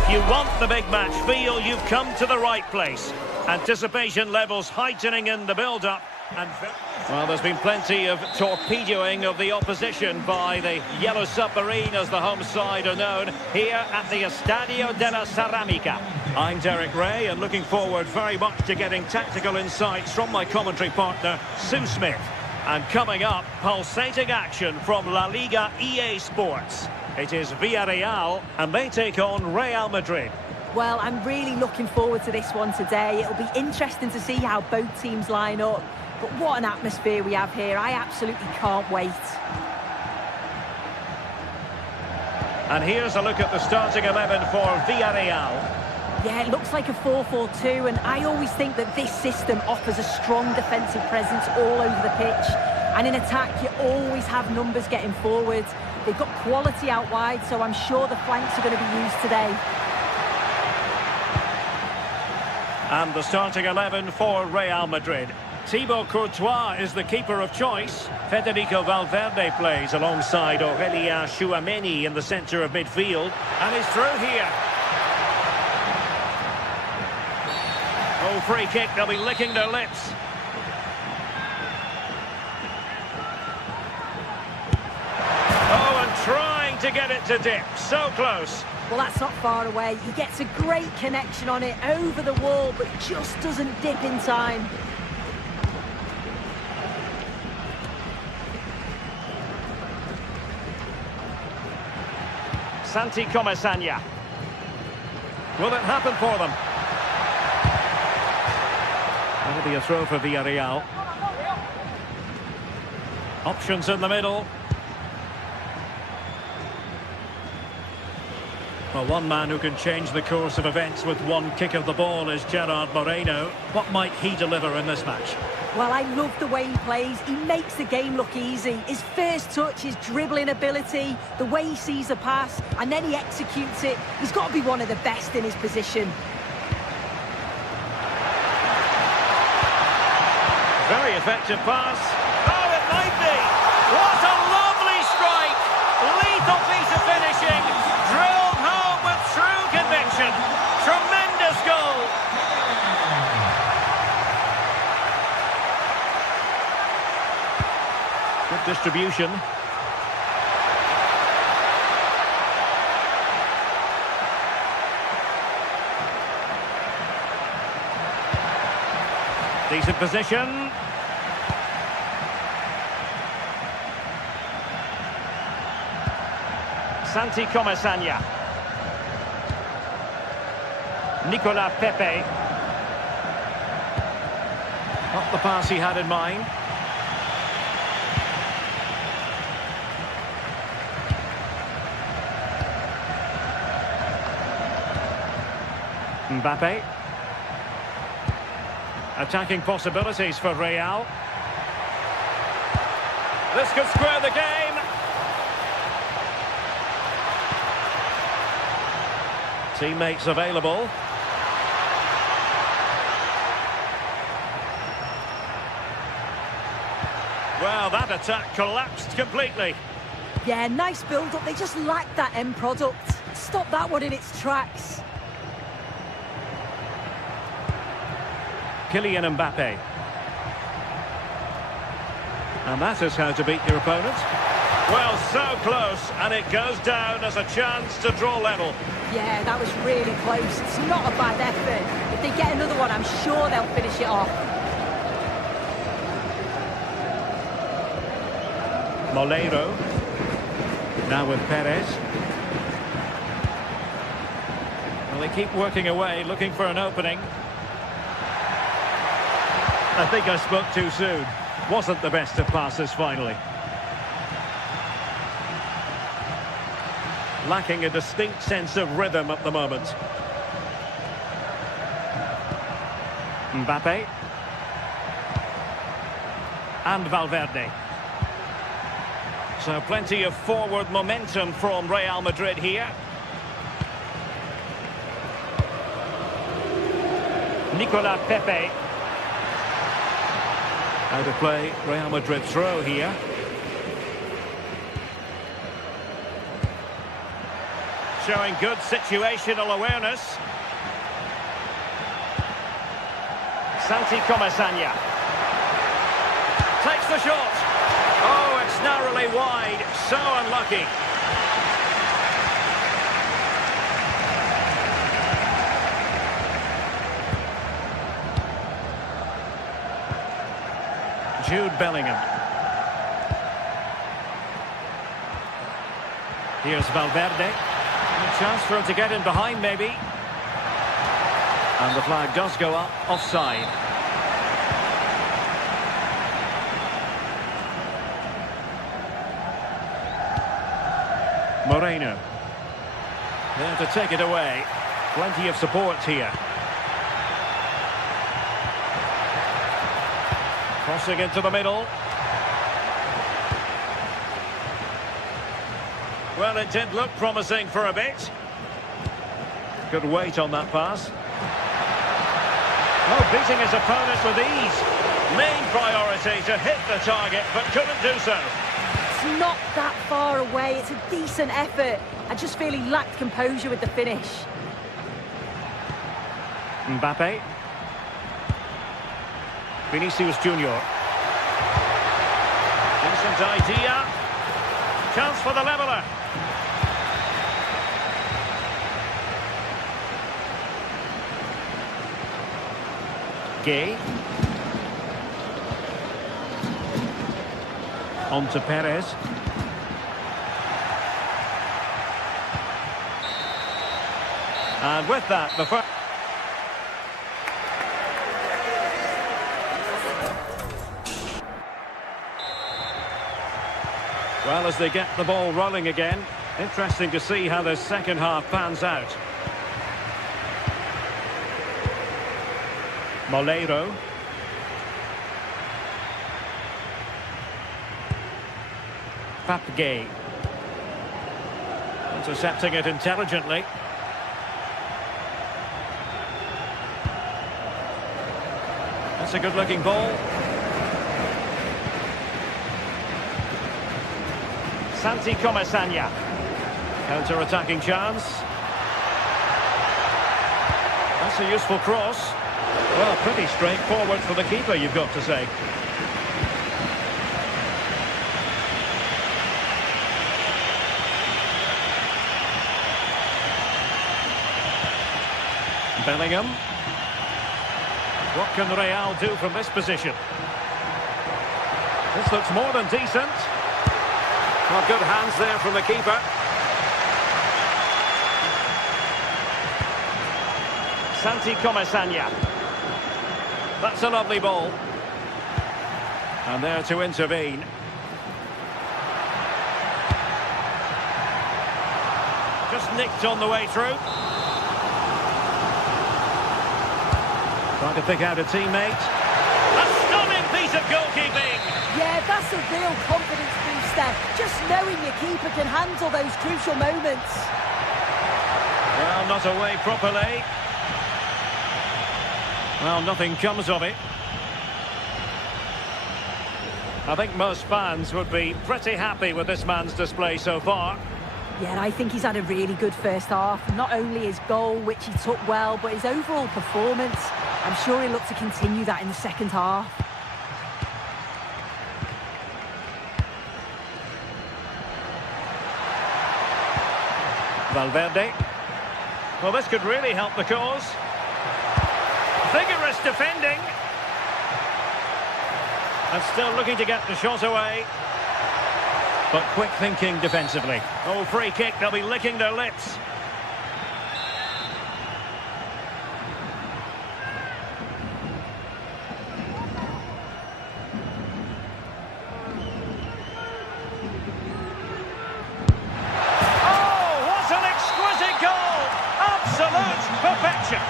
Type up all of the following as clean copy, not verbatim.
If you want the big match feel, you've come to the right place. Anticipation levels heightening in the build-up. And well, there's been plenty of torpedoing of the opposition by the Yellow Submarine, as the home side are known, here at the Estadio della Ceramica. I'm Derek Ray, and looking forward very much to getting tactical insights from my commentary partner, Sue Smith. And coming up, pulsating action from La Liga EA Sports. It is Villarreal, and they take on Real Madrid. Well, I'm really looking forward to this one today. It'll be interesting to see how both teams line up. But what an atmosphere we have here. I absolutely can't wait. And here's a look at the starting 11 for Villarreal. Yeah, it looks like a 4-4-2, and I always think that this system offers a strong defensive presence all over the pitch. And in attack, you always have numbers getting forward. They've got quality out wide, so I'm sure the flanks are going to be used today. And the starting 11 for Real Madrid. Thibaut Courtois is the keeper of choice. Federico Valverde plays alongside Aurélien Tchouaméni in the centre of midfield. And he's through here. Oh, free kick, they'll be licking their lips. Oh, and trying to get it to dip. So close. Well, that's not far away. He gets a great connection on it over the wall, but just doesn't dip in time. Santi Comesaña. Will it happen for them? That'll be a throw for Villarreal. Options in the middle. Well, one man who can change the course of events with one kick of the ball is Gerard Moreno. What might he deliver in this match? Well, I love the way he plays. He makes the game look easy. His first touch, his dribbling ability, the way he sees a pass, and then he executes it. He's got to be one of the best in his position. Very effective pass. Oh, it might be. What a lovely strike. Lethal piece of finishing. Drilled home with true conviction. Tremendous goal. Good distribution. Decent position. Santi Comesaña. Nicolas Pepe. Not the pass he had in mind. Mbappe. Attacking possibilities for Real. This could square the game. Teammates available. Well, that attack collapsed completely. Yeah, nice build-up. They just lacked that end product. Stop that one in its tracks. Kylian Mbappe. And that is how to beat your opponent. Well, so close, and it goes down as a chance to draw level. Yeah, that was really close. It's not a bad effort. If they get another one, I'm sure they'll finish it off. Moleiro. Now with Perez. Well, they keep working away, looking for an opening. I think I spoke too soon. Wasn't the best of passes finally. Lacking a distinct sense of rhythm at the moment. Mbappe. And Valverde. So plenty of forward momentum from Real Madrid here. Nicolas Pepe. Out of play, Real Madrid throw here. showing good situational awareness. Santi Comasagna takes the shot. Oh, it's narrowly wide. So unlucky. Jude Bellingham. Here's Valverde. A chance for him to get in behind, maybe. And the flag does go up, offside. Moreno. There to take it away. Plenty of support here. Crossing into the middle. Well, it did look promising for a bit. Good weight on that pass. Oh, beating his opponent with ease. Main priority to hit the target, but couldn't do so. It's not that far away. It's a decent effort. I just feel he lacked composure with the finish. Mbappe. Vinicius Junior. Decent idea. Chance for the leveller. Gay. On to Perez. And with that, the first... Well, as they get the ball rolling again, interesting to see how the second half pans out. Moleiro. Papgay. Intercepting it intelligently. That's a good-looking ball. Santi Comasagna. Counter-attacking chance. That's a useful cross. Well, pretty straightforward for the keeper, you've got to say. Bellingham. What can Real do from this position? This looks more than decent. Well, good hands there from the keeper. Santi Comasagna. That's a lovely ball. And there to intervene. Just nicked on the way through. Trying to pick out a teammate. A stunning piece of goalkeeping. Yeah, that's a real confidence booster. Just knowing your keeper can handle those crucial moments. Well, not away properly. Well, nothing comes of it. I think most fans would be pretty happy with this man's display so far. Yeah, I think he's had a really good first half. Not only his goal, which he took well, but his overall performance. I'm sure he'll look to continue that in the second half. Valverde. Well, this could really help the cause. Vigorous defending. And still looking to get the shot away. But quick thinking defensively. Oh, free kick, they'll be licking their lips. Perfection.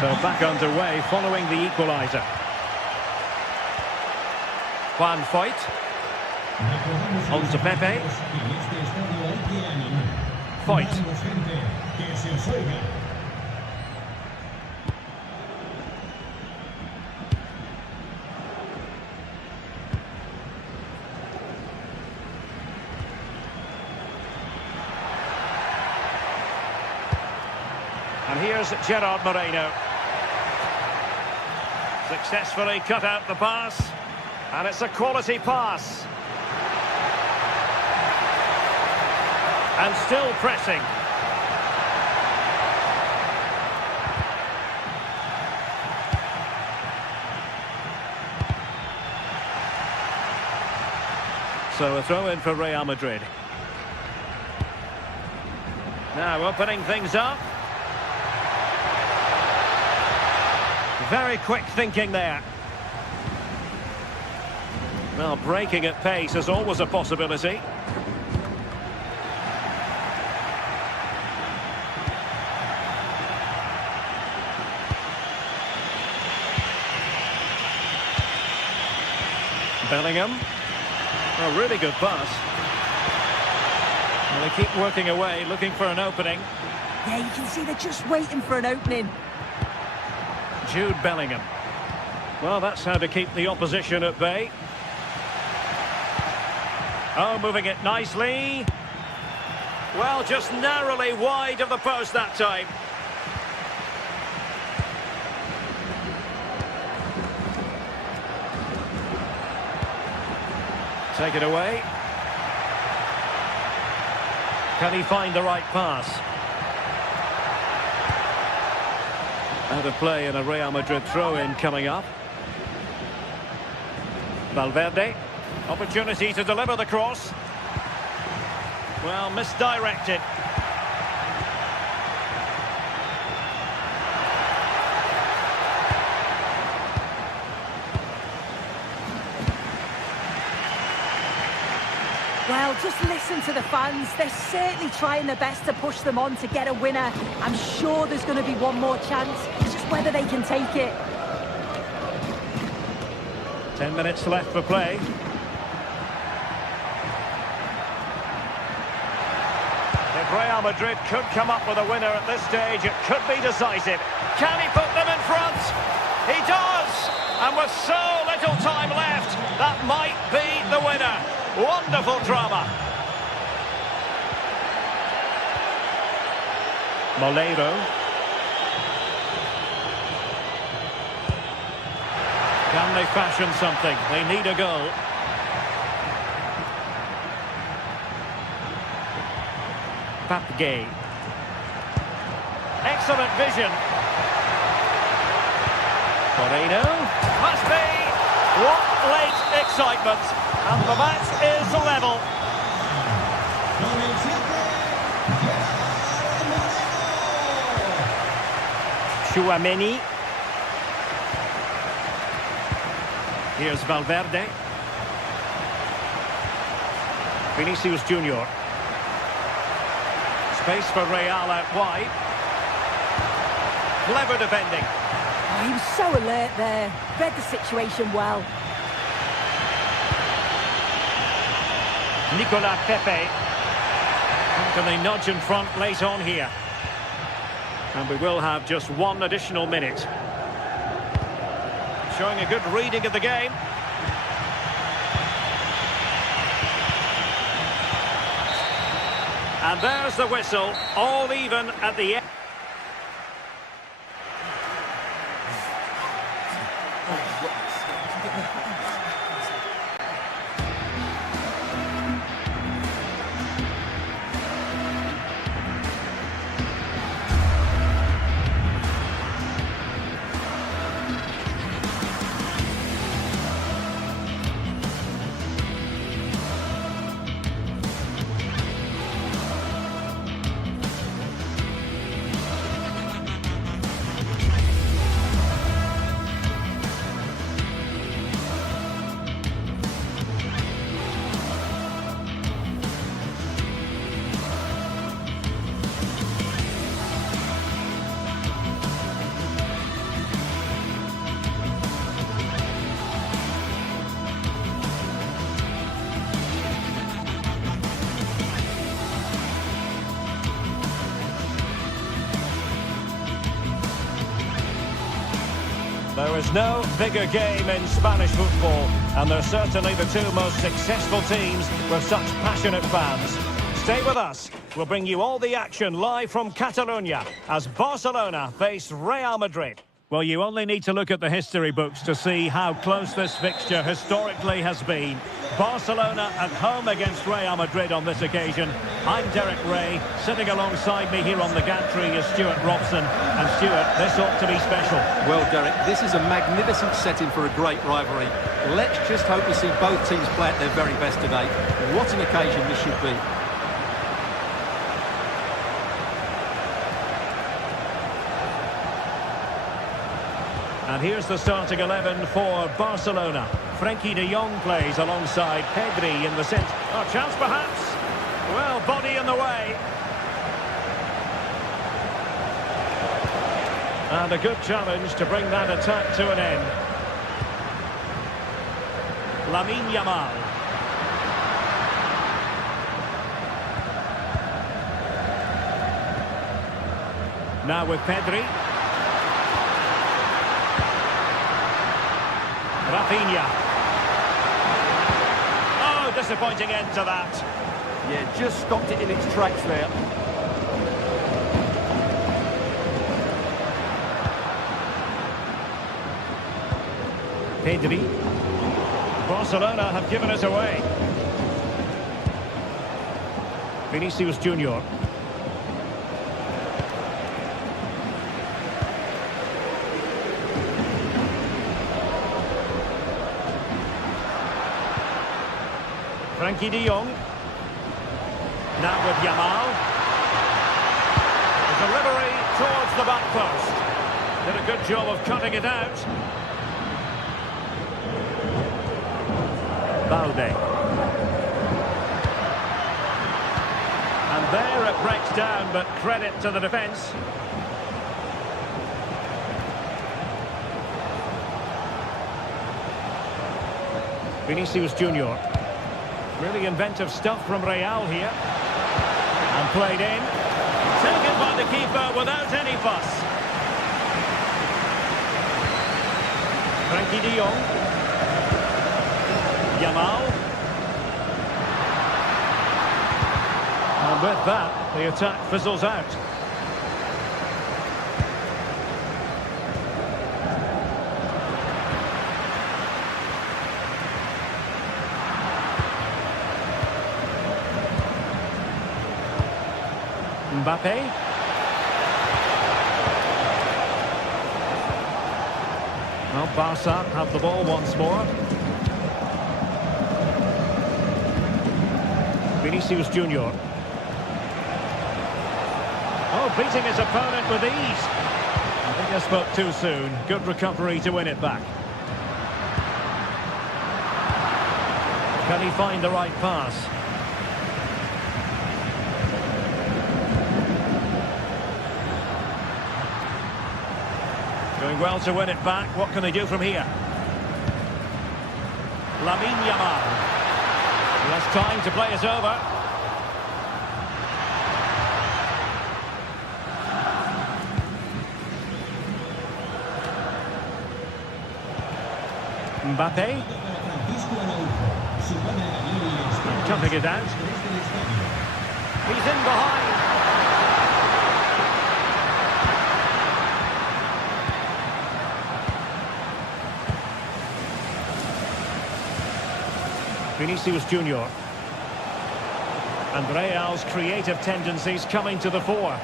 So back underway following the equaliser. Juan Foyt. On to Pepe. Foyt. And here's Gerard Moreno. Successfully cut out the pass. And it's a quality pass. And still pressing. So a throw in for Real Madrid. Now opening things up. Very quick thinking there. Well, breaking at pace is always a possibility. Bellingham. A really good pass. Well, they keep working away, looking for an opening. Yeah, you can see they're just waiting for an opening. Jude Bellingham. Well, that's how to keep the opposition at bay. Oh, moving it nicely. Well, just narrowly wide of the post that time. Take it away. Can he find the right pass? Out of play and a Real Madrid throw-in coming up. Valverde. Opportunity to deliver the cross. Well, misdirected. Well, just listen to the fans. They're certainly trying their best to push them on to get a winner. I'm sure there's going to be one more chance. It's just whether they can take it. 10 minutes left for play. If Real Madrid could come up with a winner at this stage, it could be decisive. Can he put them in front? He does! And with so little time left, that might be the winner. Wonderful drama. Molero. Can they fashion something? They need a goal. Papgay. Excellent vision. Moreno. Must be. What late excitement. And the match is level. Chouameni. Here's Valverde. Vinicius Junior. Space for Real out wide. Clever defending. Oh, he was so alert there. Read the situation well. Nicolas Pepe. Can they nudge in front late on here? And we will have just one additional minute. Showing a good reading of the game. And there's the whistle, all even at the end. There is no bigger game in Spanish football, and they're certainly the two most successful teams with such passionate fans. Stay with us. We'll bring you all the action live from Catalonia as Barcelona face Real Madrid. Well, you only need to look at the history books to see how close this fixture historically has been. Barcelona at home against Real Madrid on this occasion. I'm Derek Ray. Sitting alongside me here on the gantry is Stuart Robson. And Stuart, this ought to be special. Well, Derek, this is a magnificent setting for a great rivalry. Let's just hope we see both teams play at their very best today. What an occasion this should be. And here's the starting 11 for Barcelona. Frenkie de Jong plays alongside Pedri in the centre. Oh, chance perhaps. Well, body in the way. And a good challenge to bring that attack to an end. Lamine Yamal. Now with Pedri. Rafinha. Oh, disappointing end to that. Yeah, just stopped it in its tracks there. Pedri. Barcelona have given it away. Vinicius Junior. Frenkie de Jong. Now with Yamal. The delivery towards the back post. Did a good job of cutting it out. Balde. And there it breaks down, but credit to the defence. Vinicius Junior. Really inventive stuff from Real here. And played in. Taken by the keeper without any fuss. Frenkie de Jong. Yamal. And with that, the attack fizzles out. Mbappe. Well, Barca have the ball once more. Vinicius Junior. Oh, beating his opponent with ease. I think I spoke too soon. Good recovery to win it back. Can he find the right pass? Doing well to win it back. What can they do from here? Lamine Yamal. Less time to play is over. Mbappe. Cutting it out. He's in behind. Vinicius Junior. And Real's creative tendencies coming to the fore.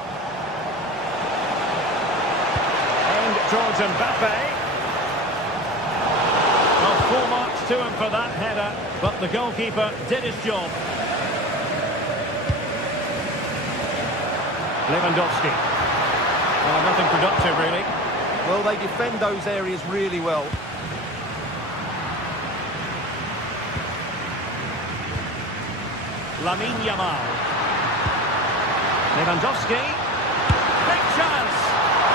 And towards Mbappe. Well, full marks to him for that header, but the goalkeeper did his job. Lewandowski. Well, nothing productive, really. Well, they defend those areas really well. Lamine Yamal. Lewandowski. Big chance.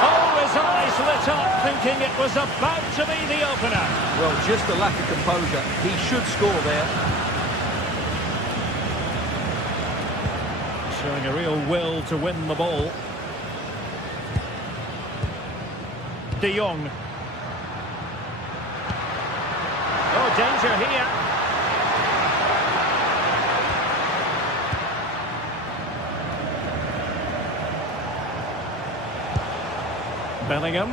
Oh, his eyes lit up, thinking it was about to be the opener. Well, just a lack of composure. He should score there. Showing a real will to win the ball. De Jong. Oh, danger here. Bellingham.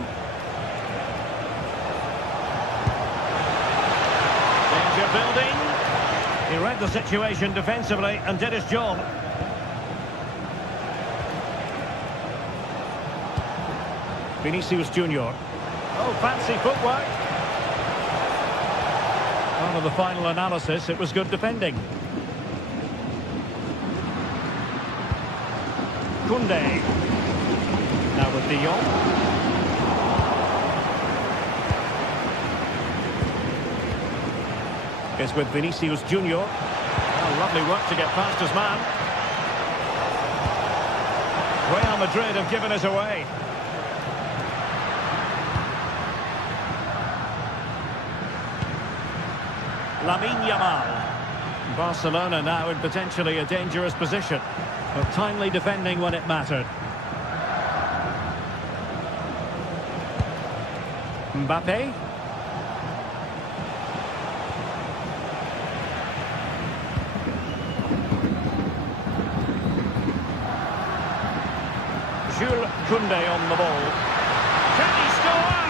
Danger building. He read the situation defensively and did his job. Vinicius Junior. Oh, fancy footwork. Out of the final analysis, it was good defending. Koundé. Now with De Jong. It's with Vinicius Junior. Oh, lovely work to get past his man. Real Madrid have given us away. Lamine Yamal. Barcelona now in potentially a dangerous position, but timely defending when it mattered. Mbappe. Jules Koundé on the ball. Can he score?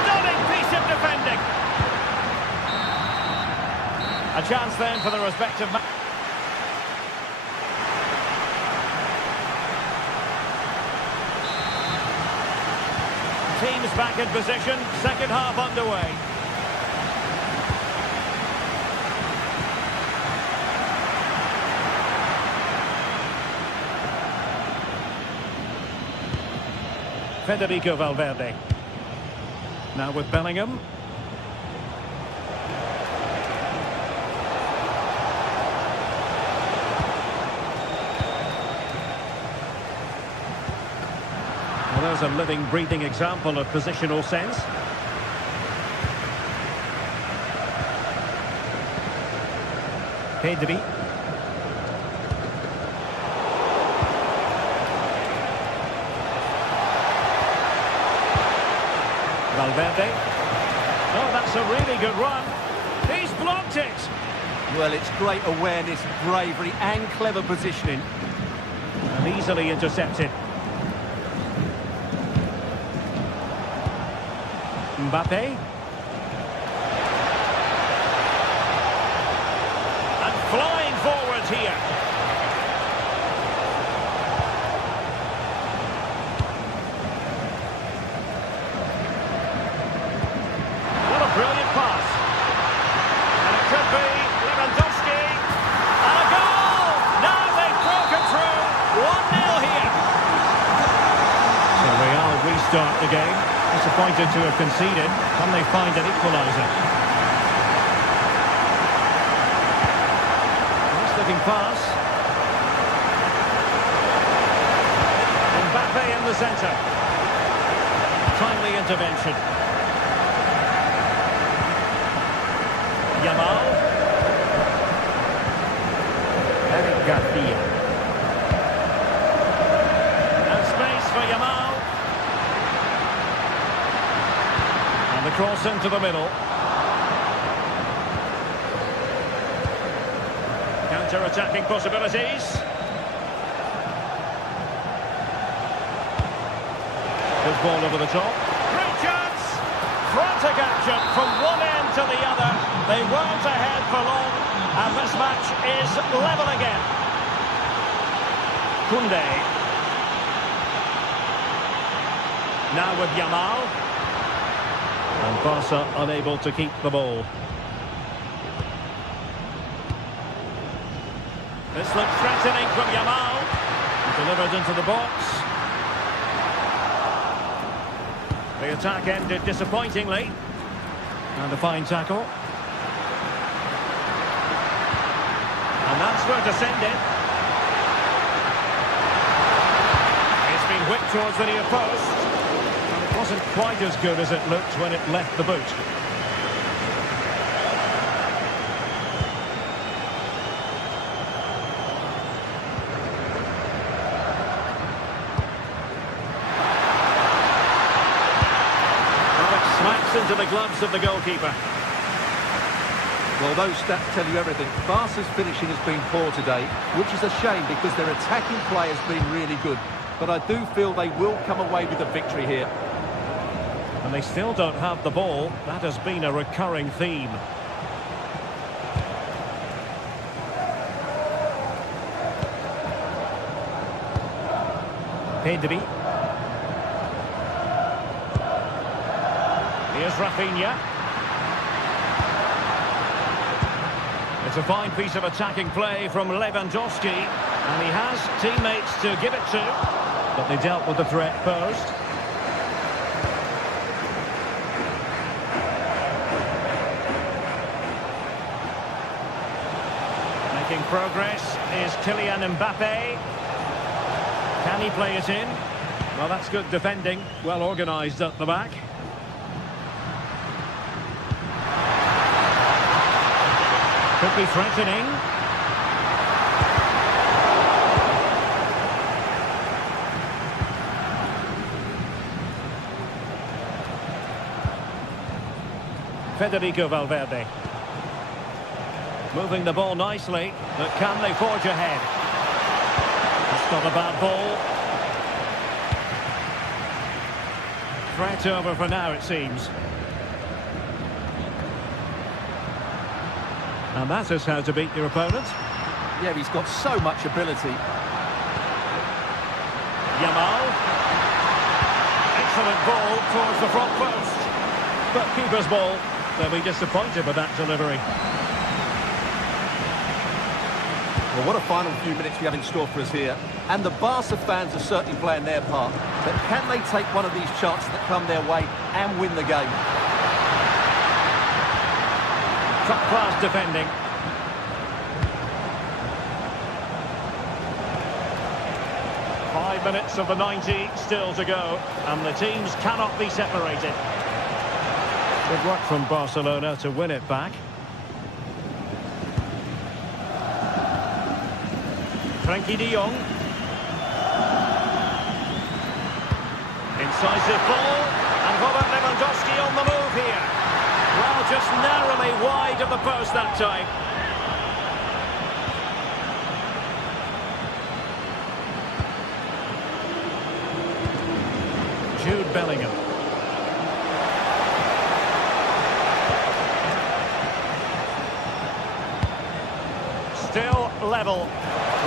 Stunning piece of defending. A chance then for the respective teams back in position, second half underway. Federico Valverde. Now with Bellingham. Well, there's a living, breathing example of positional sense. Pedri. Valverde. Oh, that's a really good run. He's blocked it. Well, it's great awareness, bravery and clever positioning. And easily intercepted. Mbappe. And flying forwards here. What a brilliant pass. And it could be Lewandowski. And a goal! Now they've broken through. 1-0 here. So Real restart the game. Disappointed to have conceded. Can they find an equaliser? Nice looking pass. Mbappe in the centre. Timely intervention. Yamal. Eric Garcia. And space for Yamal. And the cross into the middle. Counter-attacking possibilities. Good ball over the top. Great chance! Frantic action from one end to the other. They weren't ahead for long, and this match is level again. Koundé. Now with Yamal. And Barca unable to keep the ball. This looks threatening from Yamal. Delivered into the box. The attack ended disappointingly. And a fine tackle. And that's where to send it. It's been whipped towards the near post. Wasn't quite as good as it looked when it left the boot. Well, it smacks into the gloves of the goalkeeper. Well, those stats tell you everything. Barca's finishing has been poor today, which is a shame because their attacking play has been really good. But I do feel they will come away with a victory here. And they still don't have the ball. That has been a recurring theme. Pedri. Here's Rafinha. It's a fine piece of attacking play from Lewandowski, and he has teammates to give it to, but they dealt with the threat posed. Making progress is Kylian Mbappe. Can he play it in? Well, that's good defending, well organised at the back. Could be threatening. Federico Valverde. Moving the ball nicely, but can they forge ahead? That's not a bad ball. Threat over for now, it seems. And that is how to beat your opponent. Yeah, he's got so much ability. Yamal. Excellent ball towards the front post. But keeper's ball. They'll be disappointed with that delivery. Well, what a final few minutes we have in store for us here. And the Barca fans are certainly playing their part. But can they take one of these chances that come their way and win the game? Top-class defending. Five minutes of the 90 still to go, and the teams cannot be separated. Good work from Barcelona to win it back. Frankie de Jong. Incisive ball, and Robert Lewandowski on the move here. Well, just narrowly wide of the post that time. Jude Bellingham. Still level.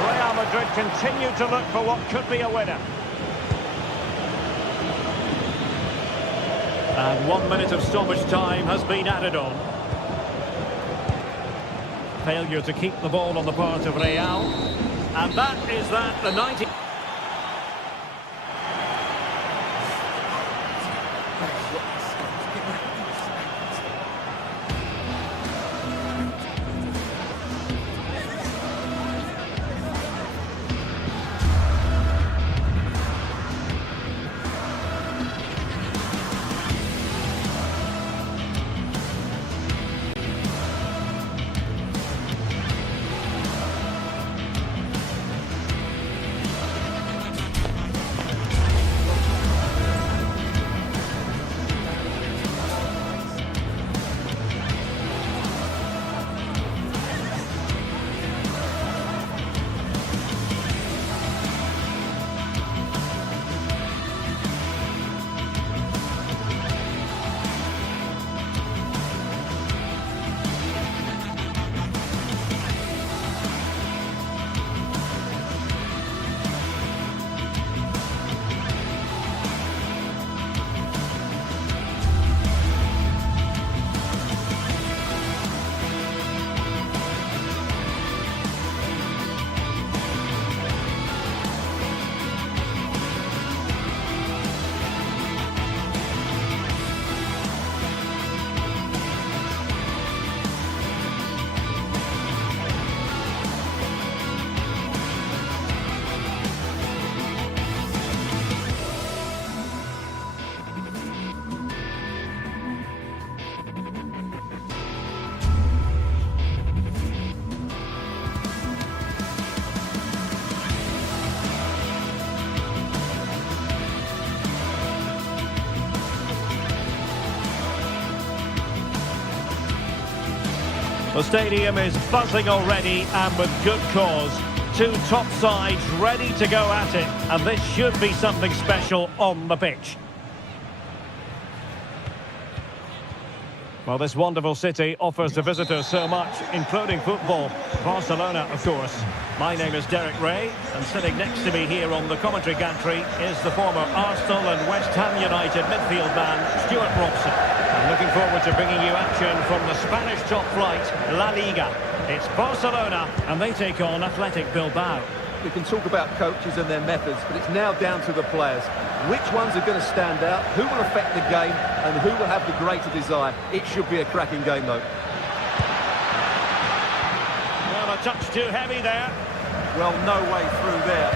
Real Madrid continue to look for what could be a winner. And 1 minute of stoppage time has been added on. Failure to keep the ball on the part of Real. And that is that, the 90... The stadium is buzzing already, and with good cause. Two top sides ready to go at it, and this should be something special on the pitch. Well, this wonderful city offers the visitors so much, including football. Barcelona, of course. My name is Derek Ray, and sitting next to me here on the commentary gantry is the former Arsenal and West Ham United midfield man, Stuart Robson. I'm looking forward to bringing you action from the Spanish top flight, La Liga. It's Barcelona, and they take on Athletic Bilbao. We can talk about coaches and their methods, but it's now down to the players. Which ones are going to stand out, who will affect the game, and who will have the greater desire. It should be a cracking game, though. Well, a touch too heavy there. Well, no way through there.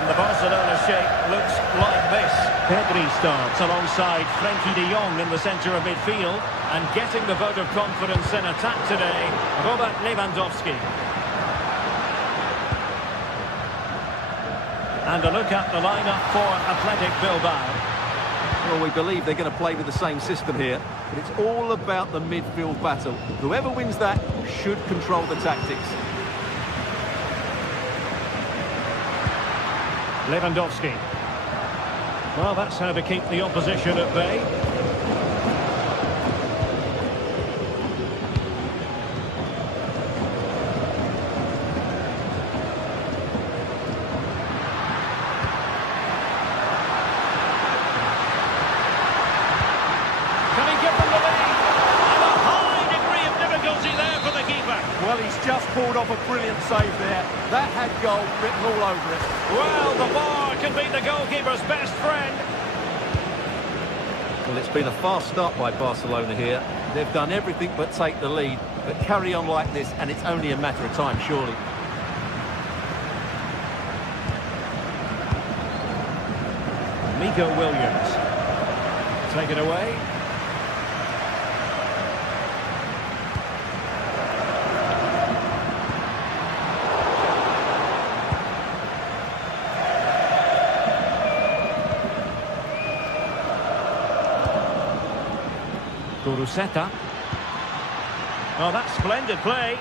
And the Barcelona shape looks like this. Pedri starts alongside Frenkie de Jong in the centre of midfield, and getting the vote of confidence in attack today, Robert Lewandowski. And a look at the lineup for Athletic Bilbao. Well, we believe they're going to play with the same system here, but it's all about the midfield battle. Whoever wins that should control the tactics. Lewandowski. Well, that's how to keep the opposition at bay. Well, he's just pulled off a brilliant save there. That had goal written all over it. Well, the bar can be the goalkeeper's best friend. Well, it's been a fast start by Barcelona here. They've done everything but take the lead. But carry on like this, and it's only a matter of time, surely. Nico Williams. Take it away. Kuruseta. Oh, that's splendid play.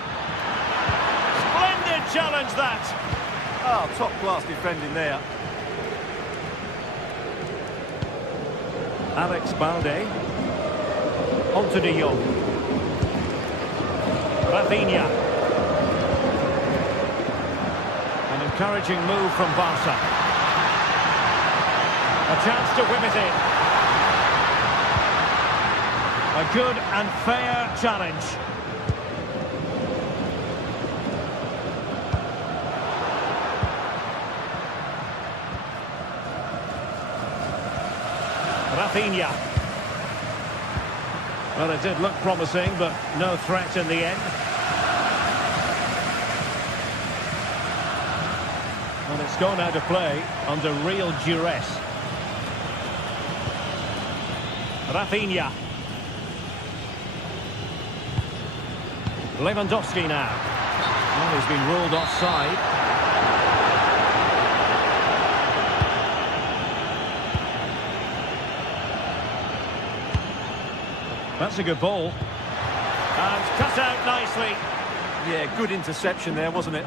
Splendid challenge, that. Oh, top-class defending there. Alex Balde. Onto de Jong. Rafinha. An encouraging move from Barca. A chance to whip it in. A good and fair challenge. Rafinha. Well, it did look promising, but no threat in the end. Well, it's gone out of play under real duress. Rafinha. Lewandowski now. Well, he's been ruled offside. That's a good ball. And cut out nicely. Yeah, good interception there, wasn't it?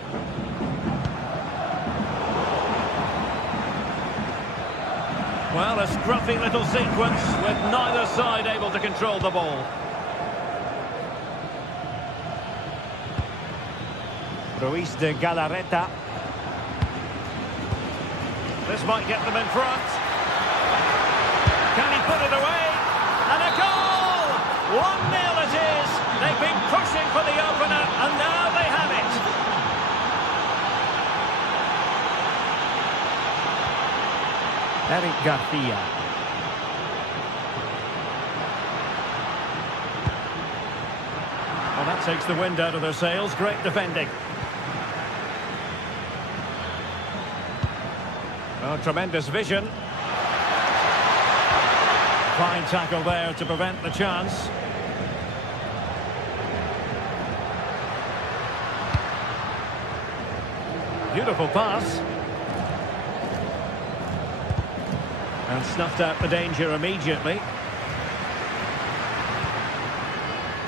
Well, a scruffy little sequence with neither side able to control the ball. Ruiz de Galarreta. This might get them in front. Can he put it away? And a goal! 1-0 it is. They've been pushing for the opener, and now they have it. Eric Garcia. Well, that takes the wind out of their sails. Great defending. Oh, tremendous vision. Fine tackle there to prevent the chance. Beautiful pass. And snuffed out the danger immediately.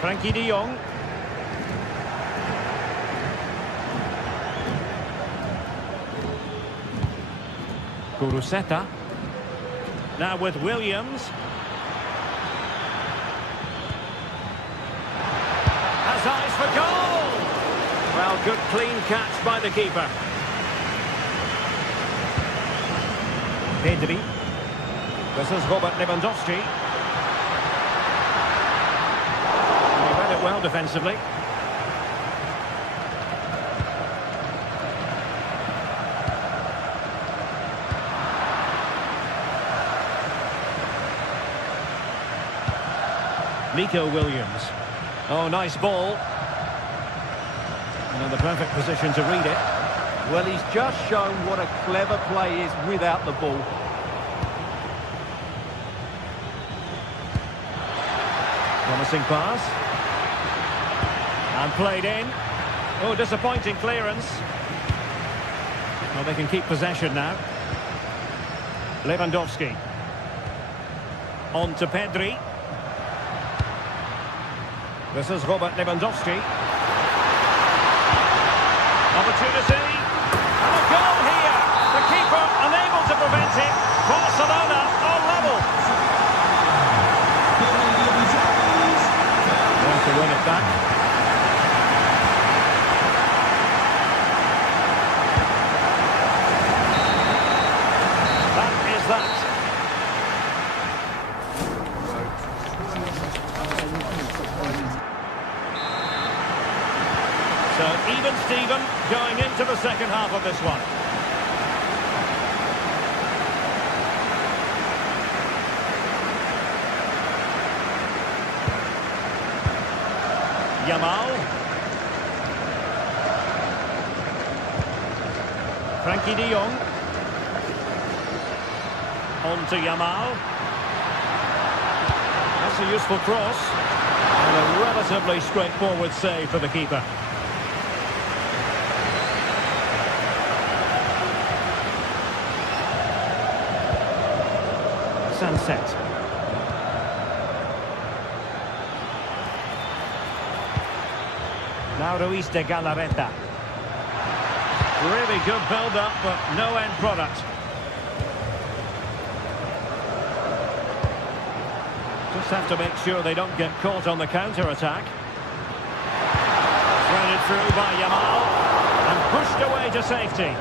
Frenkie de Jong. Kuruseta. Now with Williams. has eyes for goal. Well, good clean catch by the keeper. Pedri. This is Robert Lewandowski. He read it well defensively. Nico Williams. Oh, nice ball. And in the perfect position to read it. Well, he's just shown what a clever play is without the ball. Promising pass. And played in. Oh, disappointing clearance. Well, they can keep possession now. Lewandowski. On to Pedri. This is Robert Lewandowski. Opportunity. And a goal here. The keeper unable to prevent it. Barcelona on level. Want to win it back. That is that. So even Steven going into the second half of this one. Yamal. Frankie de Jong. On to Yamal. That's a useful cross. And a relatively straightforward save for the keeper. Sunset. Now Ruiz de Galarreta. Really good build-up, but no end product. Just have to make sure they don't get caught on the counter-attack. Threaded through by Yamal. And pushed away to safety.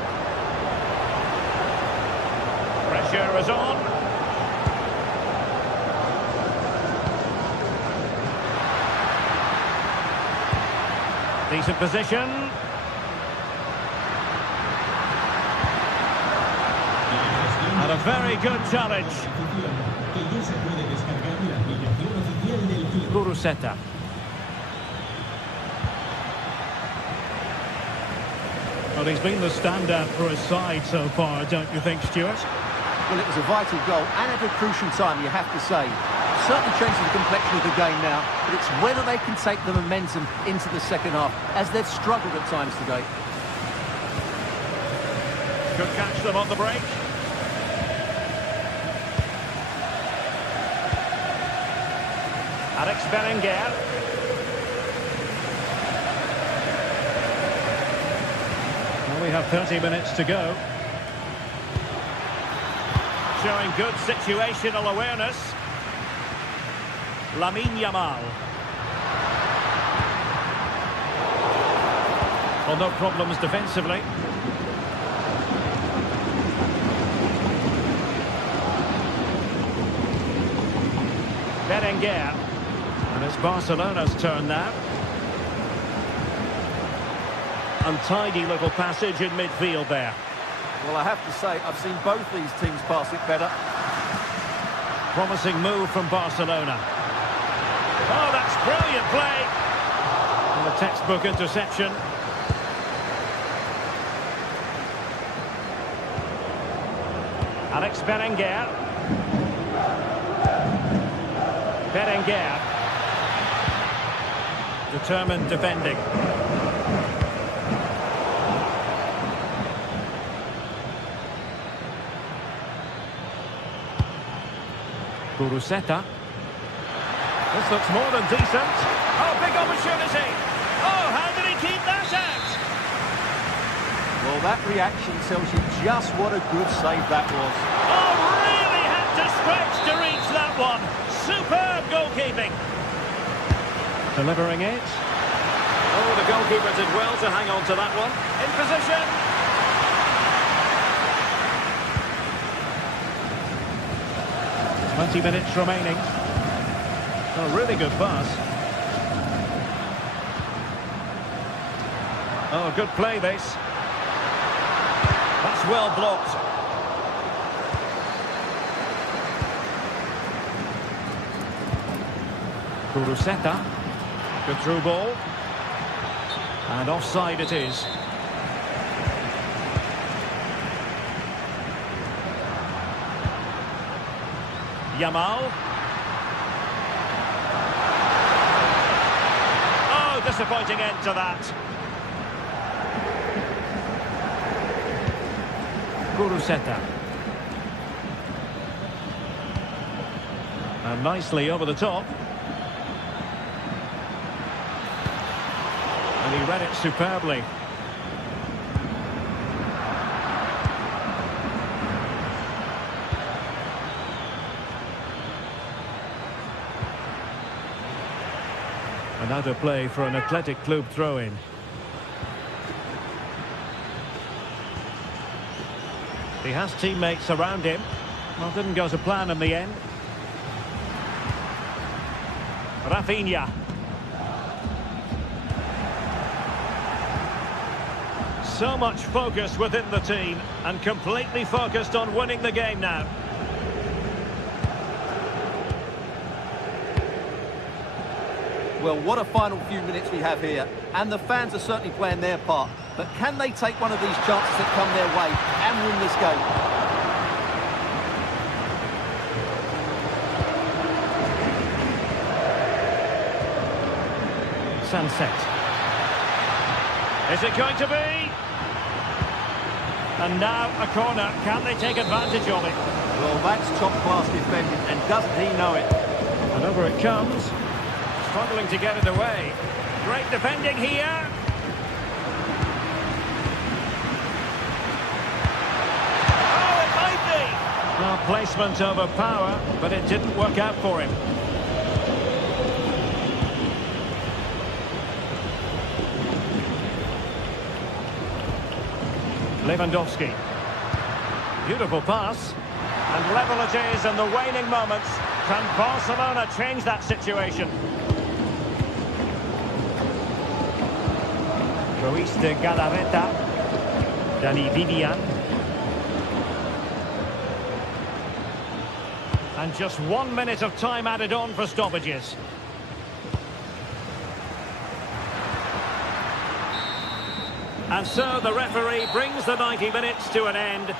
Pressure is on. Decent position. And a very good challenge. Kuruseta. Well, he's been the standout for his side so far, don't you think, Stuart? Well, it was a vital goal and at a crucial time, you have to say. Certainly changes the complexion of the game now, but it's whether they can take the momentum into the second half, as they've struggled at times today. Could catch them on the break. Alex Berenguer. Well, we have 30 minutes to go. Showing good situational awareness. Lamine Yamal. Well, no problems defensively. Berenguer. And it's Barcelona's turn now. Untidy little passage in midfield there. Well, I have to say, I've seen both these teams pass it better. Promising move from Barcelona. Oh, that's brilliant play. And a textbook interception. Alex Berenguer. Berenguer. Determined defending. Kuruseta. This looks more than decent. Oh, big opportunity. Oh, how did he keep that out? Well, that reaction tells you just what a good save that was. Oh, really had to stretch to reach that one. Superb goalkeeping. Delivering it. Oh, the goalkeeper did well to hang on to that one. In position. 20 minutes remaining. Oh, really good pass. Oh, good play this. That's well blocked. Kuruseta. Good through ball. And offside it is. Yamal. Oh, disappointing end to that. Kuruseta. And nicely over the top. And he read it superbly. Another play for an Athletic Club throw-in. He has teammates around him. Well, didn't go to plan in the end. Rafinha. So much focus within the team and completely focused on winning the game now. Well, what a final few minutes we have here. And the fans are certainly playing their part. But can they take one of these chances that come their way and win this game? Sunset. Is it going to be? And now a corner. Can they take advantage of it? Well, that's top-class defending, and doesn't he know it? And over it comes. Struggling to get it away. Great defending here. Oh, it might be! Well, placement over power, but it didn't work out for him. Lewandowski. Beautiful pass. And level it is in the waning moments. Can Barcelona change that situation? Ruiz de Galarreta. Dani Vivian. And just 1 minute of time added on for stoppages. And so the referee brings the 90 minutes to an end.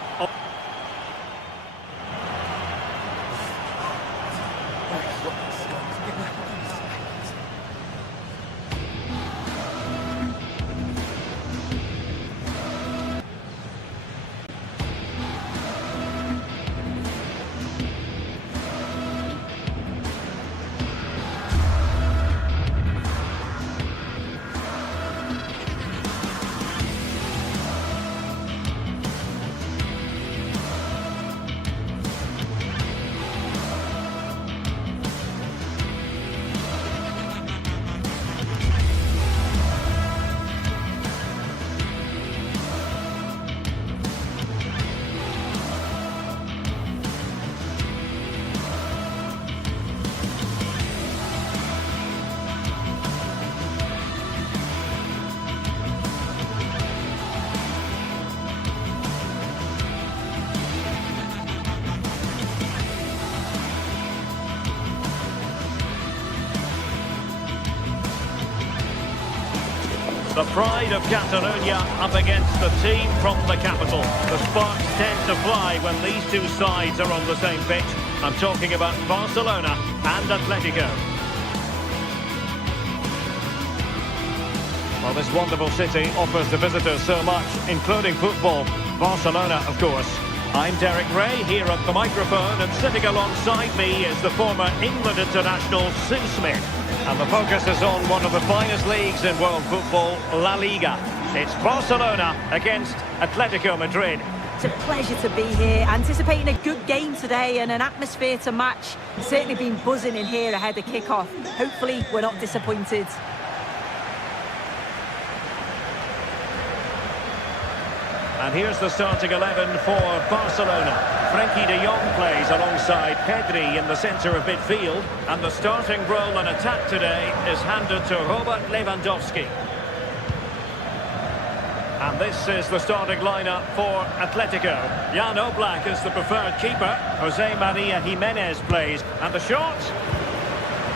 The pride of Catalonia up against the team from the capital. The sparks tend to fly when these two sides are on the same pitch. I'm talking about Barcelona and Atletico. Well, this wonderful city offers the visitors so much, including football. Barcelona, of course. I'm Derek Ray, here at the microphone, and sitting alongside me is the former England international Sue Smith. And the focus is on one of the finest leagues in world football, La Liga. It's Barcelona against Atletico Madrid. It's a pleasure to be here, anticipating a good game today and an atmosphere to match. Certainly been buzzing in here ahead of kick-off. Hopefully we're not disappointed. And here's the starting 11 for Barcelona. Frenkie de Jong plays alongside Pedri in the centre of midfield. And the starting role in attack today is handed to Robert Lewandowski. And this is the starting lineup for Atletico. Jan Oblak is the preferred keeper. Jose Maria Jimenez plays. And the shot?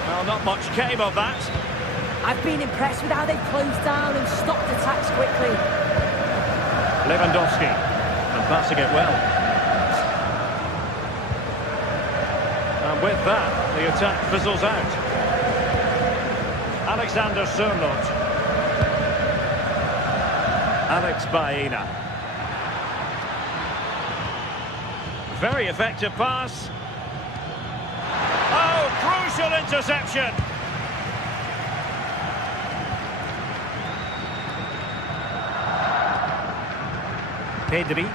Well, not much came of that. I've been impressed with how they've closed down and stopped attacks quickly. Lewandowski, and passing it well. And with that, the attack fizzles out. Alexander Sørloth. Alex Baena. Very effective pass. Oh, crucial interception. Pedri.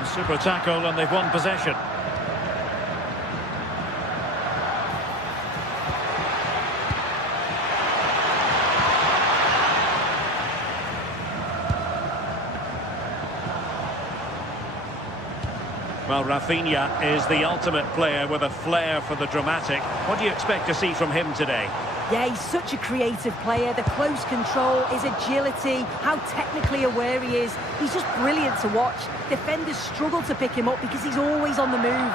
A super tackle and they've won possession. Well, Rafinha is the ultimate player with a flair for the dramatic. What do you expect to see from him today? Yeah, he's such a creative player. The close control, his agility, how technically aware he is. He's just brilliant to watch. Defenders struggle to pick him up because he's always on the move.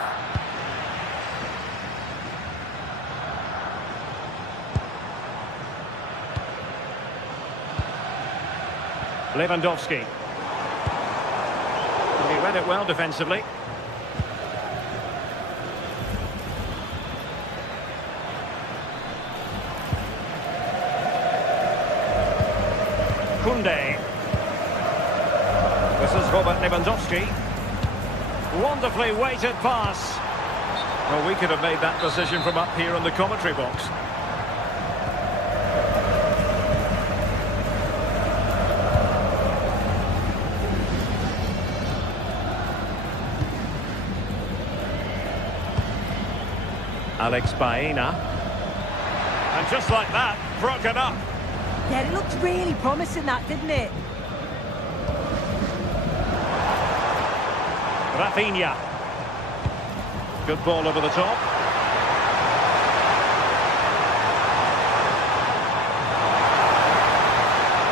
Lewandowski. He read it well defensively. Koundé. This is Robert Lewandowski. Wonderfully weighted pass. Well, we could have made that decision from up here in the commentary box. Alex Baena. And just like that, broken up. Yeah, it looked really promising, that, didn't it? Rafinha. Good ball over the top.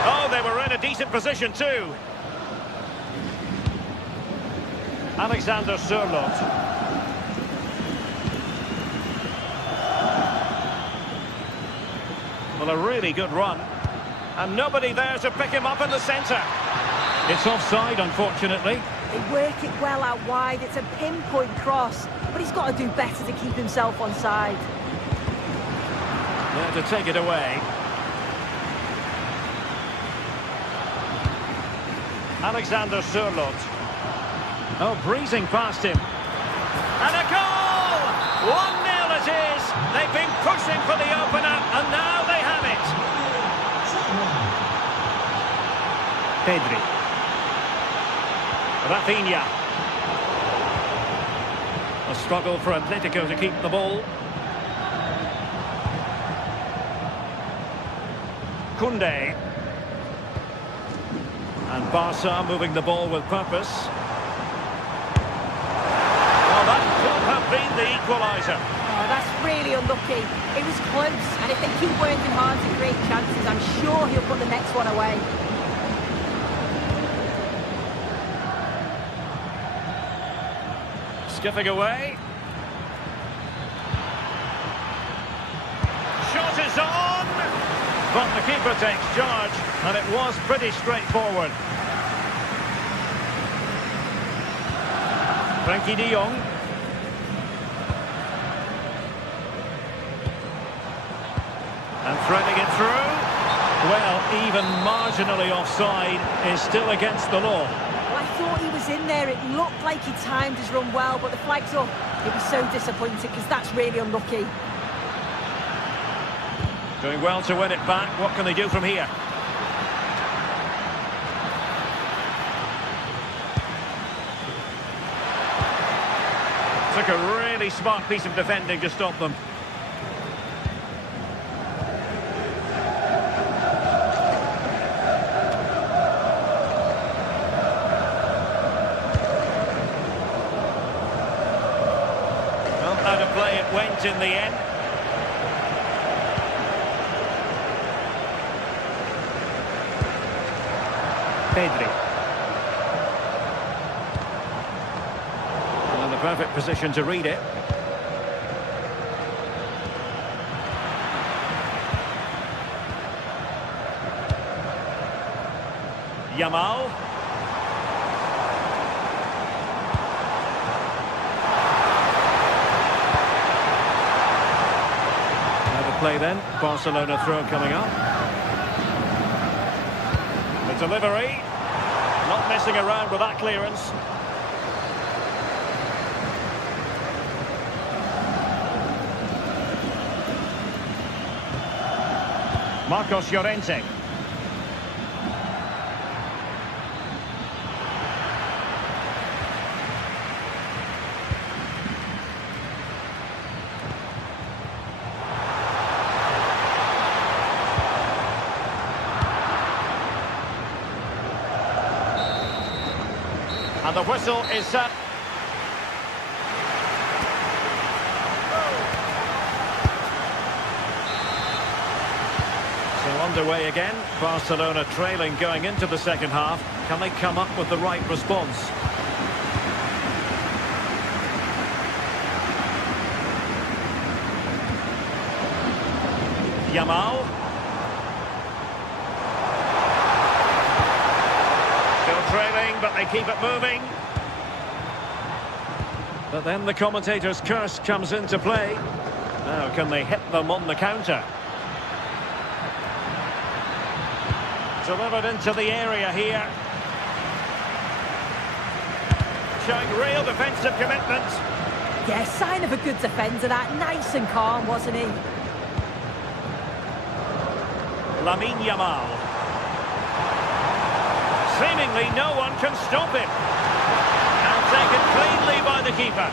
Oh, they were in a decent position too. Alexander Sørloth. Well, a really good run. And nobody there to pick him up in the centre. It's offside, unfortunately. They work it well out wide. It's a pinpoint cross. But he's got to do better to keep himself onside. There to take it away. Alexander Sørloth. Oh, breezing past him. And a goal! 1-0 it is. They've been pushing for the opener, and now they have it. Pedri. Rafinha. A struggle for Atletico to keep the ball. Koundé. And Barca moving the ball with purpose. Well, that could have been the equaliser. Oh, that's really unlucky. It was close, and if they keep working hard to create chances, I'm sure he'll put the next one away. Skipping away. Shot is on! But the keeper takes charge, and it was pretty straightforward. Frenkie de Jong. And threading it through. Well, even marginally offside is still against the law. I thought he was in there. It looked like he timed his run well, but the flag's up. He'll be so disappointed because that's really unlucky. Doing well to win it back. What can they do from here? Took a really smart piece of defending to stop them. it went in the end. Pedri. And the perfect position to read it. Yamal. Now the play then. Barcelona throw coming up. The delivery. Not messing around with that clearance. Marcos Llorente. And the whistle is set. So underway again. Barcelona trailing going into the second half. Can they come up with the right response? Yamal. Trailing, but they keep it moving. But then the commentator's curse comes into play. Now, can they hit them on the counter? Delivered into the area here. Showing real defensive commitment. Yeah, sign of a good defender, that. Nice and calm, wasn't he? Lamine Yamal. Seemingly no one can stop him. And taken cleanly by the keeper.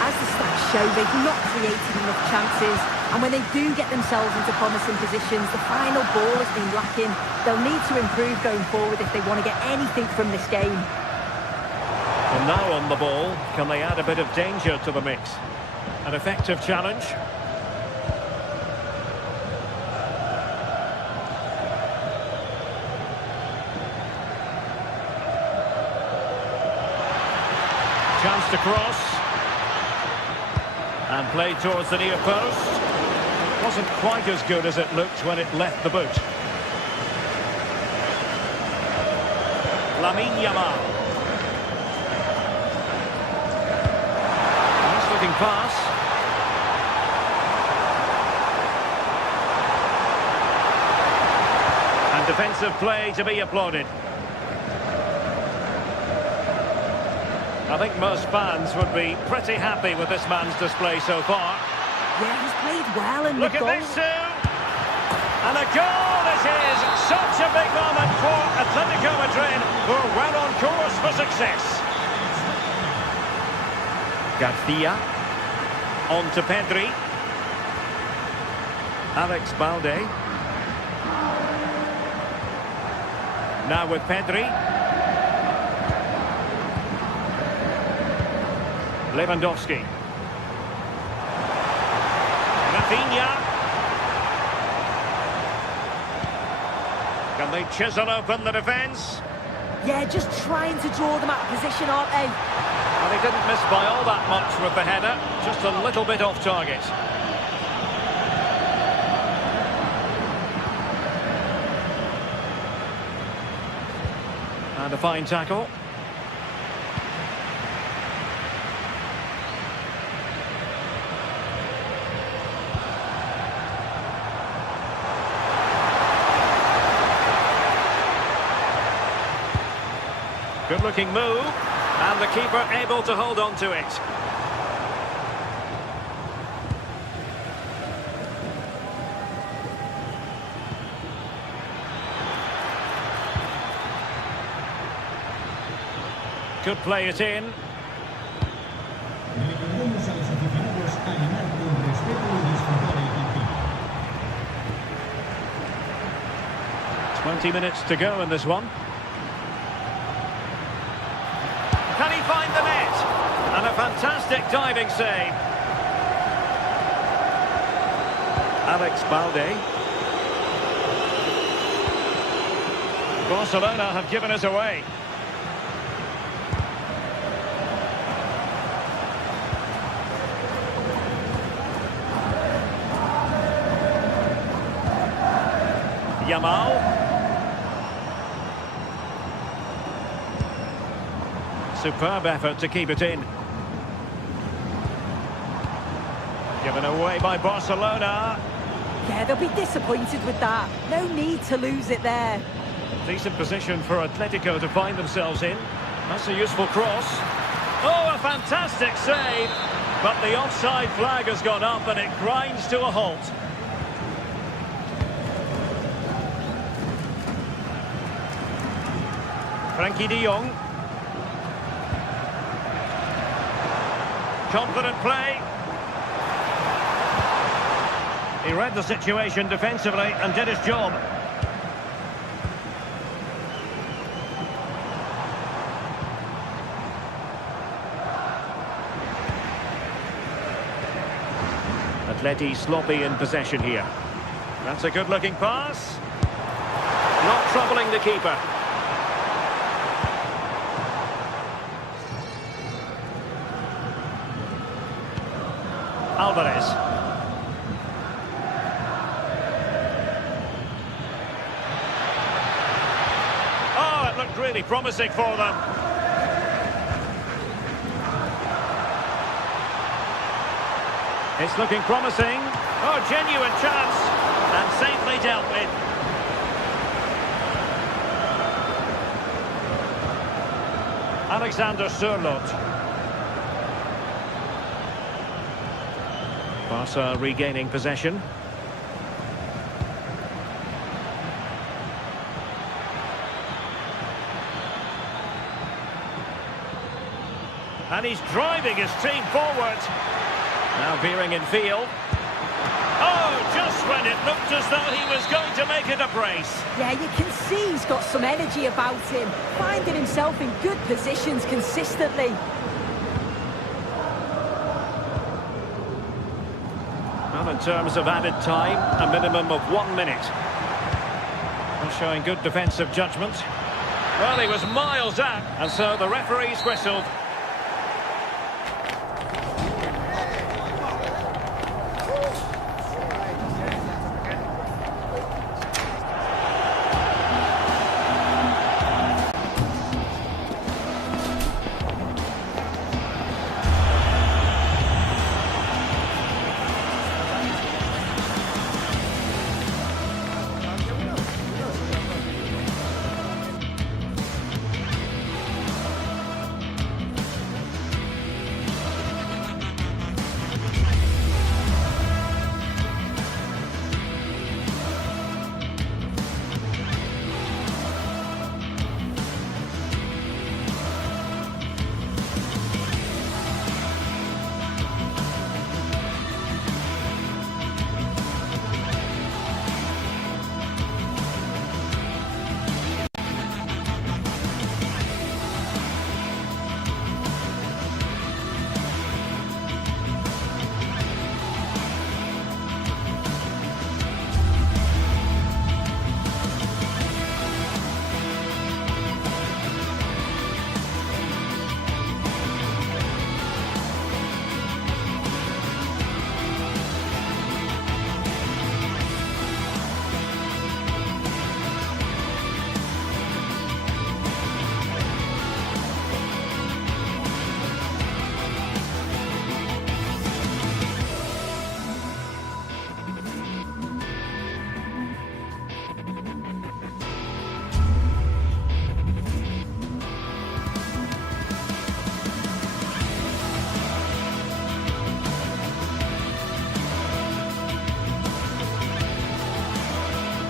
As the stats show, they've not created enough chances. And when they do get themselves into promising positions, the final ball has been lacking. They'll need to improve going forward if they want to get anything from this game. And now on the ball, can they add a bit of danger to the mix? An effective challenge. Chance to cross. And played towards the near post. Wasn't quite as good as it looked when it left the boot. Lamine Yamal. Nice looking pass. And defensive play to be applauded. I think most fans would be pretty happy with this man's display so far. Yeah, he's played well in the goal. Look at this too! And a goal this is! Such a big moment for Atletico Madrid, who are well on course for success. Garcia. On to Pedri. Alex Balde. Now with Pedri. Lewandowski. Rafinha. Can they chisel open the defence? Yeah, just trying to draw them out of position, aren't they? Well, he didn't miss by all that much with the header. Just a little bit off target. And a fine tackle. Good-looking move, and the keeper able to hold on to it. Could play it in. Recordemos a los aficionados a ganar con respeto y disfrutar el partido. 20 minutes to go in this one. Can he find the net? And a fantastic diving save. Alex Balde. Barcelona have given us away. Yamal. Superb effort to keep it in. Given away by Barcelona. Yeah, they'll be disappointed with that. No need to lose it there. Decent position for Atletico to find themselves in. That's a useful cross. Oh, a fantastic save. But the offside flag has gone up and it grinds to a halt. Frankie de Jong. Confident play. He read the situation defensively and did his job. Atleti sloppy in possession here. That's a good-looking pass. Not troubling the keeper. Alvarez. Oh, it looked really promising for them. It's looking promising. Oh, genuine chance. And safely dealt with. Alexander Sørloth. Barca regaining possession. And he's driving his team forward. Now veering in field. Oh, just when it looked as though he was going to make it a brace. Yeah, you can see he's got some energy about him, finding himself in good positions consistently. Well, in terms of added time, a minimum of 1 minute. Well, showing good defensive judgment. Well, he was miles out, and so the referee's whistled.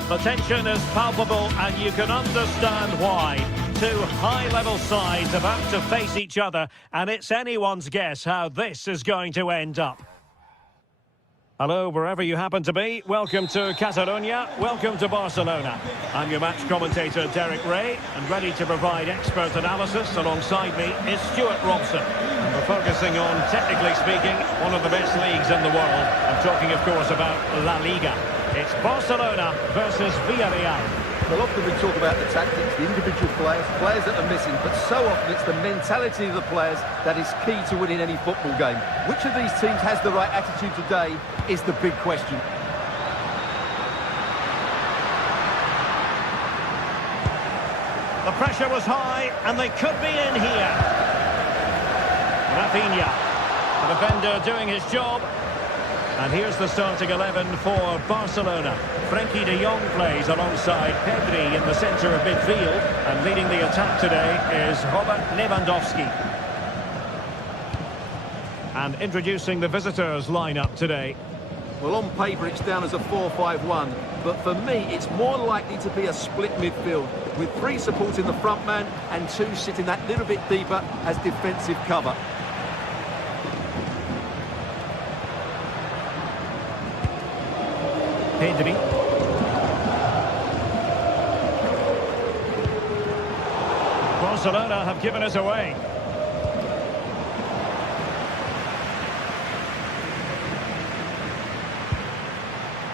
The tension is palpable and you can understand why. Two high-level sides about to face each other, and it's anyone's guess how this is going to end up. Hello, wherever you happen to be. Welcome to Catalonia. Welcome to Barcelona. I'm your match commentator, Derek Ray, and ready to provide expert analysis alongside me is Stuart Robson. And we're focusing on, technically speaking, one of the best leagues in the world. I'm talking, of course, about La Liga. It's Barcelona versus Villarreal. Well, often we talk about the tactics, the individual players that are missing, but so often it's the mentality of the players that is key to winning any football game. Which of these teams has the right attitude today is the big question. The pressure was high, and they could be in here. Rafinha, the defender doing his job. And here's the starting 11 for Barcelona. Frenkie de Jong plays alongside Pedri in the centre of midfield. And leading the attack today is Robert Lewandowski. And introducing the visitors' lineup today. Well, on paper it's down as a 4-5-1, but for me it's more likely to be a split midfield, with 3 supporting the front man and 2 sitting that little bit deeper as defensive cover. Pedri. Barcelona have given us away.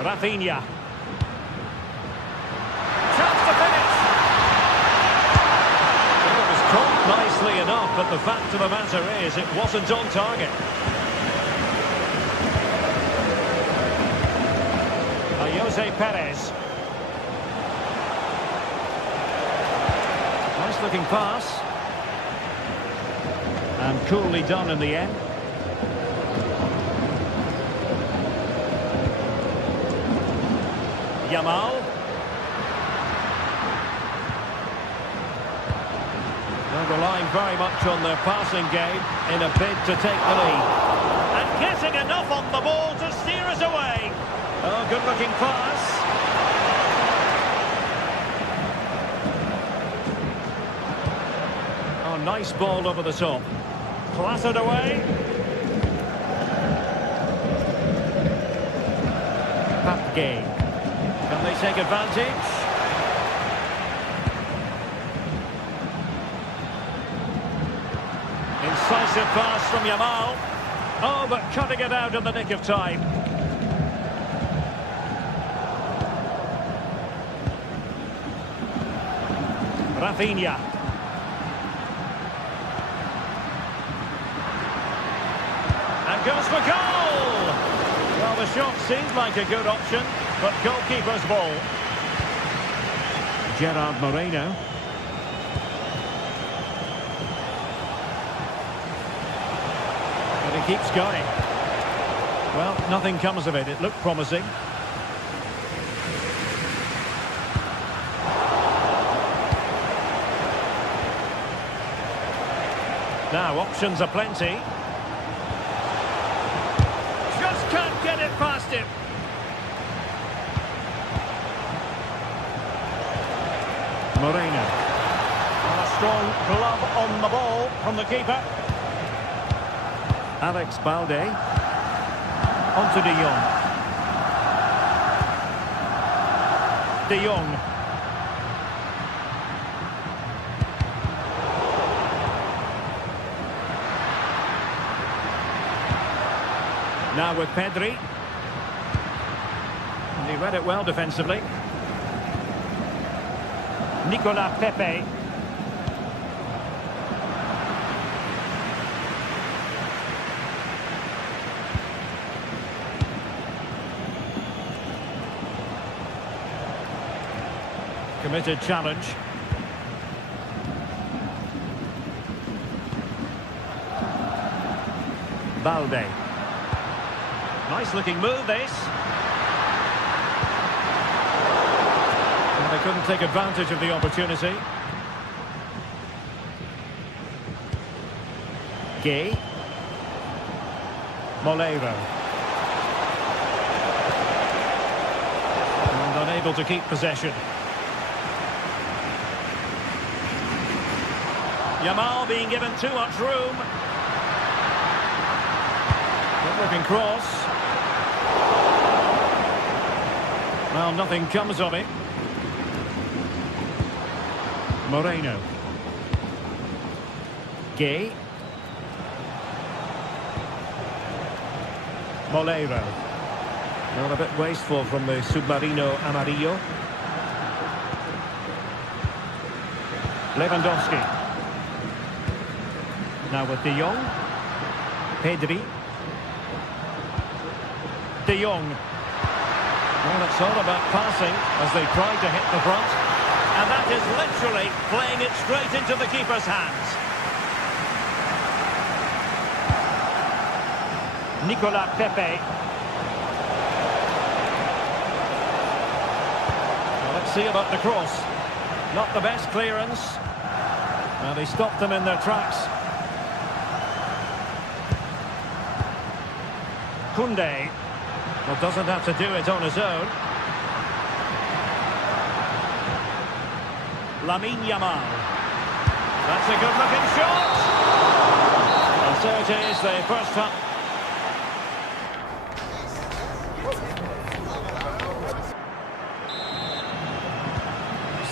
Rafinha. Chance to finish. It was caught nicely enough, but the fact of the matter is it wasn't on target. Jose Perez. Nice looking pass. And coolly done in the end. Yamal. They're relying very much on their passing game in a bid to take the lead. And getting enough on the ball to steer us away. Oh, good-looking pass. Oh, nice ball over the top. Clattered away. Papke. Can they take advantage? Incisive pass from Yamal. Oh, but cutting it out in the nick of time. Rafinha. And goes for goal! Well, the shot seemed like a good option, but goalkeeper's ball. Gerard Moreno. But he keeps going. Well, nothing comes of it. It looked promising. Now, options are plenty. Just can't get it past him. Moreno. And a strong glove on the ball from the keeper. Alex Balde. On to De Jong. De Jong. Now with Pedri. And he read it well defensively. Nicolas Pepe. Committed challenge. Balde. Nice looking move, this. And they couldn't take advantage of the opportunity. Gay. Molero. And unable to keep possession. Yamal being given too much room. Good looking cross. Well, nothing comes of it. Moreno. Gay. Molero. Well, a bit wasteful from the Submarino Amarillo. Lewandowski. Now with De Jong. Pedri. De Jong. Well, it's all about passing as they try to hit the front. And that is literally playing it straight into the keeper's hands. Nicolas Pepe. Well, let's see about the cross. Not the best clearance. Well, they stopped them in their tracks. Koundé. Well, doesn't have to do it on his own. Lamine Yamal. That's a good-looking shot. And so it is, the first half.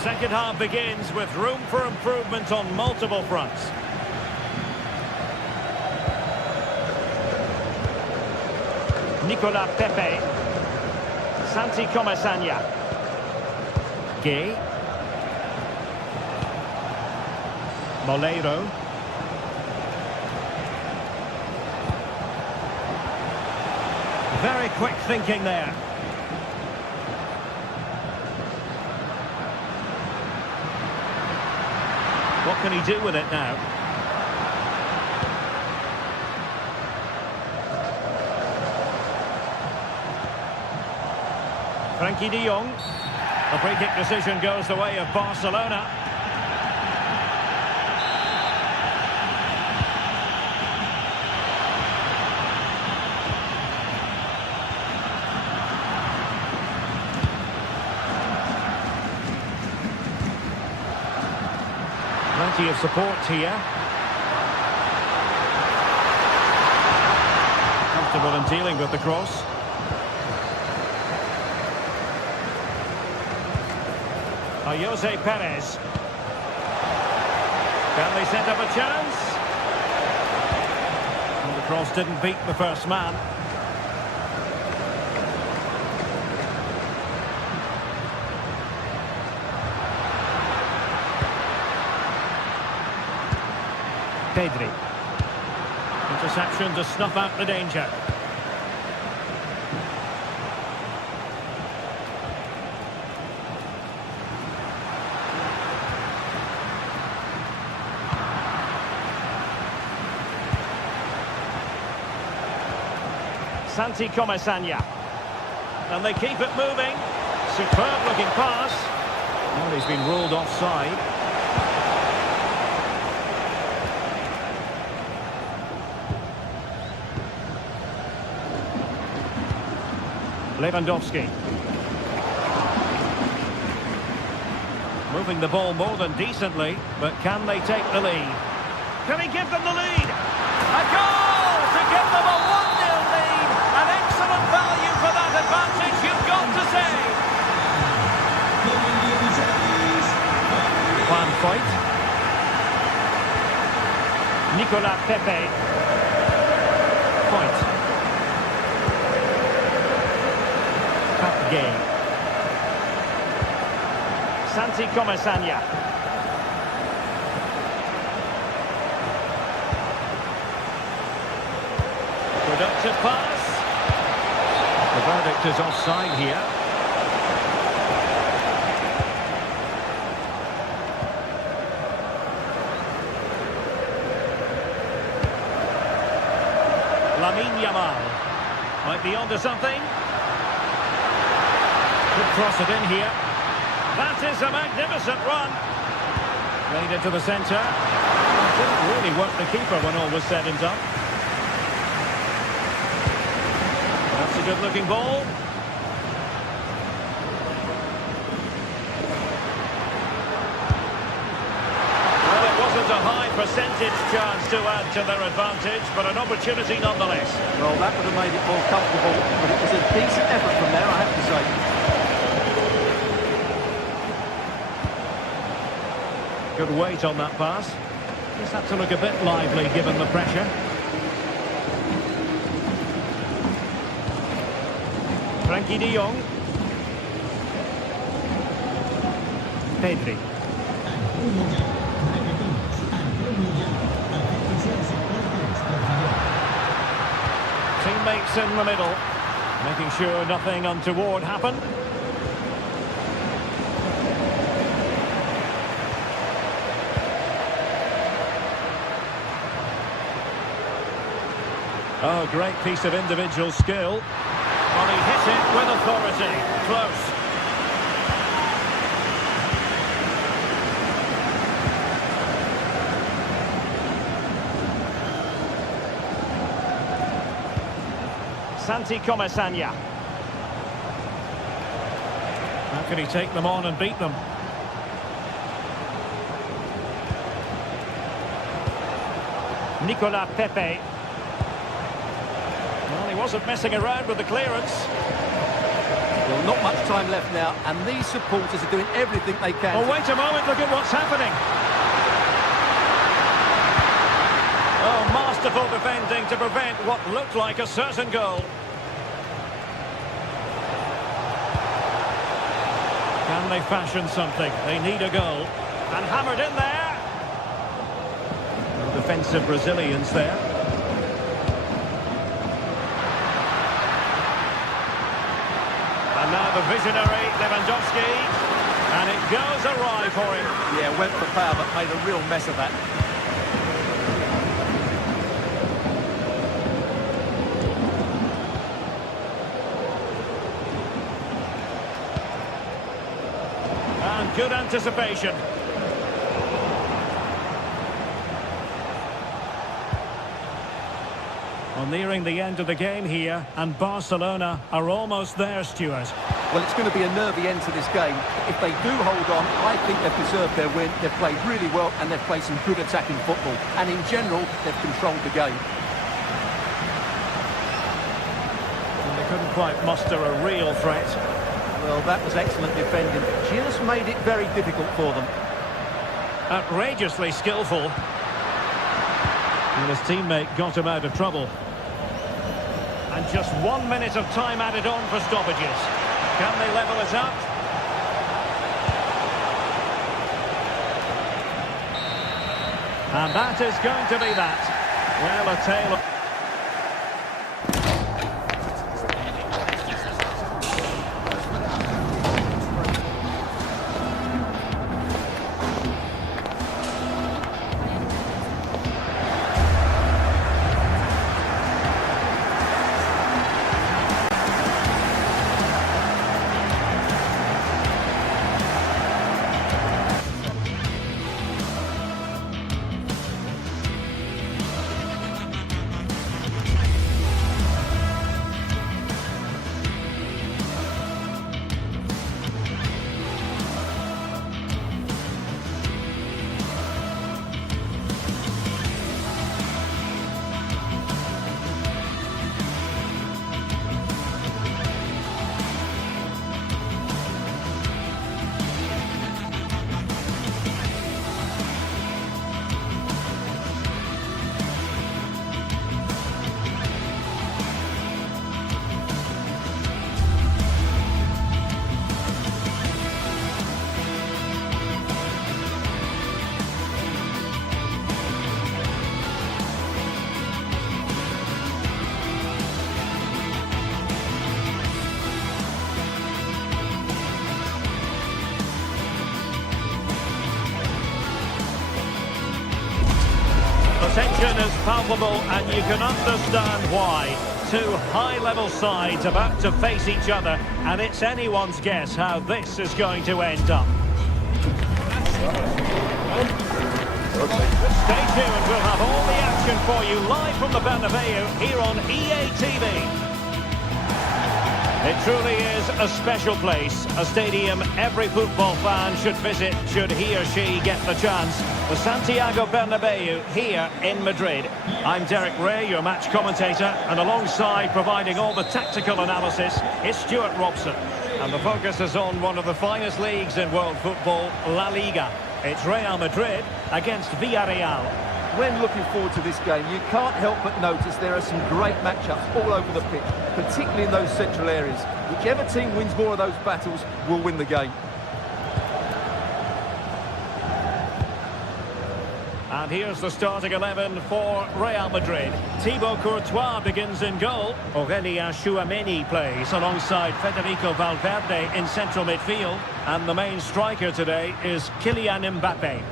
Second half begins with room for improvement on multiple fronts. Nicolas Pepe. Santi Comesaña. Gay. Molero. Very quick thinking there. What can he do with it now? Frankie de Jong. The free kick decision goes the way of Barcelona. Plenty of support here. Comfortable in dealing with the cross. Jose Perez. Can they set up a chance? And the cross didn't beat the first man. Pedri. Interception to snuff out the danger. Santi Comesaña. And they keep it moving. Superb looking pass. Well, he's been ruled offside. Lewandowski. Moving the ball more than decently, but can they take the lead? Can he give them the lead? A goal to give them a 1-0 lead. An excellent value for that advantage, you've got to say. Van Foyt. Nicolas Pepe. Foyt. Gay. Santi Comesaña. Productive pass. The verdict is offside here. Lamine Yamal. Might be onto something. Could cross it in here. That is a magnificent run. Played into the centre. Didn't really work the keeper when all was said and done. That's a good-looking ball. Well, it wasn't a high percentage chance to add to their advantage, but an opportunity nonetheless. Well, that would have made it more comfortable, but it was a decent effort from there, I have to say. Good weight on that pass. Just had to look a bit lively given the pressure. Frankie de Jong. Pedri. Teammates in the middle, making sure nothing untoward happened. Oh, great piece of individual skill. Well, he hit it with authority. Close. Santi Comesaña. How can he take them on and beat them? Nicolas Pepe. Well, he wasn't messing around with the clearance. Well, not much time left now, and these supporters are doing everything they can. Oh, wait a moment, look at what's happening. Oh, masterful defending to prevent what looked like a certain goal. Can they fashion something? They need a goal. And hammered in there. No defensive Brazilians there. And now the visionary Lewandowski. And it goes awry for him. Yeah, went for power but made a real mess of that. And good anticipation. Well, nearing the end of the game here, and Barcelona are almost there, Stuart. Well, it's going to be a nervy end to this game. If they do hold on, I think they've deserved their win. They've played really well and they've played some good attacking football. And in general, they've controlled the game. And they couldn't quite muster a real threat. Well, that was excellent defending. Just made it very difficult for them. Outrageously skillful. And his teammate got him out of trouble. And just 1 minute of time added on for stoppages. Can they level it up? And that is going to be that. Well, a tale of... The tension is palpable and you can understand why. Two high-level sides about to face each other, and it's anyone's guess how this is going to end up. Stay tuned, we'll have all the action for you live from the Bernabeu here on EA TV. It truly is a special place, a stadium every football fan should visit should he or she get the chance. The Santiago Bernabeu here in Madrid. I'm Derek Ray, your match commentator, and alongside providing all the tactical analysis is Stuart Robson. And the focus is on one of the finest leagues in world football, La Liga. It's Real Madrid against Villarreal. When looking forward to this game, you can't help but notice there are some great matchups all over the pitch, particularly in those central areas. Whichever team wins more of those battles will win the game. And here's the starting 11 for Real Madrid. Thibaut Courtois begins in goal. Aurélien Tchouameni plays alongside Federico Valverde in central midfield. And the main striker today is Kylian Mbappe.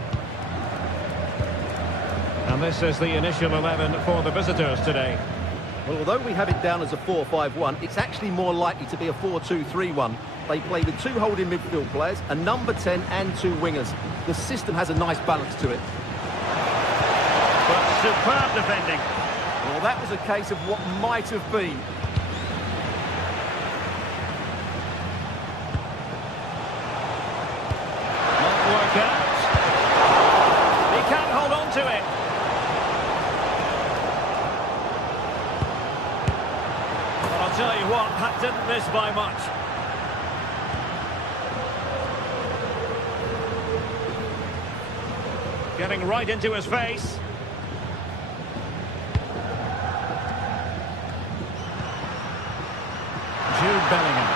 And this is the initial 11 for the visitors today. Well, although we have it down as a 4-5-1, it's actually more likely to be a 4-2-3-1. They play with two holding midfield players, a number 10 and two wingers. The system has a nice balance to it. But superb defending. Well, that was a case of what might have been. Not work out. He can't hold on to it. But I'll tell you what, that didn't miss by much. Getting right into his face. Jude Bellingham.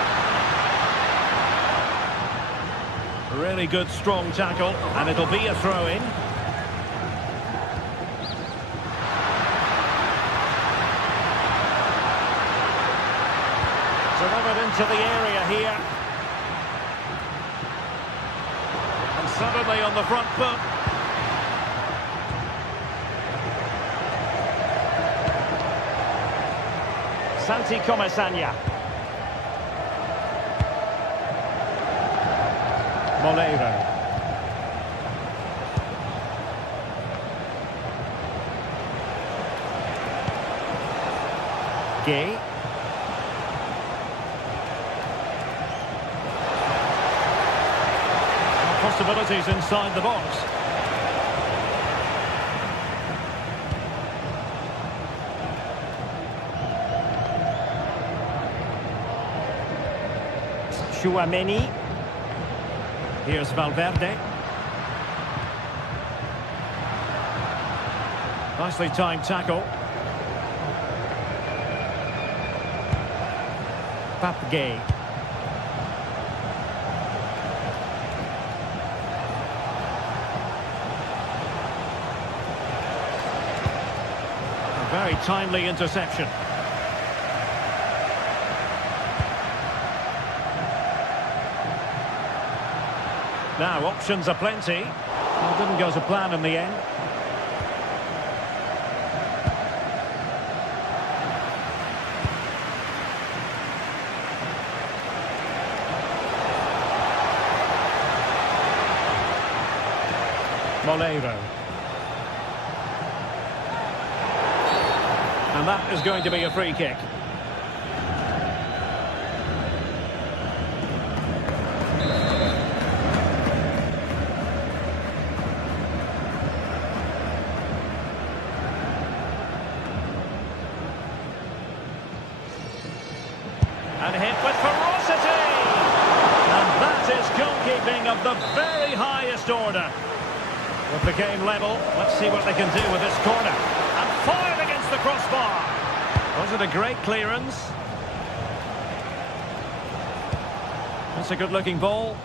Really good, strong tackle, and it'll be a throw-in. Delivered into the area here. And suddenly on the front foot. Santi Comesaña. Moleiro. Gay. Possibilities inside the box. Tchouameni. Here's Valverde. Nicely timed tackle. Pape. A very timely interception. Now, options are plenty. Well, didn't go to plan in the end. Moleiro. And that is going to be a free kick. And hit with ferocity! And that is goalkeeping of the very highest order. With the game level, let's see what they can do with this corner. And fired against the crossbar. Was it a great clearance? That's a good-looking ball.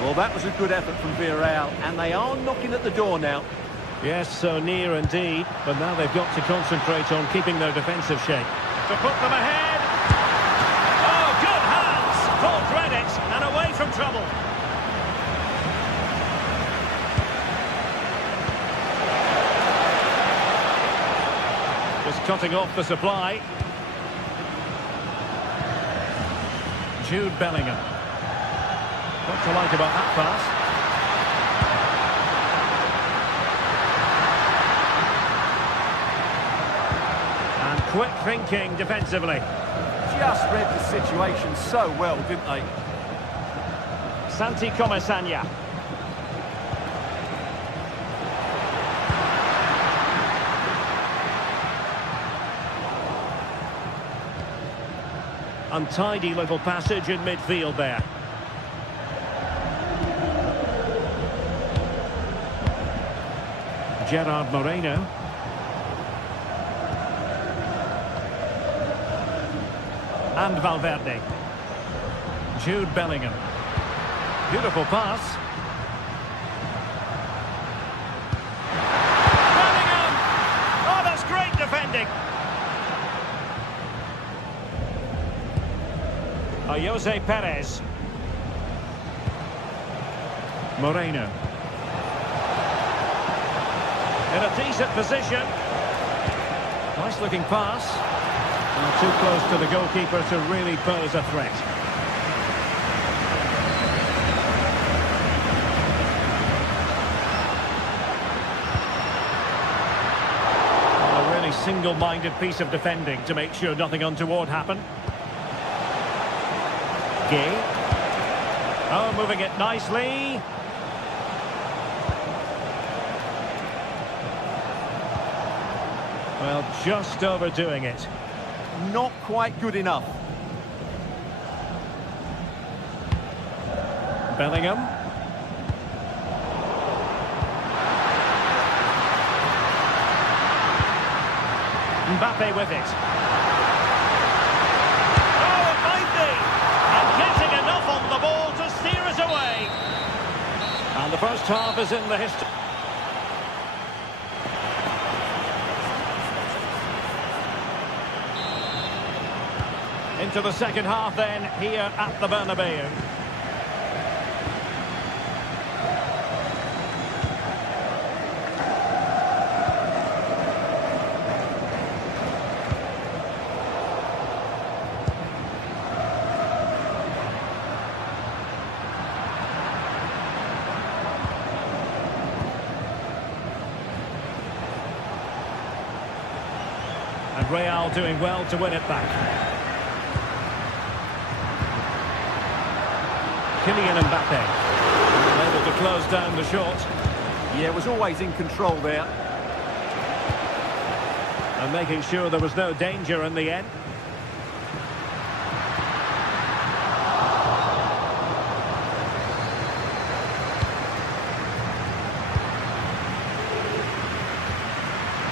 Well, that was a good effort from Villarreal, and they are knocking at the door now. Yes, so near indeed, but now they've got to concentrate on keeping their defensive shape. To put them ahead. Oh, good hands! Full credit, and away from trouble. Just cutting off the supply. Jude Bellingham. What to like about that pass? Quick thinking defensively. Just read the situation so well, didn't they? Santi Comesaña. Untidy little passage in midfield there. Gerard Moreno. And Valverde. Jude Bellingham. Beautiful pass. Bellingham! Oh, that's great defending. Jose Perez. Moreno. In a decent position. Nice looking pass. Too close to the goalkeeper to really pose a threat. A really single-minded piece of defending to make sure nothing untoward happened. Gay. Oh, moving it nicely. Well, just overdoing it. Not quite good enough. Bellingham. Mbappe with it. Oh, it might be! And getting enough on the ball to steer us away. And the first half is in the history. Into the second half then, here at the Bernabeu. And Real doing well to win it back. Kylian Mbappe, able to close down the shot. Yeah, was always in control there. And making sure there was no danger in the end.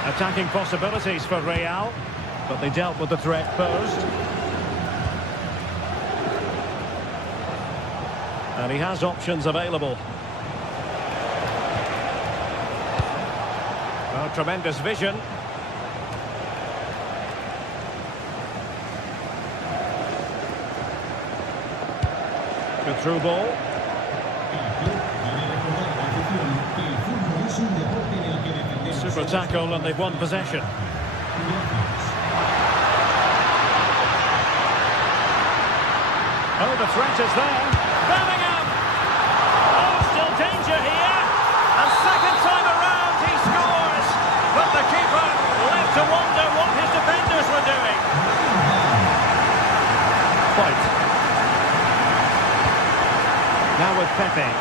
Attacking possibilities for Real, but they dealt with the threat posed. And he has options available. Oh, tremendous vision. Good through ball. Super tackle and they've won possession. Oh, the threat is there. Bellingham! Oh, still danger here. And second time around he scores. But the keeper left to wonder what his defenders were doing. Fight. Now with Pepe.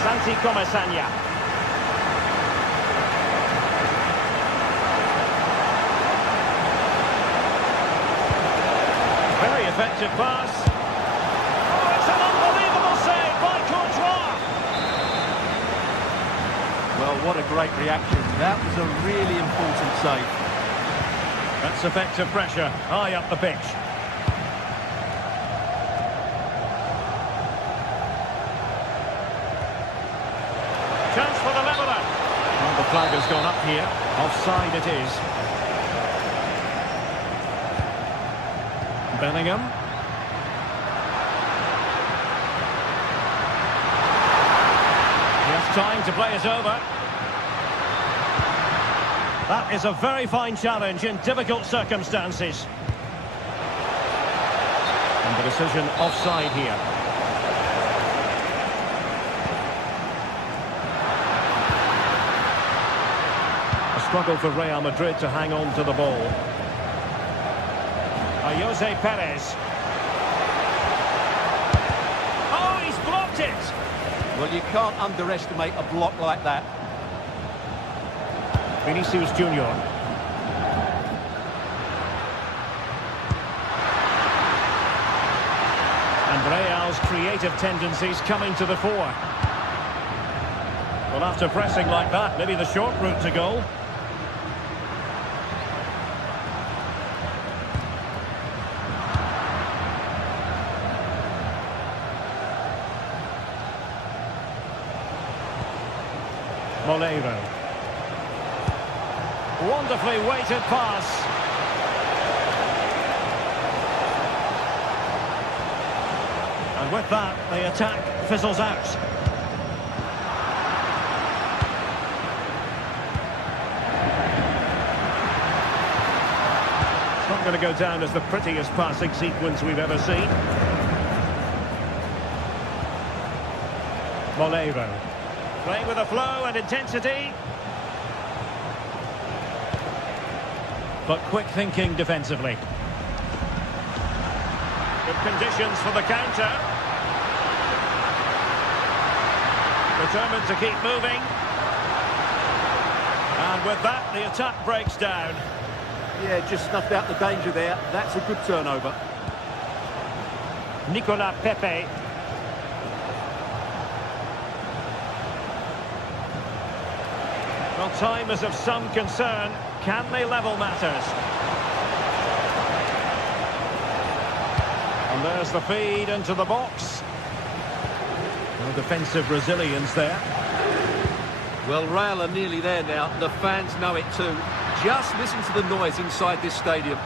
Santi Comesaña. Very effective pass. Oh, it's an unbelievable save by Courtois. Well, what a great reaction. That was a really important save. That's effective pressure, high up the pitch. Chance for the leveller. Well, the flag has gone up here. Offside it is. Bellingham. He has time to play it over. That is a very fine challenge in difficult circumstances. And the decision offside here. A struggle for Real Madrid to hang on to the ball. Jose Perez. Oh, he's blocked it! Well, you can't underestimate a block like that. Vinicius Junior. those creative tendencies coming to the fore. Well, after pressing like that, maybe the short route to goal. Moleiro. Wonderfully weighted pass. And with that, the attack fizzles out. It's not going to go down as the prettiest passing sequence we've ever seen. Moleiro. Playing with a flow and intensity. But quick thinking defensively. Good conditions for the counter. Determined to keep moving. And with that, the attack breaks down. Yeah, just snuffed out the danger there. That's a good turnover. Nicolas Pepe. Well, time is of some concern. Can they level matters? And there's the feed into the box. Well, defensive resilience there. Well, Real are nearly there now. The fans know it too. Just listen to the noise inside this stadium.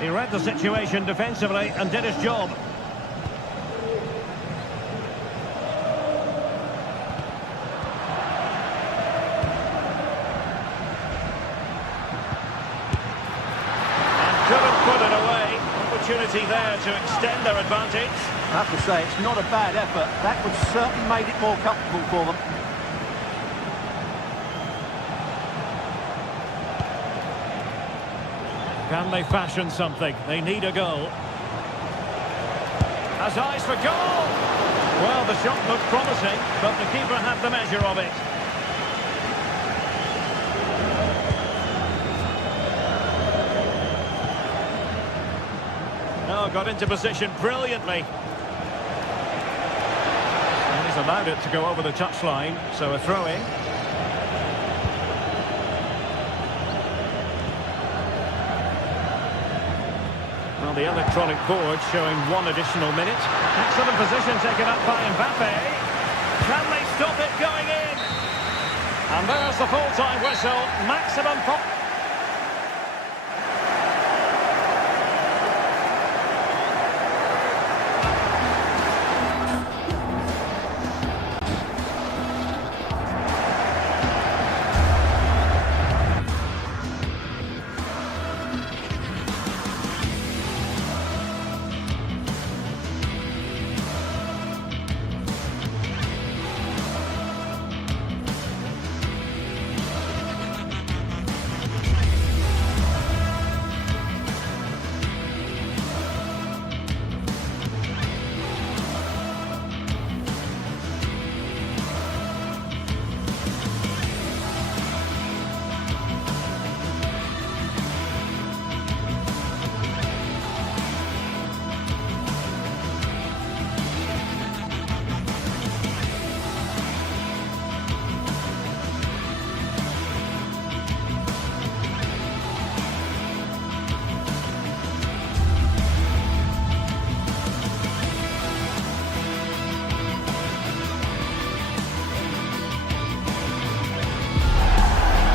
He read the situation defensively and did his job. And couldn't put it away. Opportunity there to extend their advantage. I have to say, it's not a bad effort. That would certainly made it more comfortable for them. Can they fashion something? They need a goal. Has eyes for goal! Well, the shot looked promising, but the keeper had the measure of it. Oh, got into position brilliantly. And he's allowed it to go over the touchline, so a throw-in. Well, the electronic board showing one additional minute. Excellent position taken up by Mbappe. Can they stop it going in? And there's the full-time whistle. Maximum pop.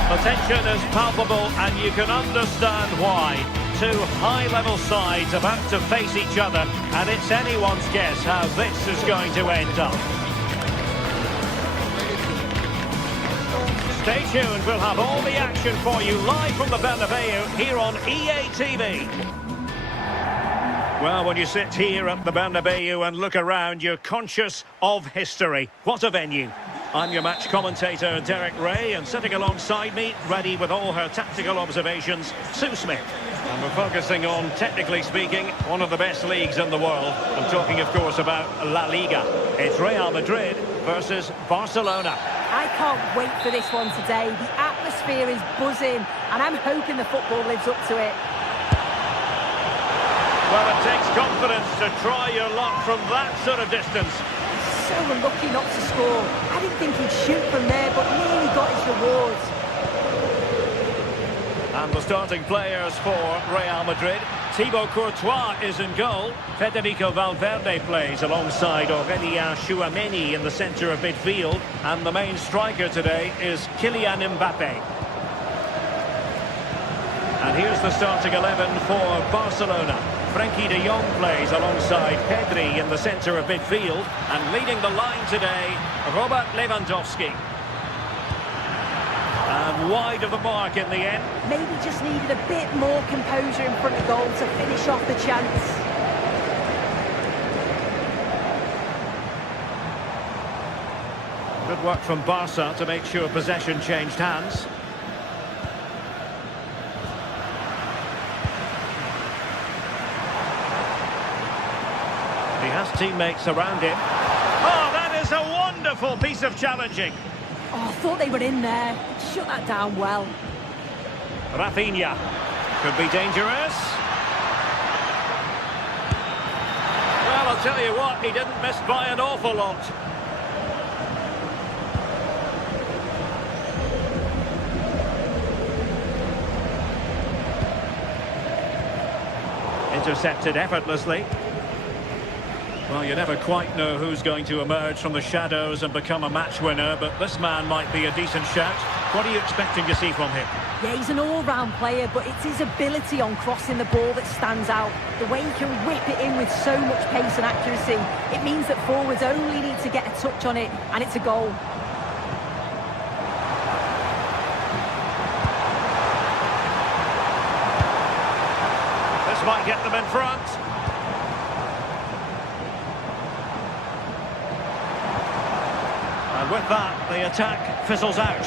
The tension is palpable, and you can understand why. Two high-level sides about to face each other, and it's anyone's guess how this is going to end up. Stay tuned, we'll have all the action for you live from the Bernabeu here on EA TV. Well, when you sit here at the Bernabeu and look around, you're conscious of history. What a venue. I'm your match commentator, Derek Ray, and sitting alongside me, ready with all her tactical observations, Sue Smith. And we're focusing on, technically speaking, one of the best leagues in the world. I'm talking, of course, about La Liga. It's Real Madrid versus Barcelona. I can't wait for this one today. The atmosphere is buzzing, and I'm hoping the football lives up to it. Well, it takes confidence to try your luck from that sort of distance. He's so unlucky not to score. I didn't think he'd shoot from there, but nearly got his rewards. And the starting players for Real Madrid. Thibaut Courtois is in goal. Federico Valverde plays alongside Aurélien Tchouaméni in the centre of midfield. And the main striker today is Kylian Mbappé. And here's the starting 11 for Barcelona. Frenkie de Jong plays alongside Pedri in the centre of midfield. And leading the line today, Robert Lewandowski. And wide of the mark in the end. Maybe just needed a bit more composure in front of goal to finish off the chance. Good work from Barca to make sure possession changed hands. He has teammates around him. Oh, that is a wonderful piece of challenging. Oh, I thought they were in there. Shut that down well. Rafinha could be dangerous. Well, I'll tell you what, he didn't miss by an awful lot. Intercepted effortlessly. Well, you never quite know who's going to emerge from the shadows and become a match winner, but this man might be a decent shout. What are you expecting to see from him? Yeah, he's an all-round player, but it's his ability on crossing the ball that stands out. The way he can whip it in with so much pace and accuracy, it means that forwards only need to get a touch on it, and it's a goal. This might get them in front. And with that, the attack fizzles out.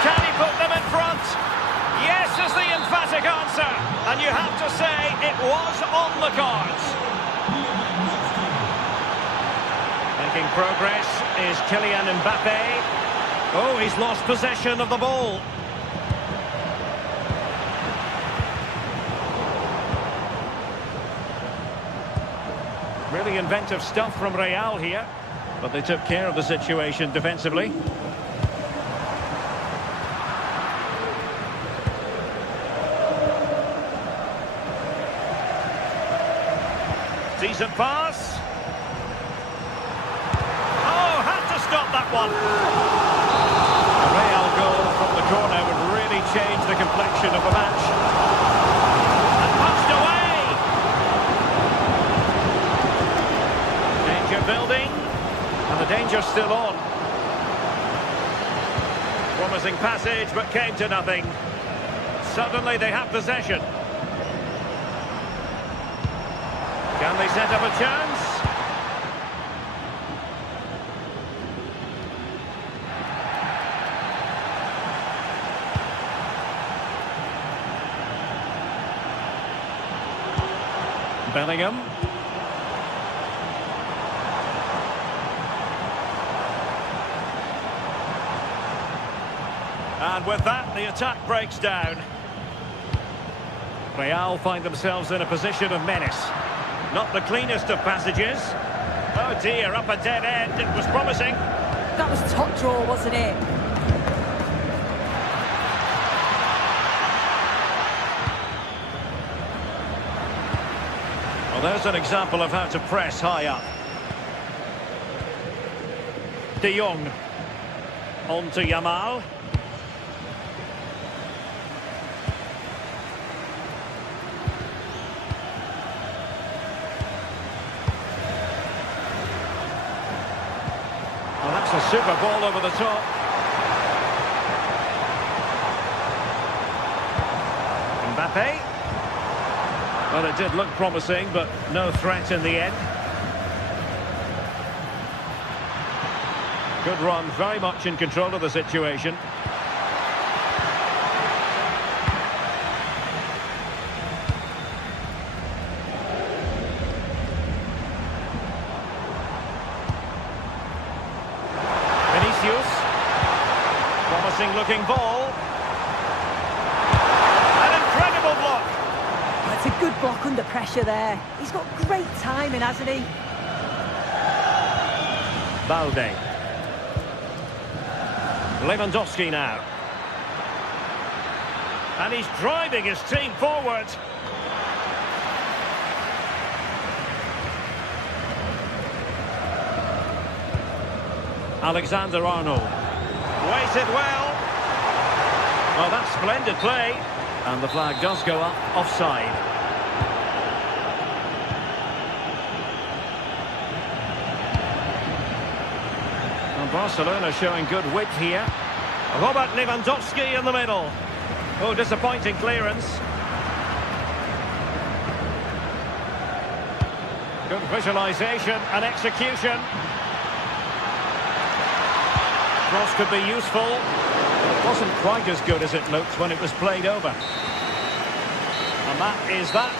Can he put them in front? Yes is the emphatic answer. And you have to say it was on the cards. Making progress is Kylian Mbappé. Oh, he's lost possession of the ball. Really inventive stuff from Real here, but they took care of the situation defensively. Decent pass. Oh, had to stop that one. A Real goal from the corner would really change the complexion of the match. And punched away. Danger building, and the danger's still on. Promising passage, but came to nothing. Suddenly they have possession. Can they set up a chance? Bellingham. And with that, the attack breaks down. Real find themselves in a position of menace. Not the cleanest of passages. Oh dear, up a dead end. It was promising. That was top draw, wasn't it? Well, there's an example of how to press high up. De Jong. On to Yamal. Well, that's a super ball over the top. Mbappé. Well, it did look promising, but no threat in the end. Good run, very much in control of the situation. promising looking ball. An incredible block. It's a good block under pressure there. He's got great timing, hasn't he? Balde. Lewandowski now. And he's driving his team forward. Alexander-Arnold. Waited well. Well, that's splendid play. And the flag does go up offside. And Barcelona showing good width here. Robert Lewandowski in the middle. Oh, disappointing clearance. Good visualisation and execution. Cross could be useful. It wasn't quite as good as it looked when it was played over. And that is that.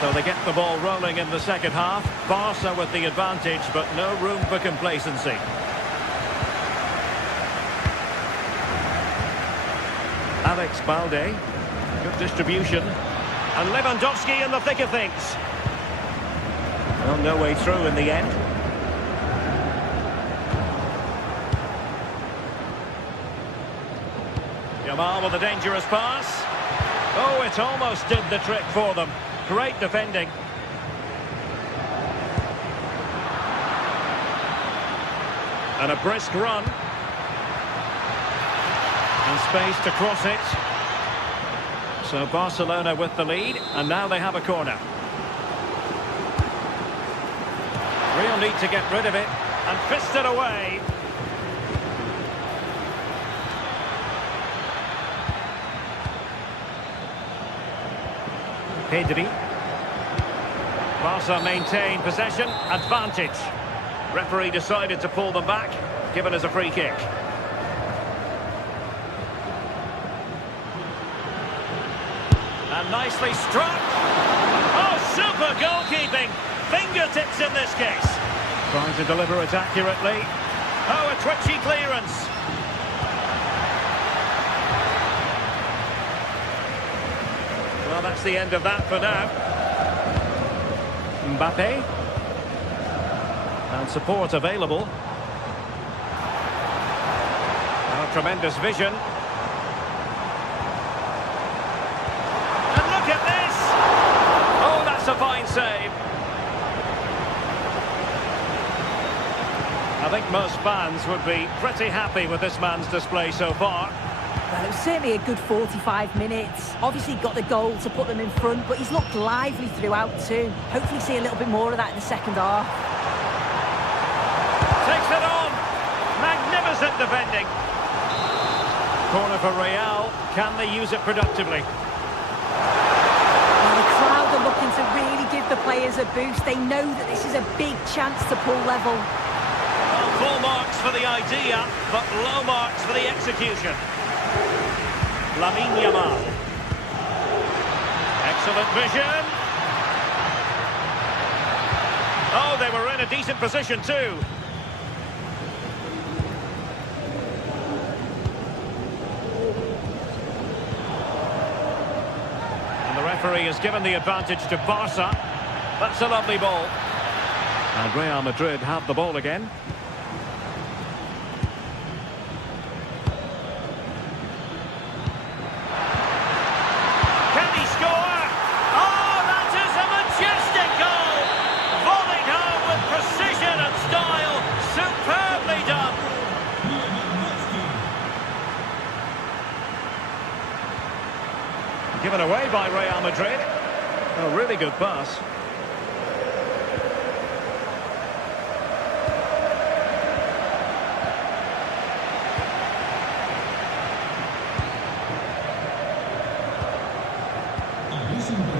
So they get the ball rolling in the second half. Barca with the advantage, but no room for complacency. Alex Balde. Good distribution. And Lewandowski in the thick of things. Well, no way through in the end. Yamal with a dangerous pass. Oh, it almost did the trick for them. Great defending. And a brisk run. And space to cross it. So Barcelona with the lead, and now they have a corner. Real need to get rid of it, and fist it away. Pedri. Barca maintain possession, advantage. Referee decided to pull them back, given as a free kick. And nicely struck. Oh, super goalkeeping. Fingertips in this case. Trying to deliver it accurately. Oh, a twitchy clearance. Well, that's the end of that for now. Mbappe. And support available. Oh, tremendous vision. And look at this! Oh, that's a fine save. I think most fans would be pretty happy with this man's display so far. Well, it was certainly a good 45 minutes. Obviously got the goal to put them in front, but he's looked lively throughout too. Hopefully see a little bit more of that in the second half. Takes it on. Magnificent defending. Corner for Real. Can they use it productively? Well, the crowd are looking to really give the players a boost. They know that this is a big chance to pull level. Well, full marks for the idea, but low marks for the execution. Lamine Yamal. Excellent vision. Oh, they were in a decent position too. And the referee has given the advantage to Barca. That's a lovely ball. And Real Madrid have the ball again. Given away by Real Madrid. A really good pass.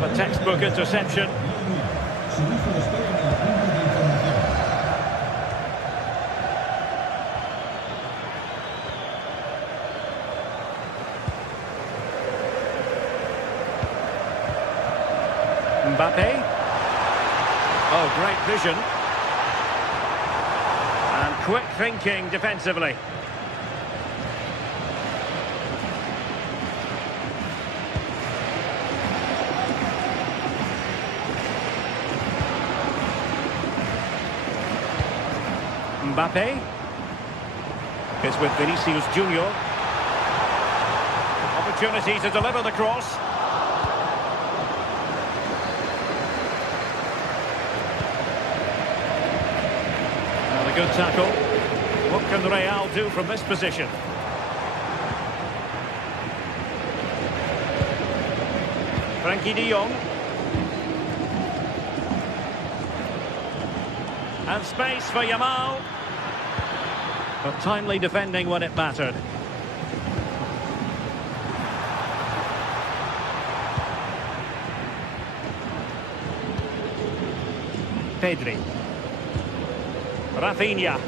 A textbook interception. Mbappe. Oh, great vision. And quick thinking defensively. Mbappe is with Vinicius Junior. Opportunity to deliver the cross. And a good tackle. What can Real do from this position? Frankie de Jong. And space for Yamal. But timely defending when it mattered. Pedri. Rafinha.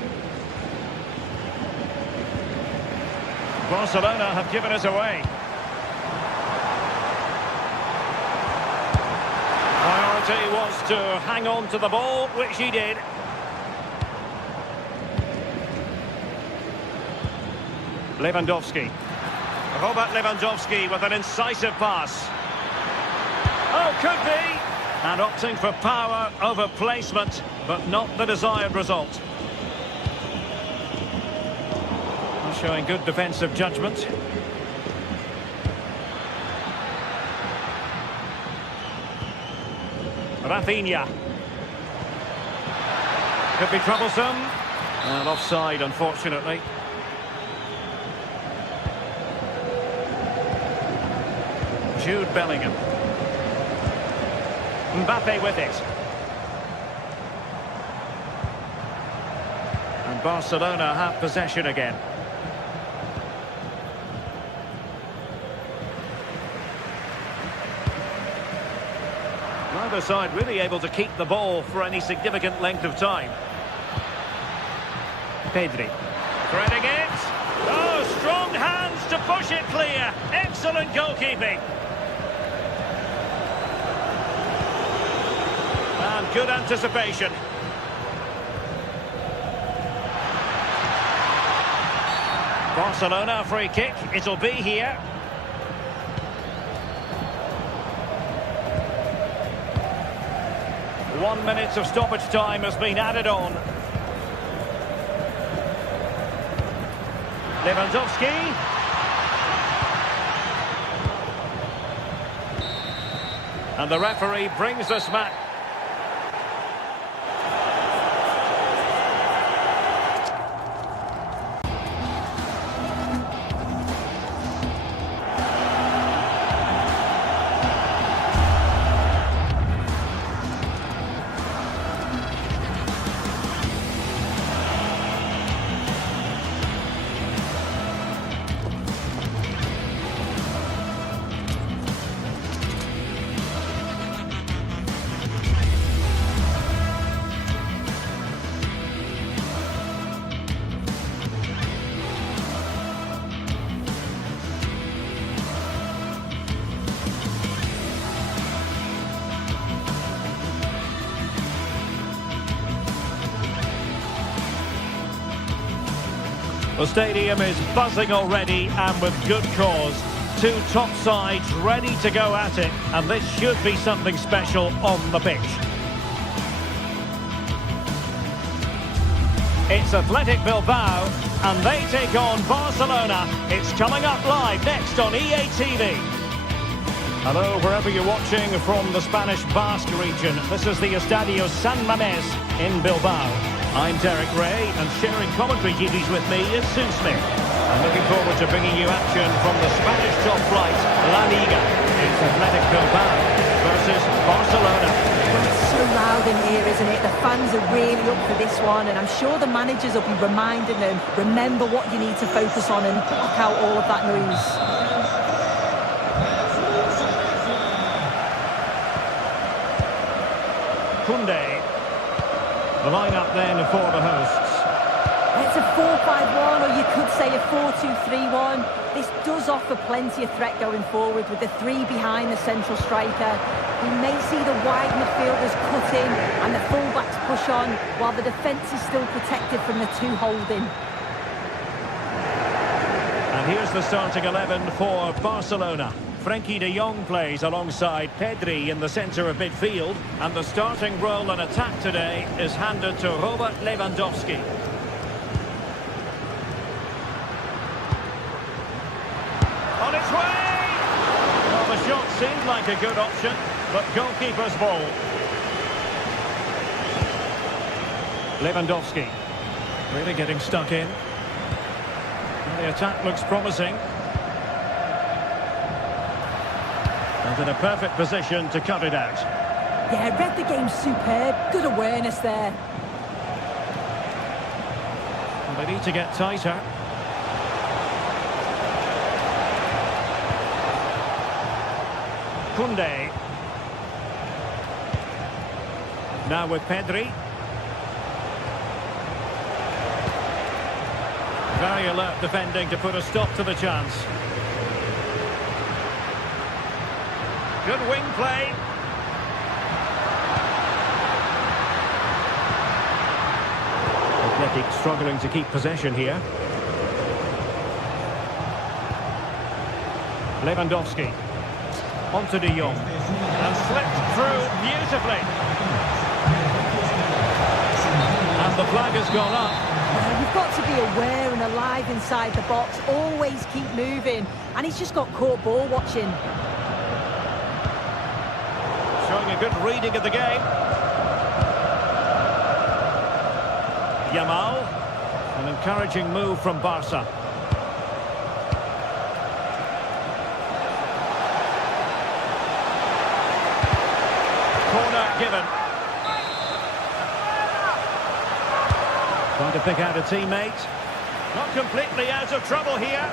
Barcelona have given us away. Priority was to hang on to the ball, which he did. Lewandowski. Robert Lewandowski with an incisive pass. Oh, could be! And opting for power over placement, but not the desired result. Showing good defensive judgment. Rafinha. Could be troublesome. And offside, unfortunately. Jude Bellingham. Mbappe with it. And Barcelona have possession again. Neither side really able to keep the ball for any significant length of time. Pedri. Threading it. Oh, strong hands to push it clear. Excellent goalkeeping. And good anticipation. Barcelona free kick. It'll be here. One minute of stoppage time has been added on. Lewandowski. And the referee brings this match. The stadium is buzzing already, and with good cause. Two top sides ready to go at it, and this should be something special on the pitch. It's Athletic Bilbao, and they take on Barcelona. It's coming up live next on EA TV. Hello, wherever you're watching from the Spanish Basque region. This is the Estadio San Mamés in Bilbao. I'm Derek Ray, and sharing commentary duties with me is Sue Smith. I'm looking forward to bringing you action from the Spanish top flight, La Liga. It's Athletic Bilbao versus Barcelona. Well, it's so loud in here, isn't it? The fans are really up for this one, and I'm sure the managers will be reminding them, remember what you need to focus on and block out all of that noise. Kunde. The line-up then for the hosts. It's a 4 4-5-1, or you could say a 4-2-3-1. This does offer plenty of threat going forward with the three behind the central striker. We may see the wide midfielders cut in and the fullbacks push on, while the defence is still protected from the two holding. And here's the starting 11 for Barcelona. Frenkie de Jong plays alongside Pedri in the centre of midfield, and the starting role in attack today is handed to Robert Lewandowski. On its way! Well, the shot seemed like a good option, but goalkeeper's ball. Lewandowski really getting stuck in. The attack looks promising. And in a perfect position to cut it out. Yeah, read the game superb. Good awareness there. And they need to get tighter. Koundé. Now with Pedri. Very alert defending to put a stop to the chance. Good wing play. Athletic struggling to keep possession here. Lewandowski. Onto de Jong. And slipped through beautifully. And the flag has gone up. You've got to be aware and alive inside the box. Always keep moving. And he's just got caught ball watching. Showing a good reading of the game. Yamal. An encouraging move from Barca. Corner given. Trying to pick out a teammate. Not completely out of trouble here.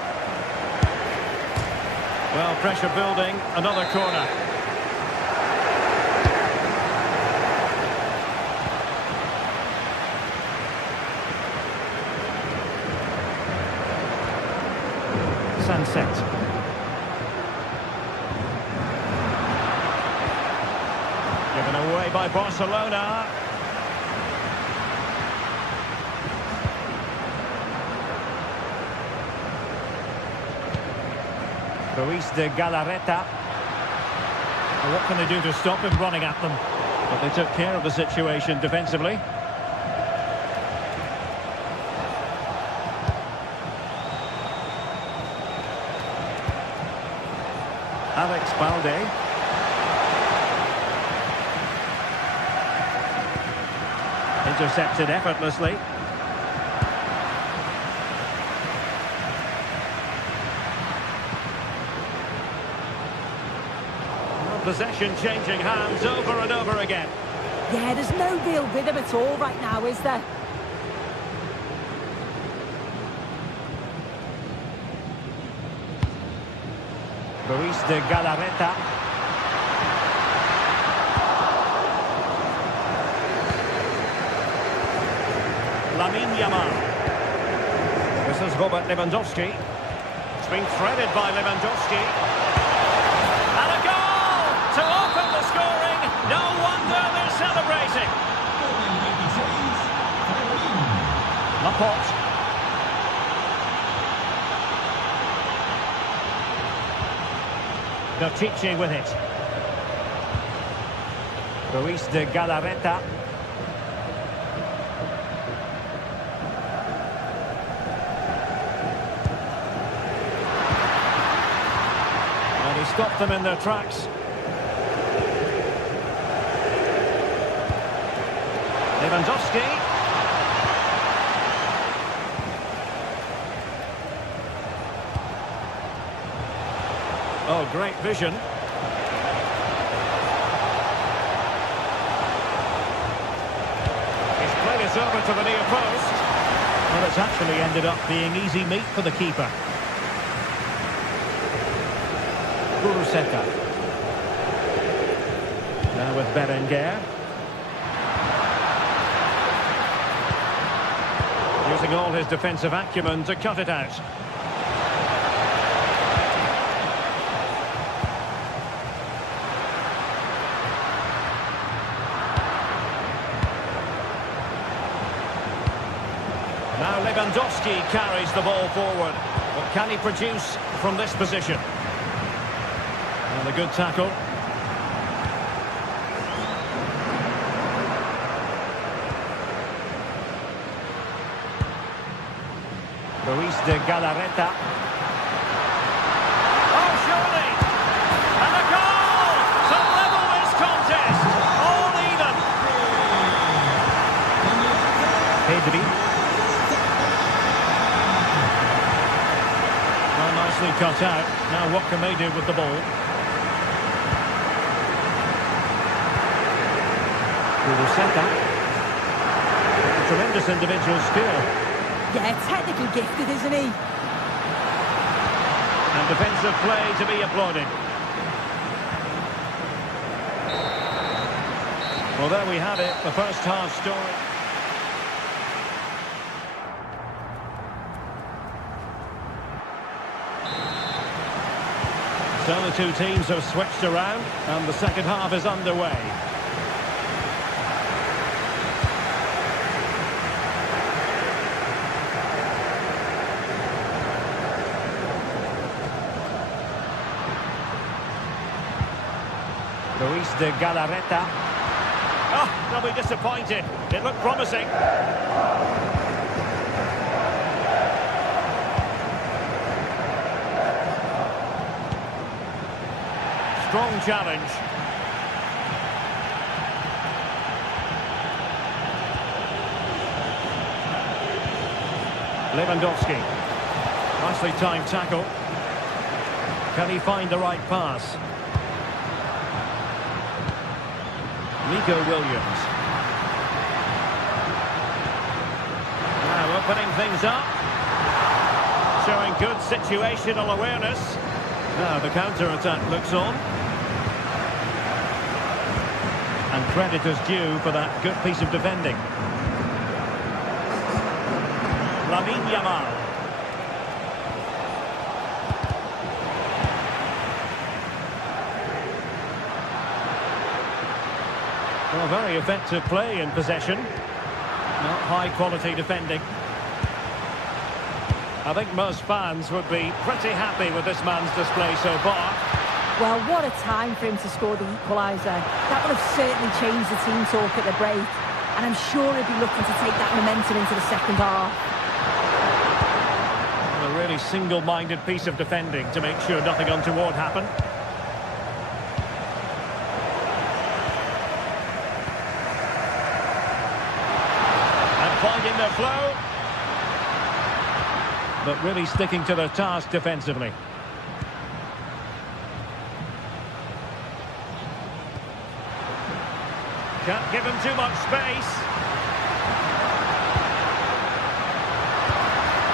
Well, pressure building. Another corner. Sunset. Given away by Barcelona. Ruiz de Galarreta. Well, what can they do to stop him running at them? But they took care of the situation defensively. Alex Balde. Intercepted effortlessly. Well, possession changing hands over and over again. Yeah, there's no real rhythm at all right now, is there? Ruiz de Galarreta. Yamal. This is Robert Lewandowski. It's been threaded by Lewandowski. And a goal to open the scoring. No wonder they're celebrating. Laporte. Dochichi with it. Ruiz de Galarreta. And he stopped them in their tracks. Lewandowski. Oh, great vision. He's played it over to the near post. Well, it's actually ended up being easy meat for the keeper. Kuruseka. Now with Berenguer. Using all his defensive acumen to cut it out. Now Lewandowski carries the ball forward. What can he produce from this position? And a good tackle. Luis de Galarreta. Oh, surely! And a goal to level this contest. All even. Pedri. Well, nicely cut out. Now what can they do with the ball? Uruseta. Tremendous individual skill. Yeah, technically gifted, isn't he? And defensive play to be applauded. Well, there we have it, the first half story. So the two teams have switched around, and the second half is underway. Luis de Galarreta. Oh, they'll be disappointed. It looked promising. Strong challenge. Lewandowski. Nicely timed tackle. Can he find the right pass? Nico Williams. Now opening things up. Showing good situational awareness. Now the counter-attack looks on. And credit is due for that good piece of defending. Lamine Yamal. Well, very effective play in possession. Not high-quality defending. I think most fans would be pretty happy with this man's display so far. Well, what a time for him to score the equaliser. That will have certainly changed the team talk at the break. And I'm sure he'll be looking to take that momentum into the second half. Well, a really single-minded piece of defending to make sure nothing untoward happened. Finding their flow, but really sticking to their task defensively. Can't give him too much space.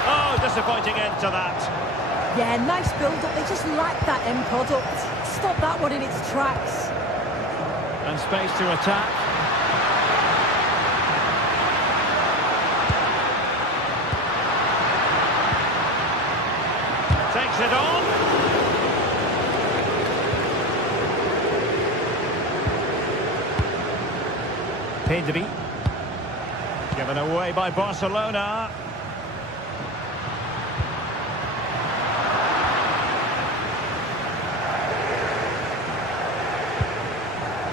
Oh, disappointing end to that. Yeah, nice build-up. They just lack that end product. Stop that one in its tracks. And space to attack. Takes it on. Pedri. Given away by Barcelona.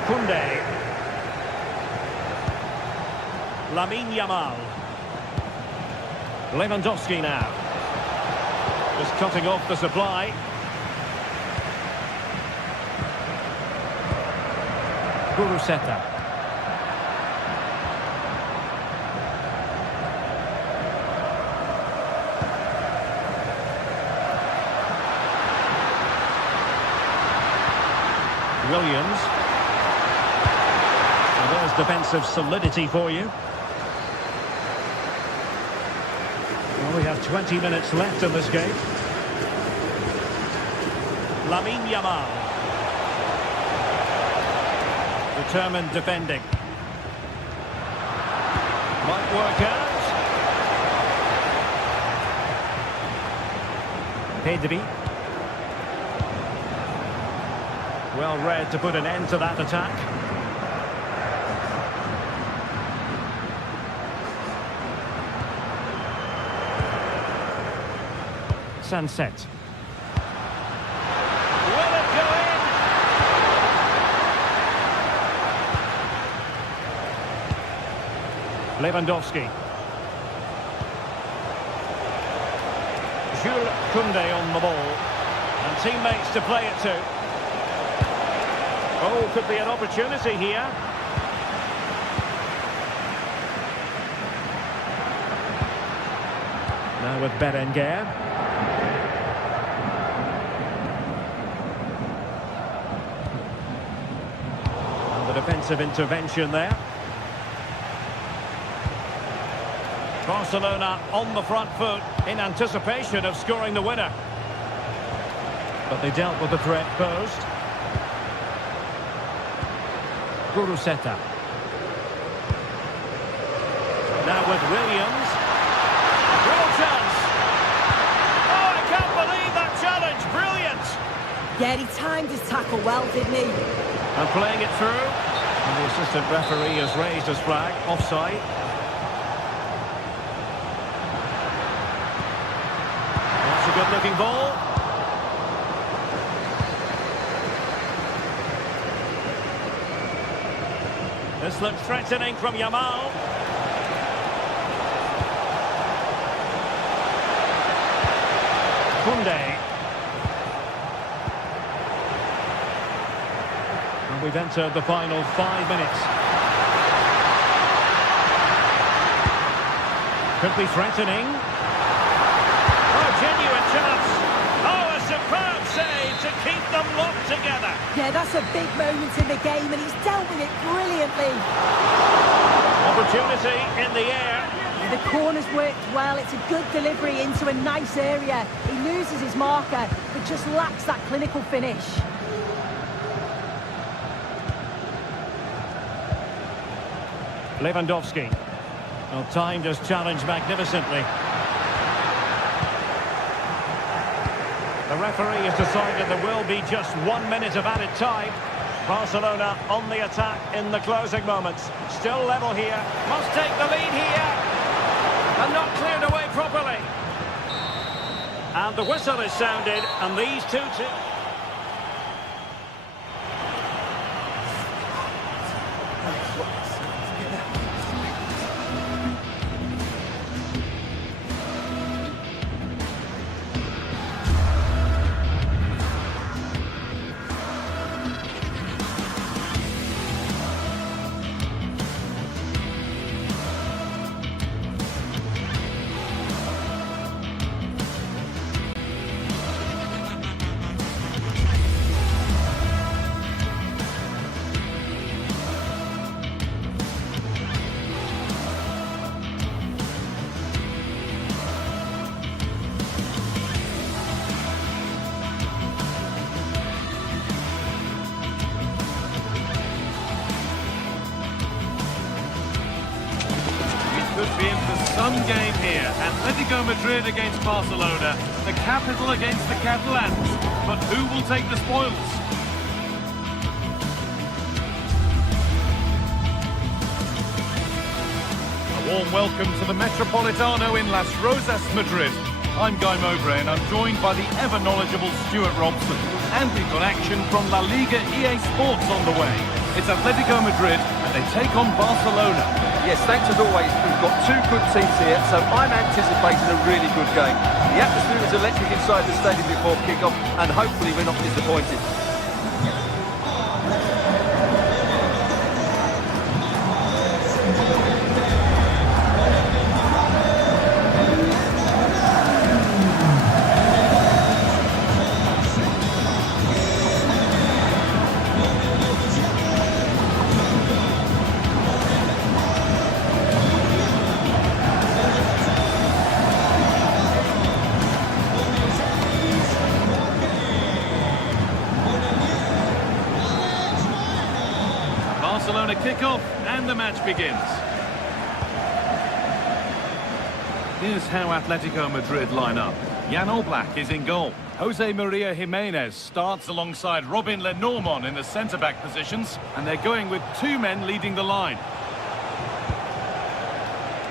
Koundé. Lamine Yamal. Lewandowski now. Just cutting off the supply. Uruseta. Williams. So there's defensive solidity for you. Well, we have 20 minutes left in this game. Lamine Yamal. Determined defending. Might work out. Pedri. Well read to put an end to that attack. Sunset. Will it go in? Lewandowski. Jules Koundé on the ball. And teammates to play it to. Oh, could be an opportunity here. Now with Berenguer. And the defensive intervention there. Barcelona on the front foot in anticipation of scoring the winner. But they dealt with the threat posed. Guruseta. Now with Williams. Real chance. Oh, I can't believe that challenge. Brilliant. Yeah, he timed his tackle well, didn't he? And playing it through. And the assistant referee has raised his flag. Offside. That's a good-looking ball. This looks threatening from Yamal. Koundé. And we've entered the final 5 minutes. Could be threatening. Oh, genuine chance. Oh, a superb save to keep them locked together. Yeah, that's a big moment in the game, and he's dealt with it brilliantly. Opportunity in the air. The corner's worked well. It's a good delivery into a nice area. He loses his marker, but just lacks that clinical finish. Lewandowski. Well, timed his challenge magnificently. The referee has decided there will be just 1 minute of added time. Barcelona on the attack in the closing moments. Still level here. Must take the lead here. And not cleared away properly. And the whistle is sounded, and these two teams... Could be in for some game here. Atletico Madrid against Barcelona, the capital against the Catalans. But who will take the spoils? A warm welcome to the Metropolitano in Las Rozas, Madrid. I'm Guy Mowbray and I'm joined by the ever-knowledgeable Stuart Robson. And we've got action from La Liga GTSports on the way. It's Atletico Madrid and they take on Barcelona. Yes, thanks as always. We've got two good teams here, so I'm anticipating a really good game. The atmosphere is electric inside the stadium before kick-off, and hopefully we're not disappointed. Barcelona kick-off and the match begins. Here's how Atletico Madrid line up. Jan Oblak is in goal. Jose Maria Jimenez starts alongside Robin Lenormand in the centre-back positions, and they're going with two men leading the line.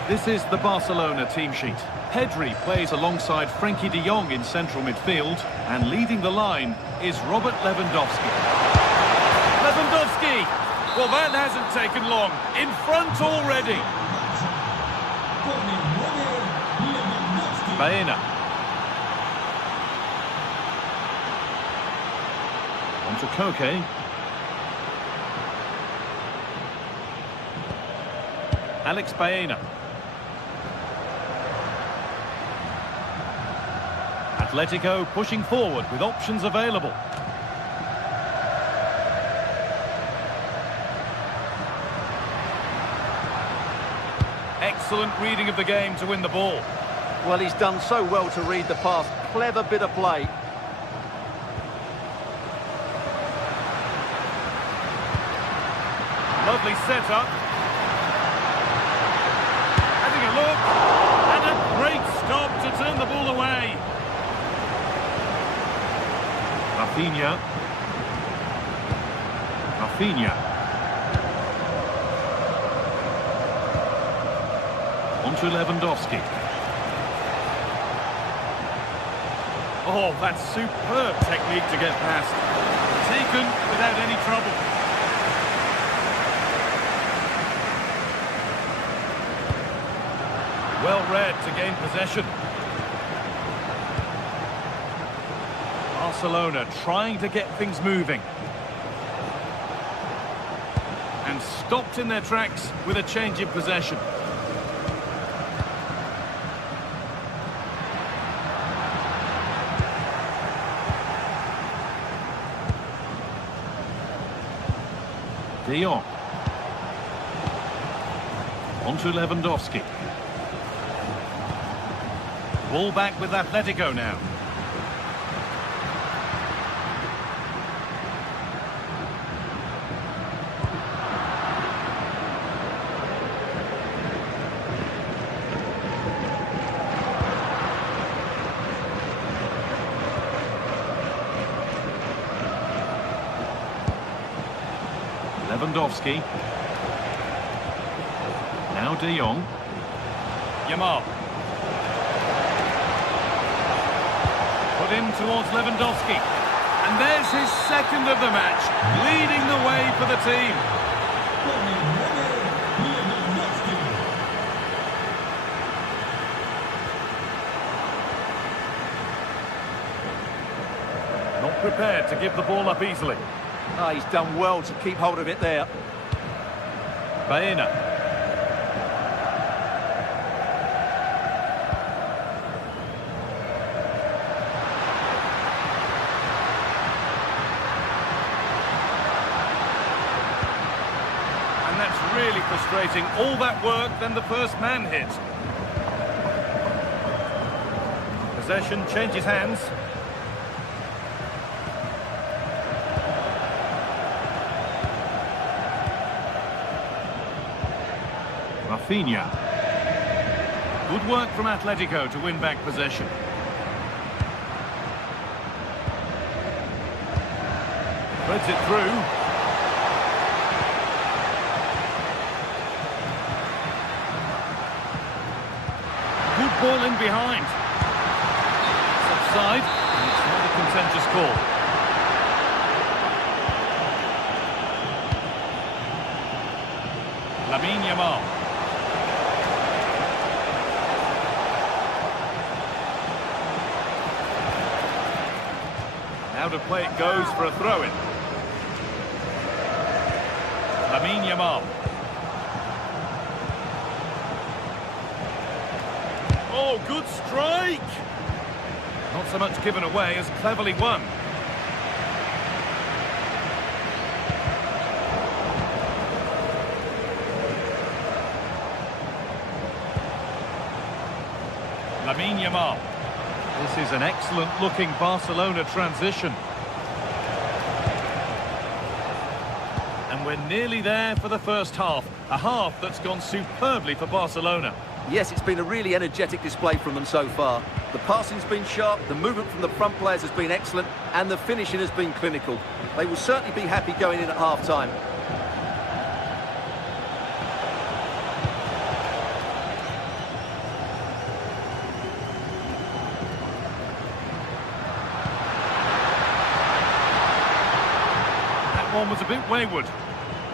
This is the Barcelona team sheet. Pedri plays alongside Frenkie de Jong in central midfield, and leading the line is Robert Lewandowski. Lewandowski! Well, that hasn't taken long. In front already. Baena. On to Koke. Alex Baena. Atletico pushing forward with options available. Excellent reading of the game to win the ball. Well, he's done so well to read the pass. Clever bit of play. Lovely setup. Having a look. And a great stop to turn the ball away. Rafinha. On to Lewandowski. Oh, that's superb technique to get past. Taken without any trouble. Well read to gain possession. Barcelona trying to get things moving. And stopped in their tracks with a change in possession. De Jong. On to Lewandowski. Ball back with Atletico now. Lewandowski. Now De Jong. Yamal. Put in towards Lewandowski. And there's his second of the match, leading the way for the team. Not prepared to give the ball up easily. Oh, he's done well to keep hold of it there. Baena. And that's really frustrating. All that work, then the first man hit. Possession changes hands. Rafinha. Good work from Atletico to win back possession. Threads it through. Good ball in behind. It's offside, and it's not a contentious call. Lamine Yamal. Out of play it goes for a throw-in. Lamine Yamal. Oh, good strike! Not so much given away as cleverly won. Lamine Yamal. This is an excellent-looking Barcelona transition. And we're nearly there for the first half. A half that's gone superbly for Barcelona. Yes, it's been a really energetic display from them so far. The passing's been sharp, the movement from the front players has been excellent, and the finishing has been clinical. They will certainly be happy going in at half-time. That one was a bit wayward.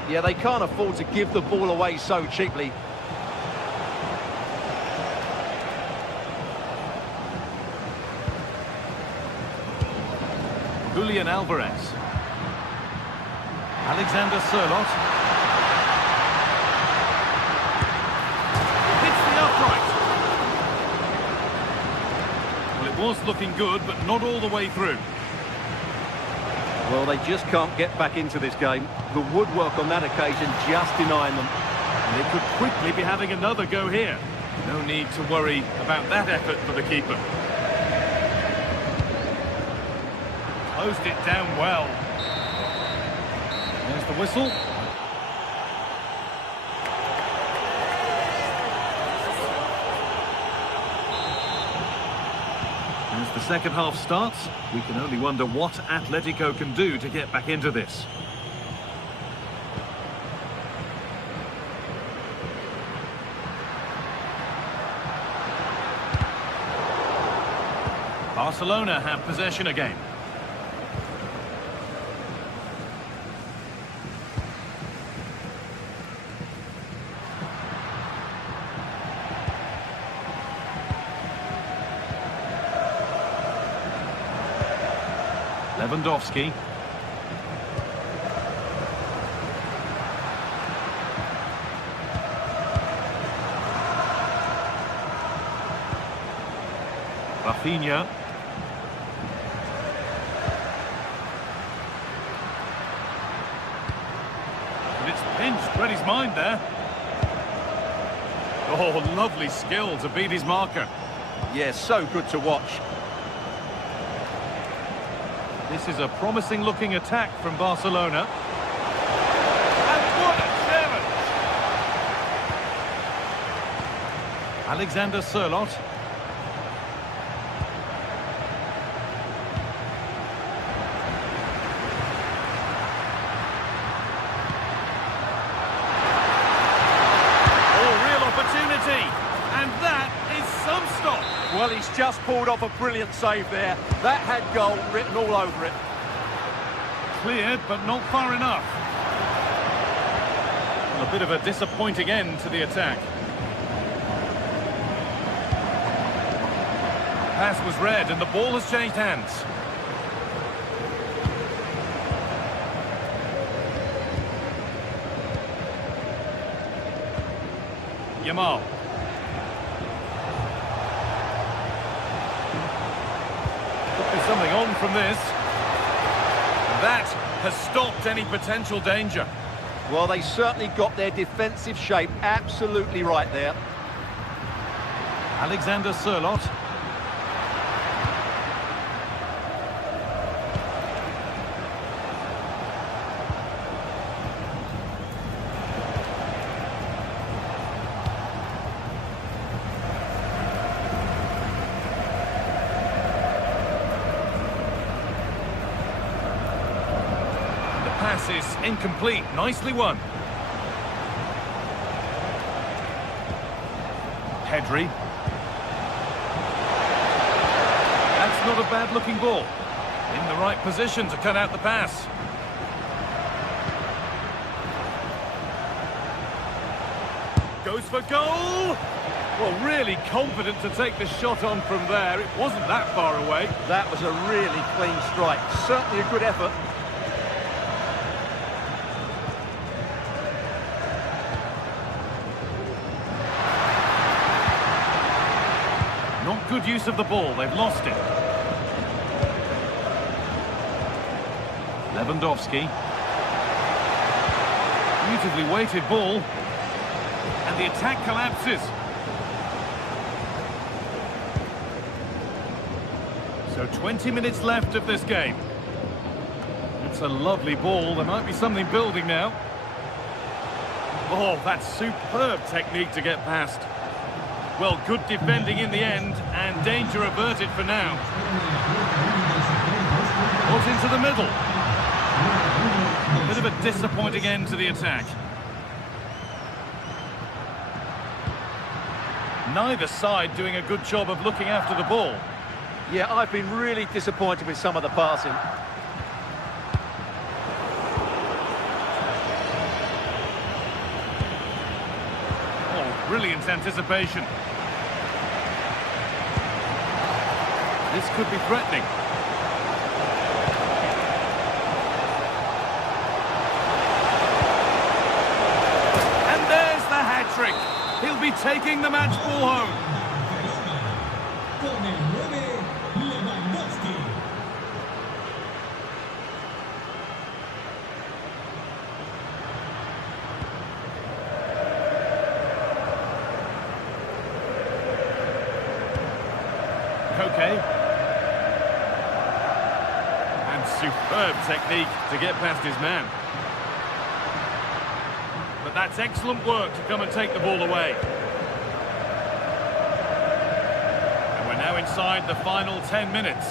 Yeah, they can't afford to give the ball away so cheaply. Julian Alvarez. Alexander Sørloth. Hits the upright. Well, it was looking good, but not all the way through. Well, they just can't get back into this game. The woodwork on that occasion just denying them. And they could quickly be having another go here. No need to worry about that effort for the keeper. Closed it down well. There's the whistle. As the second half starts, we can only wonder what Atletico can do to get back into this. Barcelona have possession again. Lewandowski. Rafinha. And it's pinched, read his mind there. Oh, lovely skill to beat his marker. Yeah, so good to watch. This is a promising-looking attack from Barcelona. And what a challenge! Alexander Sørloth. Oh, real opportunity! And that is some stop. Well, he's just pulled off a brilliant save there. That had goal written all over it. Cleared, but not far enough. A bit of a disappointing end to the attack. Pass was read, and the ball has changed hands. Yamal. Something on from this. That has stopped any potential danger. Well, they certainly got their defensive shape absolutely right there. Alexander Sørloth. Pass is incomplete. Nicely won. Pedri. That's not a bad-looking ball. In the right position to cut out the pass. Goes for goal! Well, really confident to take the shot on from there. It wasn't that far away. That was a really clean strike. Certainly a good effort. Not good use of the ball, they've lost it. Lewandowski. Beautifully weighted ball. And the attack collapses. So 20 minutes left of this game. It's a lovely ball, there might be something building now. Oh, that's superb technique to get past. Well, good defending in the end, and danger averted for now. Put into the middle. Bit of a disappointing end to the attack. Neither side doing a good job of looking after the ball. Yeah, I've been really disappointed with some of the passing. Oh, brilliant anticipation. This could be threatening. And there's the hat-trick. He'll be taking the match ball home. Con el 9, Lewandowski. Okay. And superb technique to get past his man. But that's excellent work to come and take the ball away. And we're now inside the final 10 minutes.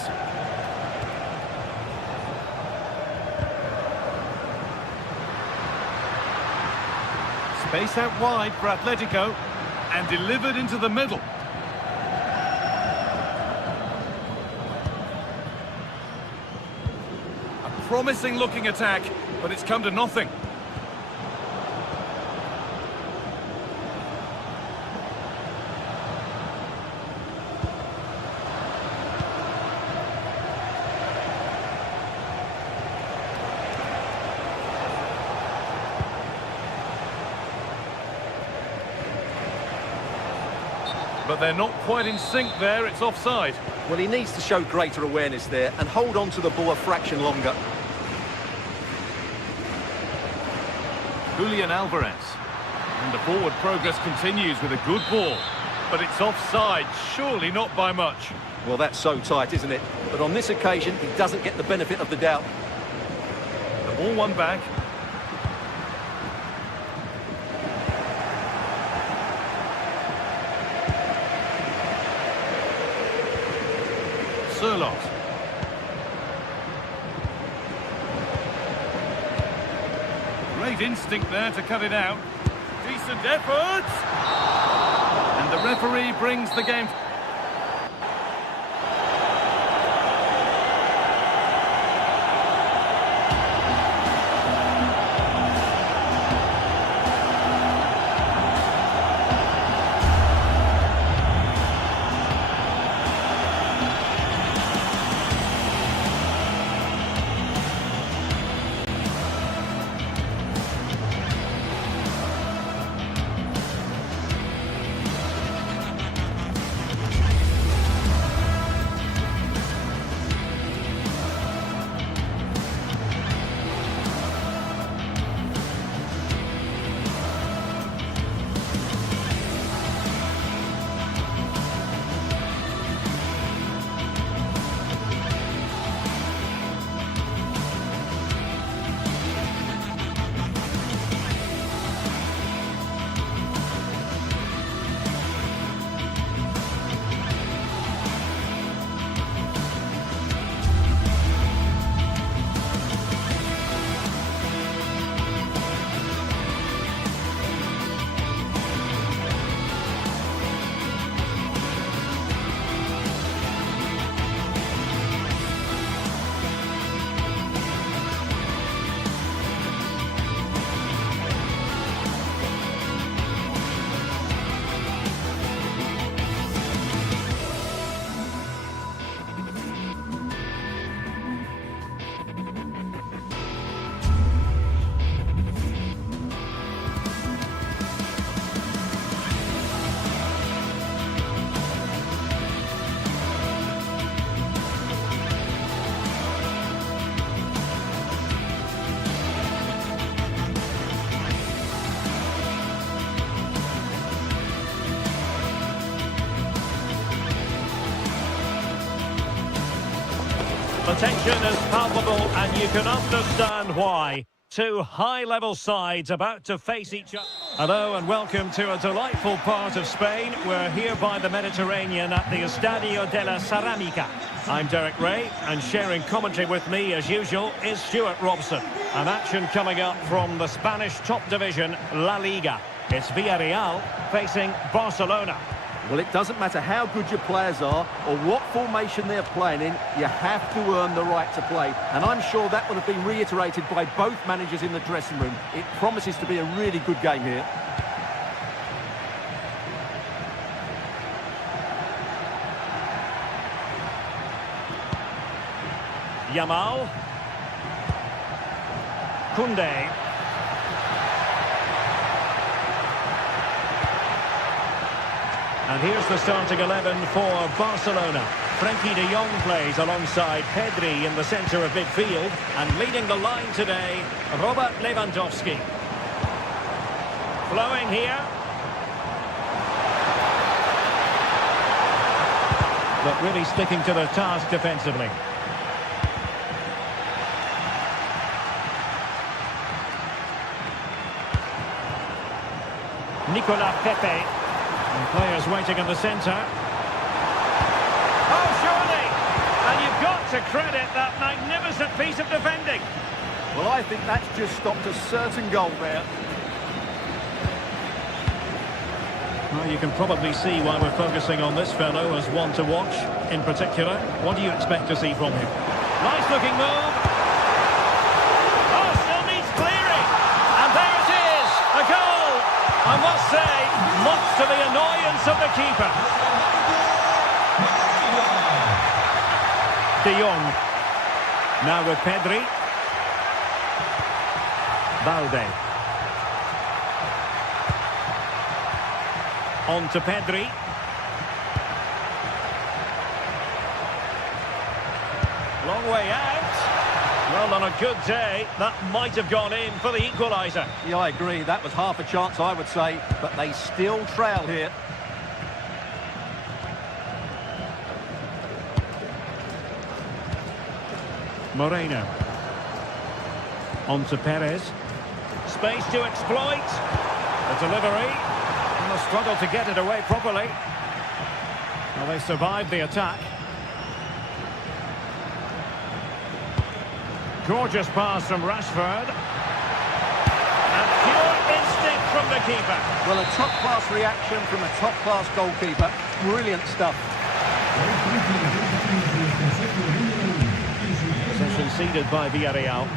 Space out wide for Atletico, and delivered into the middle. A promising looking attack, but it's come to nothing. But they're not quite in sync there, it's offside. Well, he needs to show greater awareness there and hold on to the ball a fraction longer. Julian Alvarez. And the forward progress continues with a good ball. But it's offside, surely not by much. Well, that's so tight, isn't it? But on this occasion, he doesn't get the benefit of the doubt. The ball won back. Sirlot. Great instinct there to cut it out. Decent effort! And the referee brings the game. The tension is palpable, and you can understand why. Two high-level sides about to face each other. Hello and welcome to a delightful part of Spain. We're here by the Mediterranean at the Estadio de la Ceramica. I'm Derek Ray, and sharing commentary with me, as usual, is Stuart Robson. An action coming up from the Spanish top division, La Liga. It's Villarreal facing Barcelona. Well, it doesn't matter how good your players are or what formation they're playing in, you have to earn the right to play. And I'm sure that would have been reiterated by both managers in the dressing room. It promises to be a really good game here. Yamal. Koundé. And here's the starting 11 for Barcelona. Frenkie de Jong plays alongside Pedri in the centre of midfield. And leading the line today, Robert Lewandowski. Flowing here. But really sticking to their task defensively. Nicolas Pepe. And players waiting in the centre. Oh, surely! And you've got to credit that magnificent piece of defending. Well, I think that's just stopped a certain goal there. Well, you can probably see why we're focusing on this fellow as one to watch in particular. What do you expect to see from him? Nice looking move. Oh, still needs clearing. And there it is, a goal. I must say, much to the annoyance of the keeper. De Jong. Now with Pedri. Valde. On to Pedri. Long way out. Well, on a good day, that might have gone in for the equaliser. Yeah, I agree. That was half a chance, I would say. But they still trail here. Moreno. On to Perez. Space to exploit. The delivery. And a struggle to get it away properly. Well, they survived the attack. Gorgeous pass from Rashford. And pure instinct from the keeper. Well, a top-class reaction from a top-class goalkeeper. Brilliant stuff. Possession ceded by Villarreal.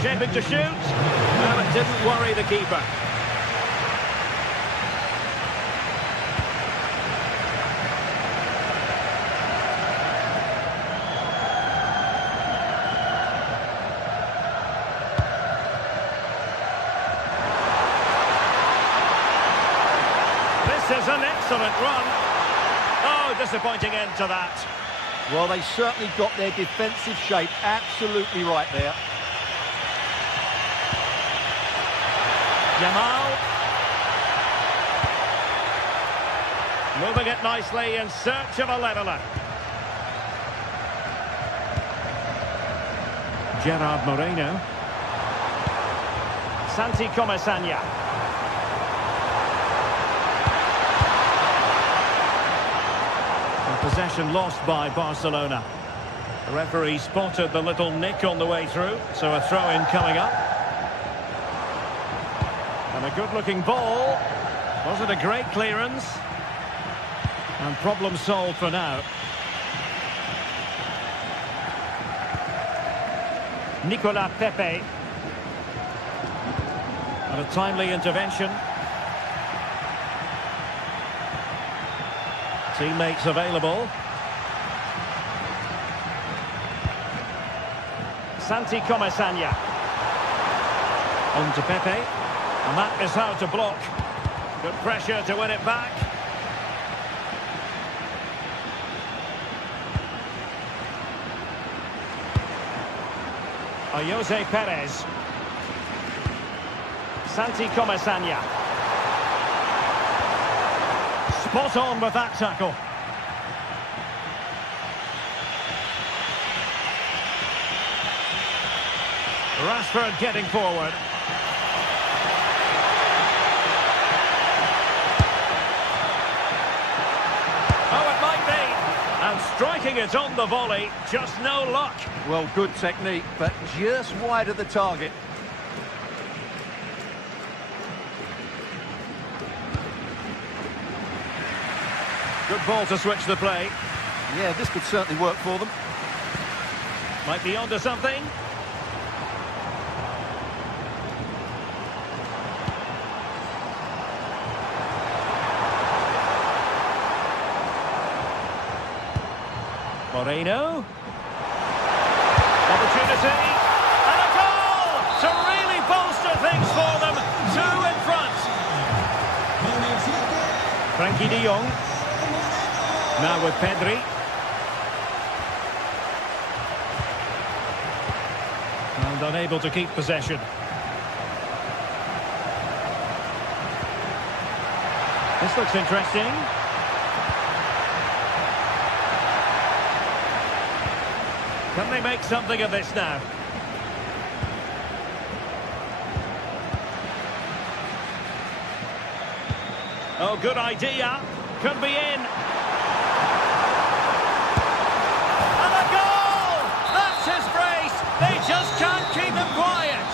Shaping to shoot. Well, it didn't worry the keeper. This is an excellent run. Oh, disappointing end to that. Well, they certainly got their defensive shape absolutely right there. Yamal. Moving it nicely in search of a leveller. Gerard Moreno. Santi Comesaña. Possession lost by Barcelona. The referee spotted the little nick on the way through, so a throw-in coming up. And a good-looking ball. Was it a great clearance? And problem solved for now. Nicolas Pepe. And a timely intervention. Teammates available. Santi Comesaña. On to Pepe. And that is how to block. Good pressure to win it back. Jose Perez. Santi Comesaña. Spot on with that tackle. Rashford getting forward. Oh, it might be. And striking it on the volley, just no luck. Well, good technique, but just wide of the target. Good ball to switch the play. Yeah, this could certainly work for them. Might be onto something. Moreno. Opportunity. And a goal to really bolster things for them. 2 in front. Frankie de Jong. Now with Pedri. And unable to keep possession. This looks interesting. Can they make something of this now? Oh, good idea. Could be in. And a goal! That's his brace. They just can't keep him quiet.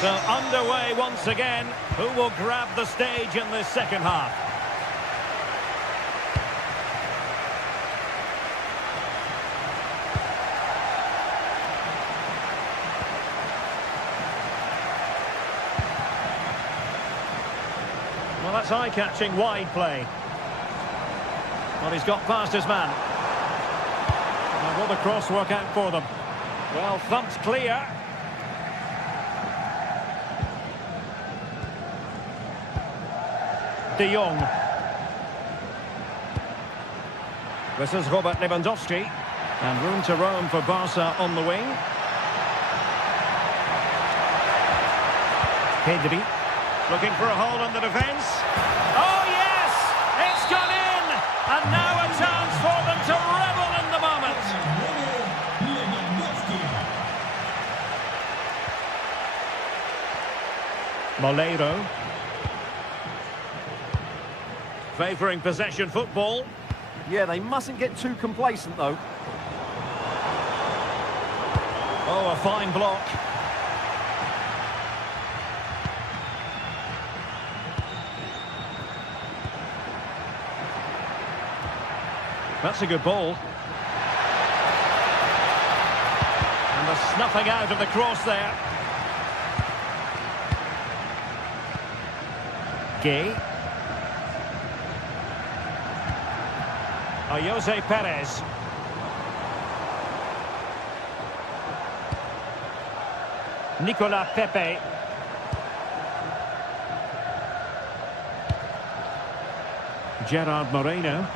So underway once again. Who will grab the stage in this second half? Well, that's eye-catching wide play. Well, he's got past his man. Now, will the cross work out for them? Well, thumped clear. De Jong. This is Robert Lewandowski. And room to roam for Barca on the wing. Pedri. Looking for a hole in the defence. Oh, yes! It's gone in! And now a chance for them to revel in the moment. Molero. Favouring possession football. Yeah, they mustn't get too complacent, though. Oh, a fine block. That's a good ball. And the snuffing out of the cross there. Gay. Jose Perez. Nicolas Pepe. Gerard Moreno.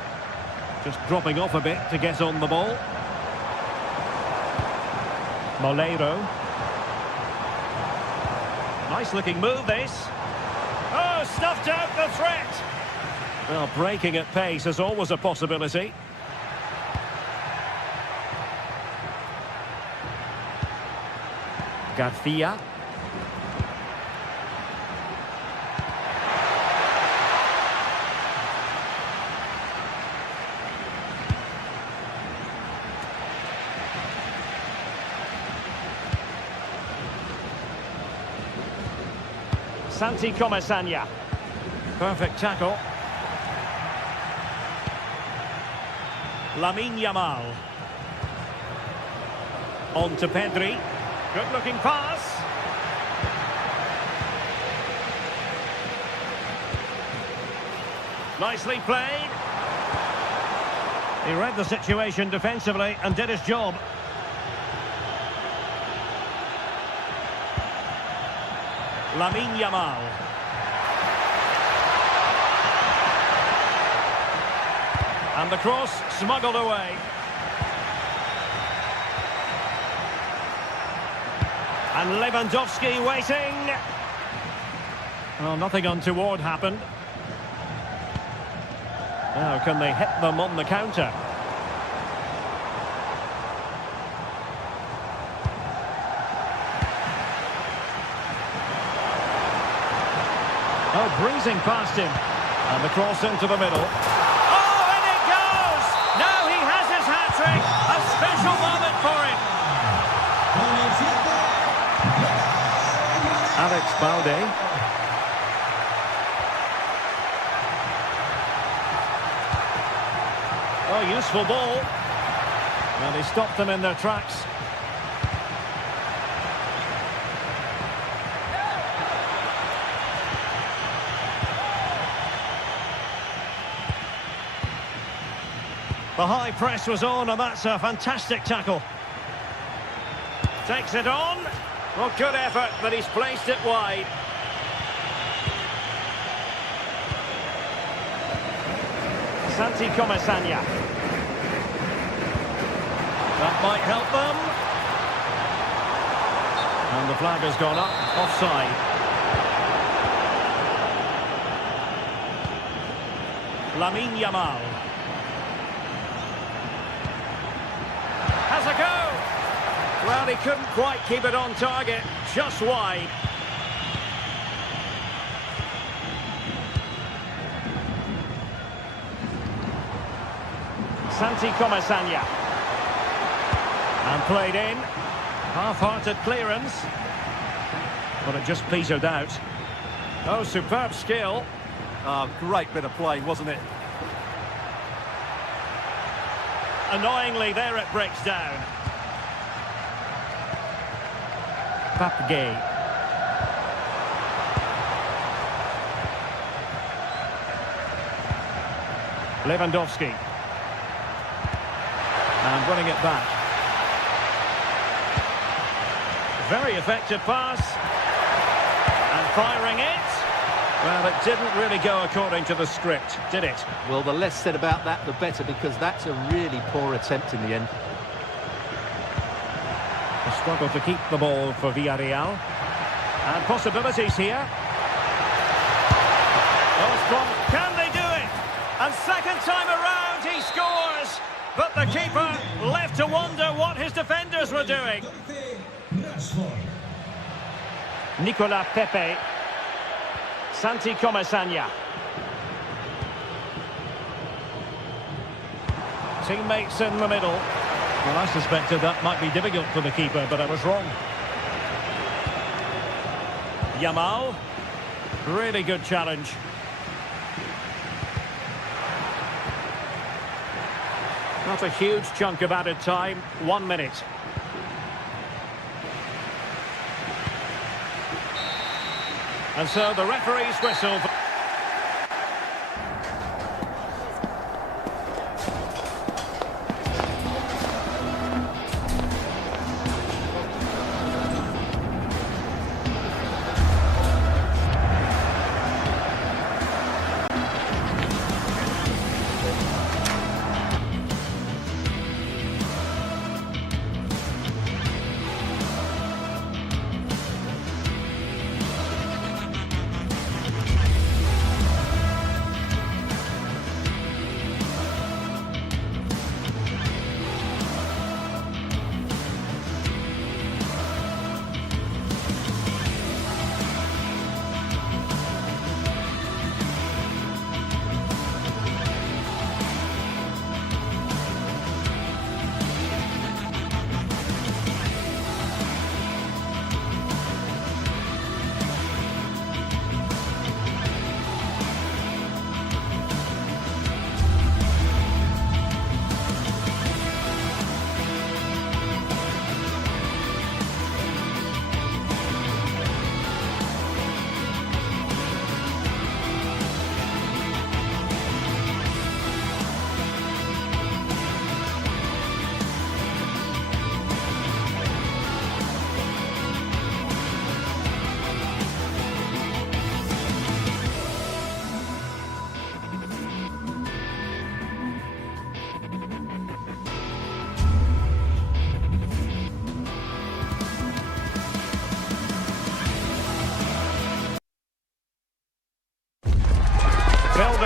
Just dropping off a bit to get on the ball. Molero. Nice looking move this. Oh, stuffed out the threat. Well, breaking at pace is always a possibility. Garcia. Santi Comesaña. Perfect tackle. Lamine Yamal. On to Pedri. Good-looking pass. Nicely played. He read the situation defensively and did his job. Lamine Yamal. And the cross smuggled away. And Lewandowski waiting. Oh, nothing untoward happened. Now, can they hit them on the counter? Oh, breezing past him. And the cross into the middle. Oh, and it goes! Now he has his hat-trick. A special moment for him. Alex Balde. Oh, useful ball. Well, he stopped them in their tracks. The high press was on, and that's a fantastic tackle. Takes it on. Well, good effort, but he's placed it wide. Santi Comasagna. That might help them. And the flag has gone up, offside. Lamine Yamal. Has a go. Well, he couldn't quite keep it on target, just wide. Santi Comasagna. And played in. Half-hearted clearance. But it just petered out. Oh, superb skill. Oh, great bit of play, wasn't it? Annoyingly, there it breaks down. Papgay. Lewandowski. And winning it back. Very effective pass. And firing it. Well, it didn't really go according to the script, did it? Well, the less said about that, the better, because that's a really poor attempt in the end. A struggle to keep the ball for Villarreal. And possibilities here. Oh, strong. Can they do it? And second time around, he scores. But the keeper left to wonder what his defenders were doing. Nicolas Pepe. Santi Comasagna. Teammates in the middle. Well, I suspected that might be difficult for the keeper, but I was wrong. Yamal. Really good challenge. Not a huge chunk of added time. 1 minute. And so the referee's whistle.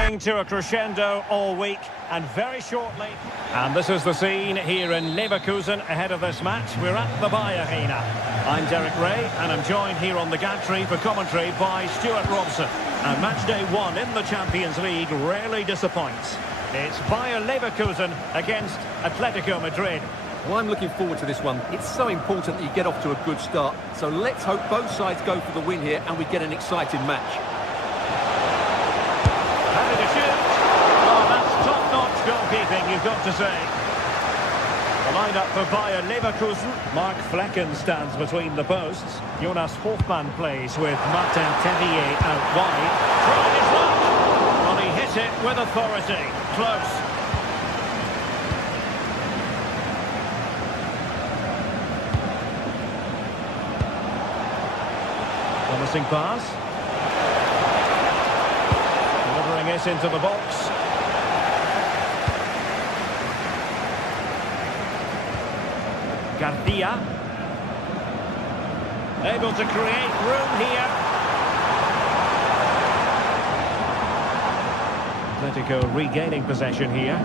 building to a crescendo all week, and very shortly... And this is the scene here in Leverkusen ahead of this match. We're at the Bayer Arena. I'm Derek Ray, and I'm joined here on the gantry for commentary by Stuart Robson. And match day 1 in the Champions League rarely disappoints. It's Bayer Leverkusen against Atletico Madrid. Well, I'm looking forward to this one. It's so important that you get off to a good start. So let's hope both sides go for the win here and we get an exciting match. Happy to shoot. Oh, that's top-notch goalkeeping, you've got to say. The line-up for Bayer Leverkusen. Mark Flecken stands between the posts. Jonas Hofmann plays with Martin Terrier out wide. Trying his luck. Well, he hit it with authority. Close. Promising pass. Delivering it into the box. Garcia. Able to create room here. Atletico regaining possession here.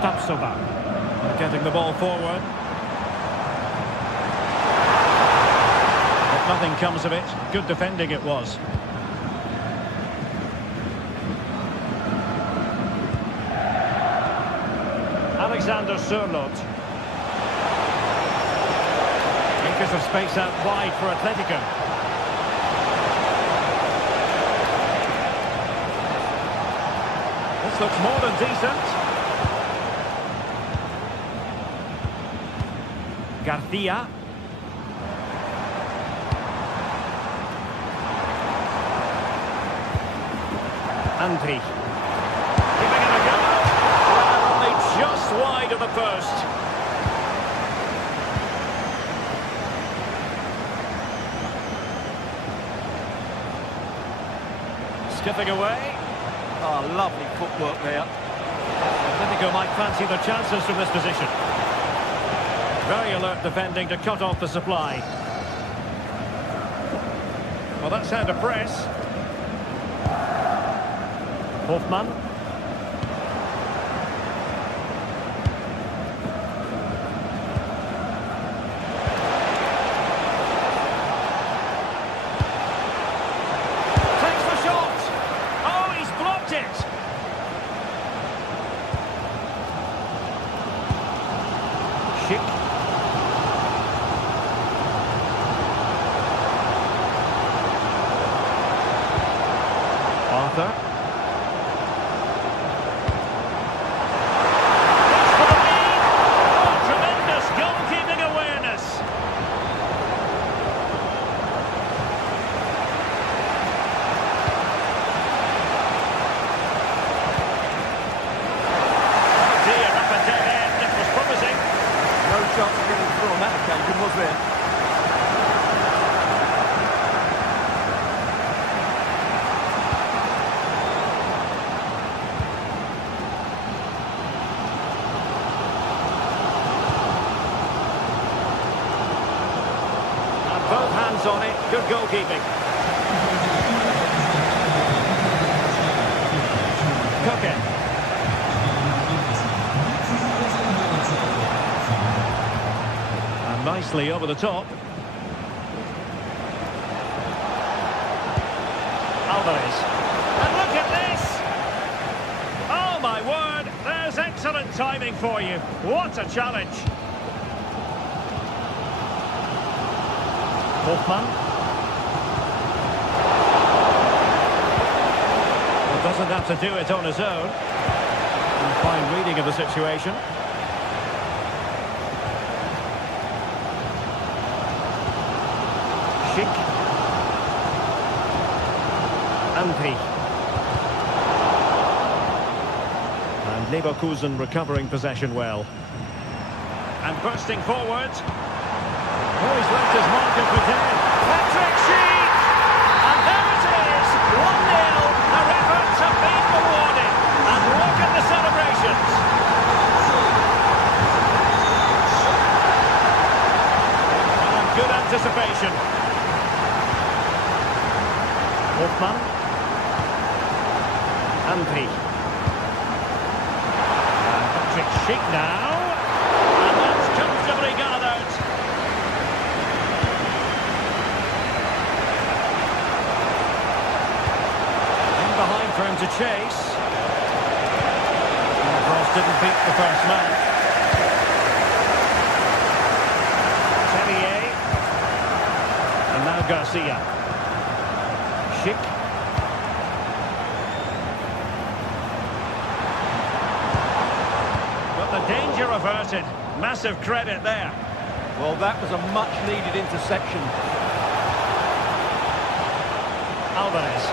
Tapsoba getting the ball forward. But nothing comes of it. Good defending it was. Alexander Sørloth. Acres of space out wide for Atletico. This looks more than decent. Garcia. Andri. Giving it a go. Well, only just wide of the post. Skipping away. Oh, lovely footwork there. Atletico might fancy the chances from this position. Very alert defending to cut off the supply. Well, that's how to press. Hofmann. Takes the shot. Oh, he's blocked it. Schick. Arthur. Both hands on it. Good goalkeeping. Koke. And nicely over the top. Alvarez. And look at this! Oh my word! There's excellent timing for you. What a challenge! Hofmann. Well, doesn't have to do it on his own. And fine reading of the situation. Schick. Andri. And Leverkusen recovering possession well. And bursting forward. Oh, he's left his marker for dead. Patrick Schick! And there it is, 1-0. Their efforts have been rewarded. Hofmann. Anpi. Patrick Schick now. And that's comfortably gathered. In behind for him to chase. And the cross didn't beat the first man. Terrier. And now Garcia. Schick. But the danger averted. Massive credit there. Well, that was a much-needed interception. Alvarez.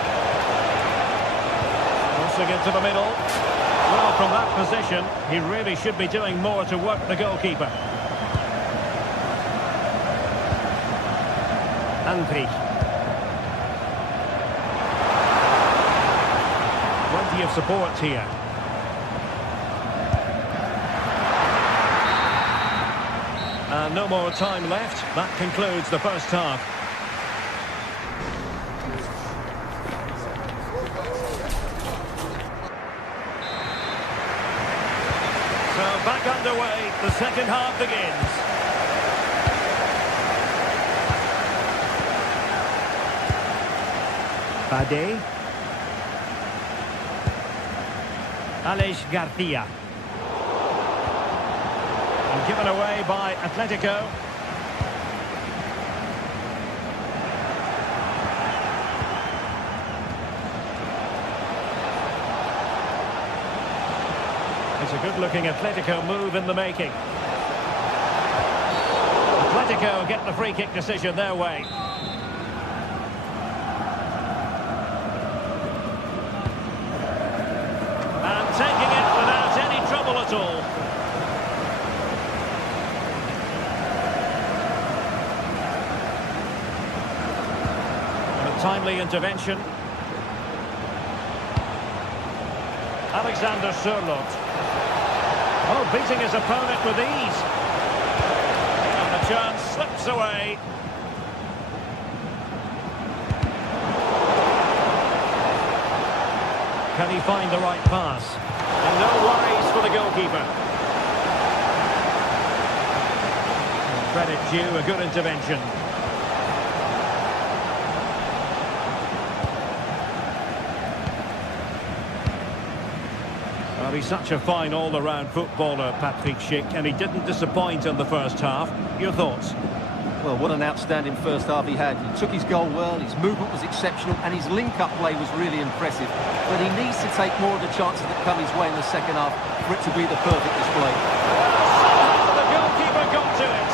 Crossing into the middle. Well, from that position, he really should be doing more to work the goalkeeper. Anpi. Plenty of support here. And no more time left. That concludes the first half. So back underway. The second half begins. Bade. Alex Garcia. And given away by Atletico. It's a good-looking Atletico move in the making. Atletico get the free kick decision their way. And taking it without any trouble at all. Timely intervention. Alexander Sørloth. Oh, beating his opponent with ease. And the chance slips away. Can he find the right pass? And no worries for the goalkeeper. Credit due, a good intervention. Well, he's such a fine all-around footballer, Patrick Schick, and he didn't disappoint in the first half. Your thoughts? Well, what an outstanding first half he had. He took his goal well, his movement was exceptional, and his link-up play was really impressive. But he needs to take more of the chances that come his way in the second half for it to be the perfect display. Somehow the goalkeeper got to it.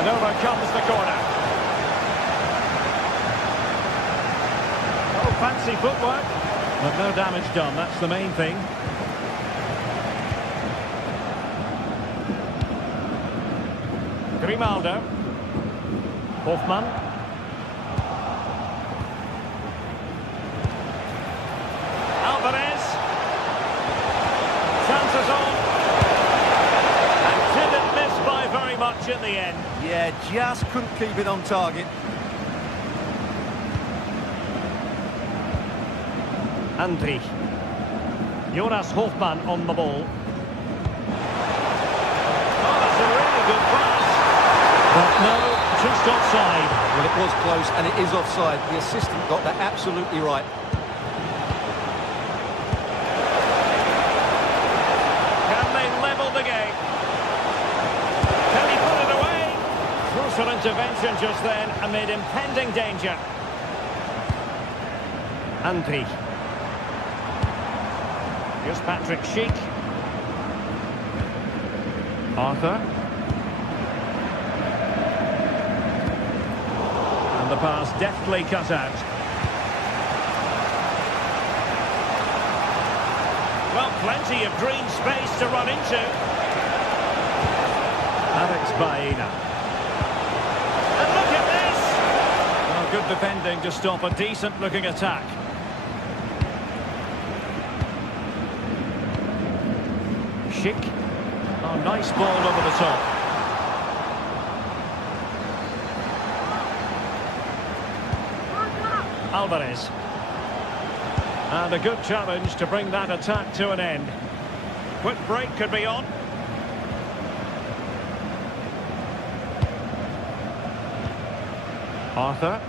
And over comes the corner. Oh, fancy footwork. But no damage done, that's the main thing. Grimaldo. Hofmann. Alvarez. Chances on. And didn't miss by very much in the end. Yeah, just couldn't keep it on target. Andri. Jonas Hofmann on the ball. Oh, that's a really good pass. But no, just offside. Well, it was close, and it is offside. The assistant got that absolutely right. Can they level the game? Can he put it away? Crucial intervention just then amid impending danger. Andri. Here's Patrick Schick. Arthur. And the pass deftly cut out. Well, plenty of green space to run into. Alex Baena. And look at this! Well, good defending to stop a decent-looking attack. Schick. Oh, nice ball over the top. Alvarez. And a good challenge to bring that attack to an end. Quick break could be on. Arthur.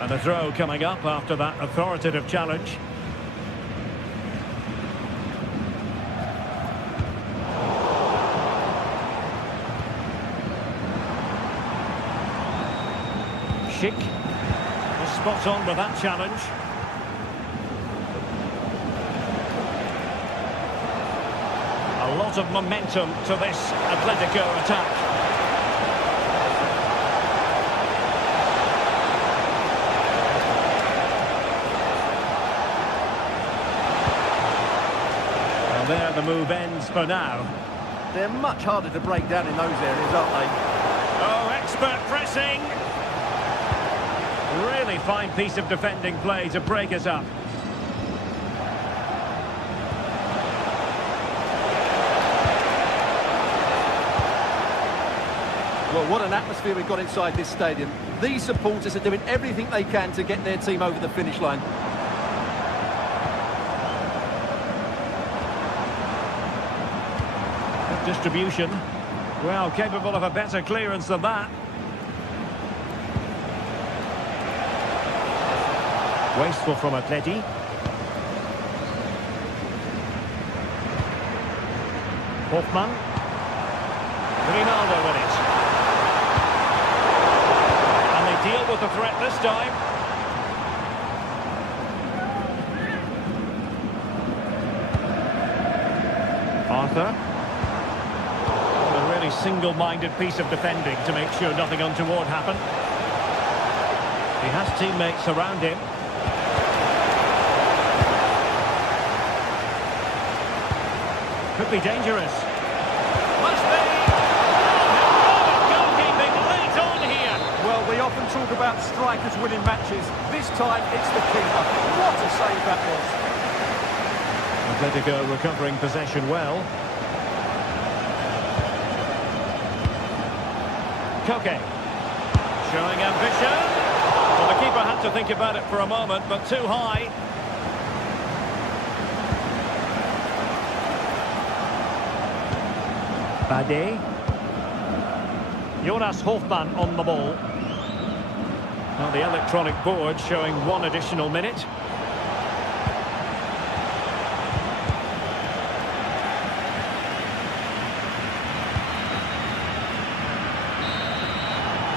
And a throw coming up after that authoritative challenge. Schick was spot on with that challenge. A lot of momentum to this Atletico attack. And there the move ends for now. They're much harder to break down in those areas, aren't they? Oh, expert pressing. Really fine piece of defending play to break us up. Well, what an atmosphere we've got inside this stadium. These supporters are doing everything they can to get their team over the finish line. Good distribution. Well, capable of a better clearance than that. Wasteful from Atleti. Hoffman. Ronaldo with it. And they deal with the threat this time. Arthur. A really single-minded piece of defending to make sure nothing untoward happened. He has teammates around him. Could be dangerous. Must be! Goalkeeping late on here. Well, we often talk about strikers winning matches. This time, it's the keeper. What a save that was. Atletico recovering possession well. Koke. Showing ambition. Well, the keeper had to think about it for a moment, but too high. Bade. Jonas Hoffman on the ball. Well, the electronic board showing one additional minute.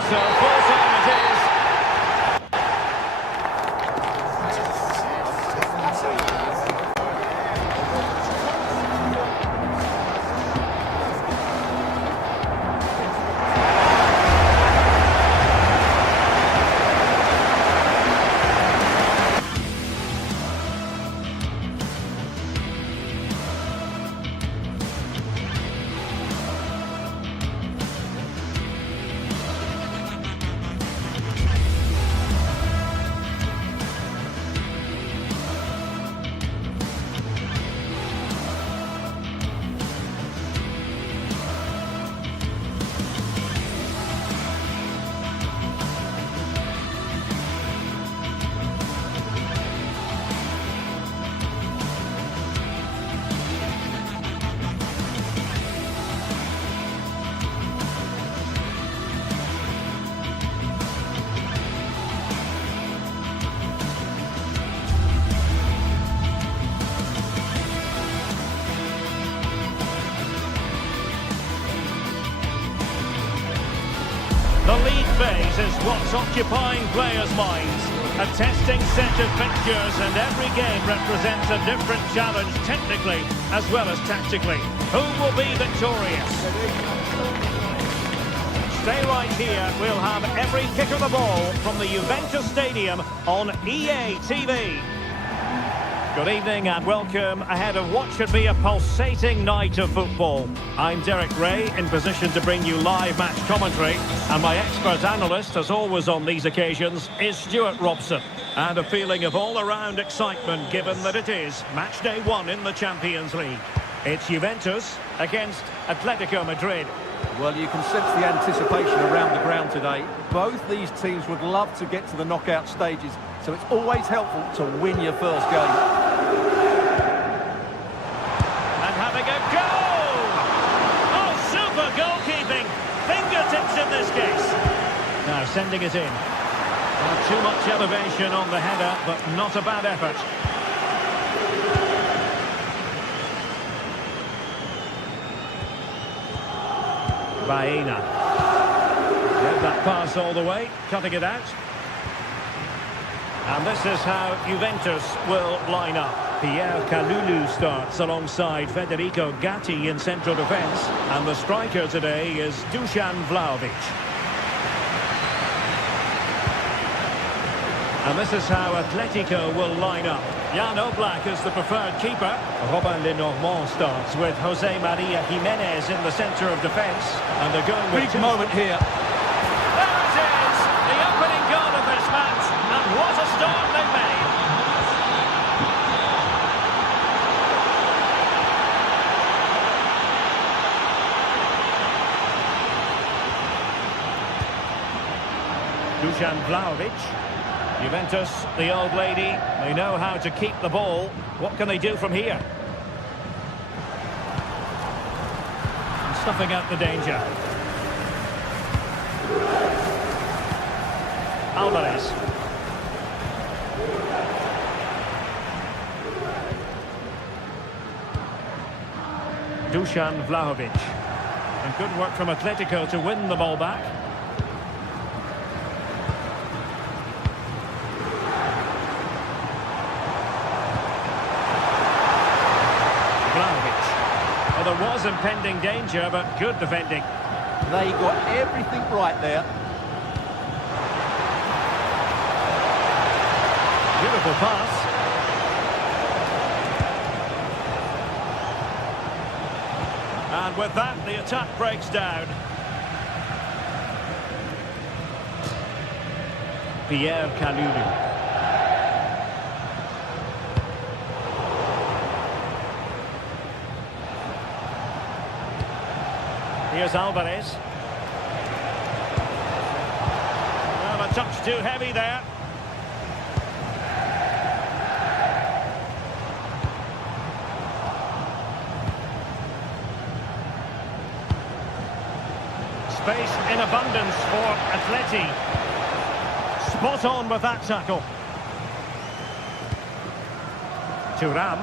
So full time it is. The league phase is what's occupying players' minds. A testing set of fixtures, and every game represents a different challenge technically as well as tactically. Who will be victorious? Stay right here. We'll have every kick of the ball from the Juventus Stadium on EA TV. Good evening and welcome ahead of what should be a pulsating night of football. I'm Derek Ray, in position to bring you live match commentary, and my expert analyst, as always on these occasions, is Stuart Robson. And a feeling of all-around excitement given that it is match day 1 in the Champions League. It's Juventus against Atletico Madrid. Well, you can sense the anticipation around the ground today. Both these teams would love to get to the knockout stages, so it's always helpful to win your first game. And having a go! Oh, super goalkeeping! Fingertips in this case. Now sending it in. Not too much elevation on the header, but not a bad effort. Baena. Get that pass all the way, cutting it out. And this is how Juventus will line up. Pierre Kalulu starts alongside Federico Gatti in central defence. And the striker today is Dusan Vlahovic. And this is how Atletico will line up. Jan Oblak is the preferred keeper. Robin Lenormand starts with Jose Maria Jimenez in the centre of defence. And they're going with... Big moment here. There it is! The opening goal of this match. And what a start they've made. Dusan Vlahovic. Juventus, the old lady, they know how to keep the ball. What can they do from here? And stuffing out the danger. Alvarez. Dusan Vlahovic. And good work from Atletico to win the ball back. Well, there was impending danger, but good defending. They got everything right there. Beautiful pass. And with that, the attack breaks down. Pierre Kalulu. Here's Alvarez. Well, a touch too heavy there. Space in abundance for Atleti. Spot on with that tackle. Thuram.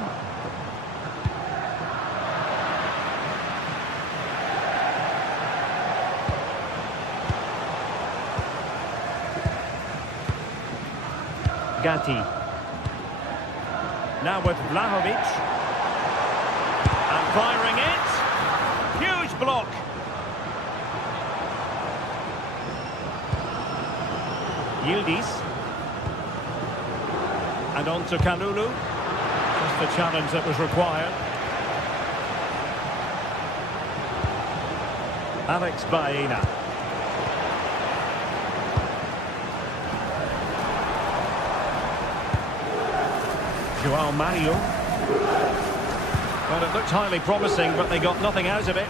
Gatti. Now with Vlahovic. And firing it. Huge block. Yildiz. And on to Kalulu. Just the challenge that was required. Alex Baena. Joao Mario. Well, it looked highly promising, but they got nothing out of it.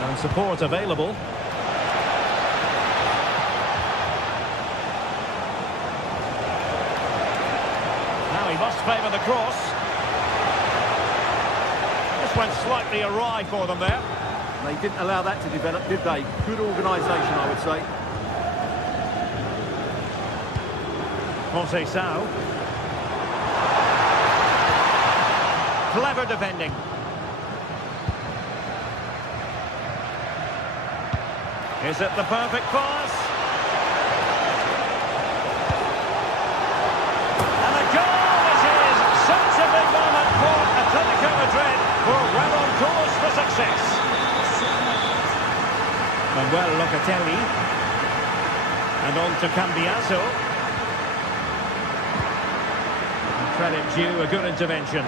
And support available. Now he must favour the cross. This went slightly awry for them there. They didn't allow that to develop, did they? Good organisation, I would say. Conceição. Clever defending. Is it the perfect pass? And the goal is his. Such a big moment for Atletico Madrid, who are well on course for success. Manuel Locatelli. And on to Cambiaso. Credit due, a good intervention.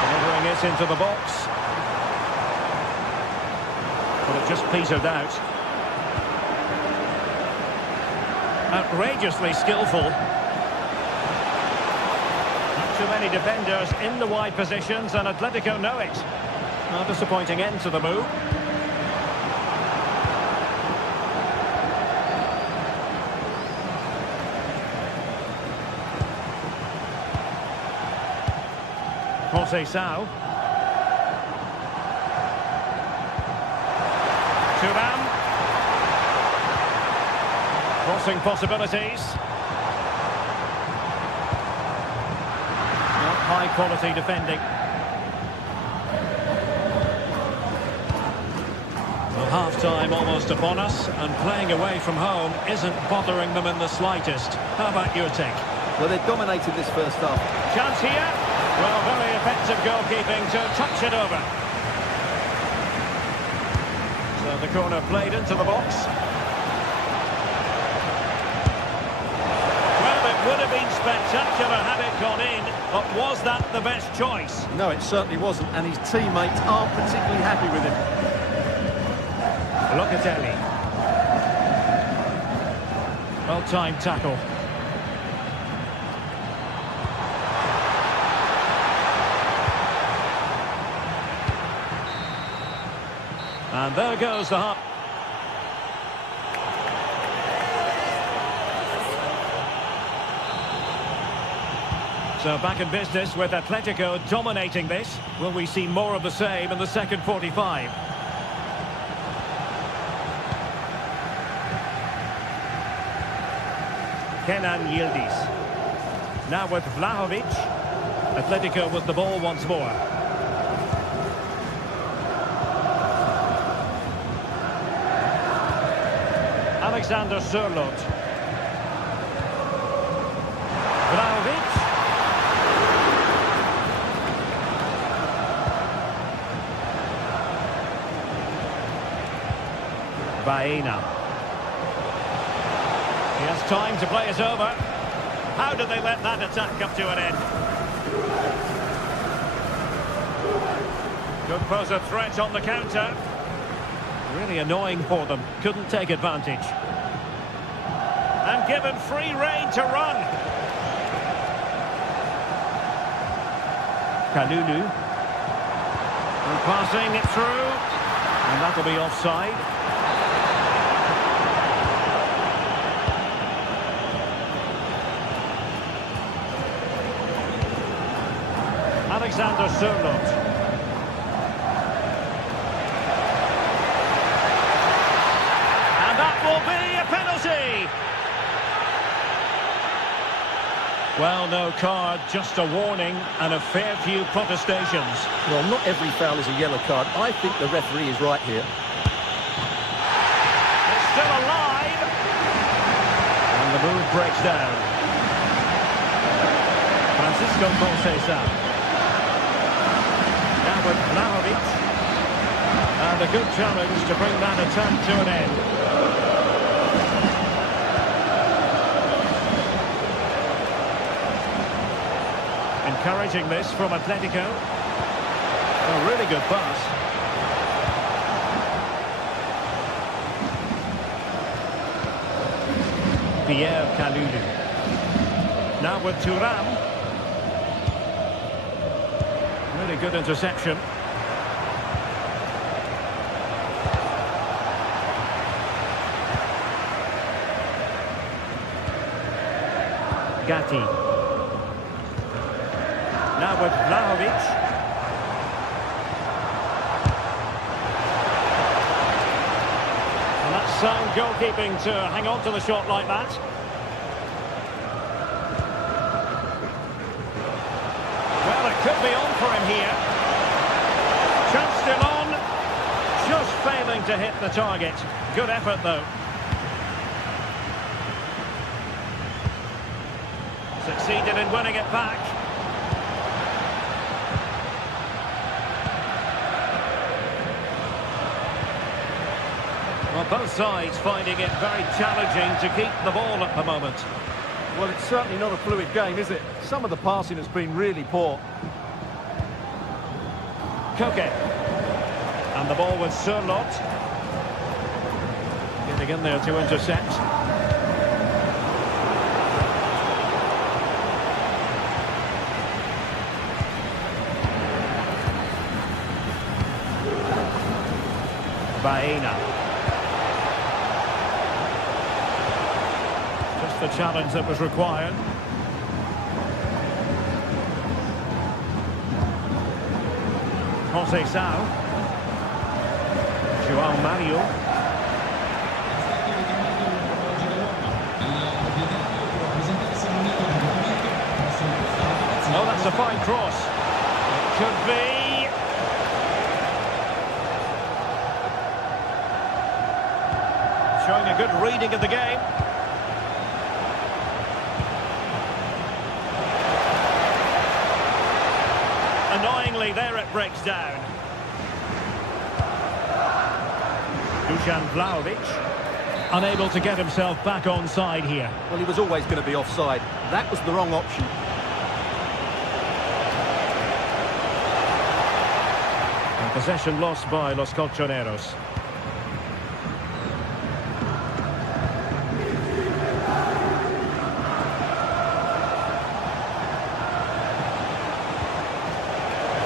Delivering it into the box. But it just petered out. Outrageously skillful. That Too many defenders in the wide positions, and Atletico know it. A disappointing end to the move. Conceição. Thuram. Crossing possibilities. Not high quality defending. Well, half-time almost upon us, and playing away from home isn't bothering them in the slightest. How about your take? Well, they dominated this first half. Chance here. Well, very effective goalkeeping to touch it over. So the corner played into the box. Well, it would have been spectacular had it gone in, but was that the best choice? No, it certainly wasn't, and his teammates aren't particularly happy with him. Locatelli. Well-timed tackle. And there goes the half. So back in business with Atletico dominating this. Will we see more of the same in the second 45? Kenan Yildiz. Now with Vlahovic. Atletico with the ball once more. Alexander Sørloth. Vlahovic. Baena. He has time to play it over. How did they let that attack come to an end? Could pose a threat on the counter. Really annoying for them. Couldn't take advantage. And given free rein to run. Kalulu. And passing it through. And that'll be offside. Alexander Sørloth. Will be a penalty. Well, no card, just a warning and a fair few protestations. Well, not every foul is a yellow card. I think the referee is right here. It's still alive. And the move breaks down. Francisco Conceição. Now with Vlahovic. And a good challenge to bring that attack to an end. Encouraging this from Atletico. A really good pass. Pierre Kalulu. Now with Thuram. Really good interception. Gatti. Now with Vlahovic. And that's sound goalkeeping to hang on to the shot like that. Well, it could be on for him here. Chance still on. Just failing to hit the target. Good effort, though. Succeeded in winning it back. Well, both sides finding it very challenging to keep the ball at the moment. Well, it's certainly not a fluid game, is it? Some of the passing has been really poor. Koke. And the ball with Sørloth. Getting in there to intercept. Baena. Just the challenge that was required. Conceição. João Mario. Oh, that's a fine cross. It could be. Showing a good reading of the game. Annoyingly, there it breaks down. Dusan Vlahovic, unable to get himself back on side here. Well, he was always going to be offside. That was the wrong option. And possession lost by Los Colchoneros.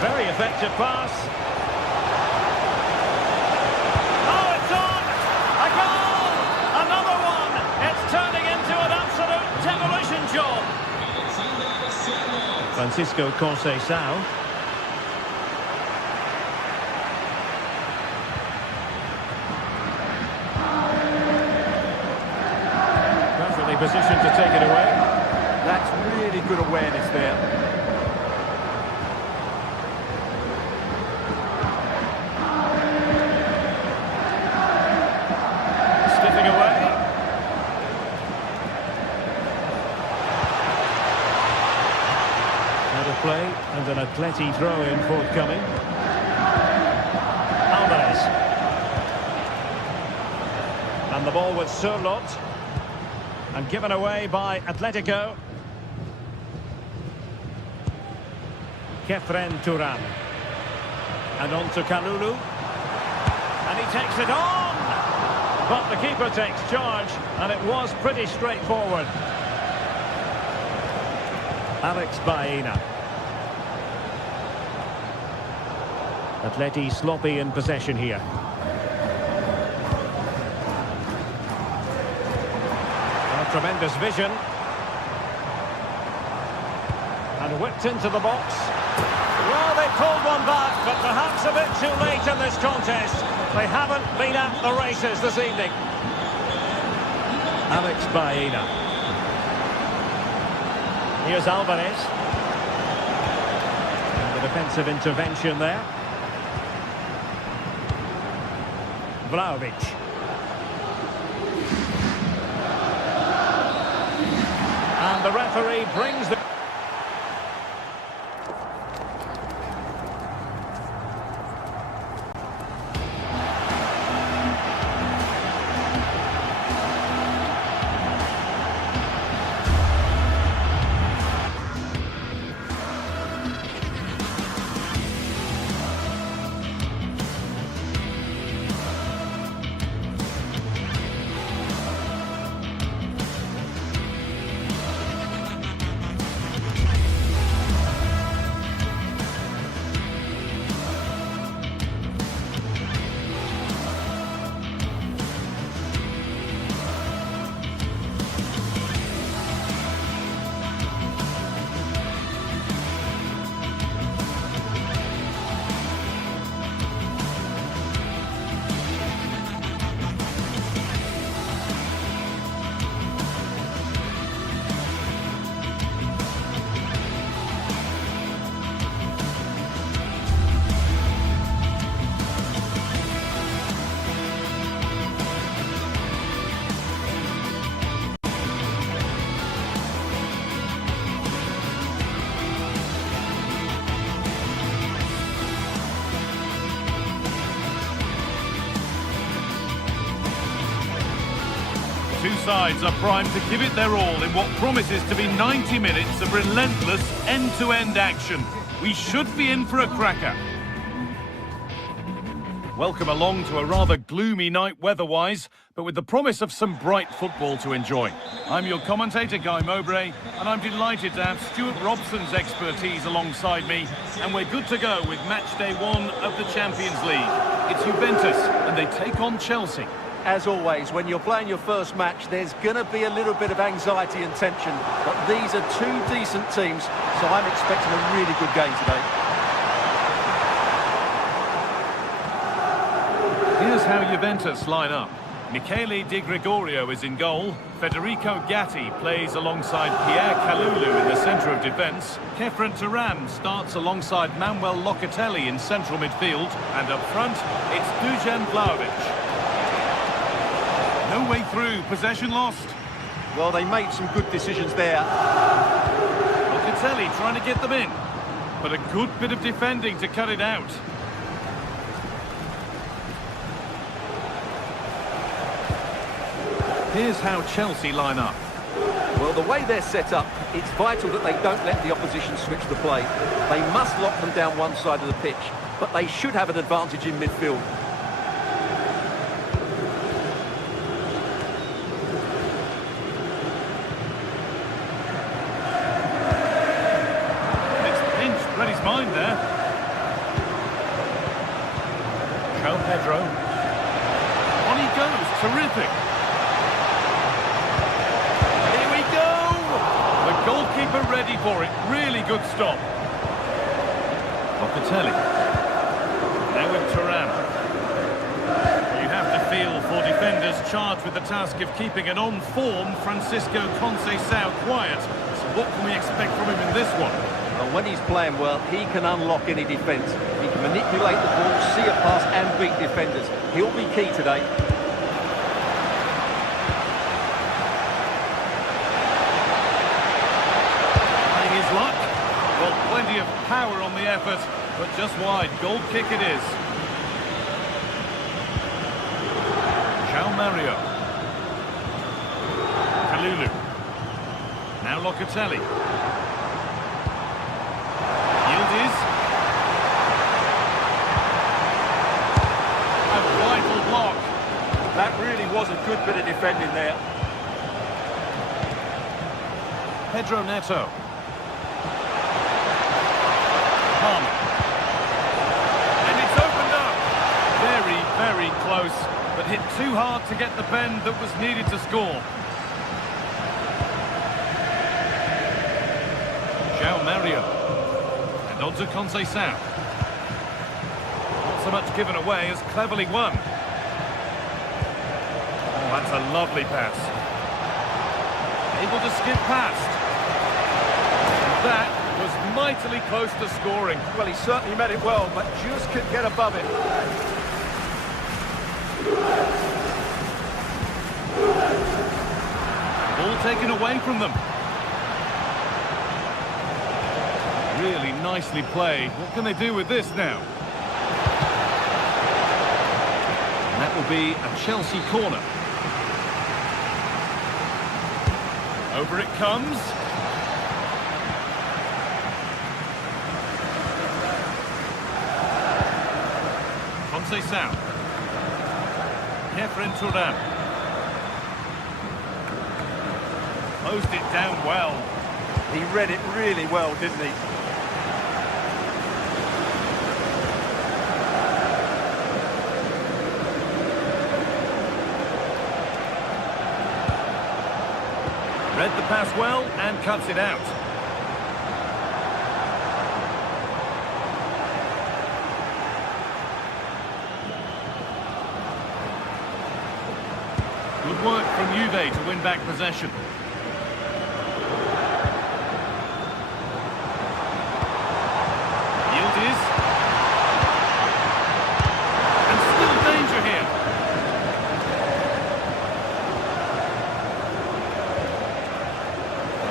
Very effective pass. Oh, it's on! A goal! Another one! It's turning into an absolute demolition job. Francisco Conceição. Perfectly positioned to take it away. That's really good awareness there. Play and an Atleti throw-in forthcoming. Alvarez. And the ball with Surlot. And given away by Atletico. Kefren Turan. And on to Kalulu. And he takes it on! But the keeper takes charge, and it was pretty straightforward. Alex Baena. Atleti sloppy in possession here. Tremendous vision. And whipped into the box. Well, they pulled one back, but perhaps a bit too late in this contest. They haven't been at the races this evening. Alex Baena. Here's Alvarez. And the defensive intervention there. Vlahovic. And the referee brings the... Two sides are primed to give it their all in what promises to be 90 minutes of relentless end-to-end action. We should be in for a cracker. Welcome along to a rather gloomy night weather-wise, but with the promise of some bright football to enjoy. I'm your commentator, Guy Mowbray, and I'm delighted to have Stuart Robson's expertise alongside me, and we're good to go with match day 1 of the Champions League. It's Juventus, and they take on Chelsea. As always, when you're playing your first match, there's going to be a little bit of anxiety and tension. But these are two decent teams, so I'm expecting a really good game today. Here's how Juventus line up. Michele Di Gregorio is in goal. Federico Gatti plays alongside Pierre Kalulu in the centre of defence. Kefren Turam starts alongside Manuel Locatelli in central midfield. And up front, it's Dusan Vlahovic. No way through, possession lost. Well, they made some good decisions there. Locatelli trying to get them in. But a good bit of defending to cut it out. Here's how Chelsea line up. Well, the way they're set up, it's vital that they don't let the opposition switch the play. They must lock them down one side of the pitch, but they should have an advantage in midfield. It's pinched, read his mind there. João Pedro. On he goes, terrific. Goalkeeper ready for it. Really good stop. Locatelli. Now with Turam. You have to feel for defenders charged with the task of keeping an on-form Francisco Conceição quiet. So what can we expect from him in this one? Well, when he's playing well, he can unlock any defence. He can manipulate the ball, see a pass and beat defenders. He'll be key today. Plenty of power on the effort, but just wide. Goal kick it is. João Mario. Kalulu. Now Locatelli. Yildiz. A vital block. That really was a good bit of defending there. Pedro Neto. And it's opened up. Very, very close, but hit too hard to get the bend that was needed to score. João Mario. And on to Conceição. Not so much given away as cleverly won. Oh, that's a lovely pass. Able to skip past. And that was mightily close to scoring. Well, he certainly met it well, but just couldn't get above it. Ball taken away from them. Really nicely played. What can they do with this now? And that will be a Chelsea corner. Over it comes. Conceição. Kefren Turam. Closed it down well. He read it really well, didn't he? Read the pass well and cuts it out. Good work from Juve to win back possession. Yildiz. And still danger here.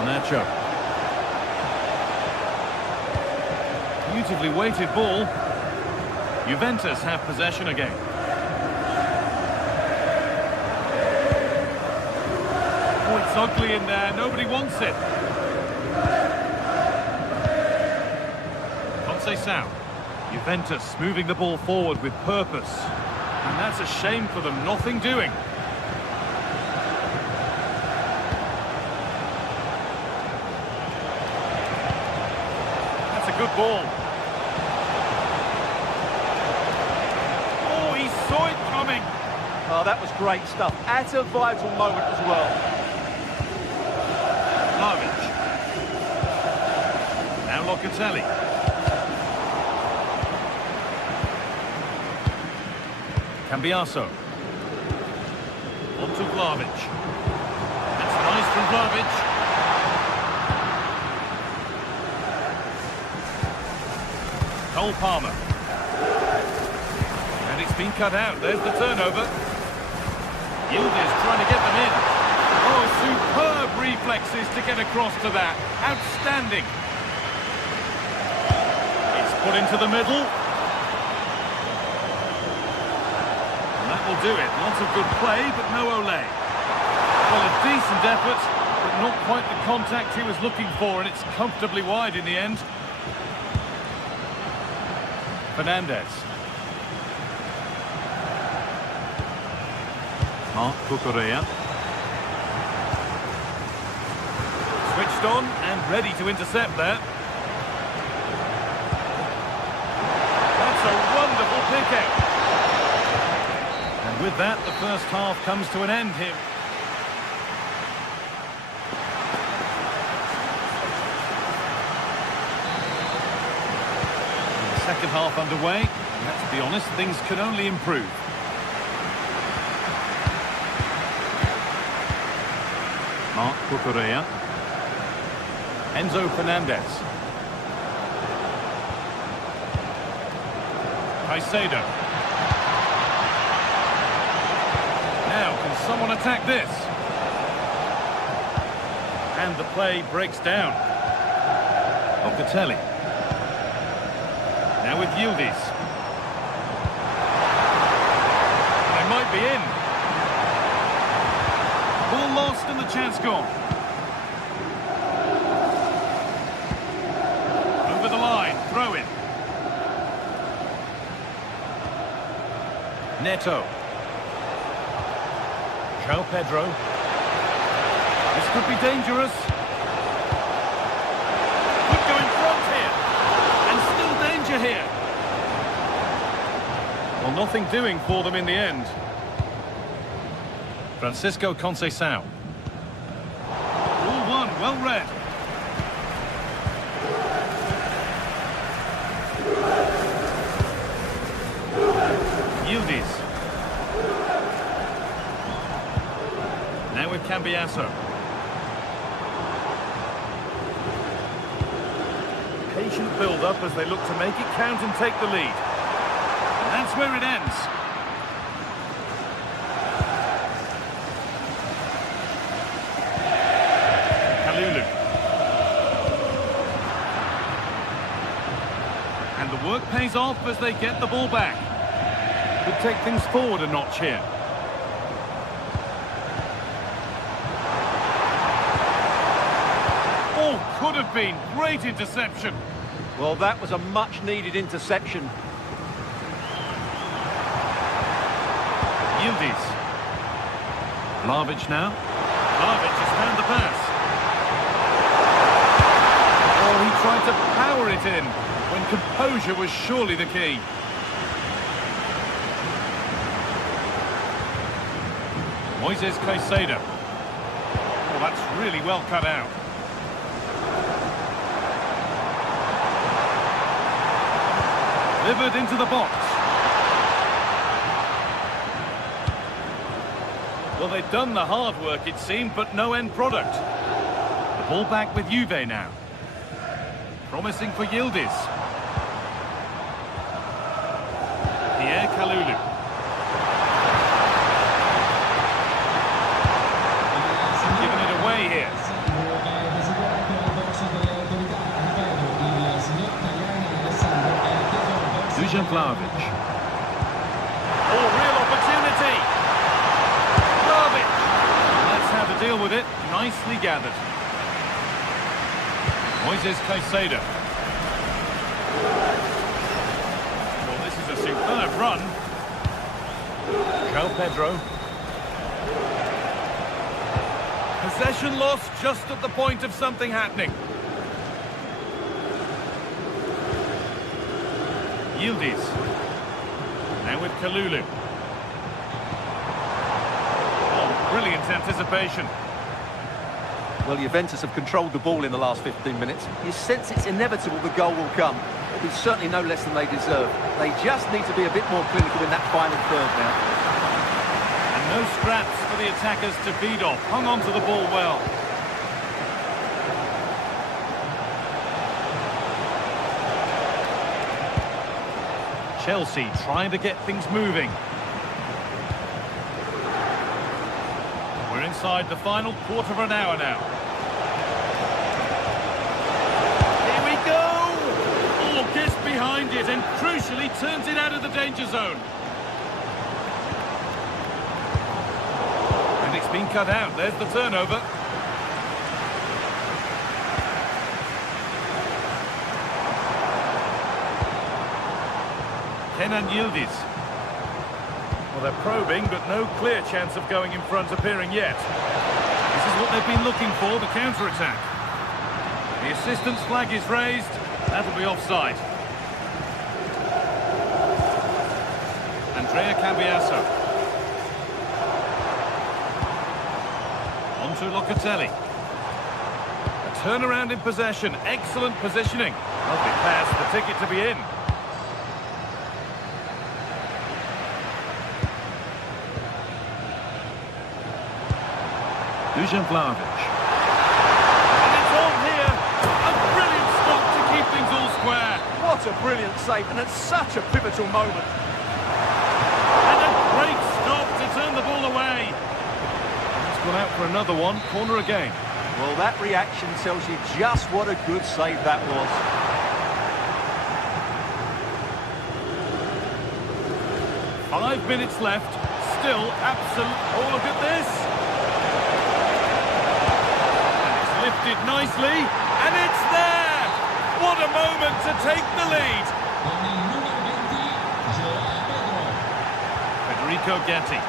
Nacho. Beautifully weighted ball. Juventus have possession again. Oh, it's ugly in there. Nobody wants it. Conceição. Juventus moving the ball forward with purpose. And that's a shame for them. Nothing doing. Good ball. Oh, saw it coming. Oh, that was great stuff. At a vital moment as well. Vlahovic. Now Locatelli. Cambiaso. On to Vlahovic. That's nice from Vlahovic. Cole Palmer. And it's been cut out. There's the turnover. Yildiz trying to get them in. Oh, superb reflexes to get across to that. Outstanding. It's put into the middle. And that will do it. Lots of good play, but no Ole. Well, a decent effort, but not quite the contact he was looking for, and it's comfortably wide in the end. Fernandez. Marc Cucurella. Switched on and ready to intercept there. That's a wonderful pick out. And with that, the first half comes to an end here. Second half underway, and let's be honest, things can only improve. Marc Cucurella. Enzo Fernandez. Caicedo. Now, can someone attack this? And the play breaks down. Locatelli. Now with Yildiz. They might be in. Ball lost and the chance gone. Over the line, throw in. Neto. João Pedro. This could be dangerous. Could go in front here. And still danger here. Well, nothing doing for them in the end. Francisco Conceição. Rule one, well read. Yildiz. Now with Cambiaso. Patient build-up as they look to make it count and take the lead. And that's where it ends. And the work pays off as they get the ball back. Could take things forward a notch here. Oh, could have been. Great interception. Well, that was a much-needed interception. Yildiz. Vlahovic now. Vlahovic has found the pass. Oh, he tried to power it in when composure was surely the key. Moises Caicedo. Oh, that's really well cut out. Delivered into the box. Well, they've done the hard work, it seemed, but no end product. The ball back with Juve now. Promising for Yildiz. Pierre Kalulu. Giving it away here. Dusan Vlahovic. Oh, real opportunity. Vlahovic. That's how to deal with it. Nicely gathered. Moises Caicedo. Well, this is a superb run. João Pedro. Possession lost just at the point of something happening. Yildiz. Now with Kalulu. brilliant anticipation. Well, Juventus have controlled the ball in the last 15 minutes. You sense it's inevitable the goal will come. It'll be certainly no less than they deserve. They just need to be a bit more clinical in that final third now. And no scraps for the attackers to feed off. Hung on to the ball well. Chelsea trying to get things moving. We're inside the final quarter of an hour now. Here we go! Oh, gets behind it and crucially turns it out of the danger zone. And it's been cut out. There's the turnover. Kenan Yildiz. Well, they're probing, but no clear chance of going in front appearing yet. This is what they've been looking for, the counter-attack. The assistant's flag is raised. That'll be offside. Andrea Cambiasso. On to Locatelli. A turnaround in possession. Excellent positioning. Lovely pass, the ticket to be in. Dusan Vlahovic. And it's on here. A brilliant stop to keep things all square. What a brilliant save, and at such a pivotal moment. And a great stop to turn the ball away. He's gone out for another one. Corner again. Well, that reaction tells you just what a good save that was. Five minutes left. Still absolute. Oh, look at this. Lifted nicely, and it's there! What a moment to take the lead! Federico Gatti.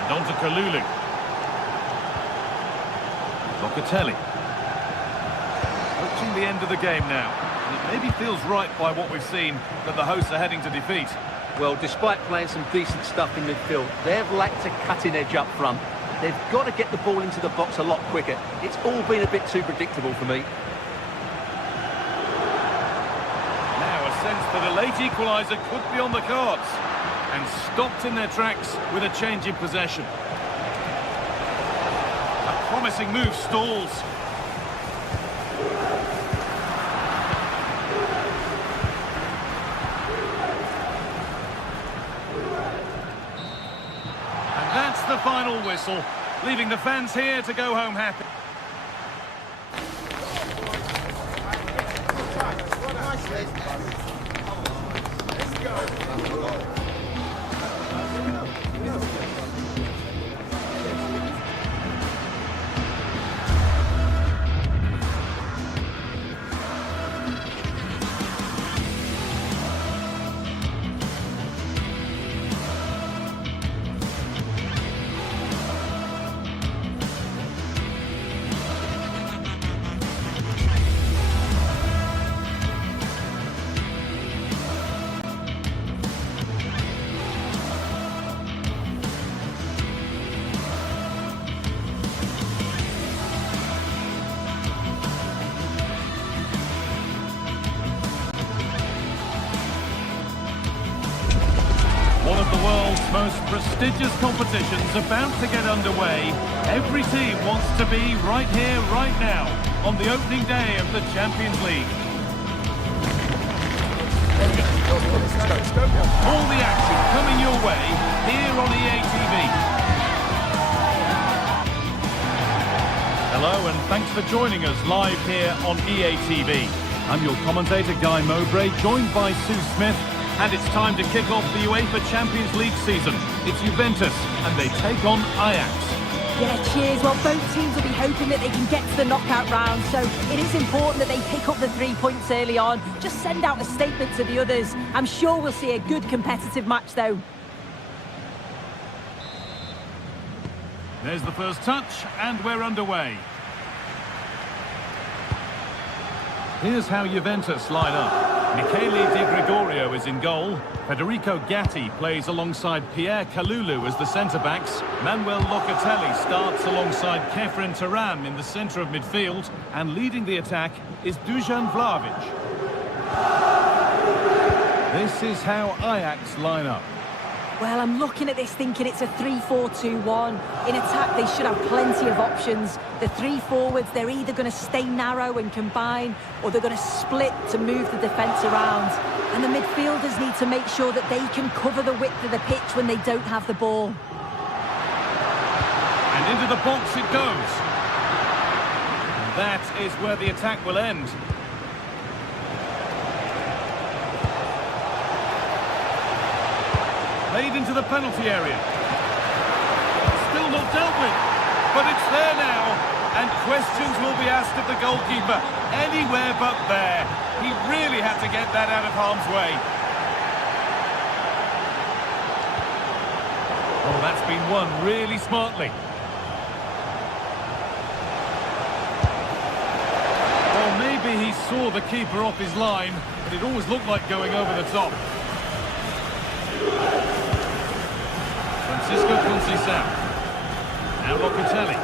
And on to Kalulu. Locatelli. Approaching the end of the game now. And it maybe feels right by what we've seen that the hosts are heading to defeat. Well, despite playing some decent stuff in midfield, they've lacked a cutting edge up front. They've got to get the ball into the box a lot quicker. It's all been a bit too predictable for me. Now a sense that a late equaliser could be on the cards. And stopped in their tracks with a change in possession. A promising move stalls. That's the final whistle, leaving the fans here to go home happy. One of the world's most prestigious competitions about to get underway. Every team wants to be right here, right now, on the opening day of the Champions League. All the action coming your way here on EA TV. Hello and thanks for joining us live here on EA TV. I'm your commentator Guy Mowbray, joined by Sue Smith. And it's time to kick off the UEFA Champions League season. It's Juventus, and they take on Ajax. Yeah, cheers. Well, both teams will be hoping that they can get to the knockout round, so it is important that they pick up the 3 points early on. Just send out a statement to the others. I'm sure we'll see a good competitive match, though. There's the first touch, and we're underway. Here's how Juventus line up. Michele Di Gregorio is in goal. Federico Gatti plays alongside Pierre Kalulu as the centre-backs. Manuel Locatelli starts alongside Kefren Turam in the centre of midfield. And leading the attack is Dusan Vlahovic. This is how Ajax line up. Well, I'm looking at this thinking it's a 3-4-2-1. In attack, they should have plenty of options. The three forwards, they're either going to stay narrow and combine, or they're going to split to move the defence around. And the midfielders need to make sure that they can cover the width of the pitch when they don't have the ball. And into the box it goes. And that is where the attack will end. Played into the penalty area. Still not dealt with, but it's there now. And questions will be asked of the goalkeeper. Anywhere but there. He really had to get that out of harm's way. Oh, that's been won really smartly. Well, maybe he saw the keeper off his line, but it always looked like going over the top. Francisco Conceição. Now Locatelli.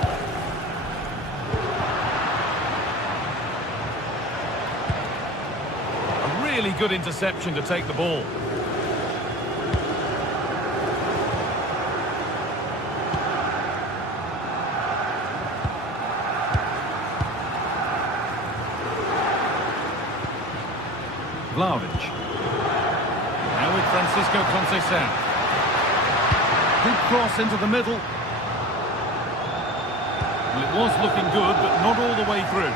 A really good interception to take the ball. Vlahovic. Now with Francisco Conceição. Good cross into the middle. Well, it was looking good, but not all the way through.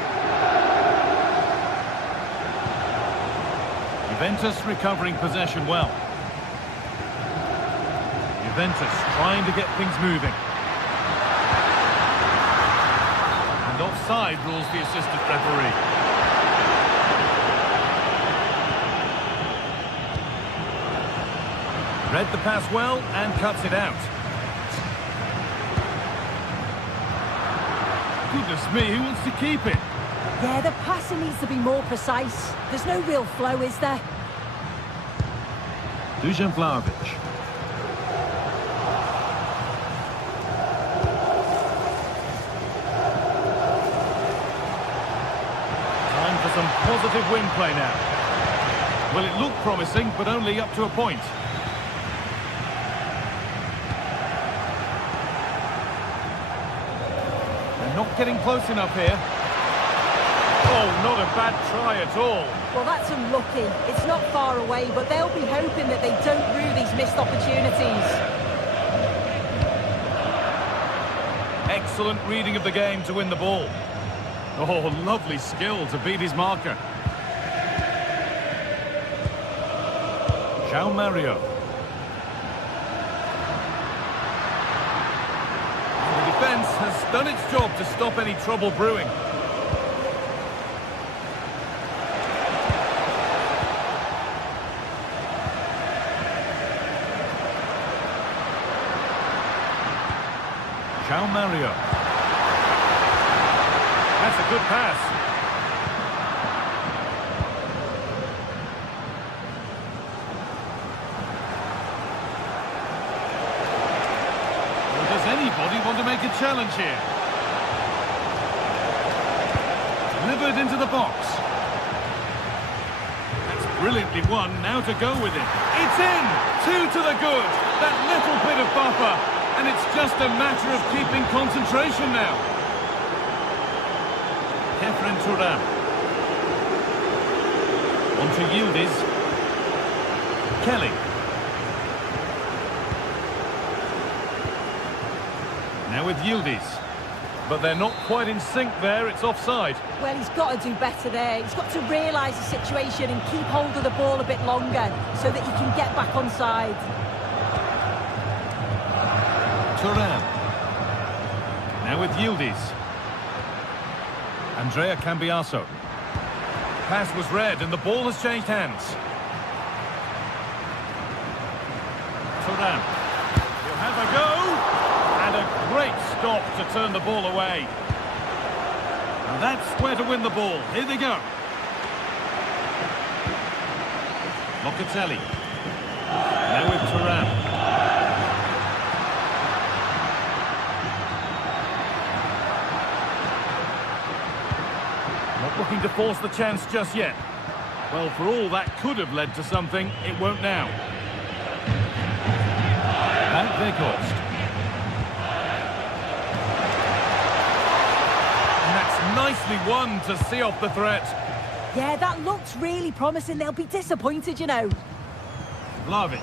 Juventus recovering possession well. Juventus trying to get things moving. And offside rules the assistant referee. Read the pass well and cuts it out. Goodness me, who wants to keep it? Yeah, the passing needs to be more precise. There's no real flow, is there? Dusan Vlahovic. Time for some positive wing play now. Well, it looked promising, but only up to a point. Not getting close enough here. Oh, not a bad try at all. Well, that's unlucky. It's not far away, but they'll be hoping that they don't rue these missed opportunities. Excellent reading of the game to win the ball. Oh, lovely skill to beat his marker. João Mario. Defence has done its job to stop any trouble brewing. João Mario. That's a good pass. Anybody want to make a challenge here? Delivered into the box. That's brilliantly won. Now to go with it. It's in! 2 to the good. That little bit of buffer. And it's just a matter of keeping concentration now. Kefren Turam. On to Yildiz. Kelly. Now with Yildiz. But they're not quite in sync there, it's offside. Well, he's got to do better there. He's got to realise the situation and keep hold of the ball a bit longer so that he can get back on side. Turam. Now with Yildiz. Andrea Cambiaso. Pass was read and the ball has changed hands. Turam. He'll have a go. And a great stop to turn the ball away. And that's where to win the ball. Here they go. Locatelli. Now with Thuram. Not looking to force the chance just yet. Well, for all that could have led to something, it won't now. And Weghorst. And that's nicely won to see off the threat. Yeah, that looked really promising. They'll be disappointed, you know. Vlahovic.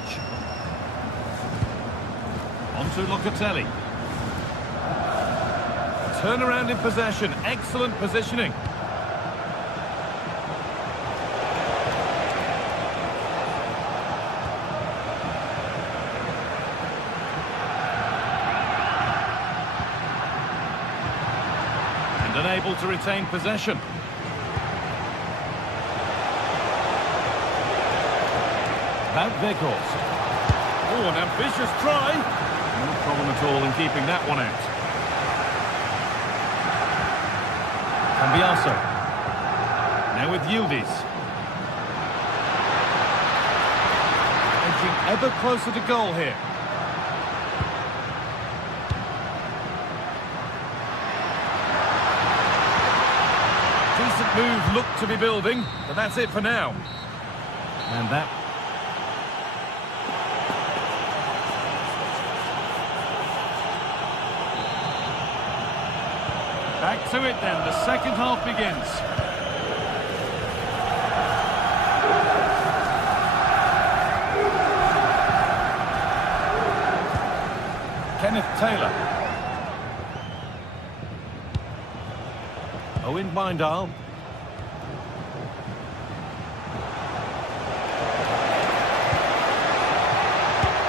On to Locatelli. Turnaround in possession. Excellent positioning. And unable to retain possession. About Weghorst. Oh, an ambitious try. No problem at all in keeping that one out. Cambiaso. Now with Yildiz. Edging ever closer to goal here. Decent move looked to be building, but that's it for now. And that... Back to it then, the second half begins. Kenneth Taylor. Owen Bindal.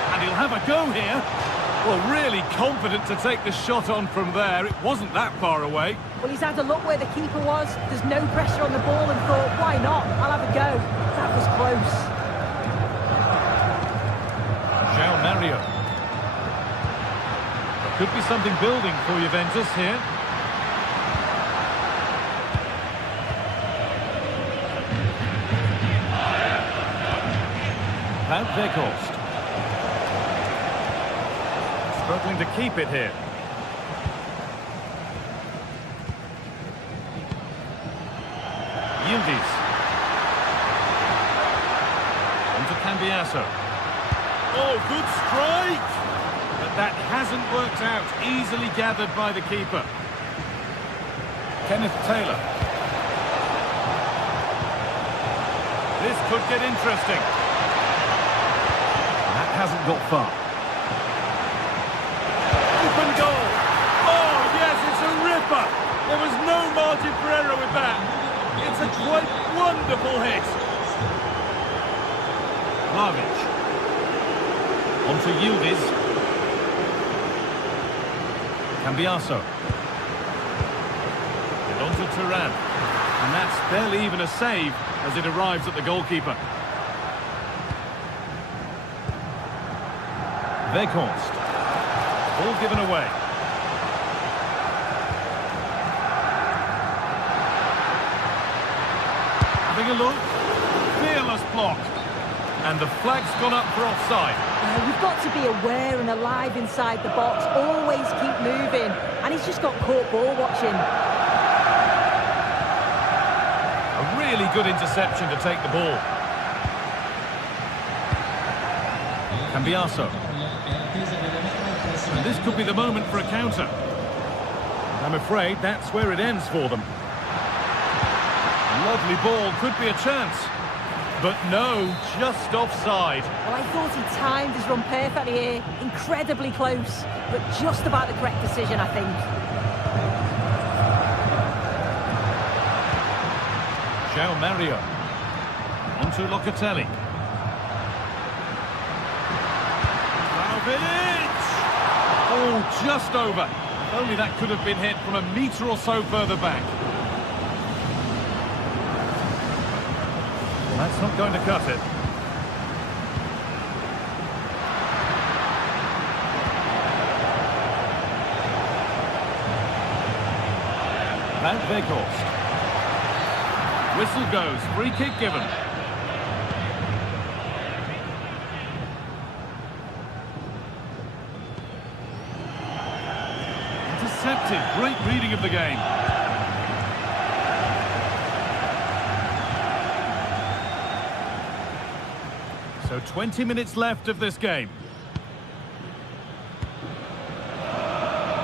And he'll have a go here. Well, really confident to take the shot on from there. It wasn't that far away. Well, he's had a look where the keeper was. There's no pressure on the ball and thought, why not? I'll have a go. That was close. João Mario. There could be something building for Juventus here. Van Weghorst. Struggling to keep it here. Yildiz. On to Cambiaso. Oh, good strike! But that hasn't worked out. Easily gathered by the keeper. Kenneth Taylor. This could get interesting. That hasn't got far. Open goal! Oh, yes, it's a ripper! There was no margin for error with that. It's a quite wonderful hit. Vlahovic. On to Yildiz. Cambiaso. And on to Thuram. And that's barely even a save as it arrives at the goalkeeper. Weghorst. Ball given away. Having a look. Fearless block. And the flag's gone up for offside. You've got to be aware and alive inside the box. Always keep moving. And he's just got caught ball watching. A really good interception to take the ball. Cambiaso. And this could be the moment for a counter. I'm afraid that's where it ends for them. Lovely ball, could be a chance. But no, just offside. Well, I thought he timed his run perfectly here. Incredibly close, but just about the correct decision, I think. João Mario. On to Locatelli. Oh, just over. If only that could have been hit from a metre or so further back. That's not going to cut it. Van Weghorst. Whistle goes, free kick given. intercepted. Great reading of the game. So 20 minutes left of this game.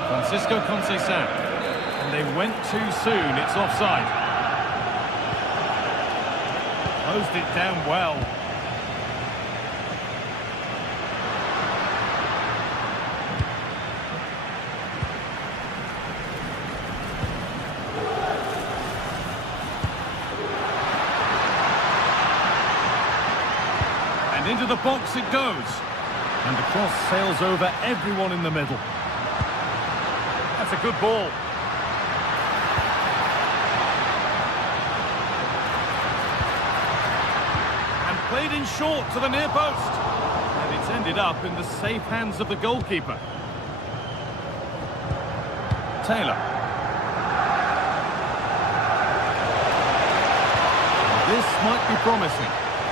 Francisco Conceição. And they went too soon. It's offside. Closed it down well. And into the box it goes. And the cross sails over everyone in the middle. That's a good ball. And played in short to the near post. And it's ended up in the safe hands of the goalkeeper. Taylor. This might be promising.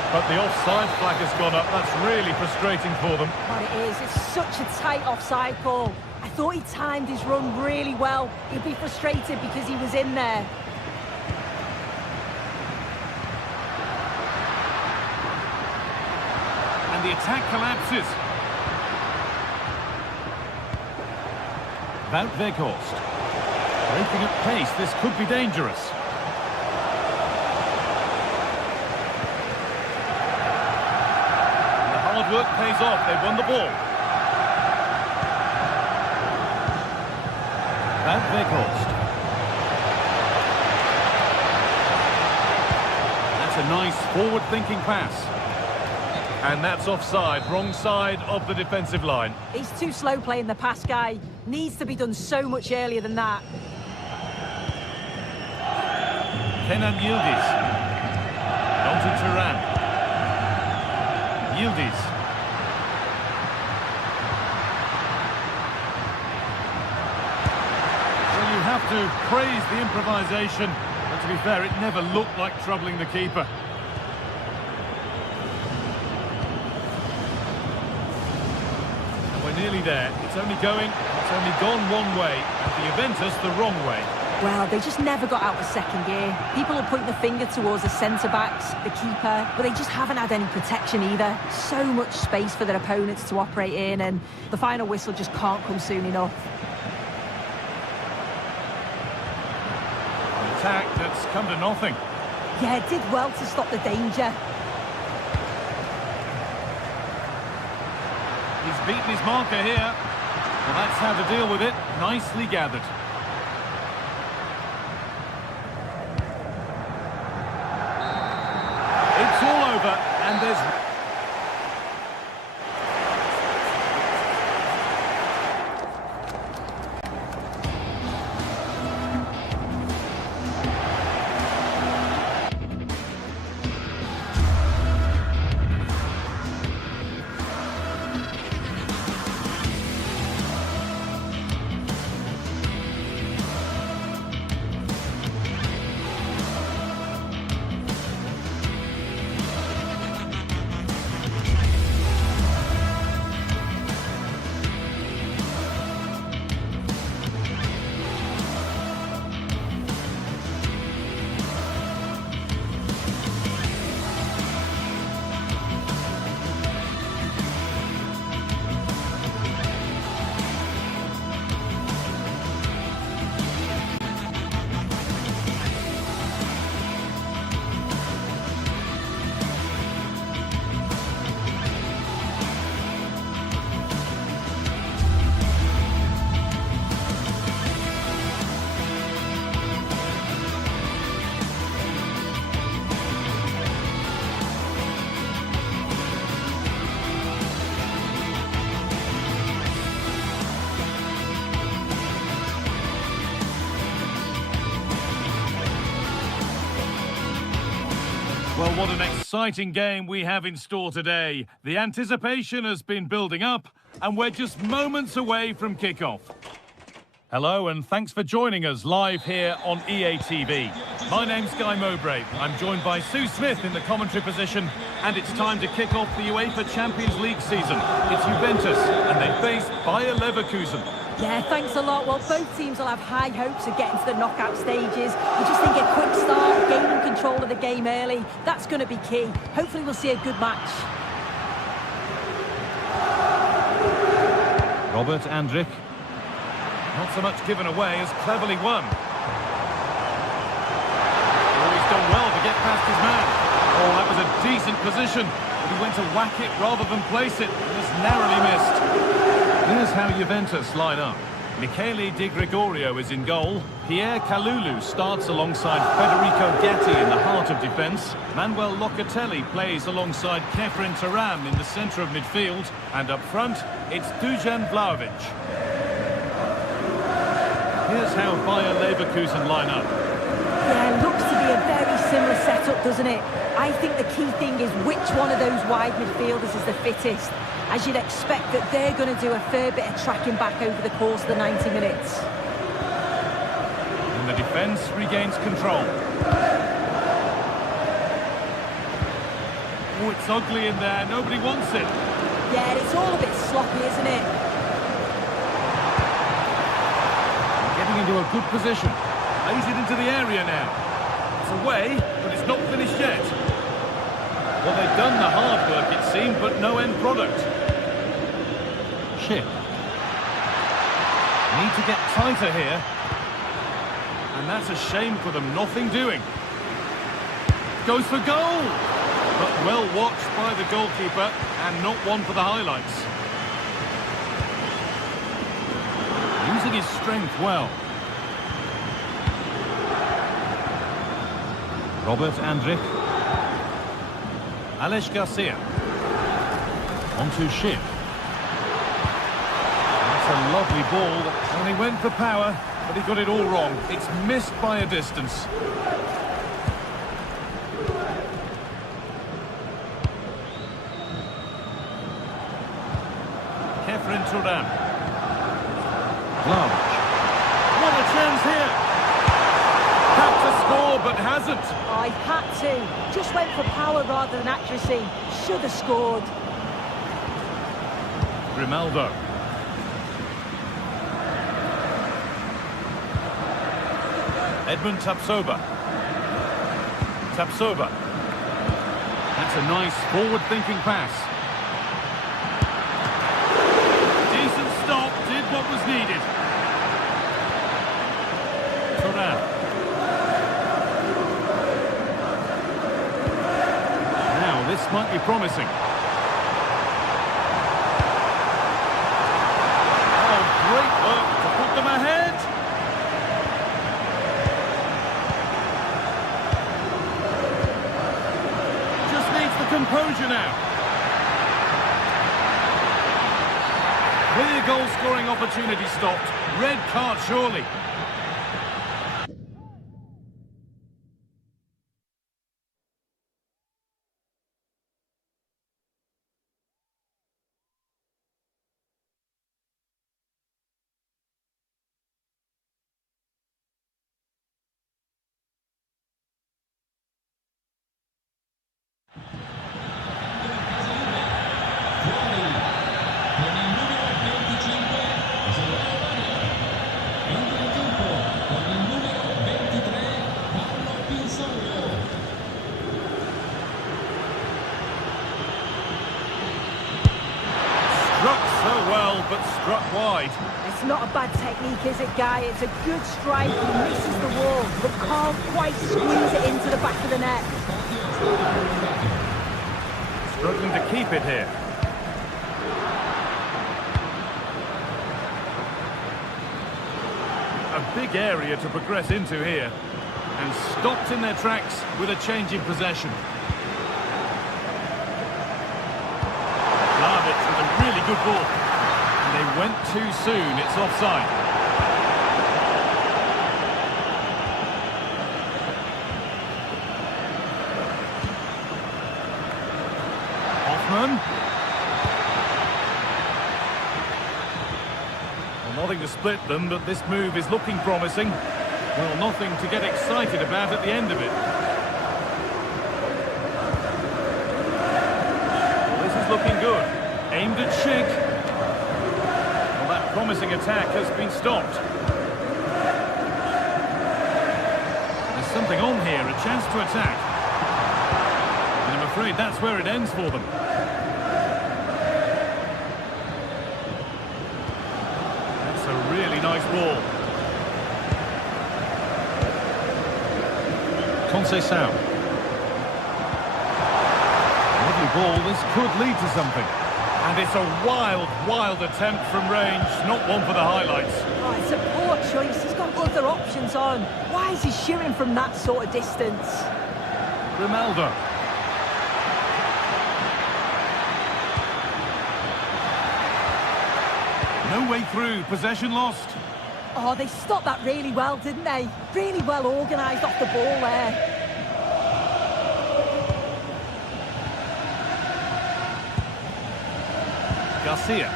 But the offside flag has gone up. That's really frustrating for them. Well, it is. It's such a tight offside call. I thought he timed his run really well. He'd be frustrated because he was in there. And the attack collapses. Wout Weghorst. Breaking at pace. This could be dangerous. Work pays off. They've won the ball. Wout Weghorst. That's a nice forward-thinking pass. And that's offside. Wrong side of the defensive line. He's too slow playing the pass, guy. Needs to be done so much earlier than that. Kenan Yildiz. On to Turan. Yildiz. You have to praise the improvisation, but to be fair, it never looked like troubling the keeper. And we're nearly there. It's only gone one way, and the Juventus the wrong way. Well, they just never got out of second gear. People are pointing the finger towards the centre-backs, the keeper, but they just haven't had any protection either. So much space for their opponents to operate in, and the final whistle just can't come soon enough. Attack that's come to nothing. Yeah, it did well to stop the danger. He's beaten his marker here. Well, that's how to deal with it. Nicely gathered. It's all over, and there's... Well, what an exciting game we have in store today. The anticipation has been building up, and we're just moments away from kickoff. Hello, and thanks for joining us live here on EA TV. My name's Guy Mowbray. I'm joined by Sue Smith in the commentary position, and it's time to kick off the UEFA Champions League season. It's Juventus, and they face Bayer Leverkusen. Yeah, thanks a lot. Well, both teams will have high hopes of getting to the knockout stages. We just think a quick start, gaining control of the game early, that's going to be key. Hopefully we'll see a good match. Robert Andrich. Not so much given away as cleverly won. Oh, he's done well to get past his man. Oh, that was a decent position. But he went to whack it rather than place it. Just narrowly missed. Here's how Juventus line up. Michele Di Gregorio is in goal. Pierre Kalulu starts alongside Federico Gatti in the heart of defence. Manuel Locatelli plays alongside Kefren Turam in the centre of midfield. And up front, it's Dujan Vlahovic. Here's how Bayer Leverkusen line up. Yeah, looks to be a very similar setup, doesn't it? I think the key thing is which one of those wide midfielders is the fittest. As you'd expect that they're going to do a fair bit of tracking back over the course of the 90 minutes. And the defence regains control. Oh, it's ugly in there. Nobody wants it. Yeah, it's all a bit sloppy, isn't it? Getting into a good position. Lays it into the area now. It's away, but it's not finished yet. Well, they've done the hard work, it seemed, but no end product. Ship. Need to get tighter here. And that's a shame for them, nothing doing. Goes for goal! But well watched by the goalkeeper, and not one for the highlights. Using his strength well. Robert Andrich. Alex Garcia. Onto Ship. That's a lovely ball. And he went for power, but he got it all wrong. It's missed by a distance. Kefren Turam. Vlahovic. What a chance here! Had to score, but hasn't. I had to. Just went for power rather than accuracy. Should have scored. Grimaldo. Edmund Tapsoba. Tapsoba. That's a nice forward-thinking pass. Decent stop, did what was needed. Turam. Now, this might be promising. Oh, great work to put them ahead. Just needs the composure now. Clear goal-scoring opportunity stopped. Red card, surely. Struck so well, but struck wide. It's not a bad technique, is it, Guy? It's a good strike. He misses the wall, but can't quite squeeze it into the back of the net. Struggling to keep it here. A big area to progress into here. And stopped in their tracks with a change in possession. Vlahovic with a really good ball. And they went too soon. It's offside. Hoffman. Well, nothing to split them, but this move is looking promising. Well, nothing to get excited about at the end of it. Well, this is looking good. Aimed at Schick. Well, that promising attack has been stopped. There's something on here, a chance to attack. And I'm afraid that's where it ends for them. That's a really nice ball. Conceição. Lovely ball, this could lead to something. And it's a wild, wild attempt from range, not one for the highlights. Oh, it's a poor choice. He's got other options on. Why is he shooting from that sort of distance? Ronaldo. No way through, possession lost. Oh, they stopped that really well, didn't they? Really well organised off the ball there. Garcia.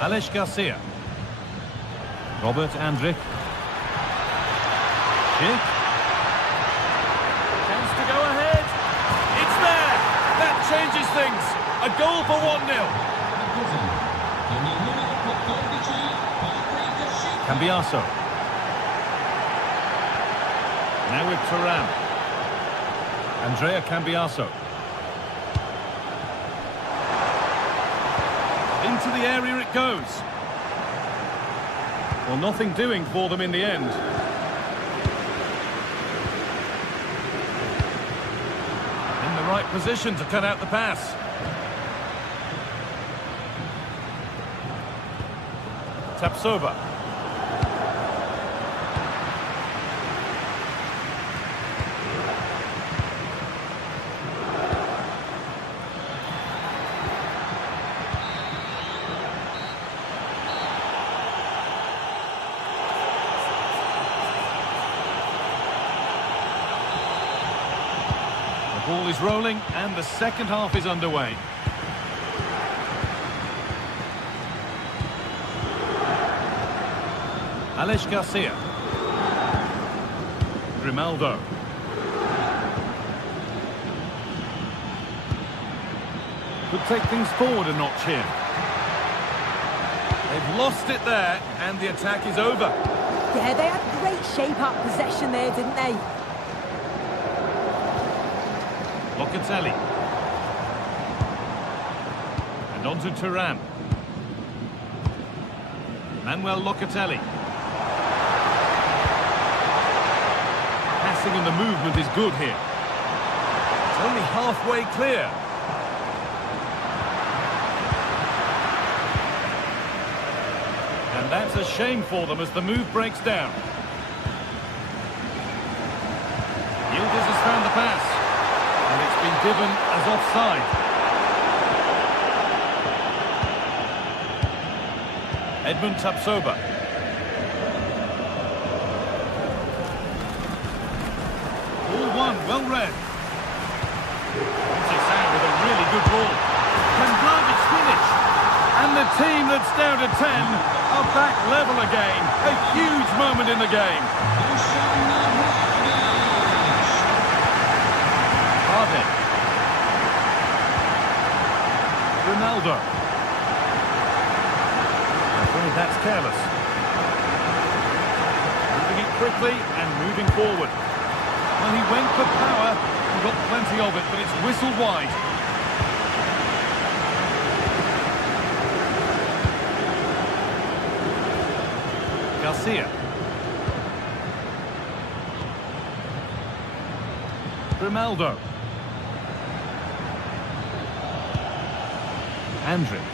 Alex Garcia. Robert Andrik. Schick. Chance to go ahead. It's there. That changes things. A goal for 1-0. Cambiaso. Now with Thuram. Andrea Cambiaso. Into the area it goes. Well, nothing doing for them in the end. In the right position to cut out the pass. Tapsoba. The ball is rolling and the second half is underway. Alex Garcia. Grimaldo. Could take things forward a notch here. They've lost it there and the attack is over. Yeah, they had great shape up possession there, didn't they? Locatelli. And on to Thuram. Manuel Locatelli. Passing and the movement is good here. It's only halfway clear. And that's a shame for them as the move breaks down. Yildiz has found the pass. And it's been given as offside. Edmund Tapsoba. Ball one, well read. Conceição with a really good ball. Can Vlahovic finish? And the team that's down to 10 are back level again. A huge moment in the game. Ronaldo. I think that's careless. Moving it quickly and moving forward. Well, he went for power and got plenty of it, but it's whistled wide. Garcia. Grimaldo. Andrik.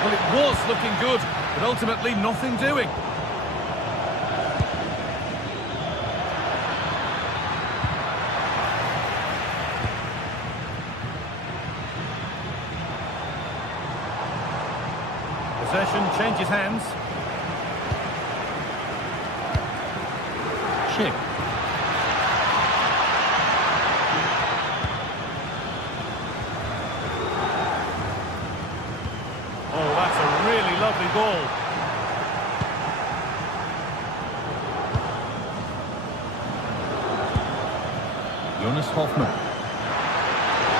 Well, it was looking good, but ultimately nothing doing. Possession changes hands. Schick. Oh, that's a really lovely ball. Jonas Hoffmann.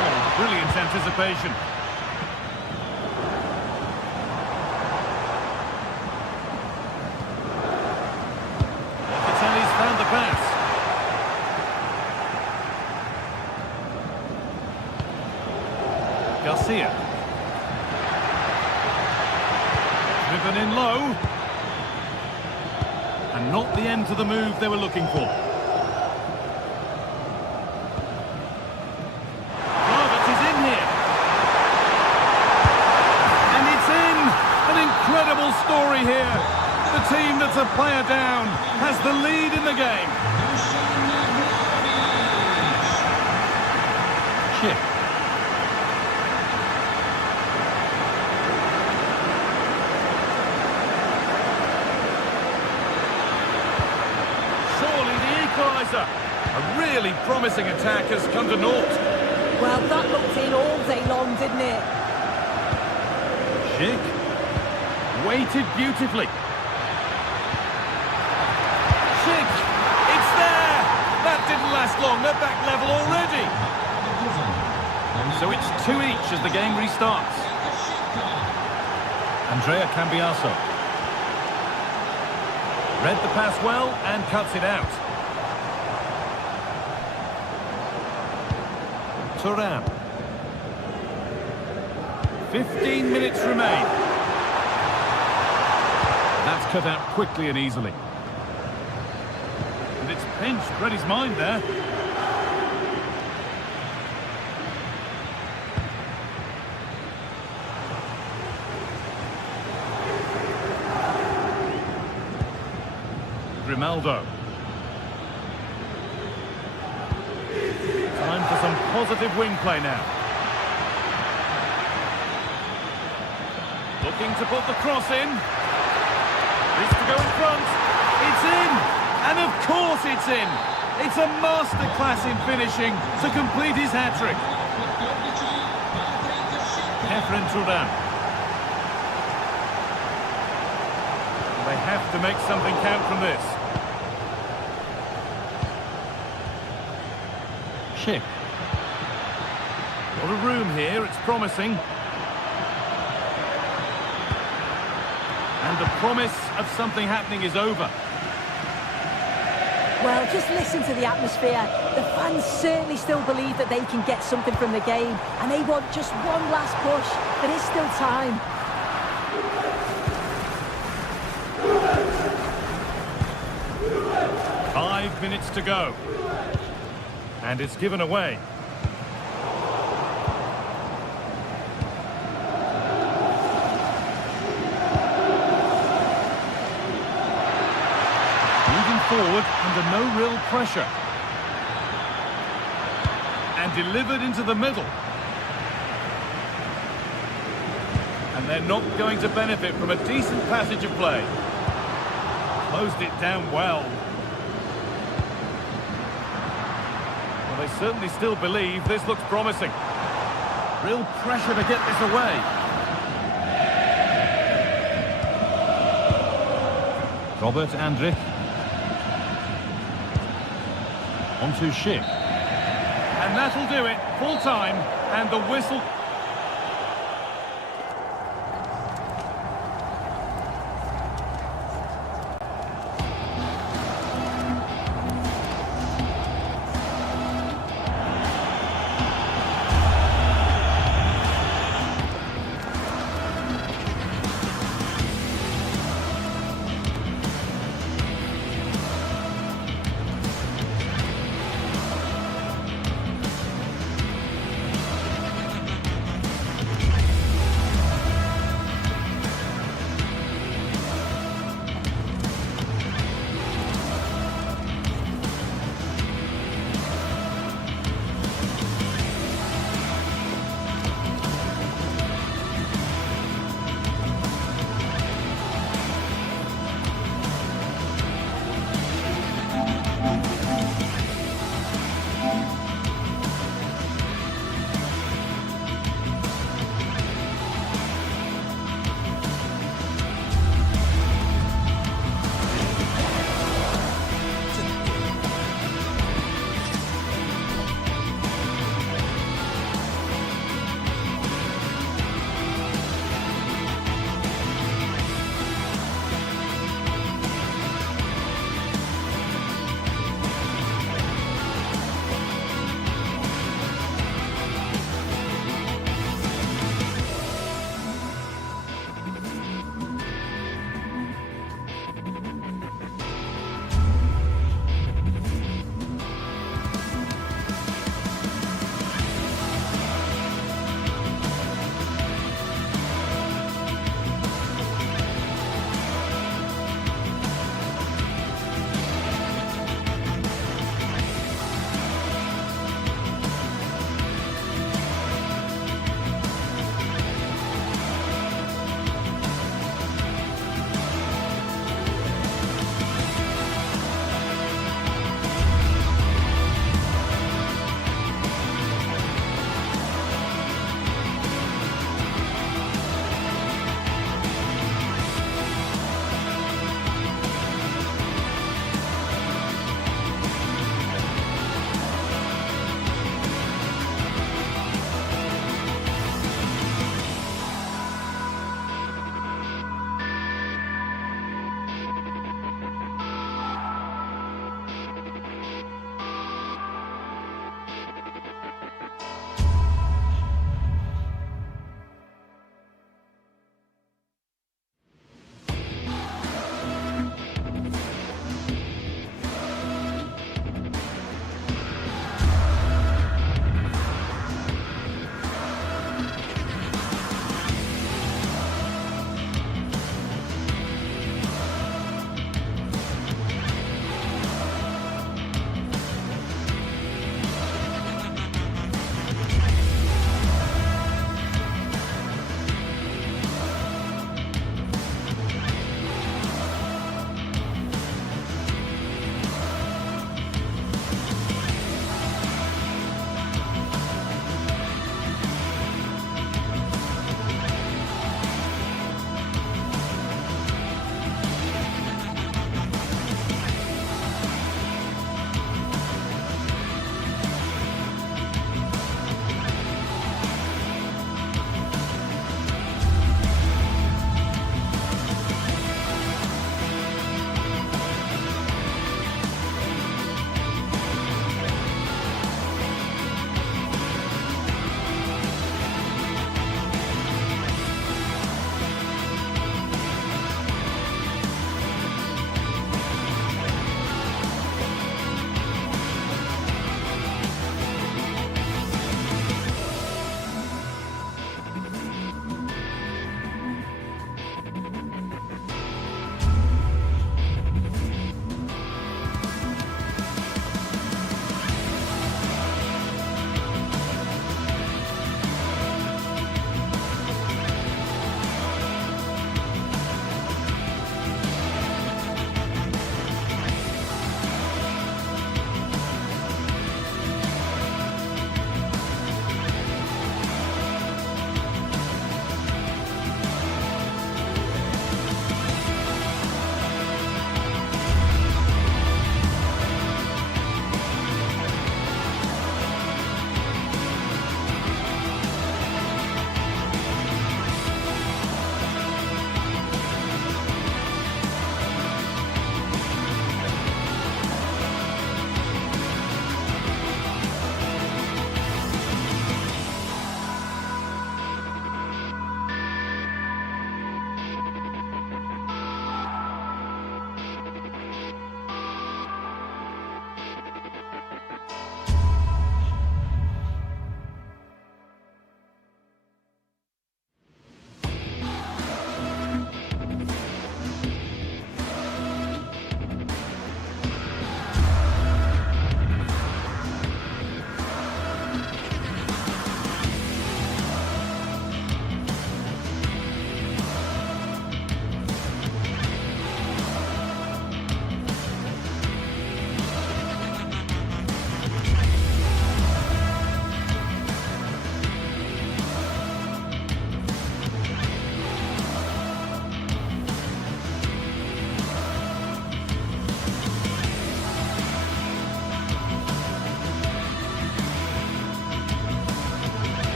Oh, brilliant anticipation. Garcia. Driven in low. And not the end to the move they were looking for. Havertz is in here. And it's in! An incredible story here. The team that's a player down has the lead in the game. Chip. Surely the equaliser. A really promising attack has come to naught. Well, that looked in all day long, didn't it? Schick. Weighted beautifully. Schick. It's there. That didn't last long. They're back level already. So it's 2 each as the game restarts. Andrea Cambiaso. Read the pass well and cuts it out. Thuram. 15 minutes remain. That's cut out quickly and easily. And it's pinched. Read his mind there. Grimaldo. Time for some positive wing play now. Looking to put the cross in. This to go in front. It's in! And of course it's in! It's a masterclass in finishing to complete his hat-trick. Efren Thuram. They have to make something count from this. Schick. Got a room here, it's promising. And the promise of something happening is over. Well, just listen to the atmosphere. The fans certainly still believe that they can get something from the game, and they want just one last push. There is still time. Five minutes to go. And it's given away. Moving forward under no real pressure. And delivered into the middle. And they're not going to benefit from a decent passage of play. Closed it down well. They certainly still believe this looks promising. Real pressure to get this away. Robert Andrich. On to Schick. And that'll do it. Full time. And the whistle.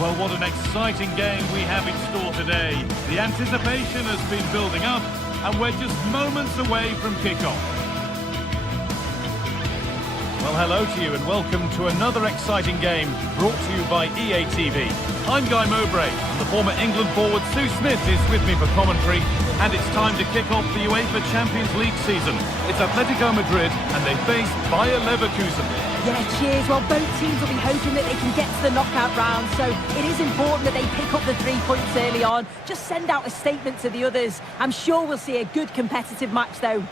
Well, what an exciting game we have in store today. The anticipation has been building up, and we're just moments away from kickoff. Well, hello to you and welcome to another exciting game brought to you by EA TV. I'm Guy Mowbray, and the former England forward Sue Smith is with me for commentary, and it's time to kick off the UEFA Champions League season. It's Atletico Madrid, and they face Bayer Leverkusen. Yeah, cheers. Well, both teams will be hoping that they can get to the knockout round, so it is important that they pick up the 3 points early on. Just send out a statement to the others. I'm sure we'll see a good competitive match, though.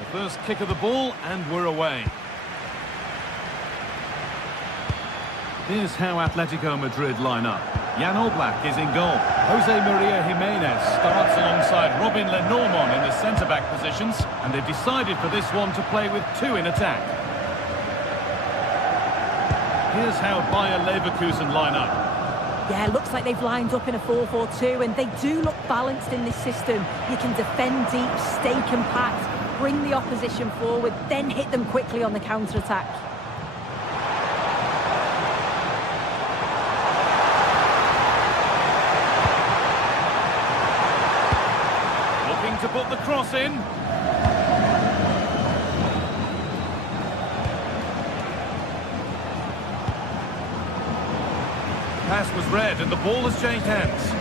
The first kick of the ball, and we're away. Here's how Atletico Madrid line up. Jan Oblak is in goal. Jose Maria Jimenez starts alongside Robin Lenormand in the centre-back positions, and they've decided for this one to play with 2 in attack. Here's how Bayer Leverkusen line up. Yeah, looks like they've lined up in a 4-4-2, and they do look balanced in this system. You can defend deep, stay compact, bring the opposition forward, then hit them quickly on the counter-attack. To put the cross in. Pass was read and the ball has changed hands.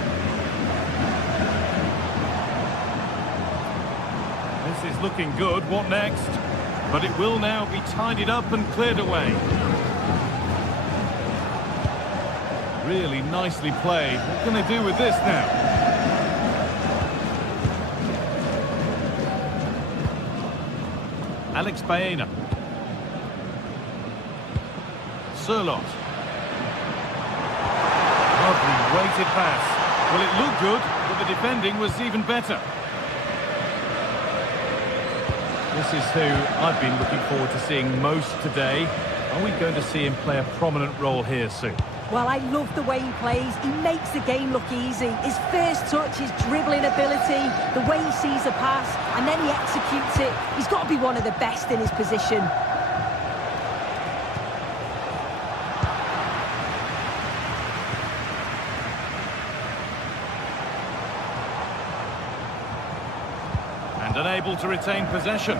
This is looking good. What next? But it will now be tidied up and cleared away. Really nicely played. What can they do with this now? Alex Baena. Surlot. Lovely weighted pass. Well, it looked good, but the defending was even better. This is who I've been looking forward to seeing most today. Are we going to see him play a prominent role here soon? Well, I love the way he plays. He makes the game look easy. His first touch, his dribbling ability, the way he sees a pass, and then he executes it. He's got to be one of the best in his position. And unable to retain possession.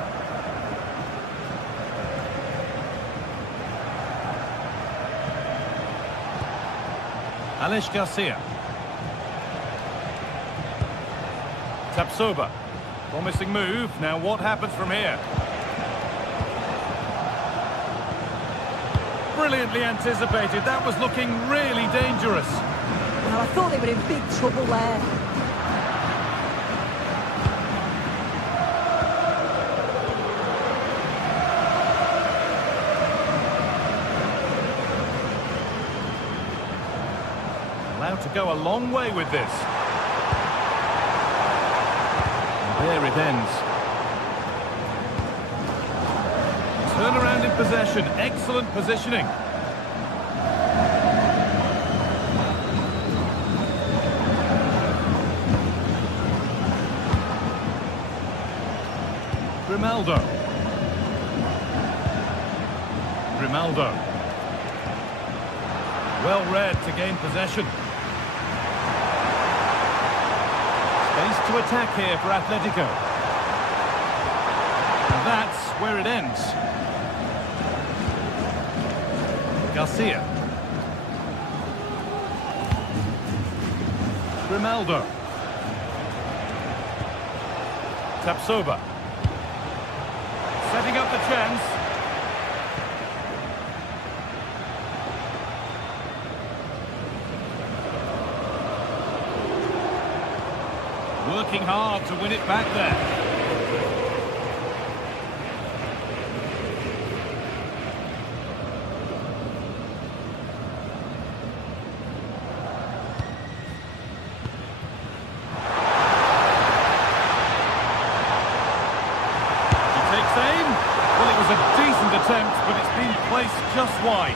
Alex Garcia. Tapsoba. Promising move. Now what happens from here? Brilliantly anticipated. That was looking really dangerous. Well, I thought they were in big trouble there. Allowed to go a long way with this. And there it ends. Turn around in possession. Excellent positioning. Grimaldo. Well read to gain possession. Space to attack here for Atletico. And that's where it ends. Garcia. Grimaldo. Tapsoba. Setting up the chance. Working hard to win it back there. Well, it was a decent attempt, but it's been placed just wide.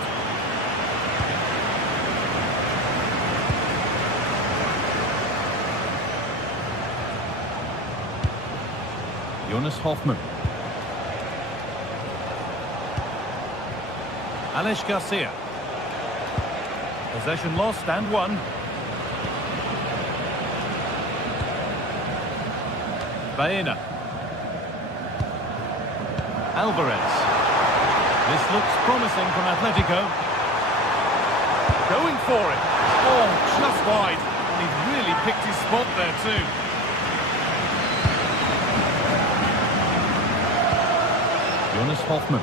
Jonas Hoffmann. Alex Garcia. Possession lost and won. Baena. Alvarez. This looks promising from Atletico. Going for it. Oh, just wide. And he's really picked his spot there too. Jonas Hoffmann.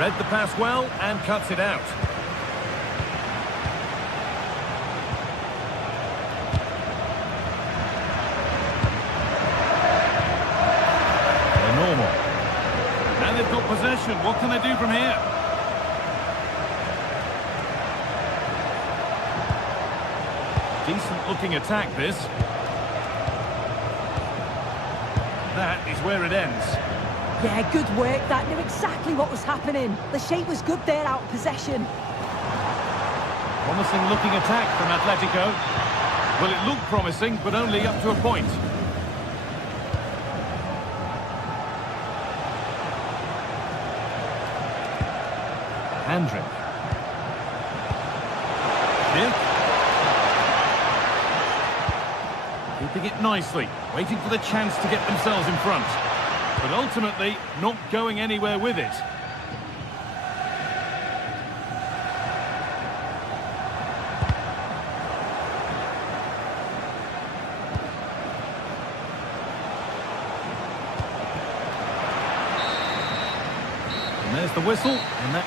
Read the pass well and cuts it out. They're normal. And they've got possession. What can they do from here? Decent looking attack this. That is where it ends. Yeah, good work. That knew exactly what was happening. The shape was good there out of possession. Promising looking attack from Atletico. Well, it looked promising, but only up to a point. Hendrick. Schick. Keeping it nicely, waiting for the chance to get themselves in front. But ultimately, not going anywhere with it. And there's the whistle, and that...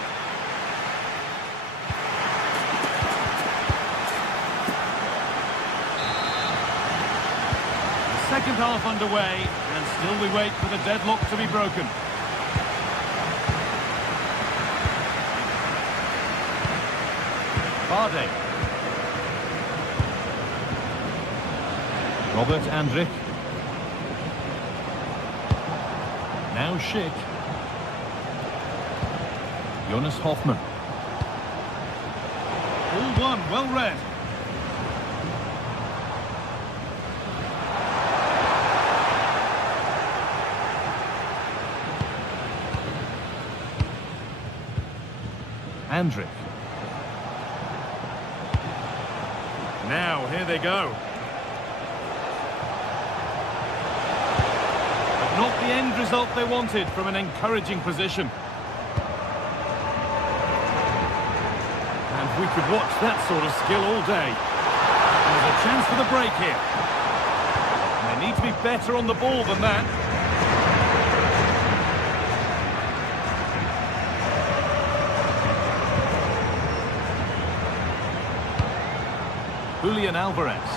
Second half underway, and still we wait for the deadlock to be broken. Bardet. Robert Andrich. Now Schick. Jonas Hoffmann. All one, well read. Andrich. Now, here they go. But not the end result they wanted from an encouraging position. And we could watch that sort of skill all day. There's a chance for the break here. And they need to be better on the ball than that. Julian Alvarez.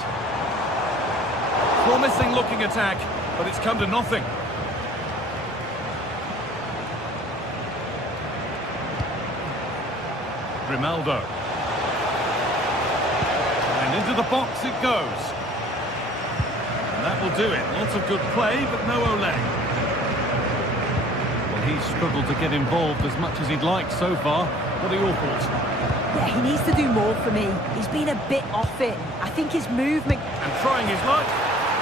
Promising looking attack, but it's come to nothing. Grimaldo. And into the box it goes. And that will do it. Lots of good play, but no Ole. Well, he's struggled to get involved as much as he'd like so far. What are your thoughts? Yeah, he needs to do more for me. He's been a bit off it. I think his movement... And trying his luck.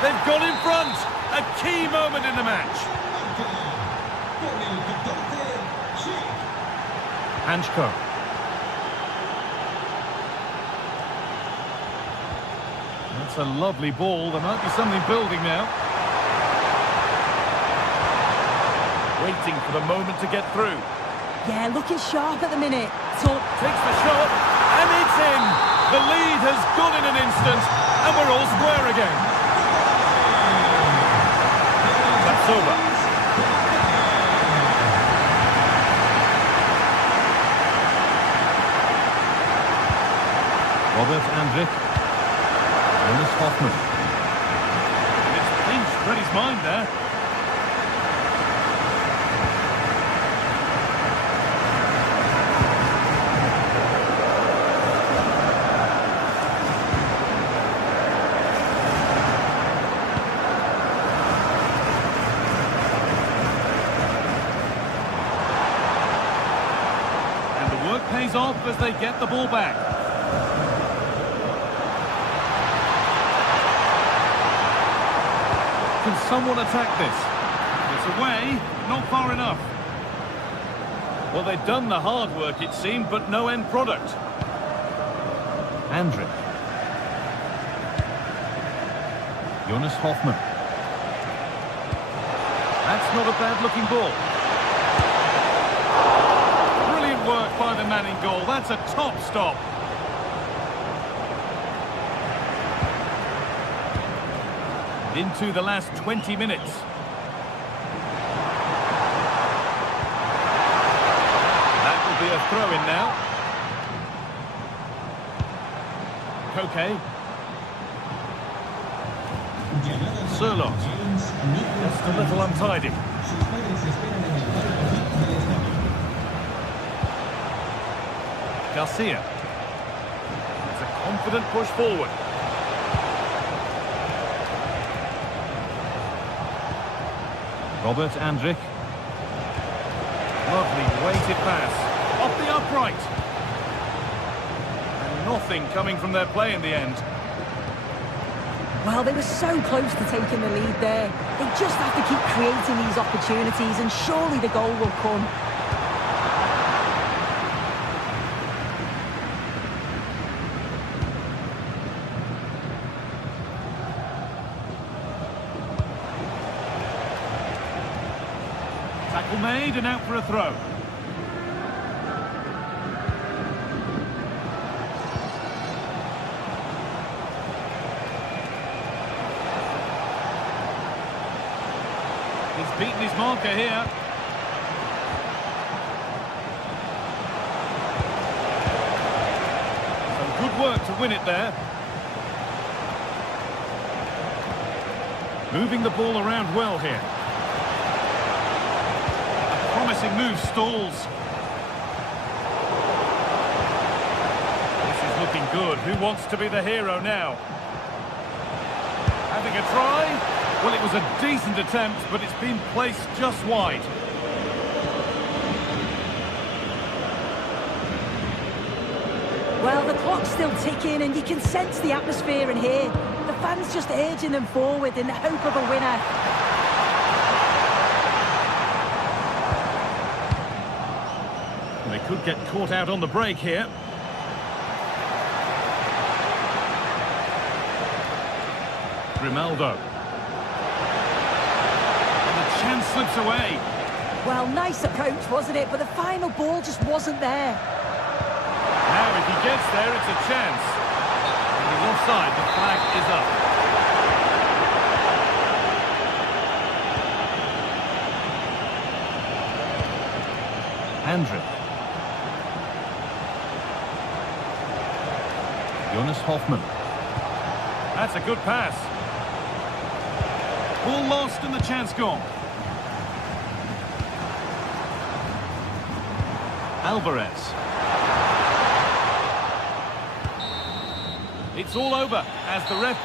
They've gone in front. A key moment in the match. Hanchko. That's a lovely ball. There might be something building now. Waiting for the moment to get through. Yeah, looking sharp at the minute. Takes the shot, and it's in! The lead has gone in an instant, and we're all square again. That's over. Robert Andrich. Jonas Hoffmann. It's pinched Freddie's mind there. Pays off as they get the ball back. Can someone attack this? It's a away, not far enough. Well, they've done the hard work, it seemed, but no end product. Andrić. Jonas Hoffmann. That's not a bad-looking ball. Brilliant work by the man in goal. That's a top stop. Into the last 20 minutes. That will be a throw-in now. Koke. Sørloth. Just a little untidy. Garcia. It's a confident push forward. Robert Andrić. Lovely weighted pass. Off the upright. And nothing coming from their play in the end. Well, they were so close to taking the lead there. They just have to keep creating these opportunities and surely the goal will come. Tackle made and out for a throw. He's beaten his marker here. Some good work to win it there. Moving the ball around well here. Promising move stalls. This is looking good. Who wants to be the hero now? Having a try? Well, it was a decent attempt, but it's been placed just wide. Well, the clock's still ticking and you can sense the atmosphere in here. The fans just urging them forward in the hope of a winner. They could get caught out on the break here. Grimaldo. And the chance slips away. Well, nice approach, wasn't it? But the final ball just wasn't there. Now, if he gets there, it's a chance. And he's offside. The flag is up. Andrić. Jonas Hoffmann. That's a good pass. Ball lost and the chance gone. Alvarez. It's all over as the ref...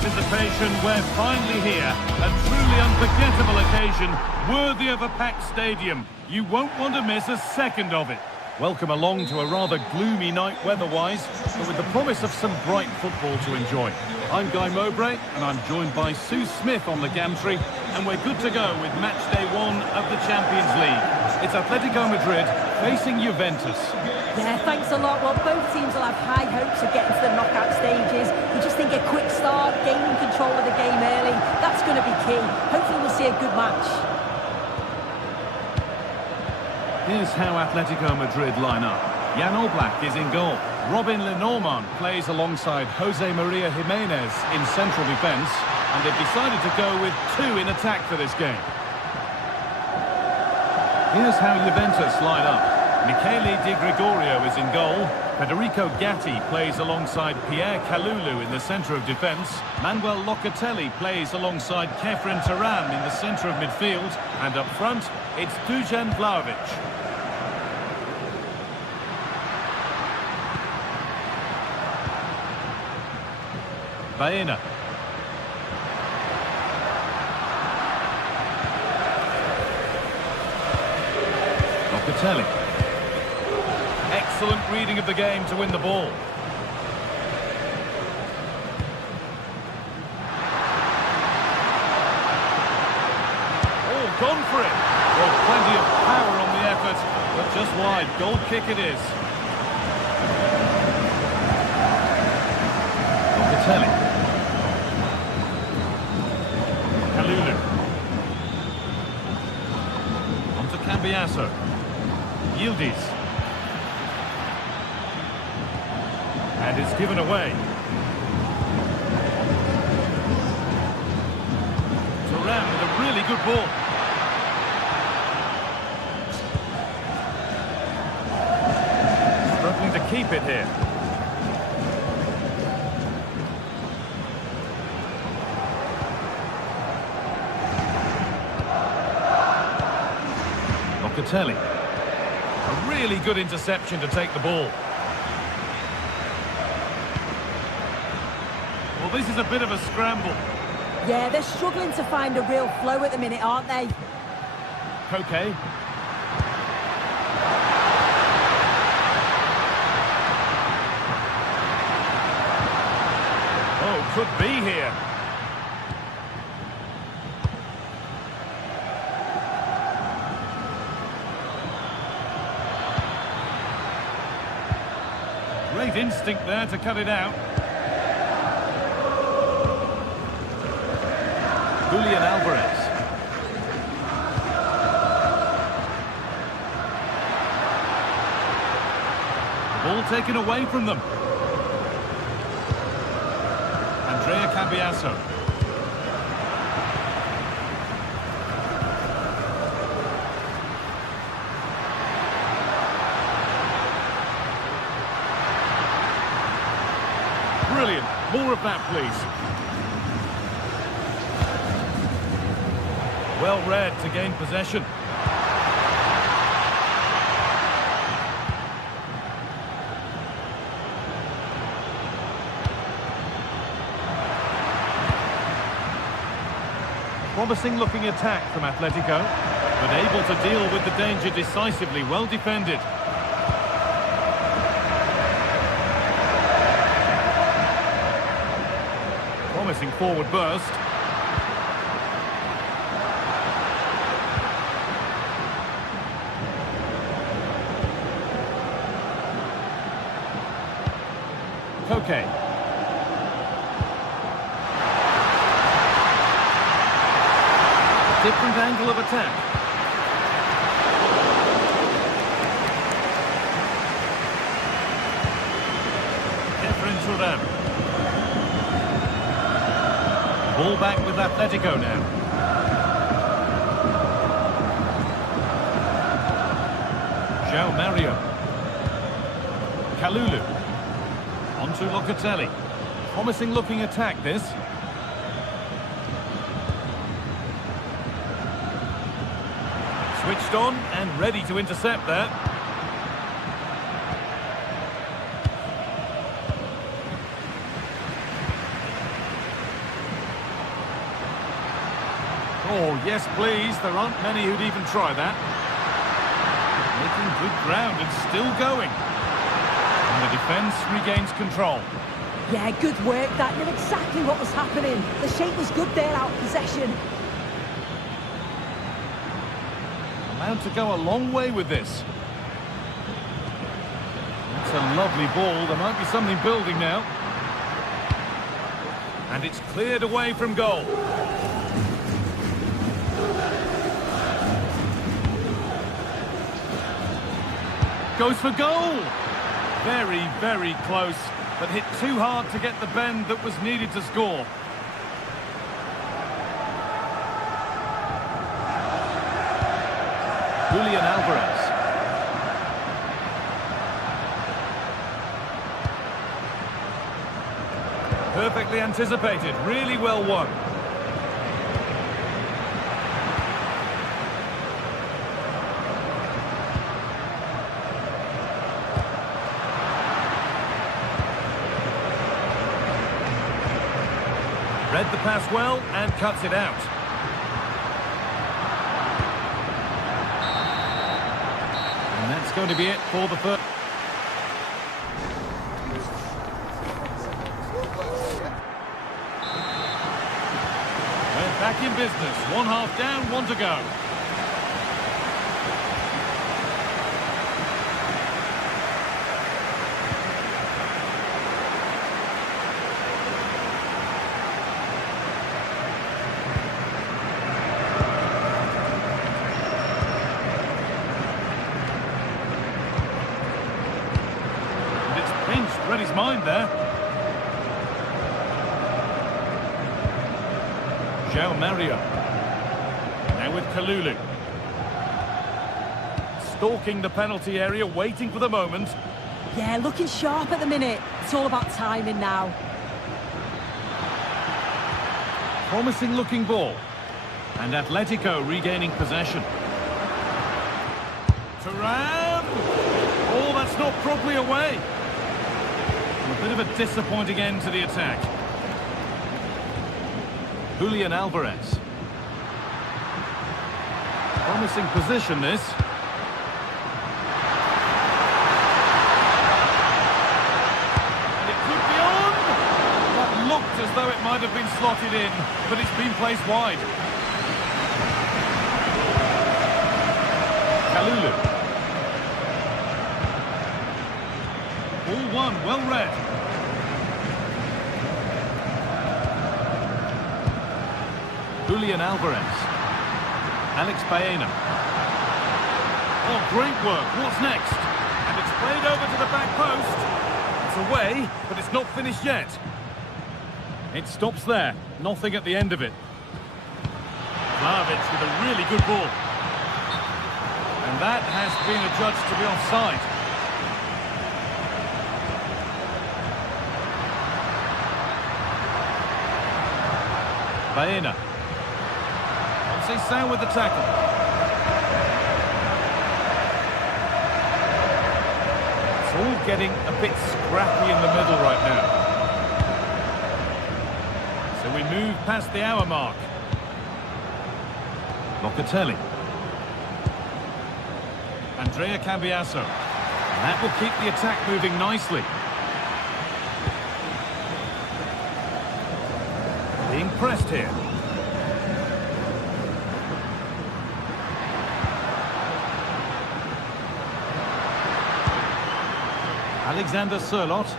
anticipation, we're finally here. A truly unforgettable occasion, worthy of a packed stadium. You won't want to miss a second of it. Welcome along to a rather gloomy night weather-wise, but with the promise of some bright football to enjoy. I'm Guy Mowbray, and I'm joined by Sue Smith on the gantry, and we're good to go with match day 1 of the Champions League. It's Atletico Madrid facing Juventus. Yeah, thanks a lot. Well, both teams will have high hopes of getting to the knockout stages. You just think a quick start, gaining control of the game early, that's going to be key. Hopefully we'll see a good match. Here's how Atletico Madrid line up. Jan Oblak is in goal. Robin Lenormand plays alongside Jose Maria Jimenez in central defence, and they've decided to go with 2 in attack for this game. Here's how Juventus line up. Michele Di Gregorio is in goal. Federico Gatti plays alongside Pierre Kalulu in the centre of defence. Manuel Locatelli plays alongside Kefren Turan in the centre of midfield. And up front, it's Dusan Vlahovic. Baena. Locatelli. Excellent reading of the game to win the ball. Oh, gone for it. Well, plenty of power on the effort, but just wide. Goal kick it is. Locatelli. Kalulu. On to Cambiasso. Yildiz. And it's given away. Turan with a really good ball. Struggling to keep it here. Locatelli. A really good interception to take the ball. Well, this is a bit of a scramble. Yeah, they're struggling to find a real flow at the minute, aren't they? Koke. Oh, could be here. Great instinct there to cut it out. Julian Alvarez. The ball taken away from them. Andrea Cambiasso. Brilliant. More of that, please. Well read to gain possession. Promising looking attack from Atletico, but able to deal with the danger decisively. Well defended. Promising forward burst. Koke. Different angle of attack. Kefren Turan. Ball back with Atletico now. João Mario. Kalulu. On to Locatelli. Promising looking attack this. Switched on and ready to intercept that. Oh, yes, please. There aren't many who'd even try that. Making good ground and still going. And the defence regains control. Yeah, good work. That knew exactly what was happening. The shape was good there out of possession. Allowed to go a long way with this. That's a lovely ball. There might be something building now. And it's cleared away from goal. Goes for goal. Very, very close, but hit too hard to get the bend that was needed to score. Julian Alvarez. Perfectly anticipated, really well won. Read the pass well and cuts it out. And that's going to be it for the first. We're back in business. 1 half down, 1 to go. Read his mind there. João Mario. Now with Kalulu. Stalking the penalty area, waiting for the moment. Yeah, looking sharp at the minute. It's all about timing now. Promising looking ball. And Atletico regaining possession. Thuram! Oh, that's not properly away. A bit of a disappointing end to the attack. Julian Alvarez. Promising position, this. And it could be on! That looked as though it might have been slotted in, but it's been placed wide. Kalulu. All one, well read. Julian Alvarez. Alex Baena. Oh, great work. What's next? And it's played over to the back post. It's away, but it's not finished yet. It stops there. Nothing at the end of it. Vlahovic with a really good ball. And that has been adjudged to be offside. Baena. Say sound with the tackle. It's all getting a bit scrappy in the middle right now. So we move past the hour mark. Locatelli. Andrea Cambiasso. And that will keep the attack moving nicely. Being pressed here. Alexander Sørloth.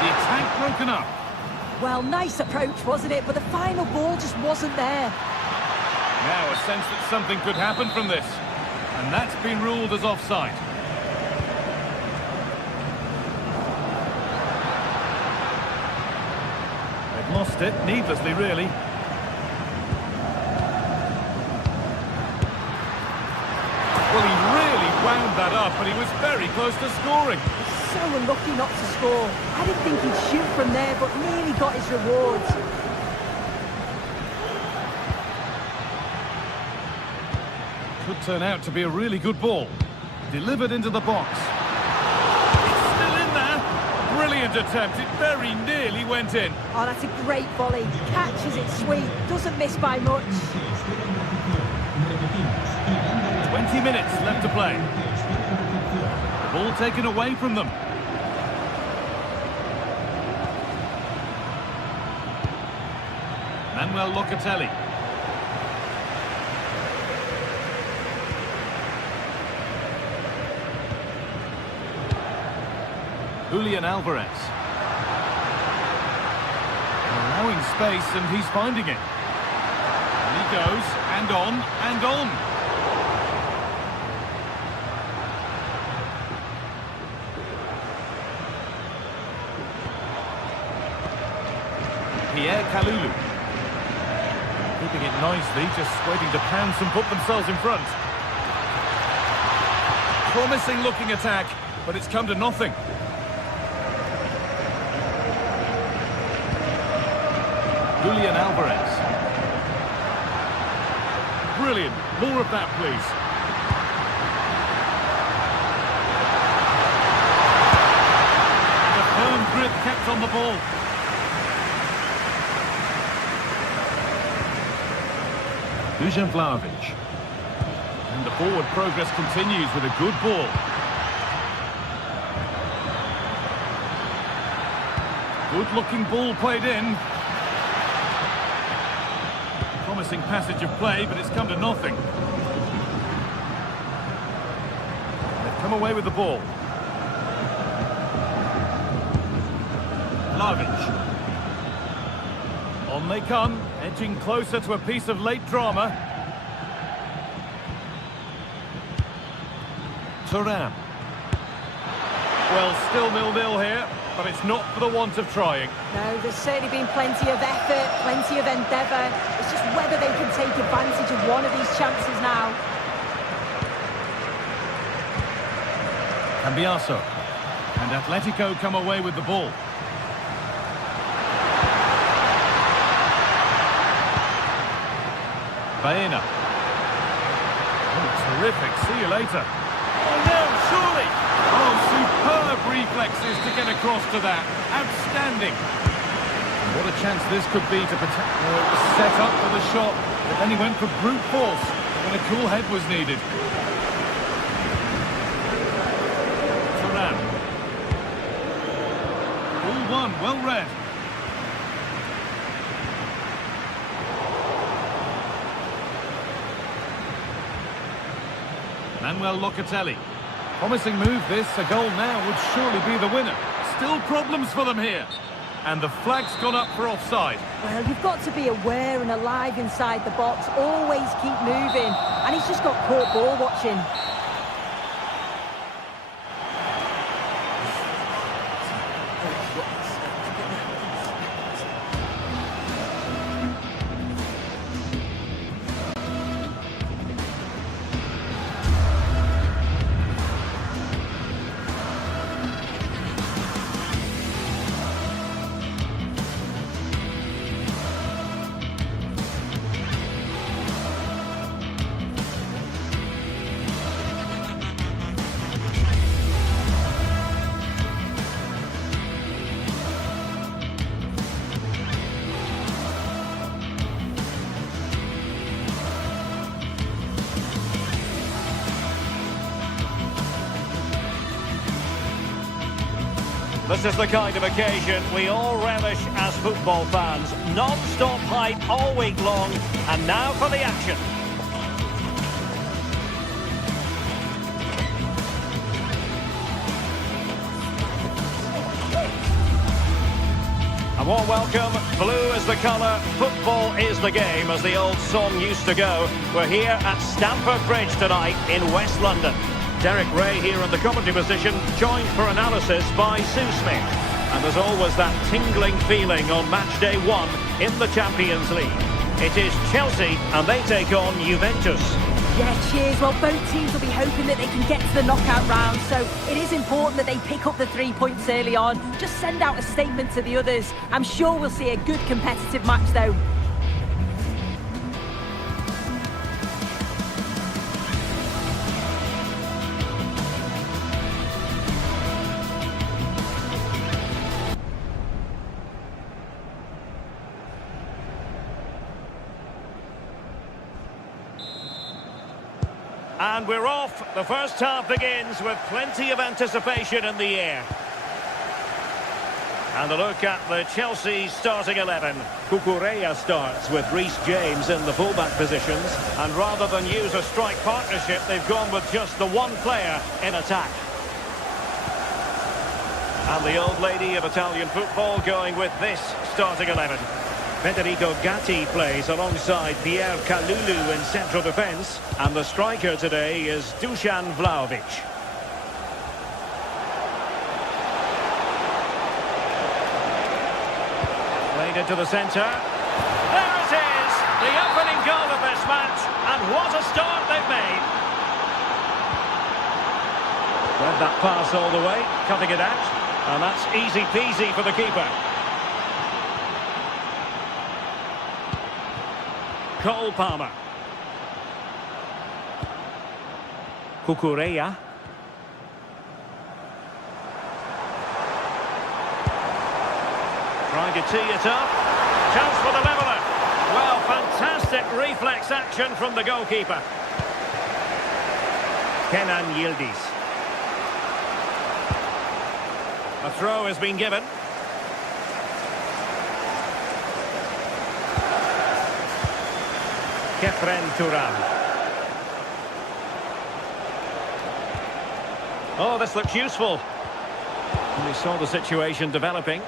The attack broken up. Well, nice approach, wasn't it? But the final ball just wasn't there. Now a sense that something could happen from this. And that's been ruled as offside. They've lost it, needlessly really. Well, he really wound that up, but he was very close to scoring. So unlucky not to score. I didn't think he'd shoot from there, but nearly got his rewards. Could turn out to be a really good ball. Delivered into the box. It's still in there. Brilliant. Brilliant attempt. It very nearly went in. Oh, that's a great volley. Catches it sweet. Doesn't miss by much. 20 minutes left to play. Ball taken away from them. Manuel Locatelli. Julian Alvarez. Allowing space and he's finding it. And he goes, and on, and on. Pierre Kalulu. Keeping it nicely, just waiting to pounce and put themselves in front. Promising looking attack, but it's come to nothing. Julian Alvarez. Brilliant. More of that, please. And a firm grip kept on the ball. Dusan Vlahovic. And the forward progress continues with a good ball. Good-looking ball played in. Promising passage of play, but it's come to nothing. They've come away with the ball. Vlahovic. On they come, edging closer to a piece of late drama. Thuram. Well, still 0-0 here, but it's not for the want of trying. No, there's certainly been plenty of effort, plenty of endeavour. It's just whether they can take advantage of one of these chances now. Cambiaso. And Atletico come away with the ball. Baena. Oh, terrific. See you later. Oh, no, surely. Oh, superb reflexes to get across to that. Outstanding. What a chance this could be to protect. It was set up for the shot, but then he went for brute force when a cool head was needed. Thuram. All one, well read. Manuel Locatelli. Promising move this, a goal now would surely be the winner. Still problems for them here. And the flag's gone up for offside. Well, you've got to be aware and alive inside the box. Always keep moving. And he's just got caught ball watching. This is the kind of occasion we all relish as football fans. Non-stop hype all week long, and now for the action. A warm welcome. Blue is the colour, football is the game, as the old song used to go. We're here at Stamford Bridge tonight in West London. Derek Ray here in the commentary position, joined for analysis by Sue Smith. And there's always that tingling feeling on match day 1 in the Champions League. It is Chelsea and they take on Juventus. Yeah, cheers. Well, both teams will be hoping that they can get to the knockout round, so it is important that they pick up the 3 points early on. Just send out a statement to the others. I'm sure we'll see a good competitive match though. And we're off. The first half begins with plenty of anticipation in the air. And a look at the Chelsea starting 11. Cucurella starts with Reece James in the fullback positions. And rather than use a strike partnership, they've gone with just the one player in attack. And the old lady of Italian football going with this starting 11. Federico Gatti plays alongside Pierre Kalulu in central defence. And the striker today is Dusan Vlahovic. Played into the centre. There it is! The opening goal of this match. And what a start they've made. Read that pass all the way, cutting it out. And that's easy peasy for the keeper. Cole Palmer. Cucurella. Trying to tee it up. Chance for the leveller. Well, fantastic reflex action from the goalkeeper. Kenan Yildiz. A throw has been given. Kefren Turan. Oh, this looks useful. And we saw the situation developing.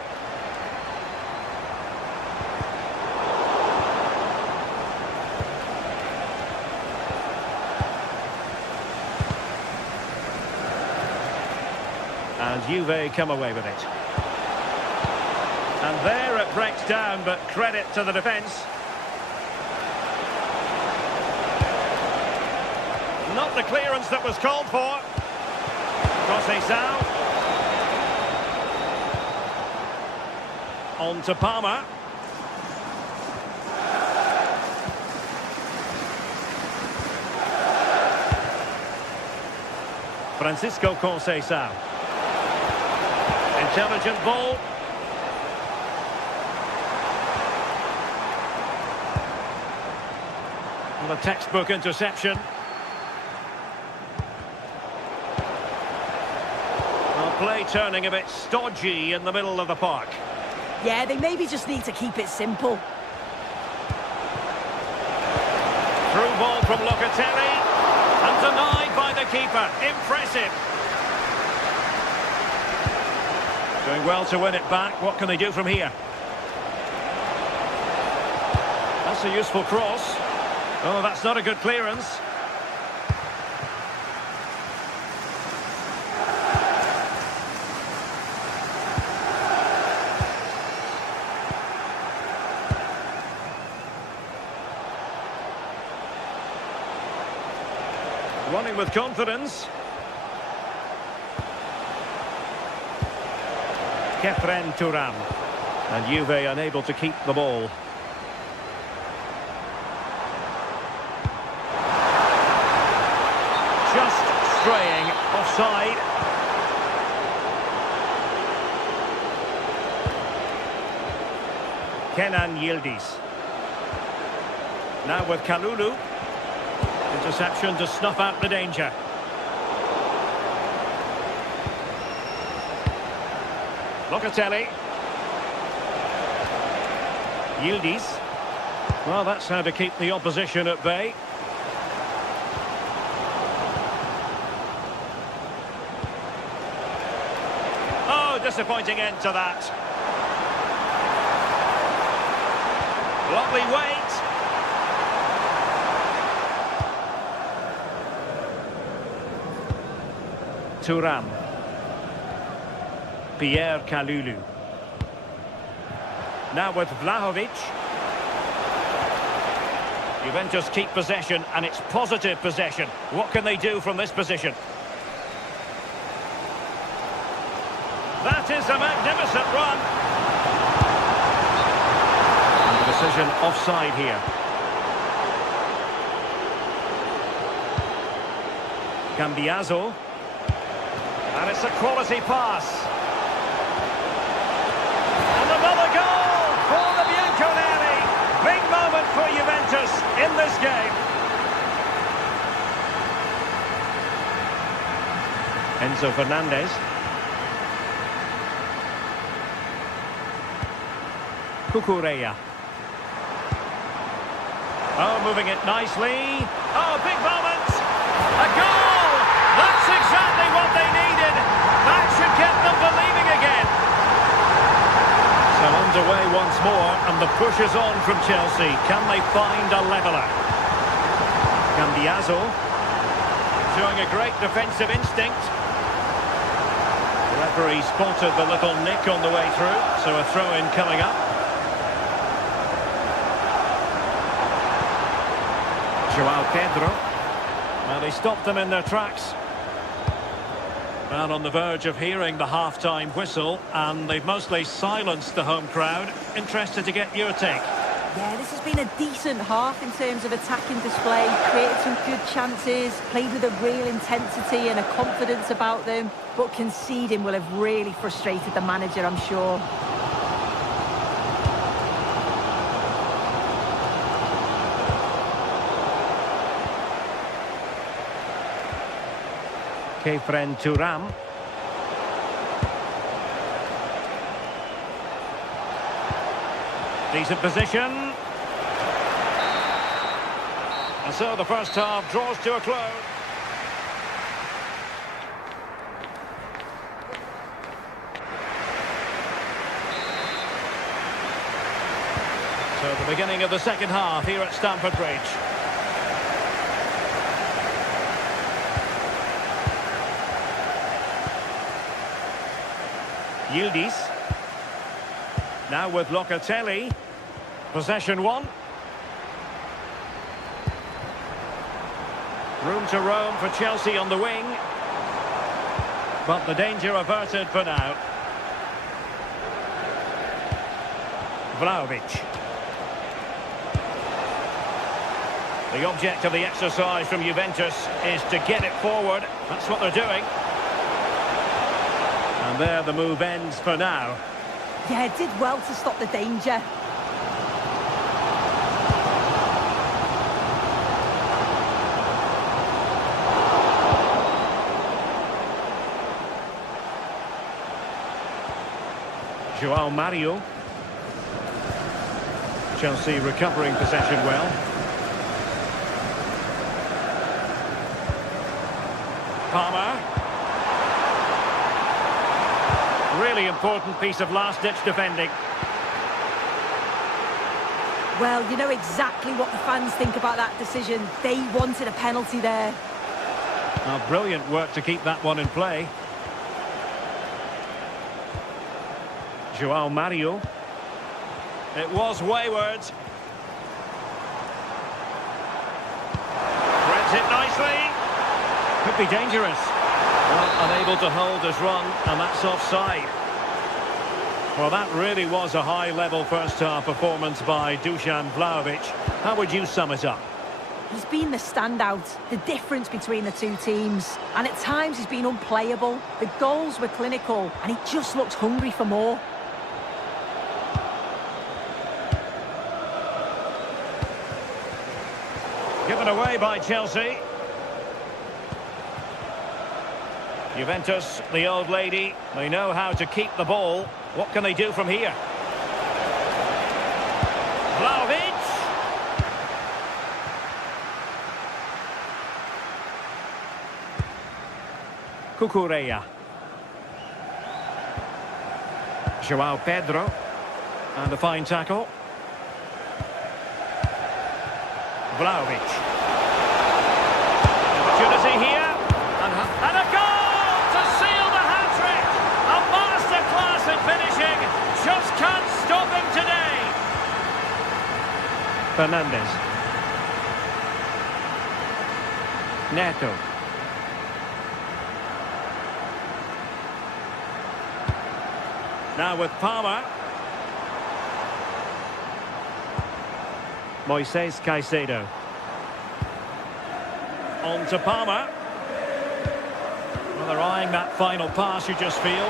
And Juve come away with it. And there it breaks down, but credit to the defence. Not the clearance that was called for. Conceição. On to Palmer. Francisco Conceição. Intelligent ball. And a textbook interception. Well, play turning a bit stodgy in the middle of the park. Yeah, they maybe just need to keep it simple. Through ball from Locatelli. And denied by the keeper. Impressive. Doing well to win it back. What can they do from here? That's a useful cross. Oh, that's not a good clearance. Running with confidence. Kefren Turan. And Juve unable to keep the ball. Just straying offside. Kenan Yildiz. Now with Kalulu. Interception to snuff out the danger. Locatelli. Yildiz. Well, that's how to keep the opposition at bay. Oh, disappointing end to that. Lovely wait. Turan. Pierre Kalulu. Now with Vlahovic. Juventus keep possession, and it's positive possession. What can they do from this position? That is a magnificent run. And the decision offside here. Cambiaso. And it's a quality pass. And another goal for the Bianconeri. Big moment for Juventus in this game. Enzo Fernandez. Cucurella. Oh, moving it nicely. Oh, big moment. A goal! That's exactly what they needed. That should get them believing again. So underway once more, and the push is on from Chelsea. Can they find a leveller? Cambiaso showing a great defensive instinct. The referee spotted the little nick on the way through, so a throw-in coming up. Joao Pedro. Well, he stopped them in their tracks. And on the verge of hearing the half-time whistle, and they've mostly silenced the home crowd. Interested to get your take. Yeah, this has been a decent half in terms of attacking display. Created some good chances, played with a real intensity and a confidence about them. But conceding will have really frustrated the manager, I'm sure. Kefren Turam. Decent position. And so the first half draws to a close. So the beginning of the second half here at Stamford Bridge. Yildiz. Now with Locatelli. Possession one. Room to roam for Chelsea on the wing. But the danger averted for now. Vlahovic. The object of the exercise from Juventus is to get it forward. That's what they're doing. And there the move ends for now. Yeah, it did well to stop the danger. Joao Mario. Chelsea recovering possession well. Palmer. Really important piece of last-ditch defending. Well, you know exactly what the fans think about that decision. They wanted a penalty there. Well, brilliant work to keep that one in play. Joao Mario. It was wayward. Threads it nicely. Could be dangerous. Well, unable to hold his run, and that's offside. Well, that really was a high-level first-half performance by Dusan Vlahovic. How would you sum it up? He's been the standout, the difference between the two teams. And at times he's been unplayable. The goals were clinical, and he just looks hungry for more. Given away by Chelsea. Juventus, the old lady, they know how to keep the ball. What can they do from here? Vlahovic. Cucurella. Joao Pedro. And a fine tackle. Vlahovic. Opportunity here. And a goal to seal the hat-trick. A masterclass in finishing. Just can't stop him today. Fernandez. Neto. Now with Palmer. Moises Caicedo. On to Palmer. Well, they're eyeing that final pass, you just feel.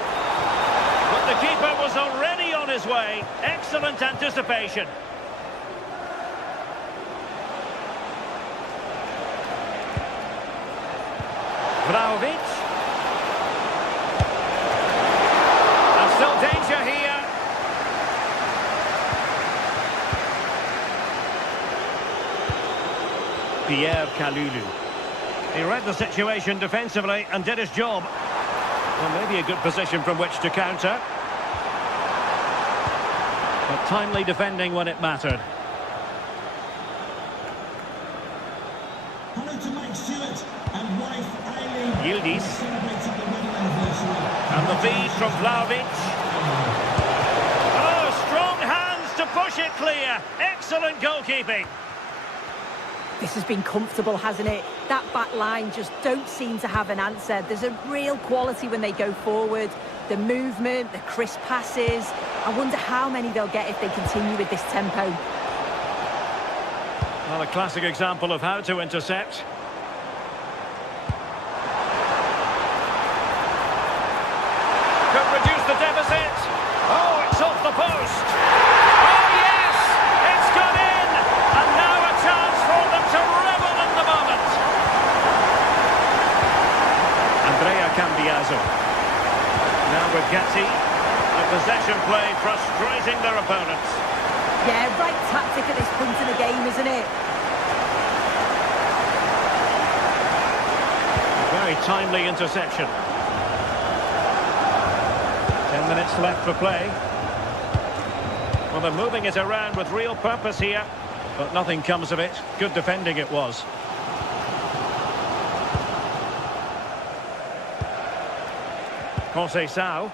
But the keeper was already on his way. Excellent anticipation. Vlahovic. Pierre Kalulu. He read the situation defensively and did his job. Well, maybe a good position from which to counter. But timely defending when it mattered. Yildiz. And the feed from Vlahovic. Oh, strong hands to push it clear. Excellent goalkeeping. This has been comfortable, hasn't it? That back line just don't seem to have an answer. There's a real quality when they go forward. The movement, the crisp passes. I wonder how many they'll get if they continue with this tempo. Well, a classic example of how to intercept. Could reduce the deficit. Oh, it's off the post. Oh, yes! It's gone in! And now a chance for them to revel in the moment. Andrea Cambiaso. Now with Gatti. A possession play frustrating their opponents. Yeah, right tactic at this point in the game, isn't it? A very timely interception. 10 minutes left for play. Well, they're moving it around with real purpose here, but nothing comes of it. Good defending it was. Conceição.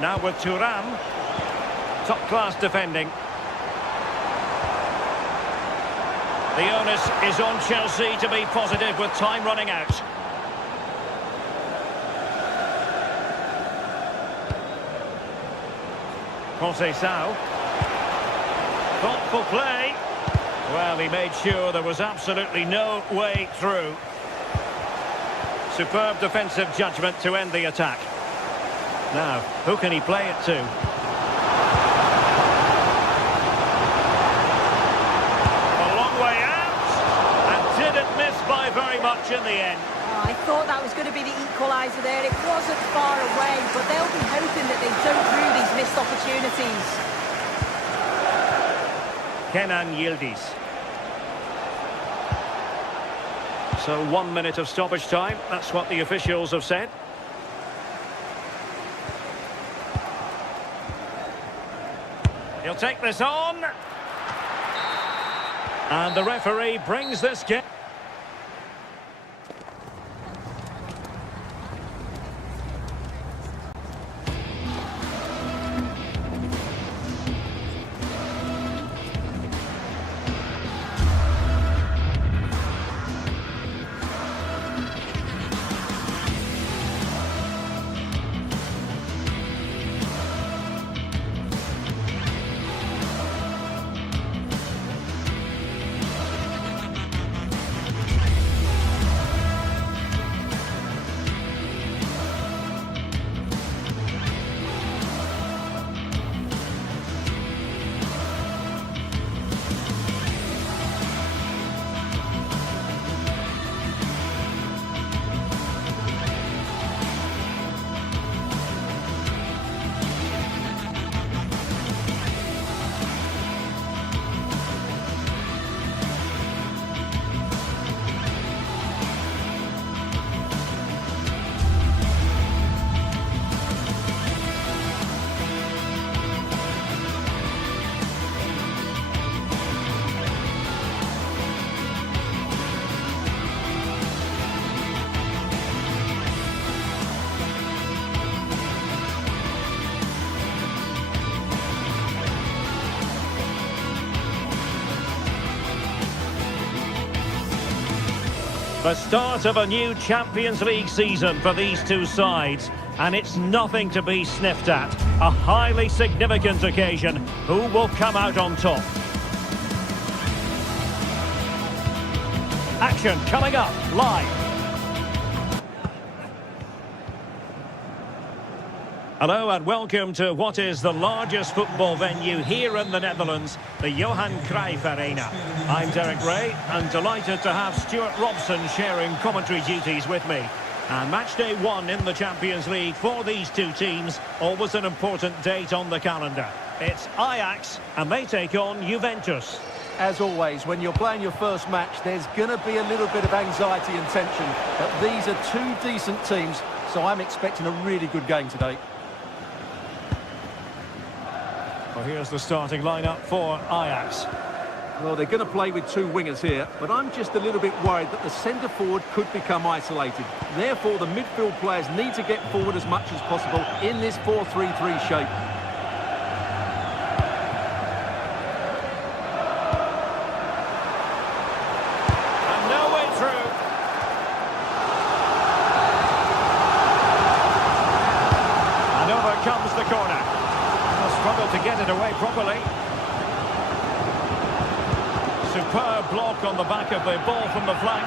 Now with Thuram. Top-class defending. The onus is on Chelsea to be positive with time running out. Conceição. Thoughtful play. Well, he made sure there was absolutely no way through. Superb defensive judgment to end the attack. Now, who can he play it to? By very much in the end. Oh, I thought that was going to be the equaliser there. It wasn't far away, but they'll be hoping that they don't rue these missed opportunities. Kenan Yildiz. So 1 minute of stoppage time. That's what the officials have said. He'll take this on. And the referee brings this game. The start of a new Champions League season for these two sides, and it's nothing to be sniffed at. A highly significant occasion. Who will come out on top? Action coming up live. Hello and welcome to what is the largest football venue here in the Netherlands, the Johan Cruyff Arena. I'm Derek Ray and delighted to have Stuart Robson sharing commentary duties with me. And match day 1 in the Champions League for these two teams. Always an important date on the calendar. It's Ajax, and they take on Juventus. As always, when you're playing your first match, there's going to be a little bit of anxiety and tension. But these are two decent teams, so I'm expecting a really good game today. Well, here's the starting lineup for Ajax. Well, they're going to play with two wingers here, but I'm just a little bit worried that the centre-forward could become isolated. Therefore, the midfield players need to get forward as much as possible in this 4-3-3 shape. Comes the corner. They'll struggle to get it away properly. Superb block on the back of the ball from the flank.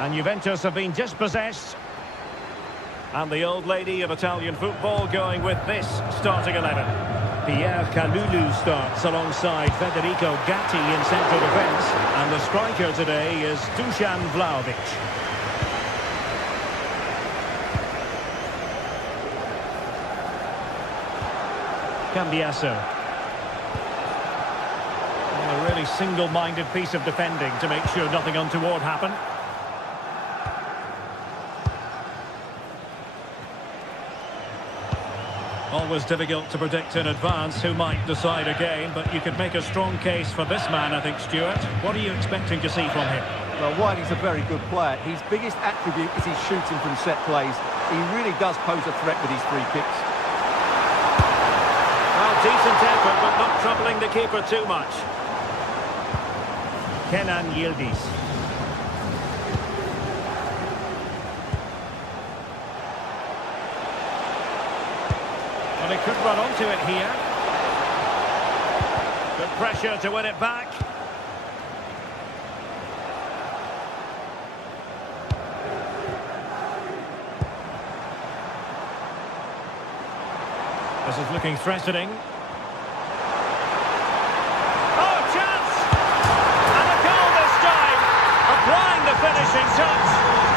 And Juventus have been dispossessed. And the old lady of Italian football going with this starting 11. Pierre Kalulu starts alongside Federico Gatti in central defence. And the striker today is Dusan Vlahovic. Cambiaso. A really single-minded piece of defending to make sure nothing untoward happened. Always difficult to predict in advance who might decide a game, but you could make a strong case for this man, I think, Stuart. What are you expecting to see from him? Well, Whitey's a very good player. His biggest attribute is his shooting from set plays. He really does pose a threat with his free kicks. Decent effort, but not troubling the keeper too much. Kenan Yildiz. Well, he could run onto it here. Good pressure to win it back. This is looking threatening. Finishing touch,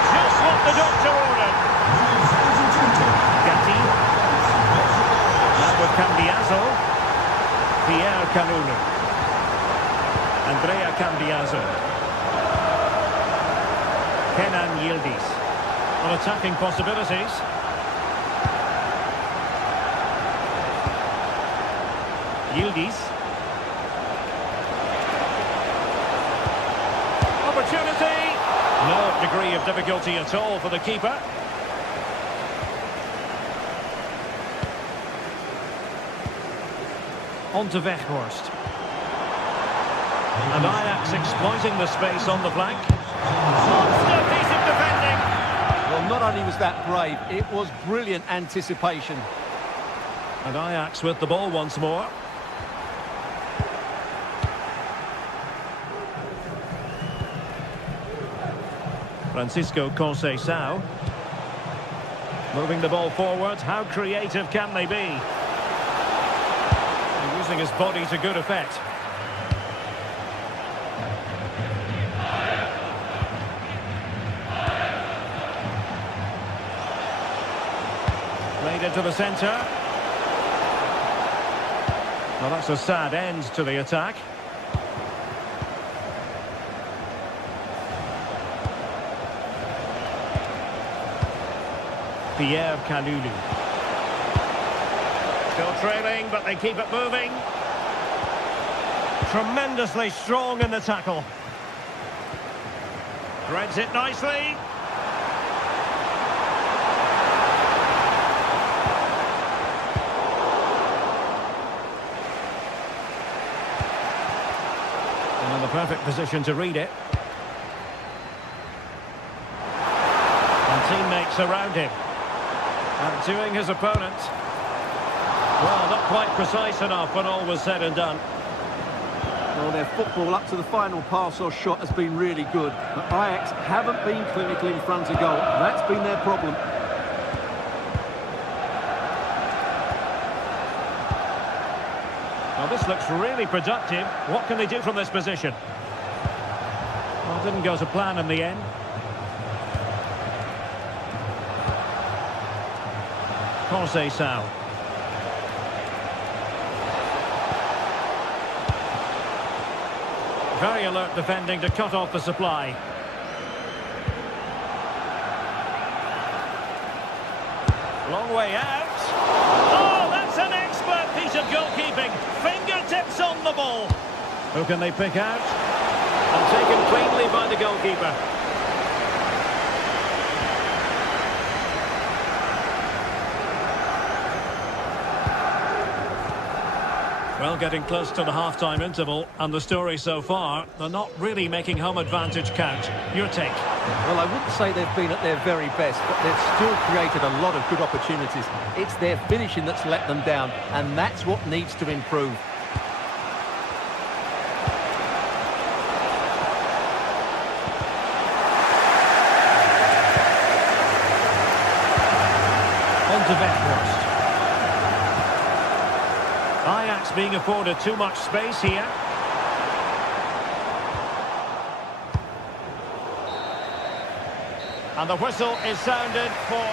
just what the doctor ordered. Gatti. Now with Cambiaso. Pierre Kalulu. Andrea Cambiaso. Kenan Yildiz. On attacking possibilities. Yildiz. Opportunity. No degree of difficulty at all for the keeper. On to Weghorst. And Ajax exploiting the space on the flank. Monster piece of defending. Well, not only was that brave, it was brilliant anticipation. And Ajax with the ball once more. Francisco Conceição. Moving the ball forward. How creative can they be? Using his body to good effect. Played into the centre. Well, that's a sad end to the attack. Pierre Kalulu. Still trailing, but they keep it moving. Tremendously strong in the tackle. Threads it nicely. And in the perfect position to read it. And teammates around him. Outdoing his opponent. Well, not quite precise enough when all was said and done. Well, their football up to the final pass or shot has been really good. But Ajax haven't been clinical in front of goal. That's been their problem. Well, this looks really productive. What can they do from this position? Didn't go to plan in the end. Conceição. Very alert defending to cut off the supply. Long way out. Oh, that's an expert piece of goalkeeping. Fingertips on the ball. Who can they pick out? And taken cleanly by the goalkeeper. Well, getting close to the half-time interval, and the story so far, they're not really making home advantage count. Your take? Well, I wouldn't say they've been at their very best, but they've still created a lot of good opportunities. It's their finishing that's let them down, and that's what needs to improve. On to Weghorst. Ajax being afforded too much space here. And the whistle is sounded for...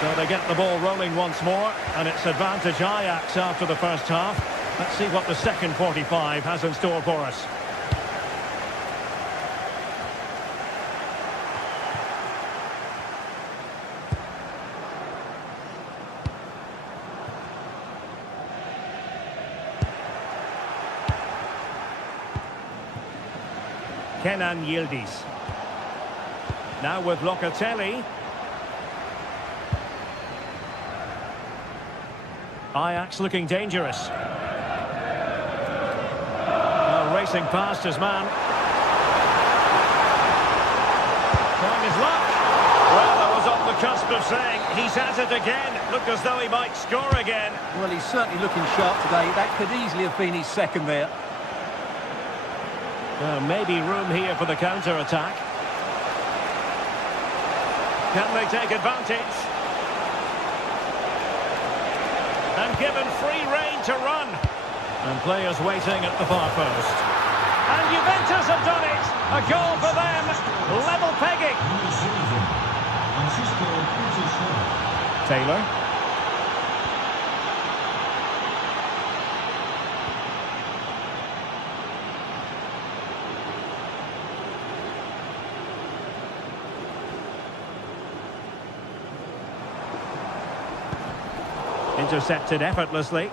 So they get the ball rolling once more, and it's advantage Ajax after the first half. Let's see what the second 45 has in store for us. Kenan Yildiz. Now with Locatelli. Ajax looking dangerous. Well, racing past his man. Trying his luck. Well, I was on the cusp of saying he's at it again. Looked as though he might score again. Well, he's certainly looking sharp today. That could easily have been his second there. Maybe room here for the counter-attack. Can they take advantage? And given free rein to run. And players waiting at the far post. And Juventus have done it. A goal for them. Level pegging. Taylor. Intercepted effortlessly.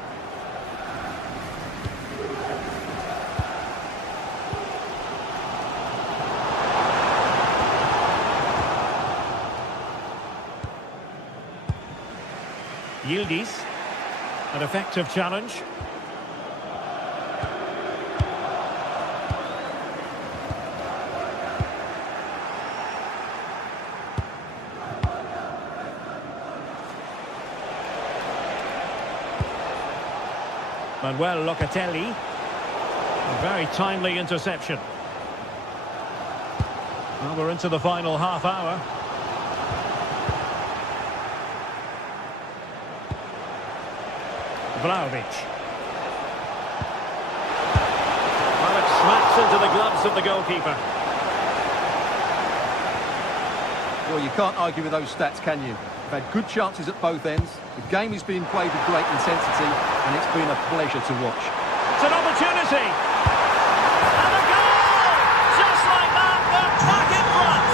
Yildiz, an effective challenge. Manuel Locatelli. A very timely interception. Well, we're into the final half hour. Vlahovic. Well, it smacks into the gloves of the goalkeeper. Well, you can't argue with those stats, can you? They've had good chances at both ends. The game is being played with great intensity, and it's been a pleasure to watch. It's an opportunity. And a goal! Just like that, they're back in front.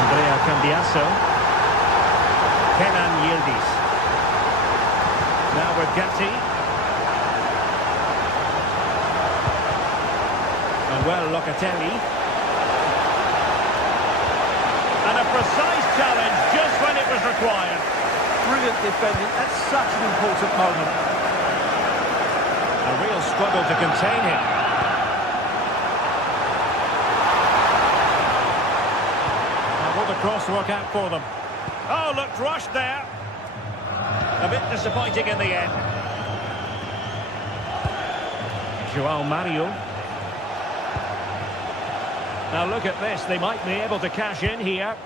Andrea Cambiasso. Kenan Yildiz. Now with Gatti. Manuel Locatelli. And a precise challenge just when it was required. Brilliant defending at such an important moment. A real struggle to contain him. Now, will the cross work out for them? Oh, looked rushed there. A bit disappointing in the end. João Mario. Now look at this, they might be able to cash in here.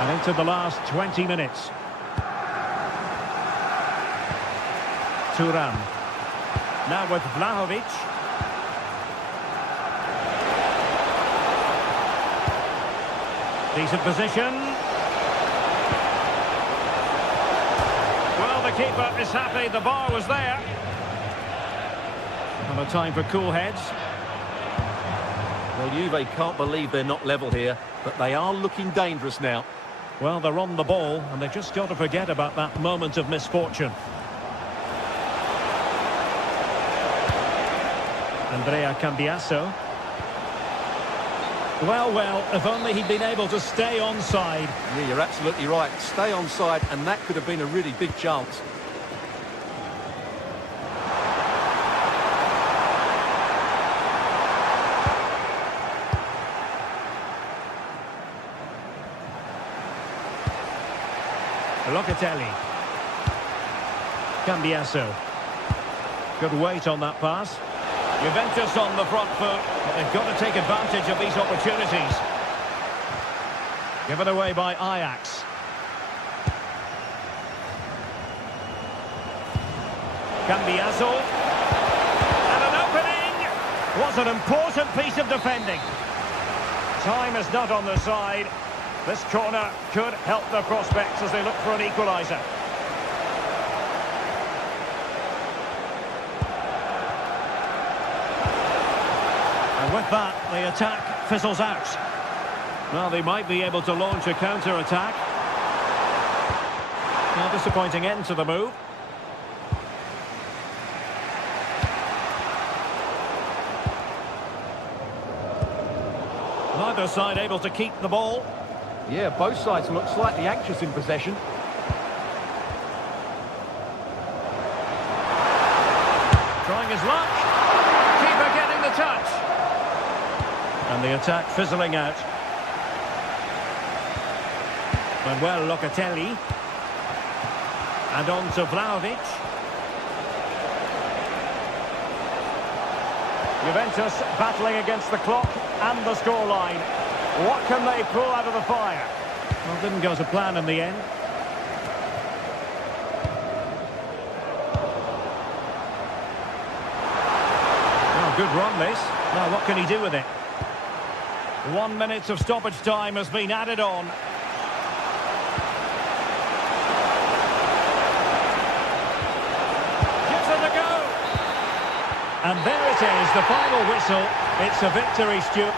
And into the last 20 minutes. Thuram. Now with Vlahovic. Decent position. Well, the keeper is happy. The bar was there. And a time for cool heads. Well, Juve can't believe they're not level here, but they are looking dangerous now. Well, they're on the ball, and they've just got to forget about that moment of misfortune. Andrea Cambiasso. Well, if only he'd been able to stay onside. Yeah, you're absolutely right. Stay onside, and that could have been a really big chance. Locatelli. Cambiasso. Good weight on that pass. Juventus on the front foot, but they've got to take advantage of these opportunities. Given away by Ajax. Cambiasso. And an opening! Was an important piece of defending. Time is not on their side. This corner could help their prospects as they look for an equaliser. And with that, the attack fizzles out. Well, they might be able to launch a counter-attack. A disappointing end to the move. Neither side able to keep the ball. Yeah, both sides look slightly anxious in possession. Trying his luck. Keeper getting the touch. And the attack fizzling out. Manuel Locatelli. And on to Vlahovic. Juventus battling against the clock and the scoreline. What can they pull out of the fire? Well, didn't go to plan in the end. Oh, good run this. Now what can he do with it? 1 minute of stoppage time has been added on. Gives it a go. And there it is, the final whistle. It's a victory, Stuart.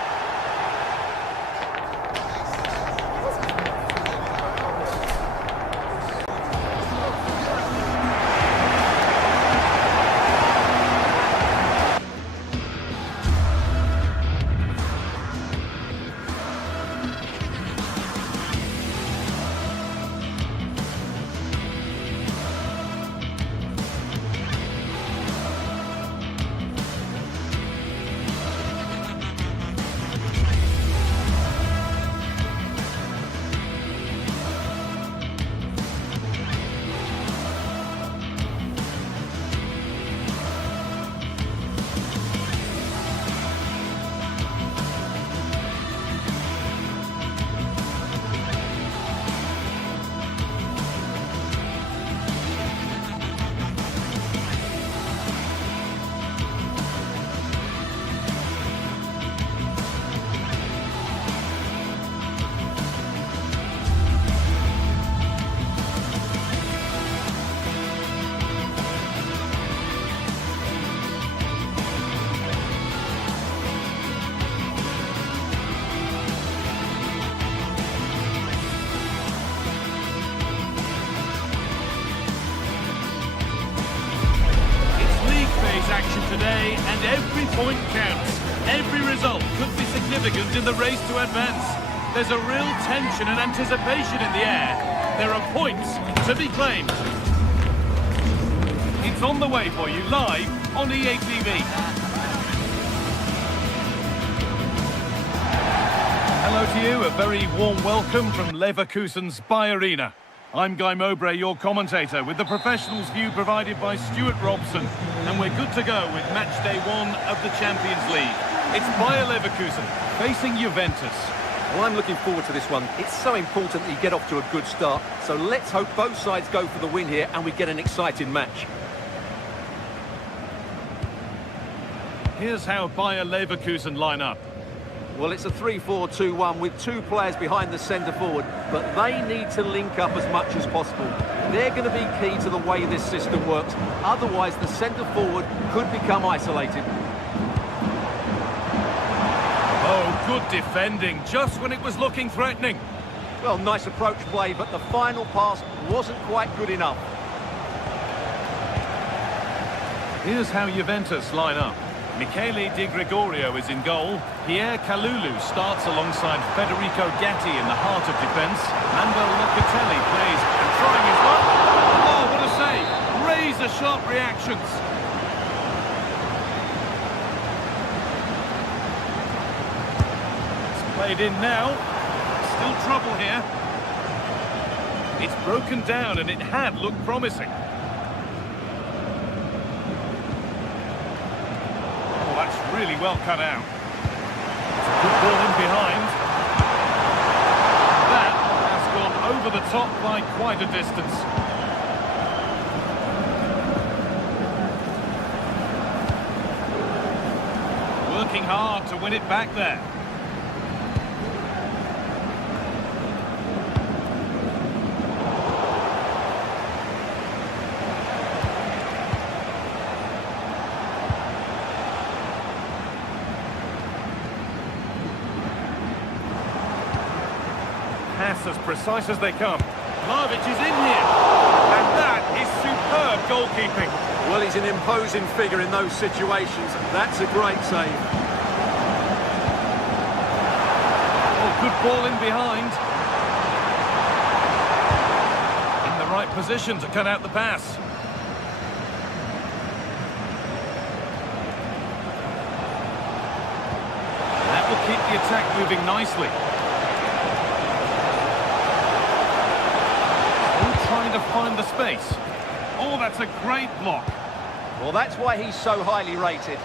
Action today, and every point counts. Every result could be significant in the race to advance. There's a real tension and anticipation in the air. There are points to be claimed. It's on the way for you live on EA TV. Hello to you, a very warm welcome from Leverkusen's Bayer Arena. I'm Guy Mowbray, your commentator, with the professionals' view provided by Stuart Robson. And we're good to go with match day 1 of the Champions League. It's Bayer Leverkusen facing Juventus. Well, I'm looking forward to this one. It's so important that you get off to a good start. So let's hope both sides go for the win here and we get an exciting match. Here's how Bayer Leverkusen line up. Well, it's a 3-4-2-1 with two players behind the centre forward, but they need to link up as much as possible. They're going to be key to the way this system works. Otherwise, the centre forward could become isolated. Oh, good defending, just when it was looking threatening. Well, nice approach play, but the final pass wasn't quite good enough. Here's how Juventus line up. Michele Di Gregorio is in goal. Pierre Kalulu starts alongside Federico Gatti in the heart of defence. Manuel Locatelli plays and trying his luck. Oh, what a save! Razor-sharp reactions. It's played in now. Still trouble here. It's broken down and it had looked promising. That's really well cut out. It's a good ball in behind. That has gone over the top by quite a distance. Working hard to win it back there. Pass as precise as they come. Vlahovic is in here. And that is superb goalkeeping. Well, he's an imposing figure in those situations. That's a great save. Oh, good ball in behind. In the right position to cut out the pass. That will keep the attack moving nicely. Trying to find the space. Oh, that's a great block. Well, that's why he's so highly rated.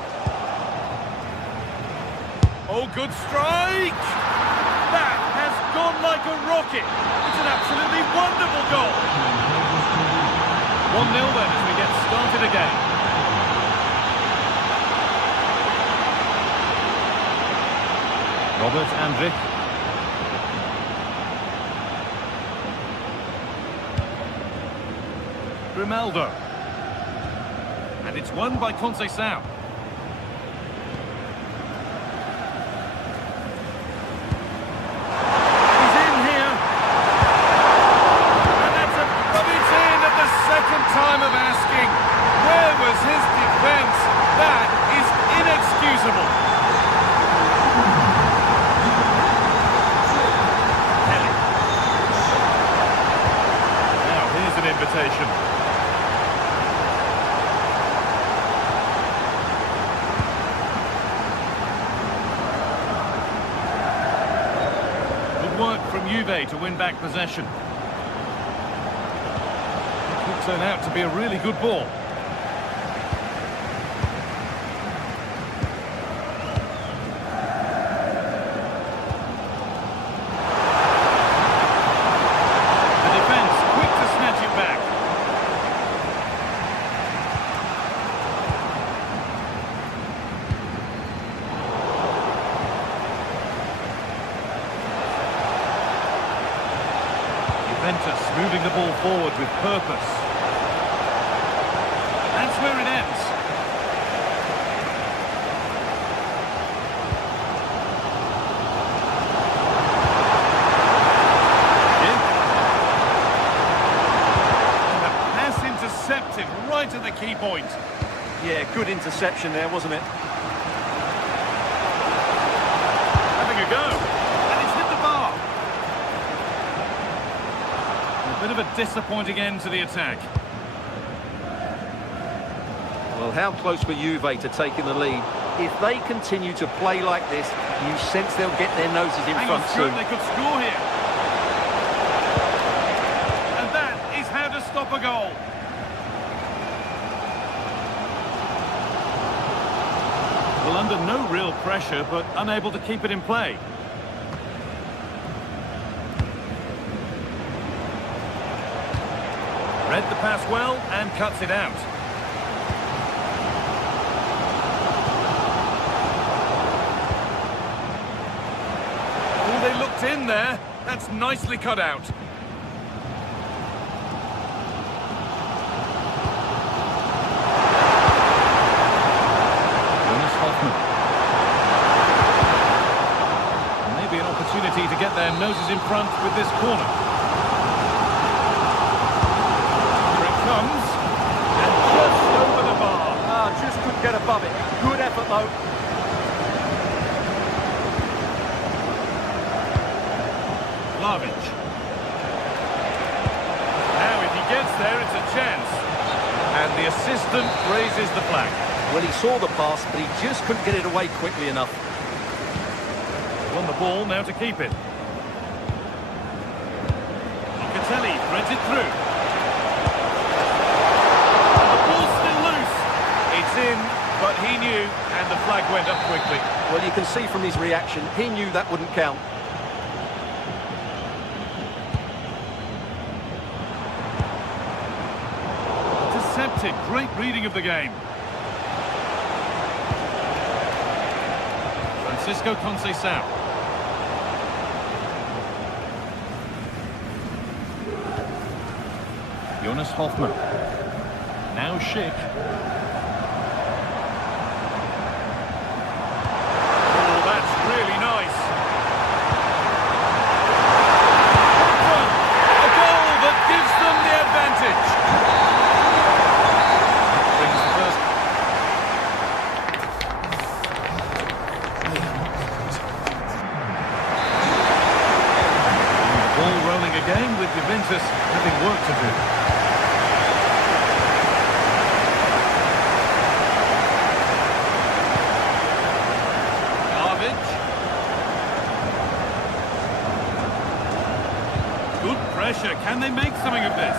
Oh, good strike! That has gone like a rocket. It's an absolutely wonderful goal. 1-0 then as we get started again. Robert Andrich. Grimaldo. And it's won by Conceição. He's in here. And that's a... But it's in at the second time of asking. Where was his defence? That is inexcusable. Kelly. Now here's an invitation. Work from Juve to win back possession. It could turn out to be a really good ball. The defence quick to snatch it back. Juventus moving the ball forward with purpose. That's where it ends. And the pass intercepted right at the key point. Yeah, good interception there, wasn't it? Having a go. And it's hit the bar. A bit of a disappointing end to the attack. Well, how close for Juve to taking the lead? If they continue to play like this, you sense they'll get their noses in Hang front on, soon. they could score here. And that is how to stop a goal. Well, under no real pressure, but unable to keep it in play. read the pass well and cuts it out. Oh, they looked in there. That's nicely cut out. Maybe an opportunity to get their noses in front with this corner. Here it comes, and just over the bar. Just couldn't get above it. Good effort, though. Vlahovic. Now, if he gets there, it's a chance. And the assistant raises the flag. Well, he saw the pass, but he just couldn't get it away quickly enough. Won the ball, now to keep it. Locatelli threads it through. And the ball's still loose. It's in, but he knew, and the flag went up quickly. Well, you can see from his reaction, he knew that wouldn't count. Intercepted, great reading of the game. Francisco Conceição. Jonas Hoffmann. Now Schick. Oh, that's really nice. A goal that gives them the advantage. Brings the first. Ball rolling again with Juventus having work to do. Good pressure. Can they make something of this?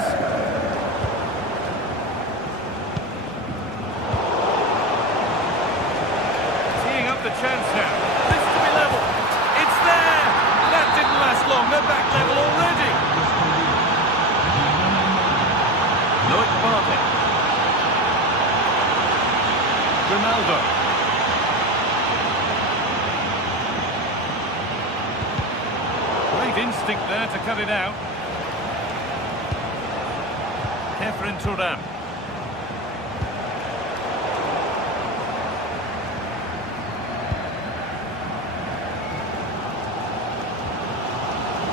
Teeing up the chance now. This to be level. It's there. That didn't last long. They're back level already. Loic Bartley. Ronaldo. Great instinct there to cut it out. Kefren Turam.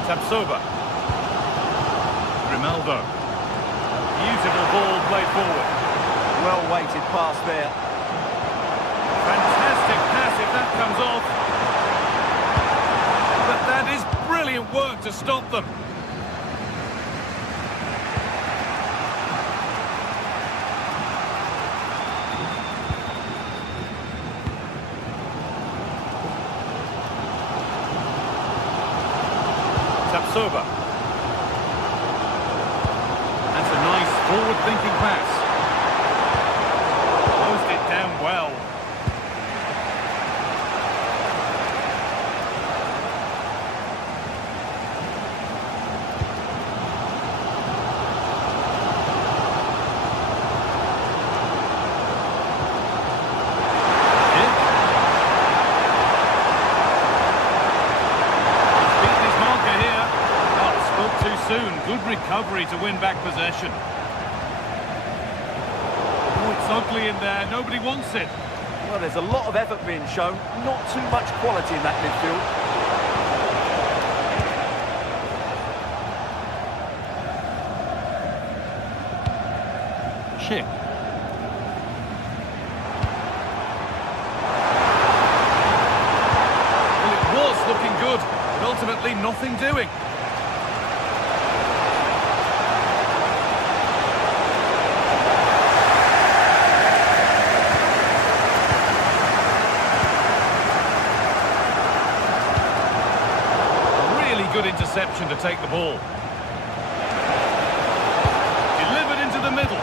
Tapsoba. Grimaldo. Beautiful ball played forward. Well-weighted pass there. Fantastic pass if that comes off. But that is brilliant work to stop them. Tapsoba. That's a nice forward-thinking pass. Closed it down well. Good recovery to win back possession. Oh, it's ugly in there. Nobody wants it. Well, there's a lot of effort being shown. Not too much quality in that midfield. Schick. Well, it was looking good, but ultimately nothing doing. Good interception to take the ball. Delivered into the middle.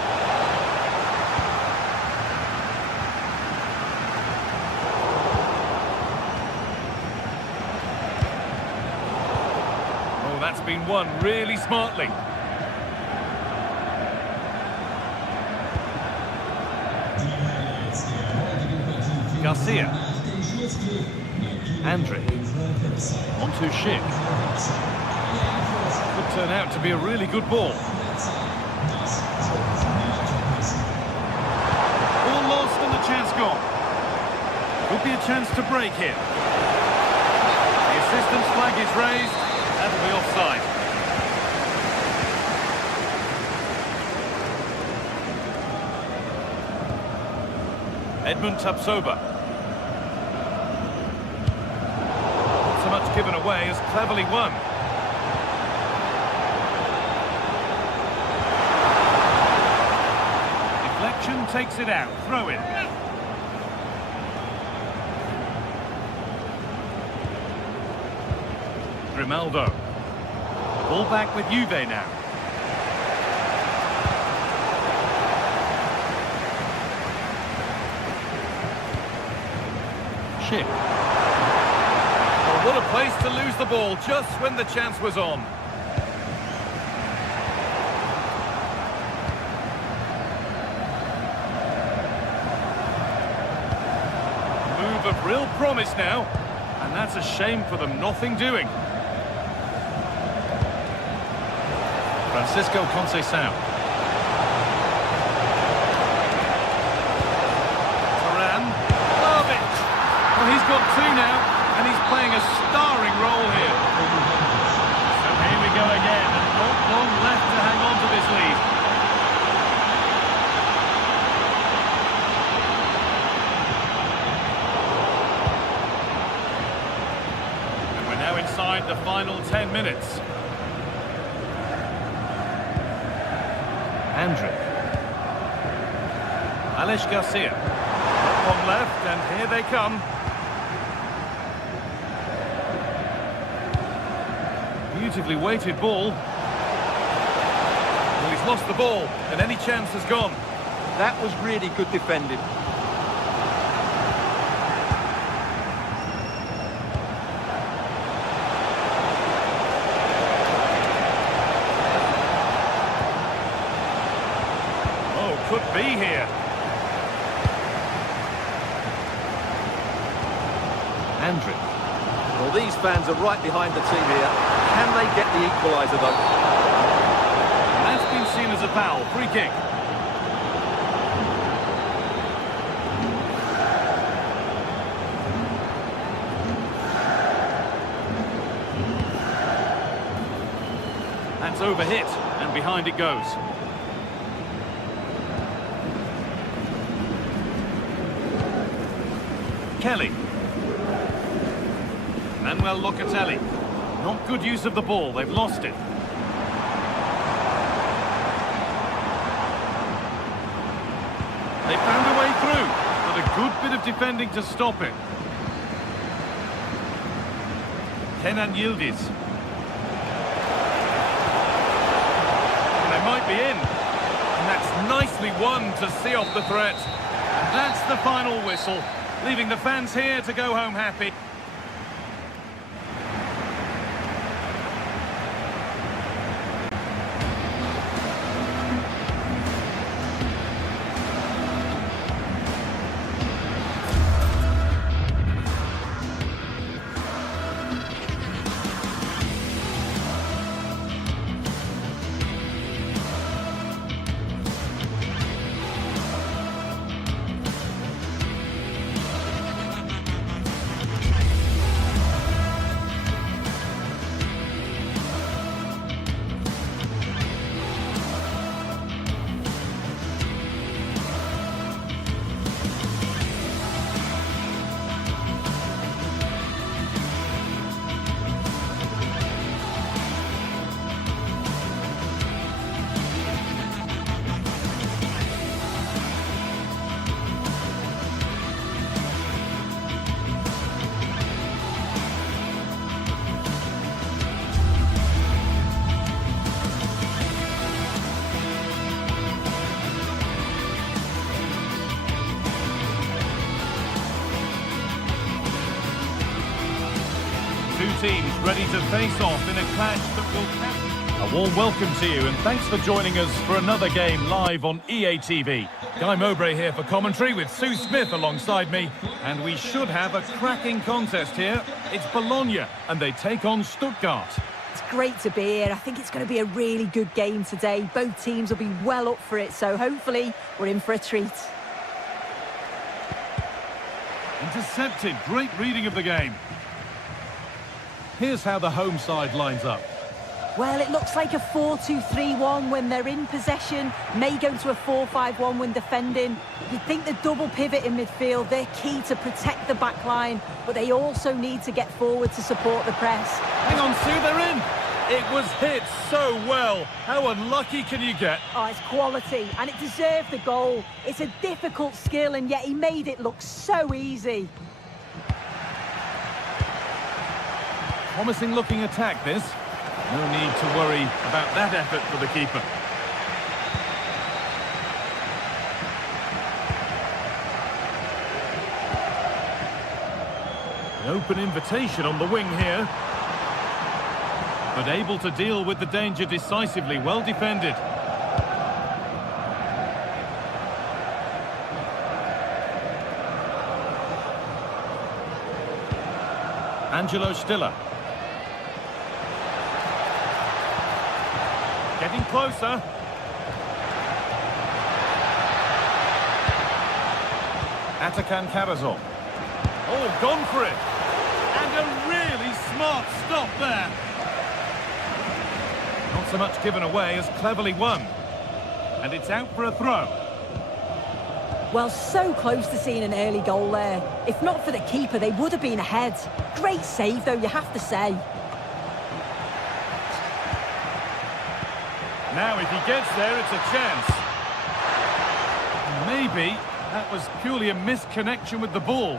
Oh, that's been won really smartly. Garcia. Andrić. Onto Schick. Could turn out to be a really good ball. All lost and the chance gone. Could be a chance to break here. The assistant's flag is raised. That'll be offside. Edmund Tapsoba. Not so much given away as cleverly won. Deflection takes it out. Throw in. Grimaldo. Ball back with Juve now. Schick. Oh, what a place to lose the ball just when the chance was on. Move of real promise now, and that's a shame for them. Nothing doing. Francisco Conceição. He's got two now, and he's playing a starring role here. So here we go again, and not long left to hang on to this lead. And we're now inside the final 10 minutes. Andrić. Alex Garcia. Up on left, and here they come. Beautifully weighted ball. Well, he's lost the ball, and any chance has gone. That was really good defending. Oh, could be here. Andrić. Well, these fans are right behind the team here. Can they get the equaliser, though? And that's been seen as a foul. Free kick. That's overhit, and behind it goes. Kelly. Manuel Locatelli. Not good use of the ball, they've lost it. They found a way through, but a good bit of defending to stop it. Kenan Yildiz. They might be in. And that's nicely won to see off the threat. And that's the final whistle, leaving the fans here to go home happy. Two teams ready to face off in a clash that will count. A warm welcome to you and thanks for joining us for another game live on EA TV. Guy Mowbray here for commentary with Sue Smith alongside me, and we should have a cracking contest here. It's Bologna and they take on Stuttgart. It's great to be here. I think it's going to be a really good game today. Both teams will be well up for it, so hopefully we're in for a treat. Intercepted, great reading of the game. Here's how the home side lines up. Well, it looks like a 4-2-3-1 when they're in possession. May go to a 4-5-1 when defending. You'd think the double pivot in midfield, they're key to protect the back line, but they also need to get forward to support the press. Hang on, Sue, they're in! It was hit so well. How unlucky can you get? Oh, it's quality, and it deserved the goal. It's a difficult skill, and yet he made it look so easy. Promising looking attack, this. No need to worry about that effort for the keeper. An open invitation on the wing here. But able to deal with the danger decisively, well defended. Angelo Stiller. Getting closer. Atakan Karazor. Oh, gone for it. And a really smart stop there. Not so much given away as cleverly won. And it's out for a throw. Well, so close to seeing an early goal there. If not for the keeper, they would have been ahead. Great save, though, you have to say. Now, if he gets there, it's a chance. Maybe that was purely a misconnection with the ball.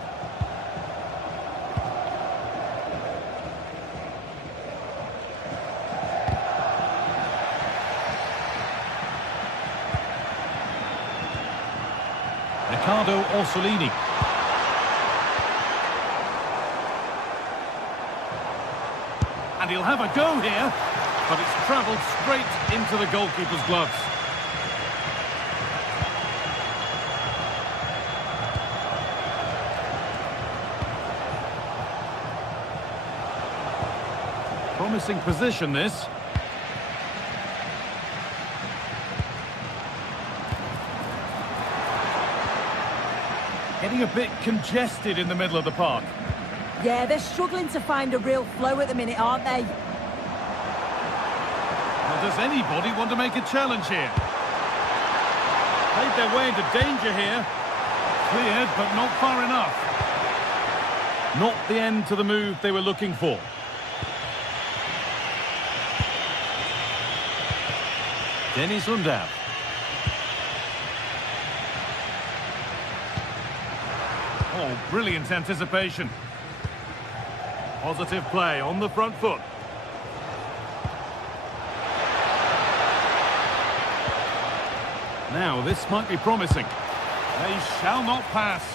Riccardo Orsolini. And he'll have a go here. But it's travelled straight into the goalkeeper's gloves. Promising position, this. Getting a bit congested in the middle of the park. Yeah, they're struggling to find a real flow at the minute, aren't they? Does anybody want to make a challenge here? Played their way into danger here. Cleared, but not far enough. Not the end to the move they were looking for. Dennis Undav. Oh, brilliant anticipation. Positive play on the front foot. Now, this might be promising. They shall not pass.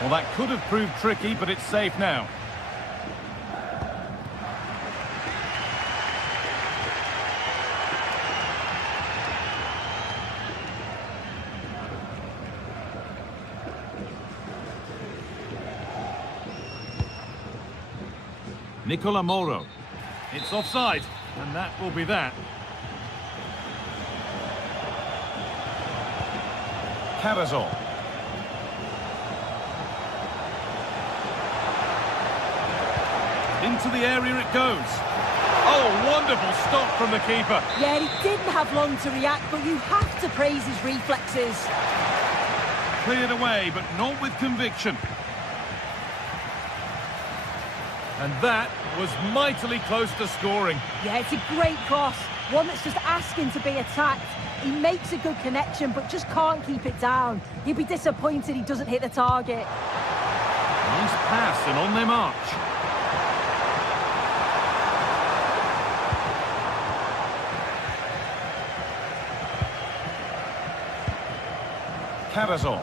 Well, that could have proved tricky, but it's safe now. Nicola Moro. It's offside, and that will be that. Karazor. Into the area it goes. Oh, wonderful stop from the keeper. Yeah, he didn't have long to react, but you have to praise his reflexes. Cleared away, but not with conviction. And that was mightily close to scoring. Yeah, it's a great cross. One that's just asking to be attacked. He makes a good connection, but just can't keep it down. He'd be disappointed he doesn't hit the target. Nice pass and on their march. Karazor.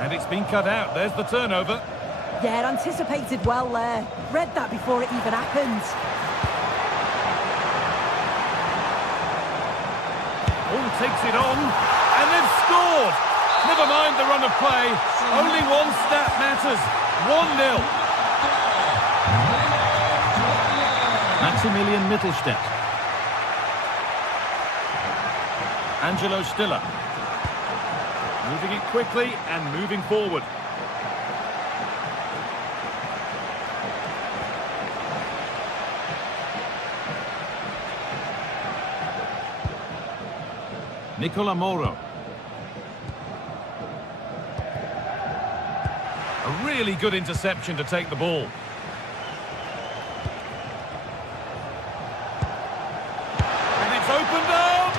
And it's been cut out. There's the turnover. Yeah, anticipated well there. Read that before it even happened. takes it on, and they've scored! Never mind the run of play, only one stat matters, 1-0. Maximilian Mittelstädt. Angelo Stiller. Moving it quickly and moving forward. Nicola Moro. A really good interception to take the ball. And it's opened up!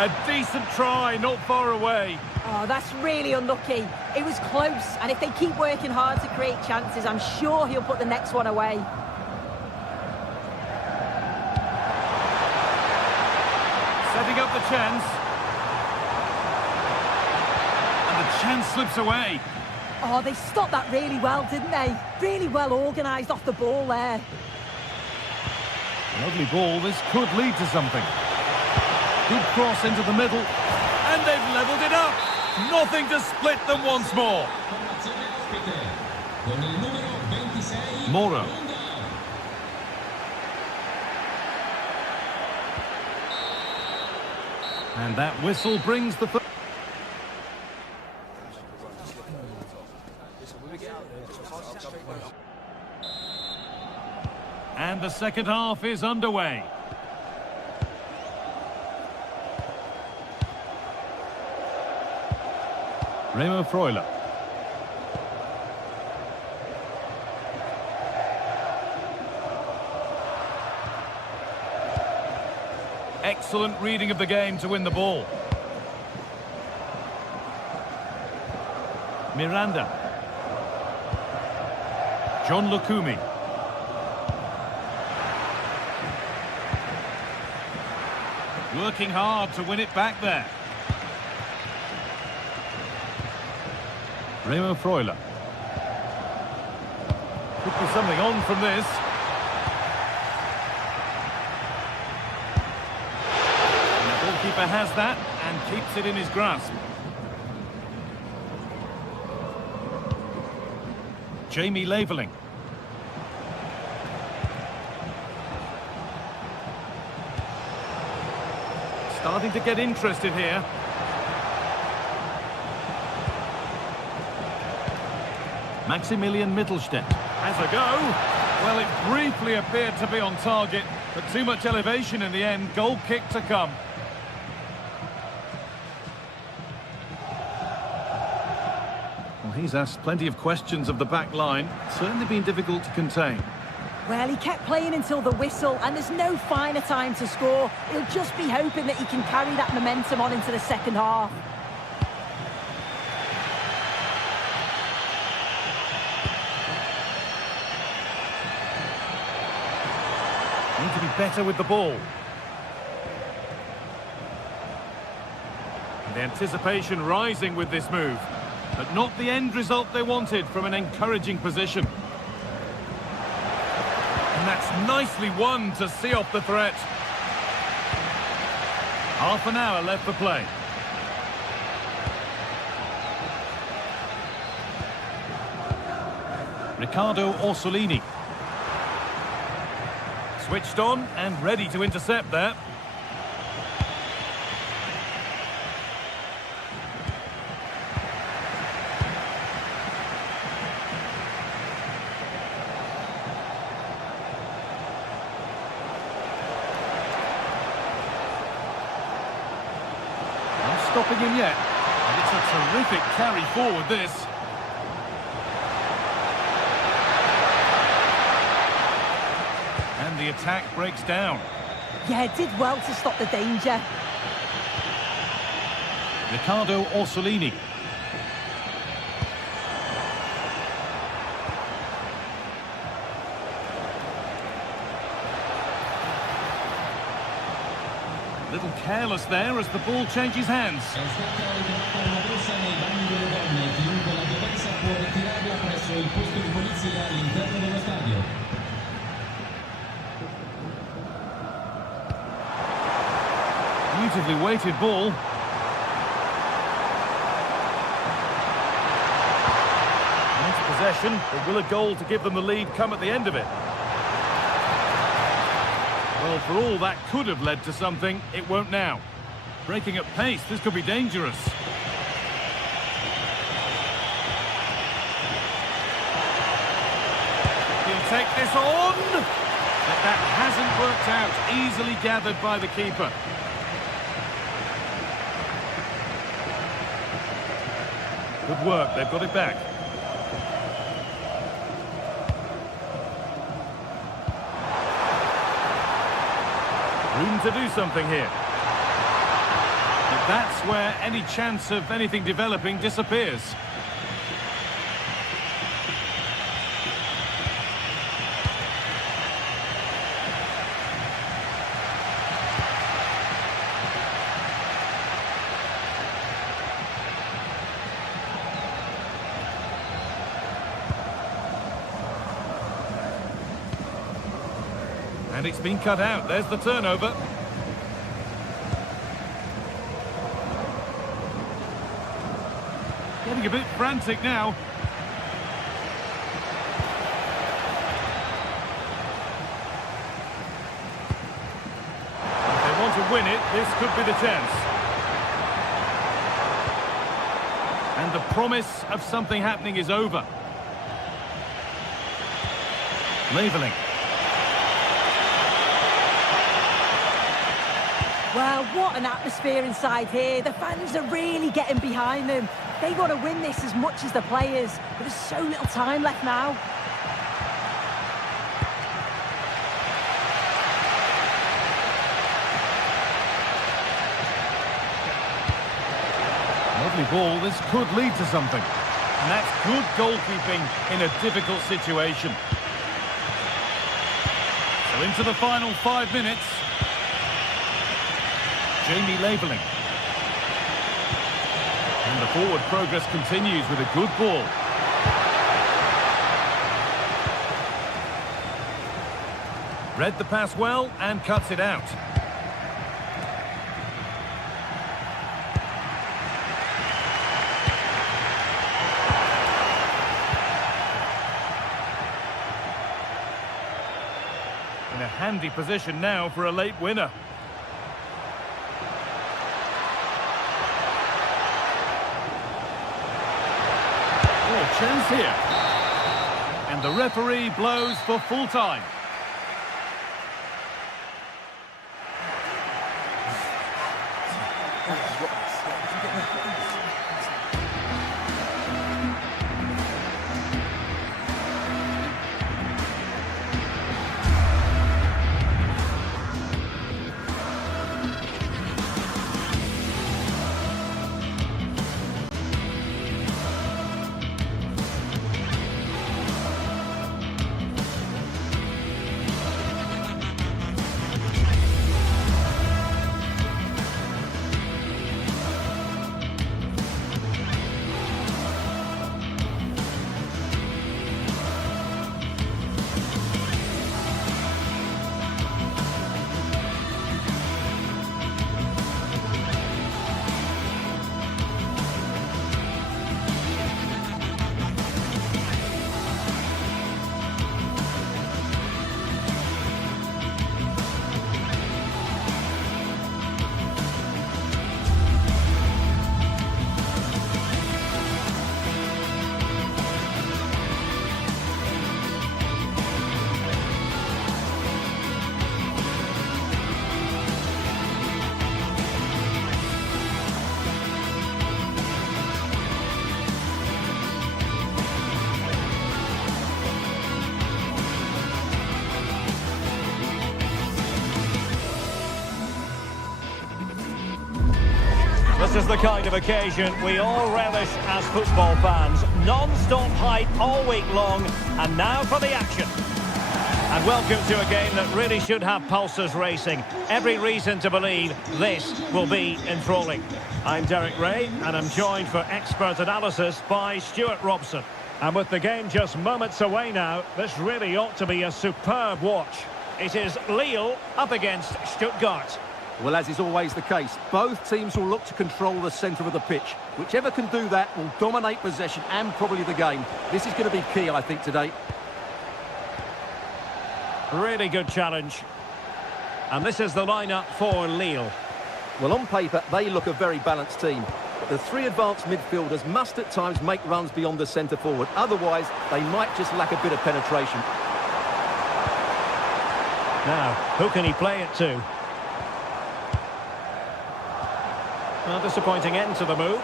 A decent try, not far away. Oh, that's really unlucky. It was close, and if they keep working hard to create chances, I'm sure he'll put the next one away. Setting up the chance. And the chance slips away. Oh, they stopped that really well, didn't they? Really well organised off the ball there. Lovely ball, this could lead to something. Good cross into the middle, and they've levelled it up. Nothing to split them once more. Moro. And that whistle brings the... And the second half is underway. Remo Freuler. Excellent reading of the game to win the ball. Miranda. John Lukumi. Working hard to win it back there. Remo Freuler. Could be something on from this. And the goalkeeper has that and keeps it in his grasp. Jamie Laveling. Starting to get interested here. Maximilian Mittelstädt has a go. Well, it briefly appeared to be on target, but too much elevation in the end. Goal kick to come. Well, he's asked plenty of questions of the back line. Certainly been difficult to contain. Well, he kept playing until the whistle, and there's no finer time to score. He'll just be hoping that he can carry that momentum on into the second half. Need to be better with the ball. The anticipation rising with this move, but not the end result they wanted from an encouraging position. And that's nicely won to see off the threat. Half an hour left for play. Riccardo Orsolini. Switched on and ready to intercept there. Not stopping him yet. And it's a terrific carry forward, this. And the attack breaks down. Yeah, it did well to stop the danger. Riccardo Orsolini. A little careless there as the ball changes hands. Defensively weighted ball. Nice possession, but will a goal to give them the lead come at the end of it? Well, for all that could have led to something, it won't now. Breaking at pace, this could be dangerous. He'll take this on! But that hasn't worked out. Easily gathered by the keeper. Good work, they've got it back. Room to do something here. But that's where any chance of anything developing disappears. And it's been cut out. There's the turnover. Getting a bit frantic now. If they want to win it, this could be the chance. And the promise of something happening is over. Leveling. Well, what an atmosphere inside here. The fans are really getting behind them. They want to win this as much as the players, but there's so little time left now. Lovely ball. This could lead to something. And that's good goalkeeping in a difficult situation. So into the final 5 minutes. Jamie Labeling. And the forward progress continues with a good ball. Read the pass well and cuts it out. In a handy position now for a late winner. Chance here. And the referee blows for full time. This is the kind of occasion we all relish as football fans. Non-stop hype all week long, and now for the action. And welcome to a game that really should have pulses racing. Every reason to believe this will be enthralling. I'm Derek Ray, and I'm joined for expert analysis by Stuart Robson. And with the game just moments away now, this really ought to be a superb watch. It is Lille up against Stuttgart. Well, as is always the case, both teams will look to control the centre of the pitch. Whichever can do that will dominate possession and probably the game. This is going to be key, I think, today. Really good challenge. And this is the lineup for Lille. Well, on paper, they look a very balanced team. The three advanced midfielders must at times make runs beyond the centre forward. Otherwise, they might just lack a bit of penetration. Now, who can he play it to? A disappointing end to the move.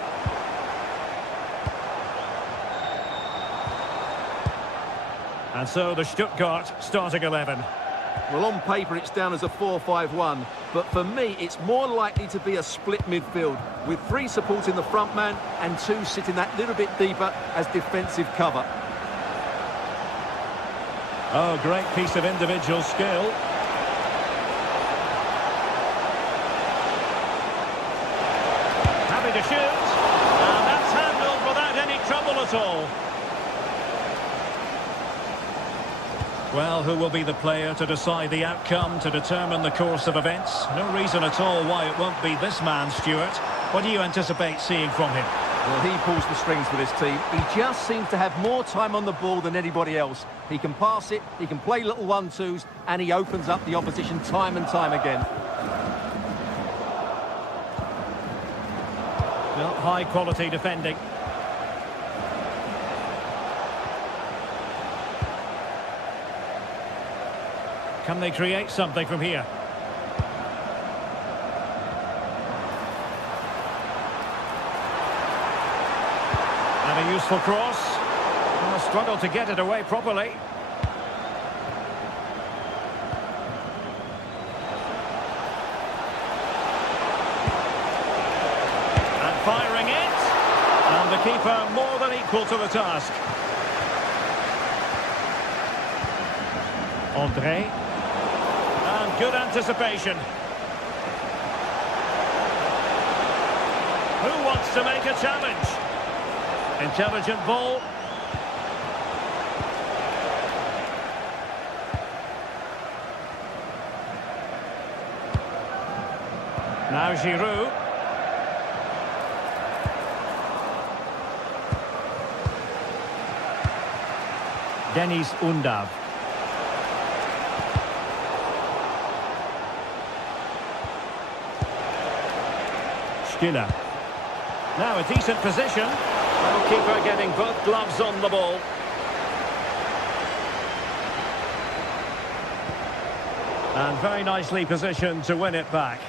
And so the Stuttgart starting 11. Well, on paper, it's down as a 4-5-1. But for me, it's more likely to be a split midfield, with three supporting the front man and two sitting that little bit deeper as defensive cover. Oh, great piece of individual skill. Happy to shoot. And that's handled without any trouble at all. Well, who will be the player to decide the outcome, to determine the course of events? No reason at all why it won't be this man, Stuart. What do you anticipate seeing from him? Well, he pulls the strings for this team. He just seems to have more time on the ball than anybody else. He can pass it, he can play little 1-2s, and he opens up the opposition time and time again. Well, high-quality defending. Can they create something from here? And a useful cross. Well, struggled to get it away properly. And firing it. And the keeper more than equal to the task. André. And good anticipation. Who wants to make a challenge? Intelligent ball. Now Giroud. Dennis Undav. Stiller. Now a decent position. Goalkeeper getting both gloves on the ball. And very nicely positioned to win it back.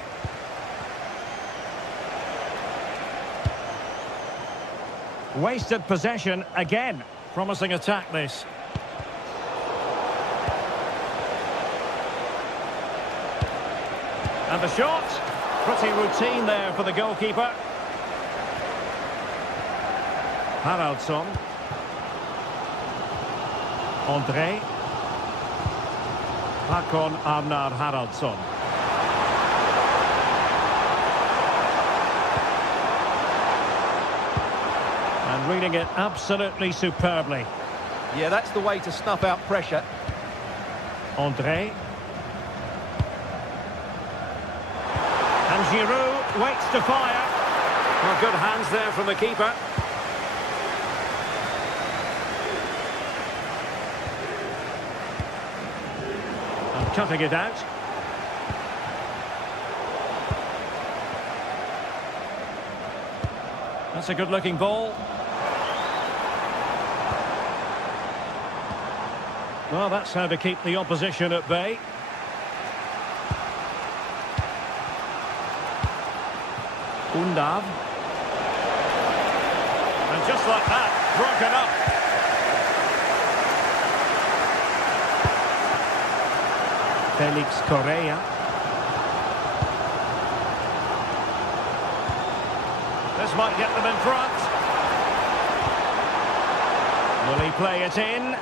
Wasted possession again. Promising attack this. And the shot. Pretty routine there for the goalkeeper. Haraldsson. André. Håkon Arnar Haraldsson. And reading it absolutely superbly. Yeah, that's the way to snuff out pressure. André. And Giroud waits to fire. Well, good hands there from the keeper. And cutting it out. That's a good-looking ball. Well, that's how to keep the opposition at bay. Undav. And just like that, broken up. Felix Correa. This might get them in front. Will he play it in?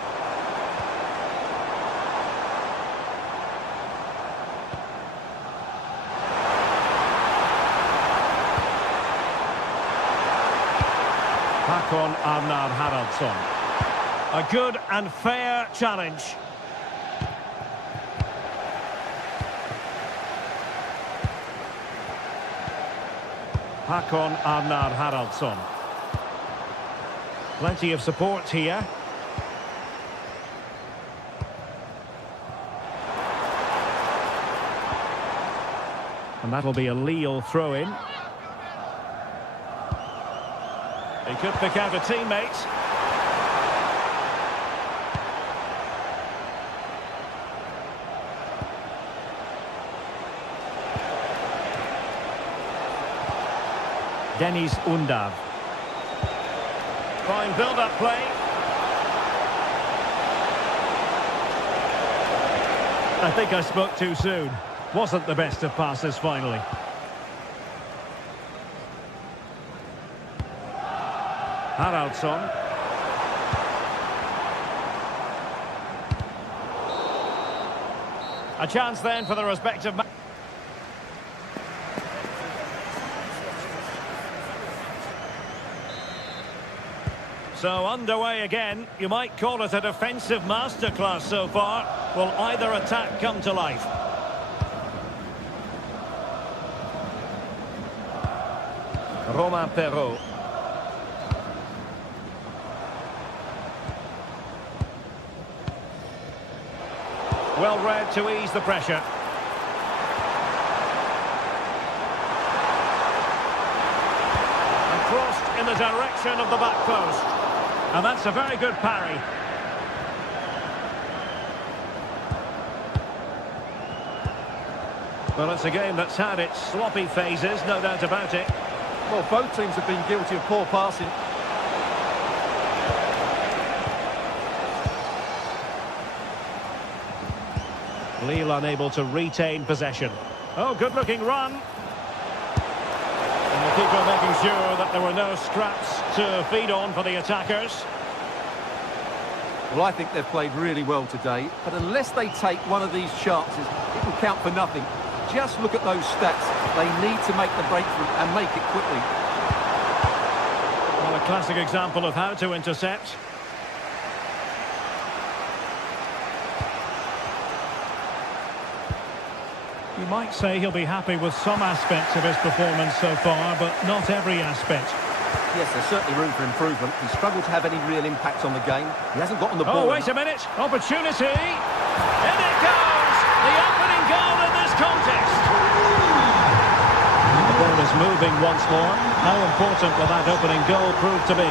Håkon Arnar Haraldsson. A good and fair challenge. Hakon Arnar Haraldsson. Plenty of support here. And that'll be a Lille throw-in. He could pick out a teammate. Dennis Undav. Fine build-up play. I think I spoke too soon. Wasn't the best of passes finally. Haraldsson. A chance then for the respective... So underway again. You might call it a defensive masterclass so far. Will either attack come to life? Romain Perrault. Well read to ease the pressure. And crossed in the direction of the back post. And that's a very good parry. Well, it's a game that's had its sloppy phases, no doubt about it. Well, both teams have been guilty of poor passing. Lille unable to retain possession. Oh, good-looking run. And the keeper making sure that there were no scraps to feed on for the attackers. Well, I think they've played really well today, but unless they take one of these chances, it will count for nothing. Just look at those stats. They need to make the breakthrough and make it quickly. Well, a classic example of how to intercept. You might say he'll be happy with some aspects of his performance so far, but not every aspect. Yes, there's certainly room for improvement. He's struggled to have any real impact on the game. He hasn't got on the ball. Oh, wait a minute. Opportunity. In it goes. The opening goal in this contest. The ball is moving once more. How important will that opening goal prove to be?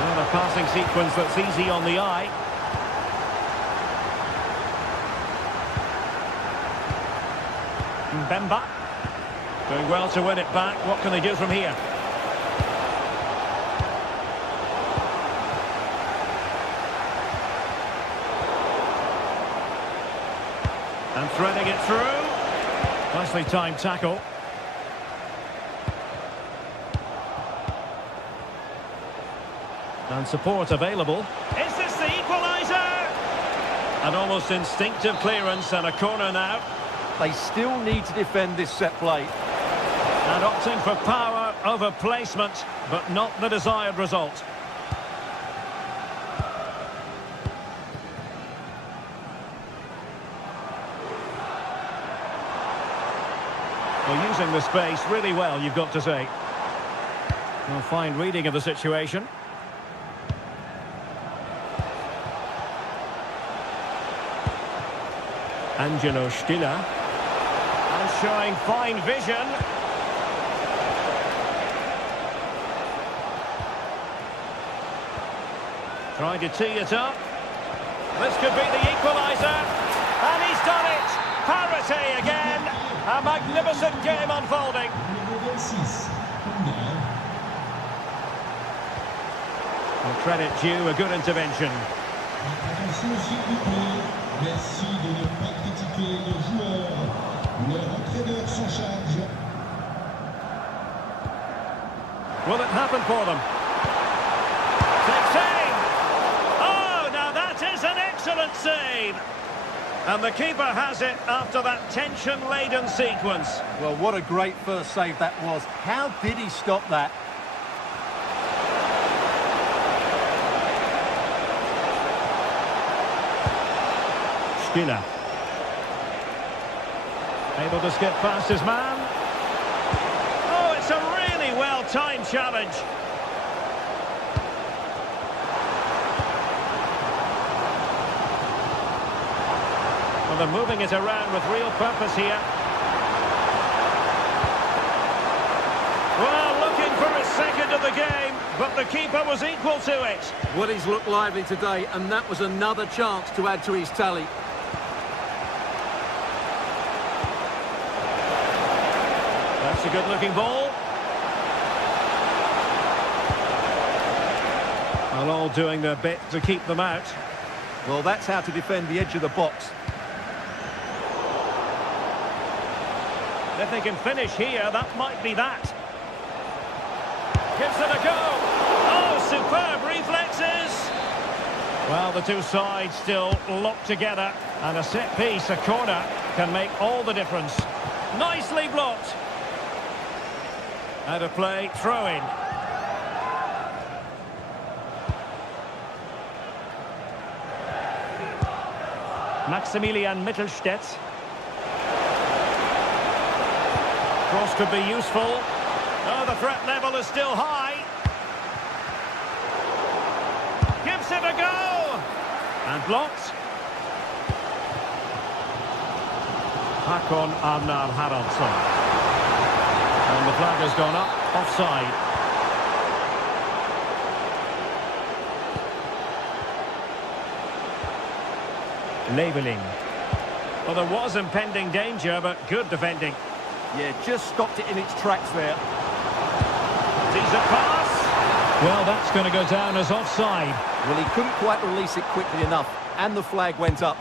Well, a passing sequence that's easy on the eye. Mbemba doing well to win it back. What can they do from here? And threading it through. Nicely timed tackle. And support available. Is this the equaliser? An almost instinctive clearance and a corner now. They still need to defend this set play. And opting for power over placement, but not the desired result. Well, using the space really well, you've got to say. Well, fine reading of the situation. Angelo Stiller. And showing fine vision. Trying to tee it up. This could be the equaliser. And he's done it. Parity again. A magnificent game unfolding. Well, credit due, a good intervention. Attention, s'il vous plaît. Merci de ne pas critiquer nos joueurs. Leur entraîneur s'en charge. Will it happen for them? Takes aim. Oh, now that is an excellent save. And the keeper has it after that tension-laden sequence. Well, what a great first save that was. How did he stop that? Stiller. Able to skip past his man. Oh, it's a really well-timed challenge. Well, they're moving it around with real purpose here. Well, looking for his second of the game, but the keeper was equal to it. Well, he's looked lively today, and that was another chance to add to his tally. That's a good-looking ball. Well, all doing their bit to keep them out. Well, that's how to defend the edge of the box. If they can finish here, that might be that. Gives it a go. Oh, superb reflexes. Well, the two sides still locked together. And a set piece, a corner, can make all the difference. Nicely blocked. Out of play, throw in. Maximilian Mittelstädt. Cross could be useful. Oh, the threat level is still high. Gives it a go. And blocked. Hakon Arnar Haraldsson. And the flag has gone up. Offside. Labeling. Well, there was impending danger, but good defending. Yeah, just stopped it in its tracks there. Decent pass. Well, that's going to go down as offside. Well, he couldn't quite release it quickly enough, and the flag went up.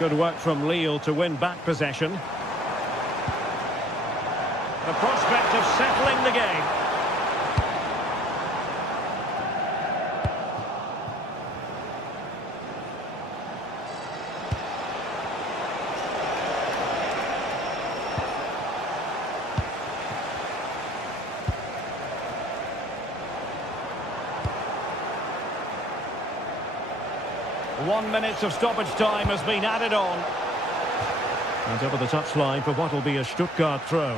Good work from Lille to win back possession. The prospect of settling the game. One minute of stoppage time has been added on. And over the touchline for what will be a Stuttgart throw.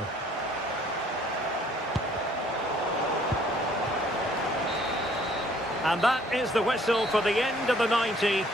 And that is the whistle for the end of the 90.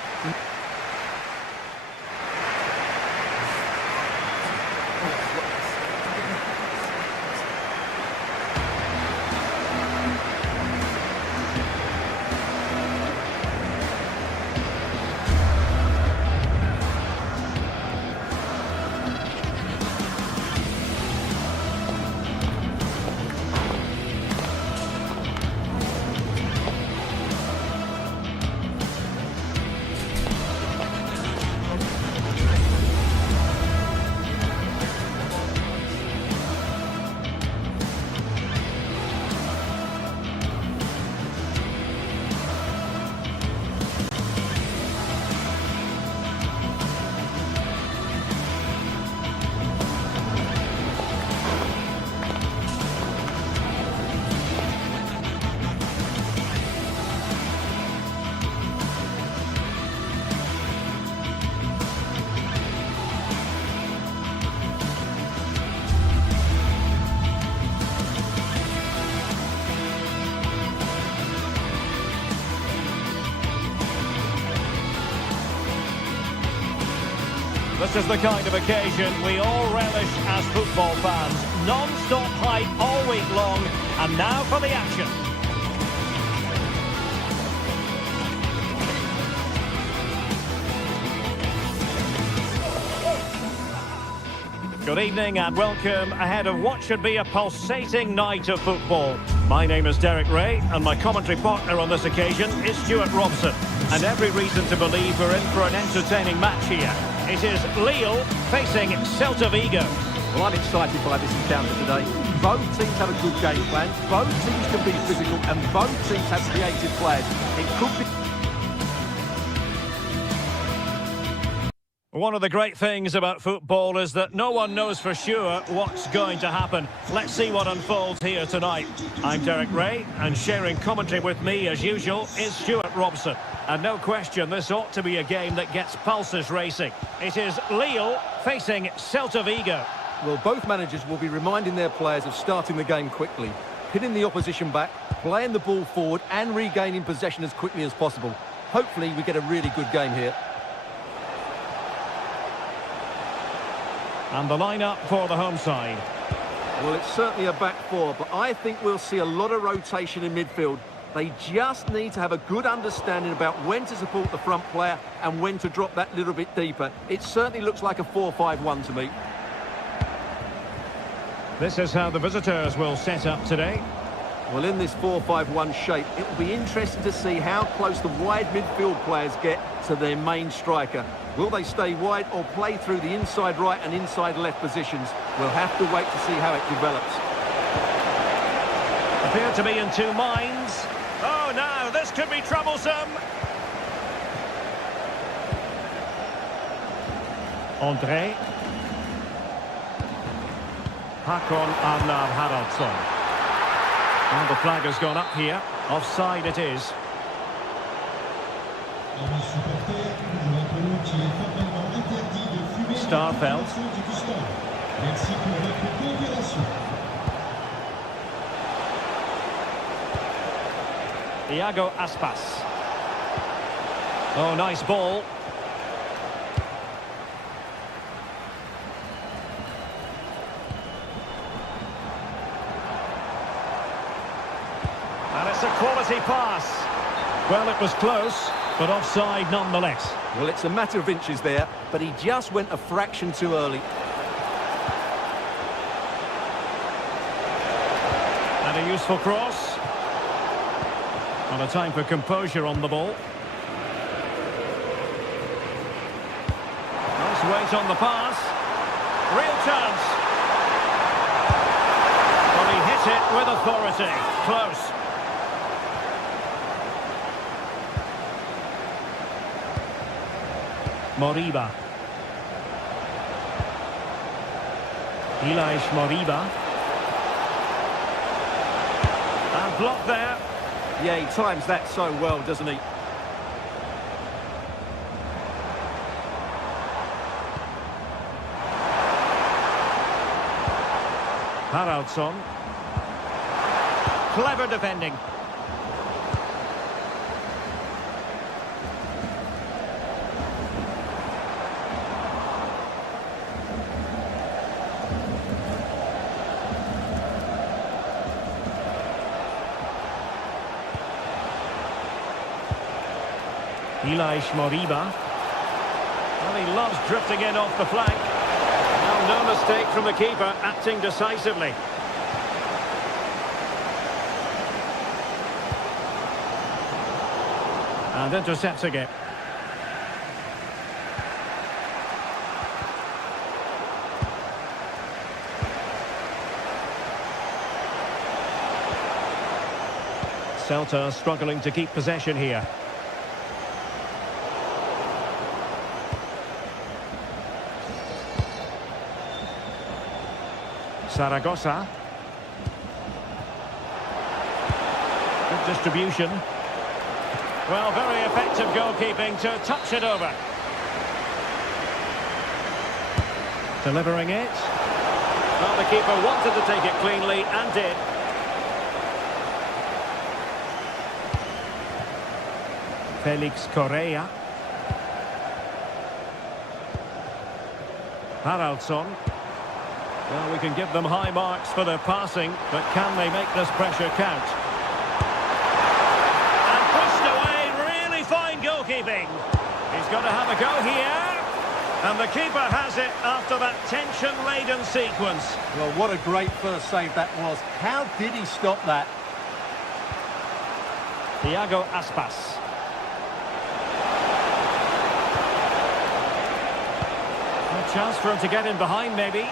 This is the kind of occasion we all relish as football fans. Non-stop hype all week long, and now for the action. Good evening and welcome ahead of what should be a pulsating night of football. My name is Derek Ray, and my commentary partner on this occasion is Stuart Robson. And every reason to believe we're in for an entertaining match here. It is Lille facing Celta Vigo. Well, I'm excited by this encounter today. Both teams have a good game plan, both teams can be physical, and both teams have creative players. It could be... One of the great things about football is that no one knows for sure what's going to happen. Let's see what unfolds here tonight. I'm Derek Ray, and sharing commentary with me, as usual, is Stuart Robson. And no question, this ought to be a game that gets pulses racing. It is Lille facing Celta Vigo. Well, both managers will be reminding their players of starting the game quickly, pinning the opposition back, playing the ball forward and regaining possession as quickly as possible. Hopefully we get a really good game here. And the lineup for the home side. Well, it's certainly a back four, but I think we'll see a lot of rotation in midfield. They just need to have a good understanding about when to support the front player and when to drop that little bit deeper. It certainly looks like a 4-5-1 to me. This is how the visitors will set up today. Well, in this 4-5-1 shape, it will be interesting to see how close the wide midfield players get to their main striker. Will they stay wide or play through the inside right and inside left positions? We'll have to wait to see how it develops. Appear to be in two minds. Oh, now this could be troublesome. André. Hakon Arnar Haraldsson. And the flag has gone up here. Offside it is. Starfelt. Iago Aspas. Oh, nice ball. And it's a quality pass. Well, it was close, but offside nonetheless. Well, it's a matter of inches there, but he just went a fraction too early. And a useful cross. And a time for composure on the ball. Nice weight on the pass. Real chance. Well, he hit it with authority. Close. Moriba. Ilaix Moriba. And blocked there. Yeah, he times that so well, doesn't he? Haraldsson. Clever defending. Ilaix Moriba. Well, he loves drifting in off the flank. Well, no mistake from the keeper, acting decisively. And intercepting it. Celta struggling to keep possession here. Zaragoza. Good distribution. Well, very effective goalkeeping to touch it over. Delivering it. Well, the keeper wanted to take it cleanly and did. Felix Correa. Haraldsson. Well, we can give them high marks for their passing, but can they make this pressure count? And pushed away, really fine goalkeeping. He's got to have a go here. And the keeper has it after that tension-laden sequence. Well, what a great first save that was. How did he stop that? Iago Aspas. A chance for him to get in behind, maybe.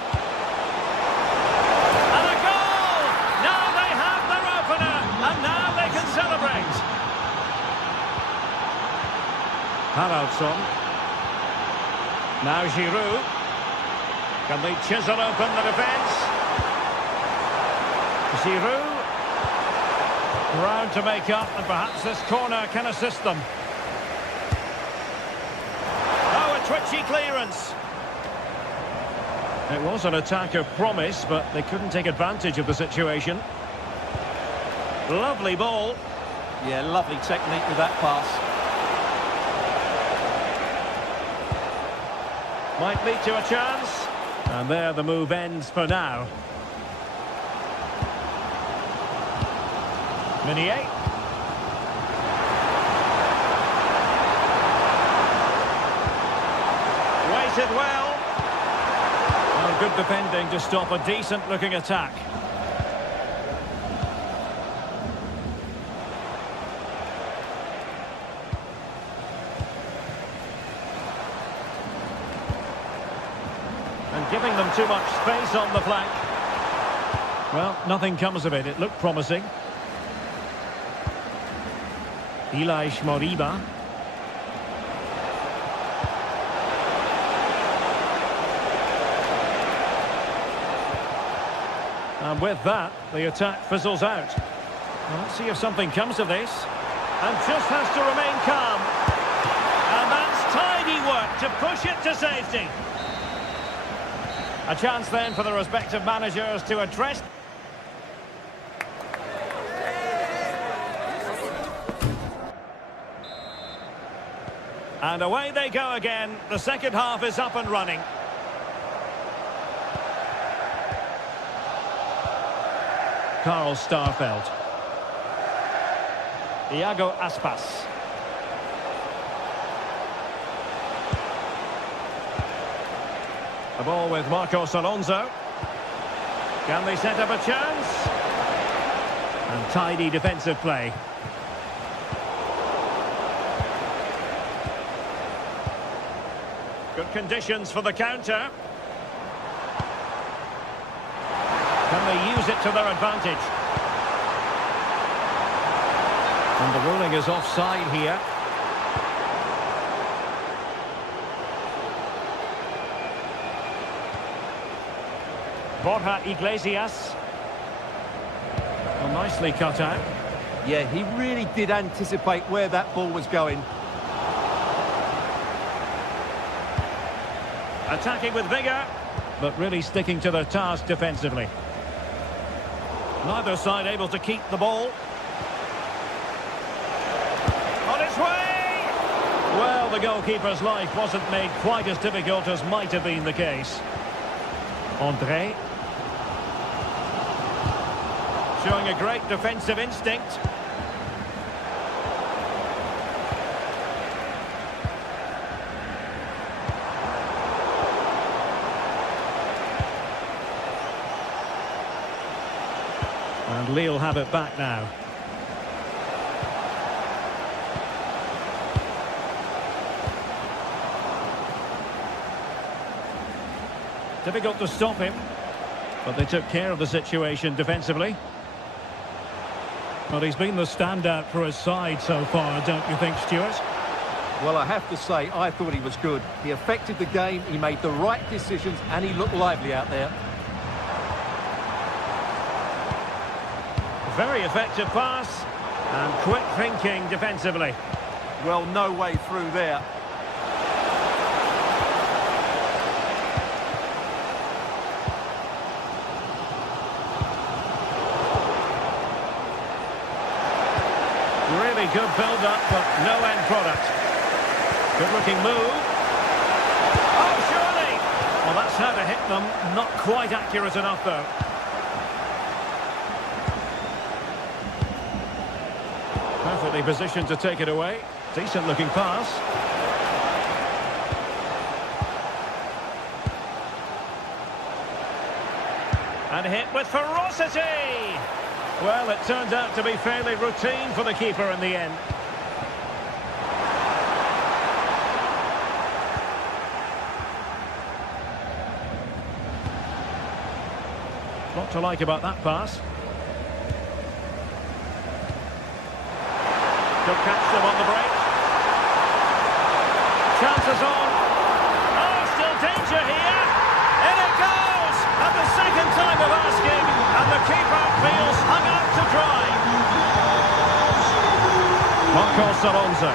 Haraldsson. Now Giroud. Can they chisel open the defence? Giroud. Ground to make up, and perhaps this corner can assist them. twitchy clearance. It was an attack of promise, but they couldn't take advantage of the situation. Lovely ball. Yeah, lovely technique with that pass. Might lead to a chance. And there the move ends for now. Meunier. Waited well. Well, good defending to stop a decent-looking attack. And giving them too much space on the flank. Well, nothing comes of it. It looked promising. Ilaix Moriba. And with that, the attack fizzles out. Well, let's see if something comes of this. And just has to remain calm. And that's tidy work to push it to safety. A chance then for the respective managers to address. And away they go again. The second half is up and running. Karl Starfelt. Iago Aspas. The ball with Marcos Alonso. Can they set up a chance? And tidy defensive play. Good conditions for the counter. Can they use it to their advantage? And the ruling is offside here. Borja Iglesias. Well, nicely cut out. Yeah, he really did anticipate where that ball was going. Attacking with vigour, but really sticking to their task defensively. Neither side able to keep the ball. On its way! Well, the goalkeeper's life wasn't made quite as difficult as might have been the case. André. Showing a great defensive instinct. And Lille have it back now. Difficult to stop him, but they took care of the situation defensively. Well, he's been the standout for his side so far, don't you think, Stuart? Well, I have to say, I thought he was good. He affected the game, he made the right decisions, and he looked lively out there. Very effective pass, and quick thinking defensively. Well, no way through there. Really good build-up, but no end product. Good-looking move. Oh, surely! Well, that's how to hit them. Not quite accurate enough, though. Perfectly positioned to take it away. Decent-looking pass. And hit with ferocity! Well, it turned out to be fairly routine for the keeper in the end. Lot to like about that pass. Could catch them on the break. Chances on. Oh, still danger here. In it goes! And the second time of asking, and the keeper feels hung out to dry. Marcos Alonso.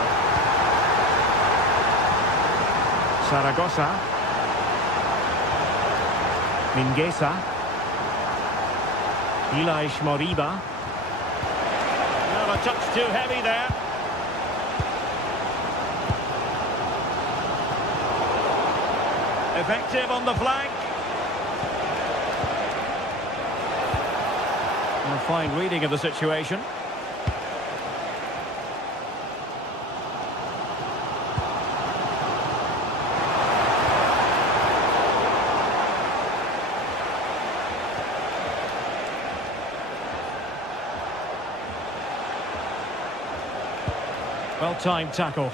Zaragoza. Mingueza. Ilaix Moriba. Well, a touch too heavy there. Effective on the flank. A fine reading of the situation. Well-timed tackle.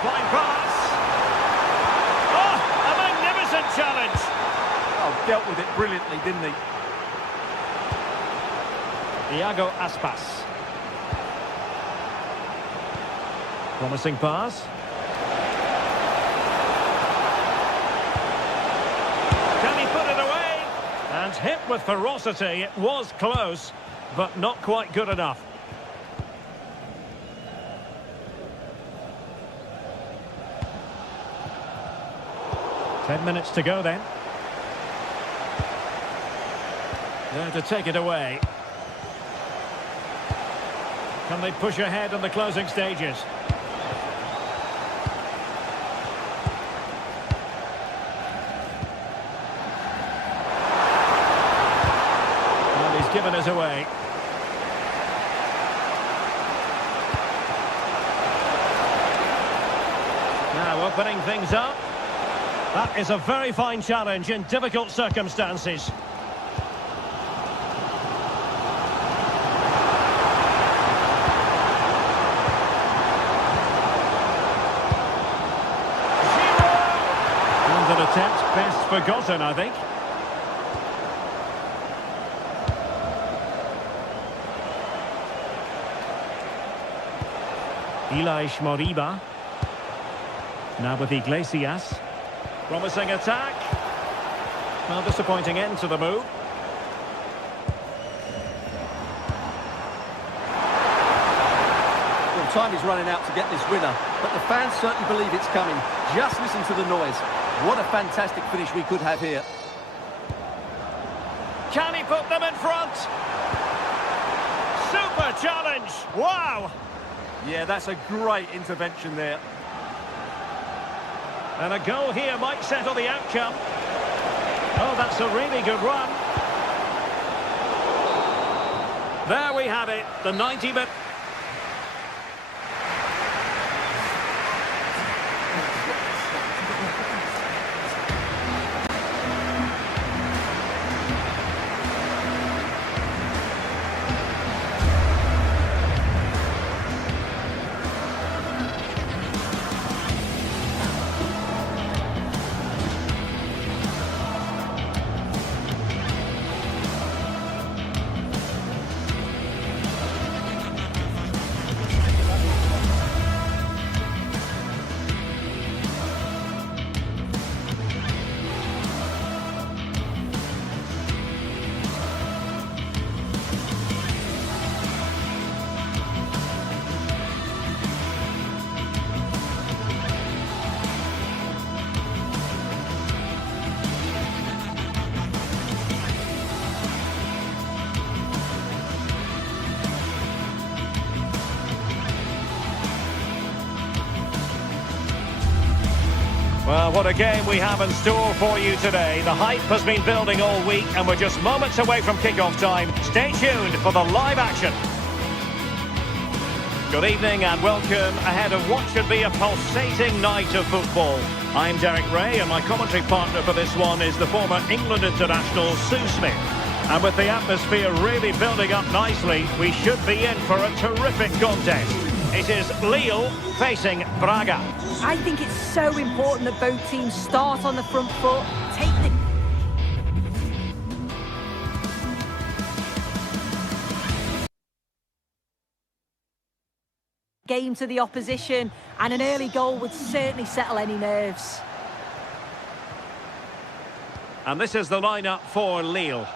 Flying pass. Oh, a magnificent challenge. Oh, dealt with it brilliantly, didn't he? Iago Aspas. Promising pass. Can he put it away? And hit with ferocity. It was close, but not quite good enough. Ten minutes to go then. There to take it away. Can they push ahead in the closing stages? And he's given us away. Now opening things up. That is a very fine challenge in difficult circumstances. And an attempt best forgotten, I think. Ilaix Moriba. Now with Iglesias. Promising attack. Well, disappointing end to the move. Well, time is running out to get this winner, but the fans certainly believe it's coming. Just listen to the noise. What a fantastic finish we could have here. Can he put them in front? Super challenge! Wow! Yeah, that's a great intervention there. And a goal here might settle the outcome. Oh, that's a really good run. There we have it, the 90-minute... Well, what a game we have in store for you today. The hype has been building all week and we're just moments away from kick-off time. Stay tuned for the live action. Good evening and welcome ahead of what should be a pulsating night of football. I'm Derek Ray and my commentary partner for this one is the former England international Sue Smith. And with the atmosphere really building up nicely, we should be in for a terrific contest. It is Lille facing Braga. I think it's so important that both teams start on the front foot, take the game to the opposition, and an early goal would certainly settle any nerves. And this is the lineup for Lille.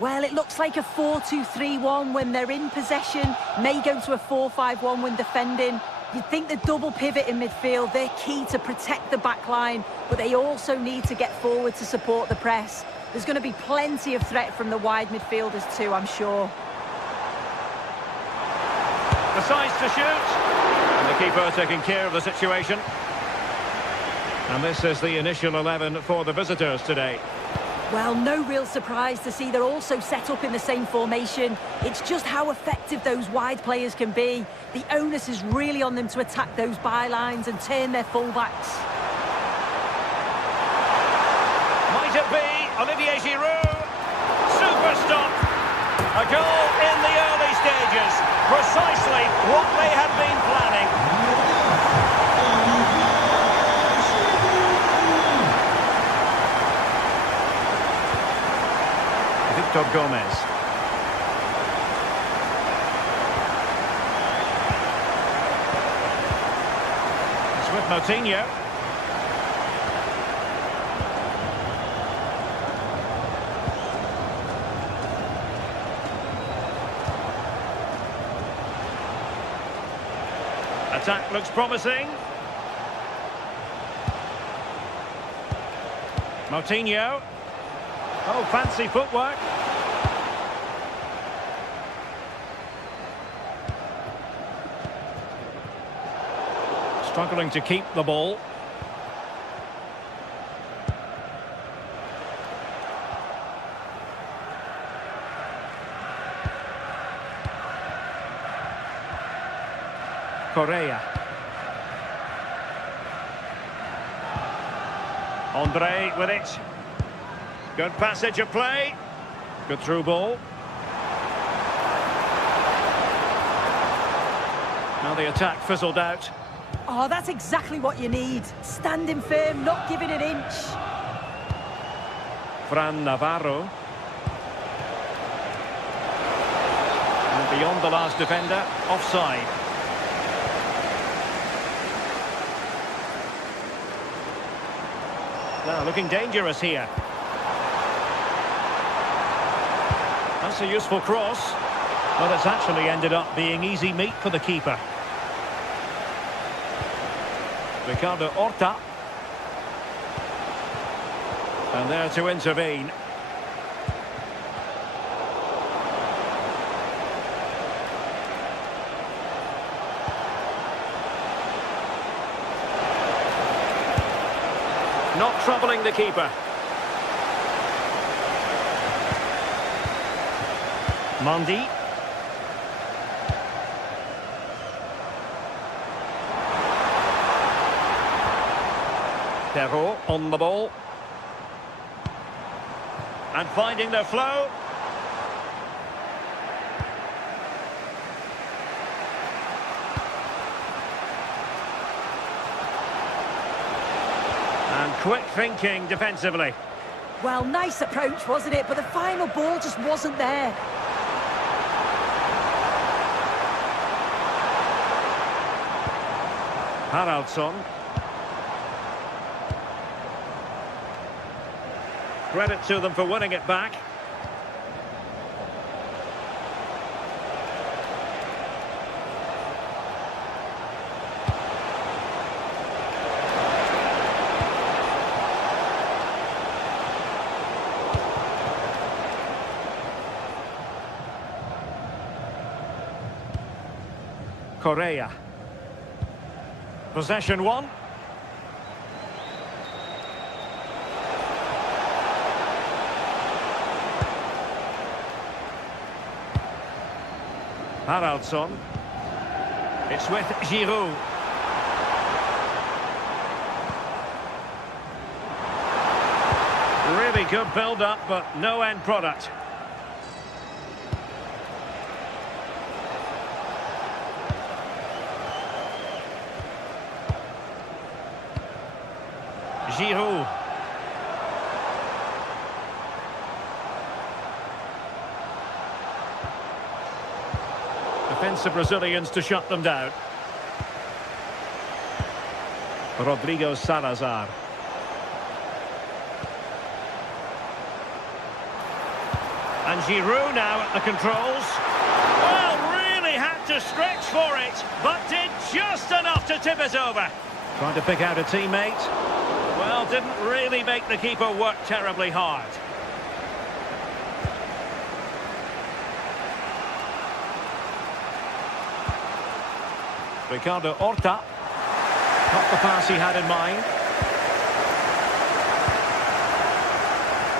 Well, it looks like a 4-2-3-1 when they're in possession. May go to a 4-5-1 when defending. You'd think the double pivot in midfield, they're key to protect the back line, but they also need to get forward to support the press. There's going to be plenty of threat from the wide midfielders too, I'm sure. Decides to shoot. And the keeper taking care of the situation. And this is the initial 11 for the visitors today. Well, no real surprise to see they're also set up in the same formation. It's just how effective those wide players can be. The onus is really on them to attack those bylines and turn their fullbacks. Might it be Olivier Giroud? Super stop. A goal in the early stages. Precisely what they had been planning. Victor Gomez. It's with Moutinho. Attack looks promising. Moutinho. Oh, fancy footwork. Struggling to keep the ball. Correa. Andre with it. Good passage of play. Good through ball. Now the attack fizzled out. Oh, that's exactly what you need. Standing firm, not giving an inch. Fran Navarro. And beyond the last defender, offside. Now looking dangerous here. That's a useful cross. Well, it's actually ended up being easy meat for the keeper. Ricardo Horta. And there to intervene. Not troubling the keeper. Mondi. Perrault on the ball. And finding their flow. And quick thinking defensively. Well, nice approach, wasn't it? But the final ball just wasn't there. Haraldsson. Credit to them for winning it back. Correa. Possession one. Haraldsson. It's with Giroud. Really good build-up, but no end product. Giroud. Defensive Brazilians to shut them down. Rodrigo And Giroud now at the controls. Well, really had to stretch for it, but did just enough to tip it over. Trying to pick out a teammate. Well, didn't really make the keeper work terribly hard. Ricardo Horta. Not the pass he had in mind.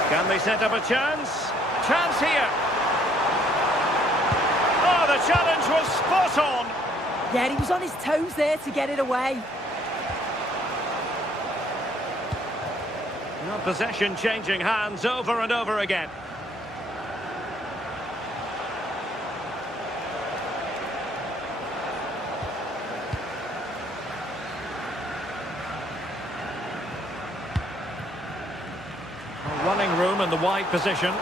Can they set up a chance? Chance here. Oh, the challenge was spot on. Yeah, he was on his toes there to get it away. Well, possession changing hands over and over again. Running room in the wide position.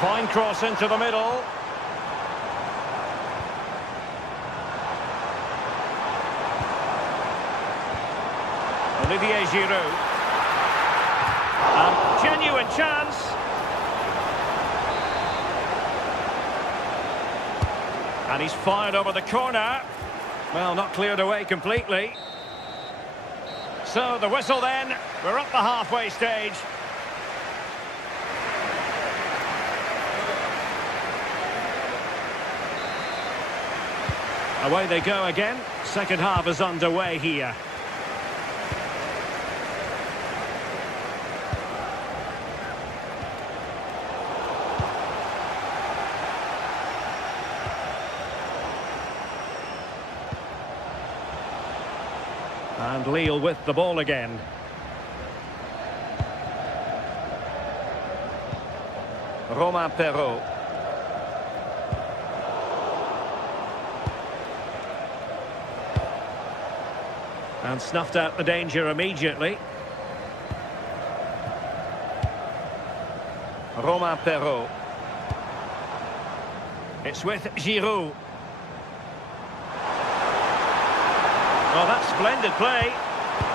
Fine cross into the middle. Olivier Giroud. A genuine chance. And he's fired over the corner. Well, not cleared away completely. So the whistle then. We're up the halfway stage. Away they go again. Second half is underway here. And Lille with the ball again. Romain Perrault. And snuffed out the danger immediately. Romain Perrault. It's with Giroud. Well, that's splendid play.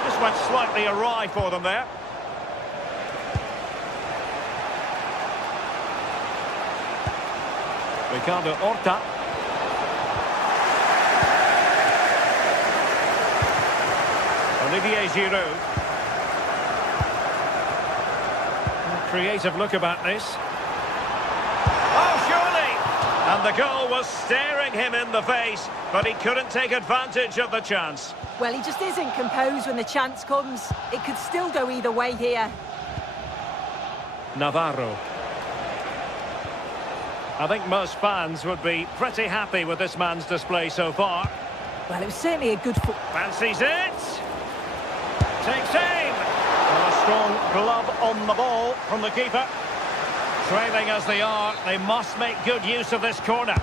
This went slightly awry for them there. Ricardo Horta. Olivier Giroud. Creative look about this. Oh, surely! And the goal was staring him in the face, but he couldn't take advantage of the chance. Well, he just isn't composed when the chance comes. It could still go either way here. Navarro. I think most fans would be pretty happy with this man's display so far. Well, it was certainly a good foot. Fancies it. Takes aim. Well, a strong glove on the ball from the keeper. Trailing as they are, they must make good use of this corner.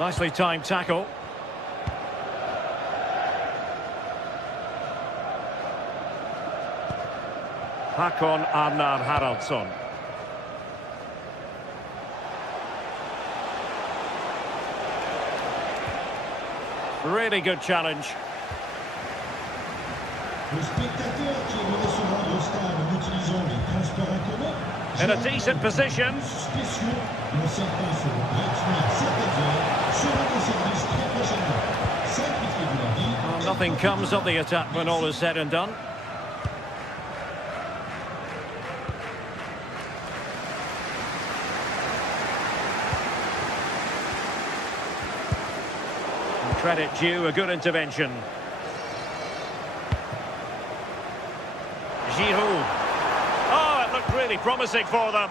Nicely timed tackle. Håkon Arnar Haraldsson. Really good challenge. In a decent position. Well, nothing comes of the attack when all is said and done. Credit due, a good intervention. Giroud. Oh, it looked really promising for them.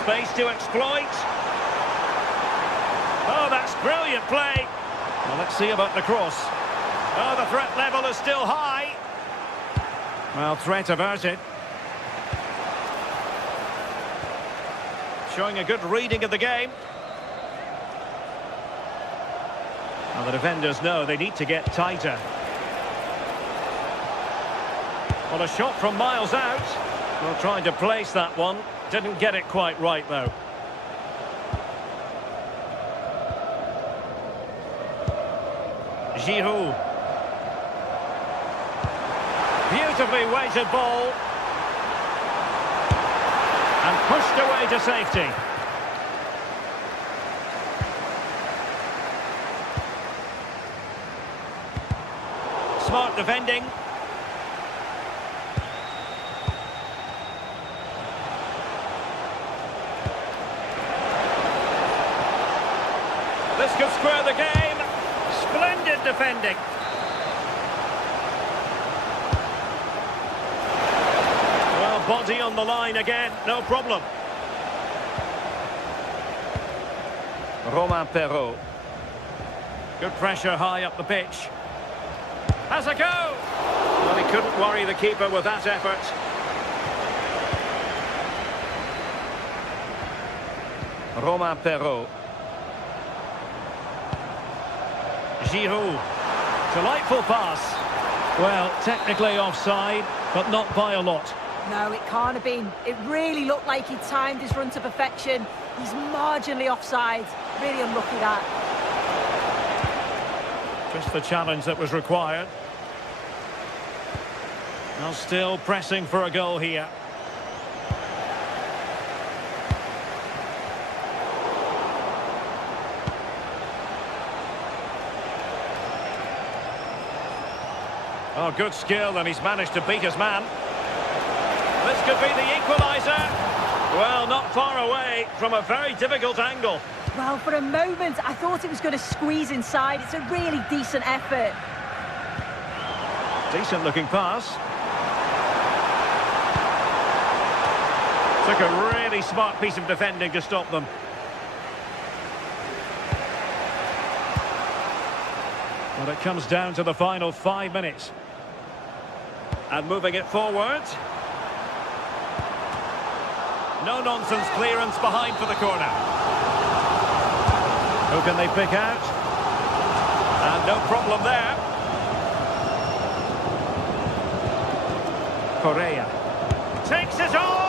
Space to exploit. Oh, that's brilliant play. Well, let's see about the cross. Oh, the threat level is still high. Well, threat averted. Showing a good reading of the game. Well, the defenders know they need to get tighter. Well, a shot from miles out. Well, trying to place that one. Didn't get it quite right, though. Giroud. Beautifully weighted ball. And pushed away to safety. Smart defending. This could square the game. Splendid defending. Well, body on the line again, no problem. Romain Perrault. Good pressure high up the pitch. Has a go! Well, he couldn't worry the keeper with that effort. Romain Perrault. Giroud. Delightful pass. Well, technically offside, but not by a lot. No, it can't have been. It really looked like he timed his run to perfection. He's marginally offside. Really unlucky that. Just the challenge that was required. Now still pressing for a goal here. Oh, good skill, and he's managed to beat his man. This could be the equaliser. Well, not far away from a very difficult angle. Well, for a moment, I thought it was going to squeeze inside. It's a really decent effort. Decent looking pass. Took a really smart piece of defending to stop them. Well, it comes down to the final 5 minutes. And moving it forward. No-nonsense clearance behind for the corner. Who can they pick out? And no problem there. Correa. Takes it on!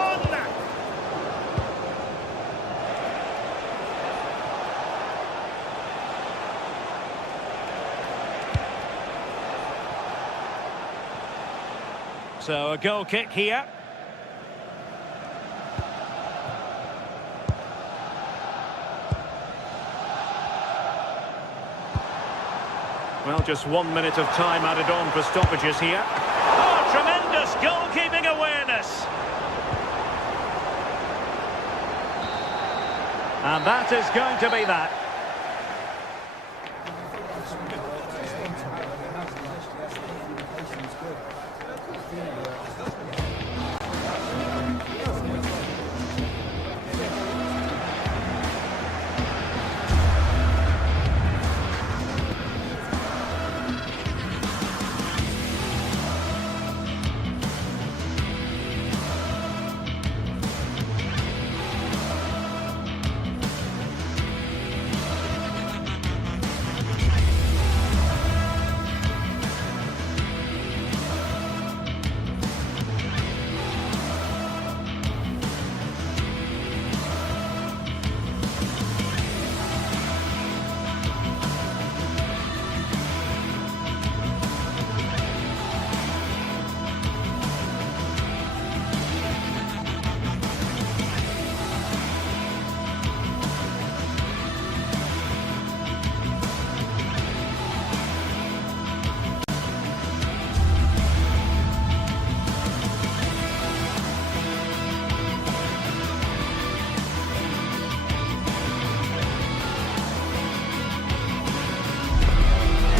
So a goal kick here. Well, just 1 minute of time added on for stoppages here. Oh, tremendous goalkeeping awareness. And that is going to be that.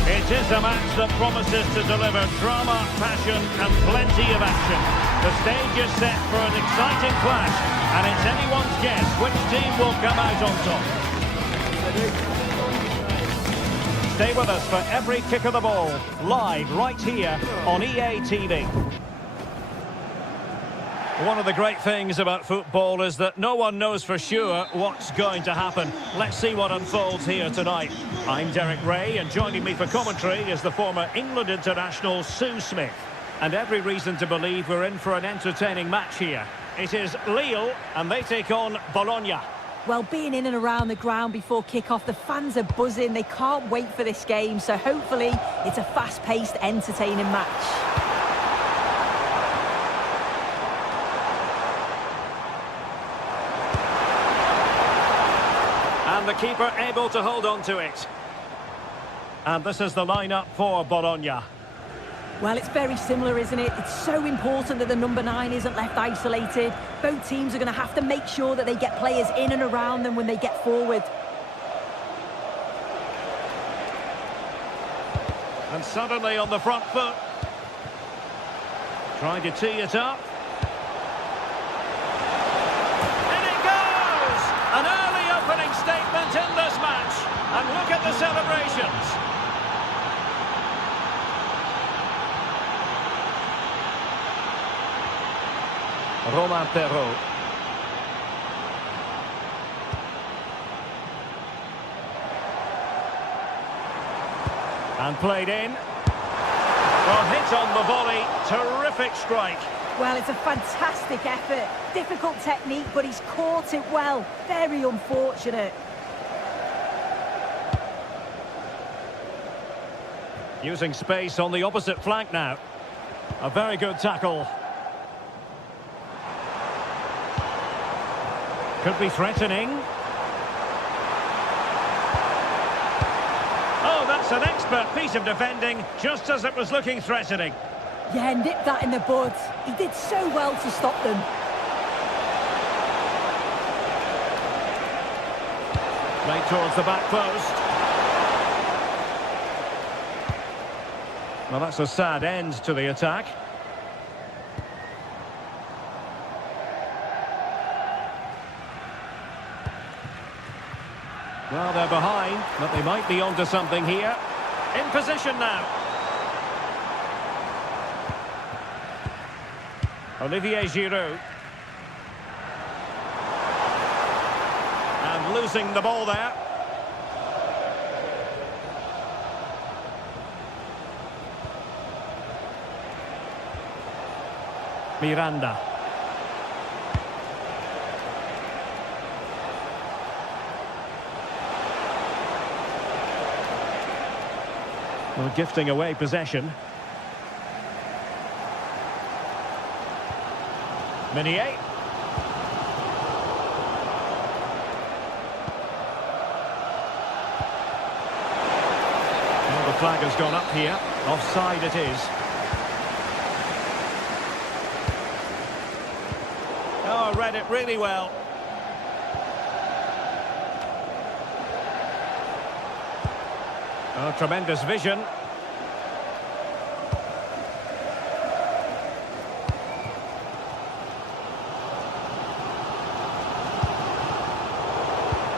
It is a match that promises to deliver drama, passion and plenty of action. The stage is set for an exciting clash, and it's anyone's guess which team will come out on top. Stay with us for every kick of the ball, live right here on EA TV. One of the great things about football is that no one knows for sure what's going to happen. Let's see what unfolds here tonight. I'm Derek Ray, and joining me for commentary is the former England international Sue Smith. And every reason to believe we're in for an entertaining match here. It is Lille, and they take on Bologna. Well, being in and around the ground before kick-off, the fans are buzzing. They can't wait for this game, so hopefully it's a fast-paced, entertaining match. And the keeper able to hold on to it. And this is the lineup for Bologna. Well, it's very similar, isn't it? It's so important that the number 9 isn't left isolated. Both teams are going to have to make sure that they get players in and around them when they get forward. And suddenly on the front foot. Trying to tee it up. And it goes! An early opening statement in this match. And look at the celebrations. Romain Perrault. And played in. Well, hit on the volley. Terrific strike. Well, it's a fantastic effort. Difficult technique, but he's caught it well. Very unfortunate. Using space on the opposite flank now. A very good tackle. Could be threatening. Oh, that's an expert piece of defending, just as it was looking threatening. Yeah, nipped that in the bud. He did so well to stop them. Played towards the back post. Well, that's a sad end to the attack. Well, they're behind, but they might be onto something here. In position now. Olivier Giroud. And losing the ball there. Miranda. Well, gifting away possession. Meunier. Well, the flag has gone up here. Offside it is. Oh, read it really well. Oh, tremendous vision.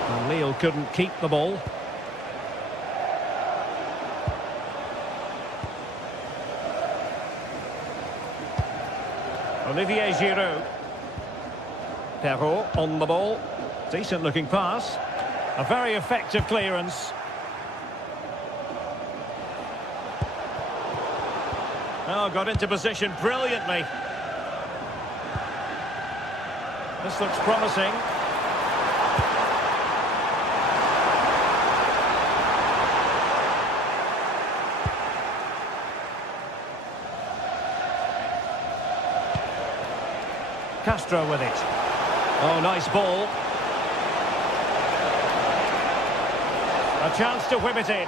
And Lille couldn't keep the ball. Olivier Giroud. Perrault on the ball. Decent looking pass. A very effective clearance. Oh, got into position brilliantly. This looks promising. Castro with it. Oh, nice ball. A chance to whip it in.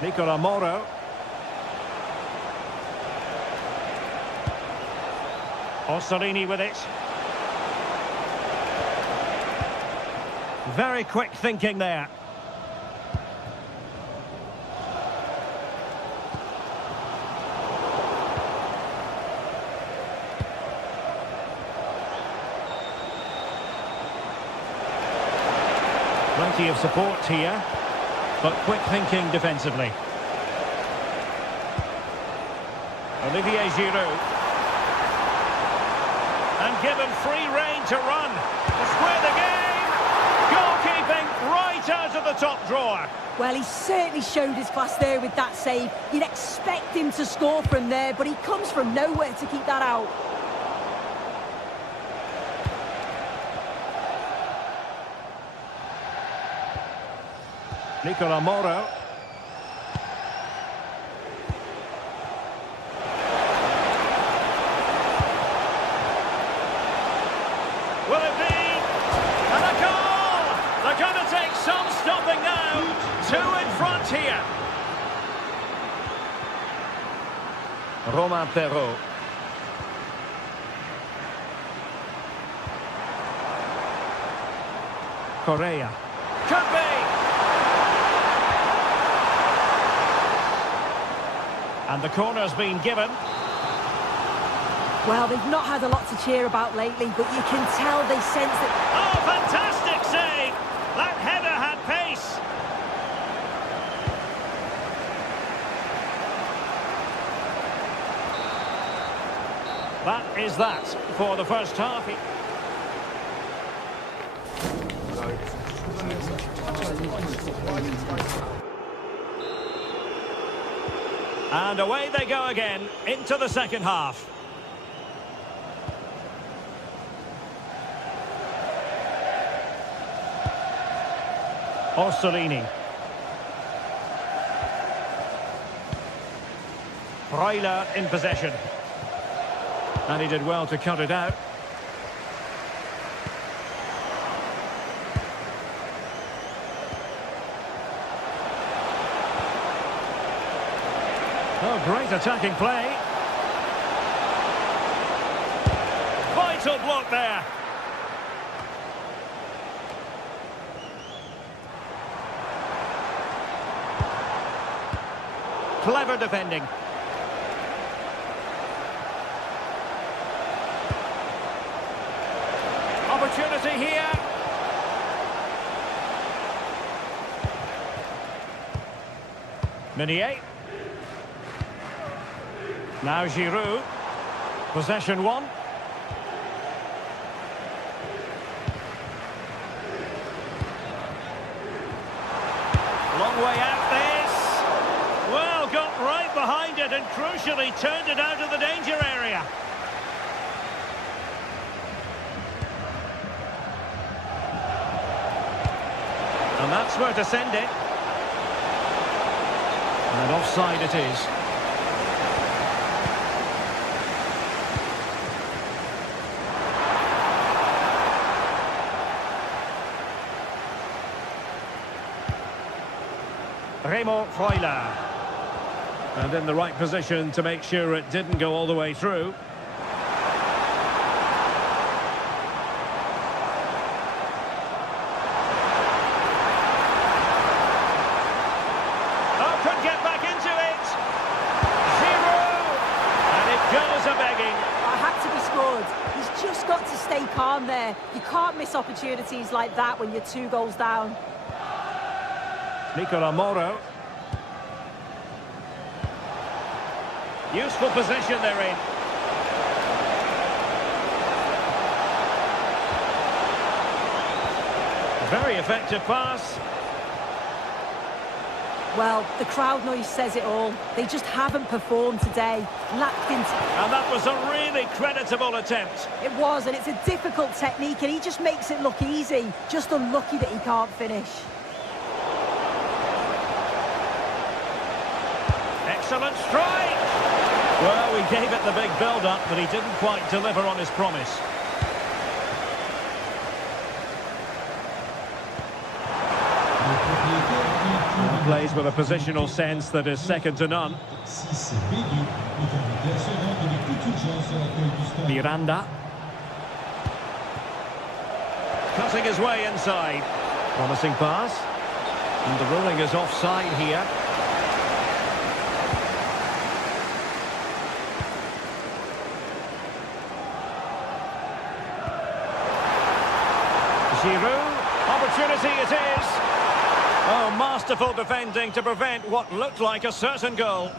Nicola Moro. Orsolini with it. Very quick thinking there. Plenty of support here. But quick thinking defensively. Olivier Giroud. And given free rein to run. To square the game. right out of the top drawer. Well, he certainly showed his class there with that save. You'd expect him to score from there, but he comes from nowhere to keep that out. Nicola Moro. Will it be? And a goal! They're going to take some stopping now. 2 in front here. Romain Perrault. Correa. Could be! And the corner's been given. Well, they've not had a lot to cheer about lately, but you can tell they sense that... Oh, fantastic save! That header had pace. That is that for the first half. And away they go again into the second half. Orsolini. Freuler in possession. And he did well to cut it out. Oh, great attacking play. Vital block there. Clever defending. Opportunity here. Meunier. Now Giroud. Possession one. Long way out this. Well, got right behind it and crucially turned it out of the danger area. And that's where to send it. And offside it is. Remo Freuler. And in the right position to make sure it didn't go all the way through. Oh, could get back into it. Giroud. And it goes a-begging. That had to be scored. He's just got to stay calm there. You can't miss opportunities like that when you're 2 goals down. Nicola Moro. Useful position they're in. Very effective pass. Well, the crowd noise says it all. They just haven't performed today. Lacked into... And that was a really creditable attempt. It was, and it's a difficult technique, and he just makes it look easy. Just unlucky that he can't finish. Excellent strike! Well, we gave it the big build-up, but he didn't quite deliver on his promise. He plays with a positional sense that is second to none. Miranda. Cutting his way inside. Promising pass. And the ruling is offside here. Giroud, opportunity it is. Oh, masterful defending to prevent what looked like a certain goal.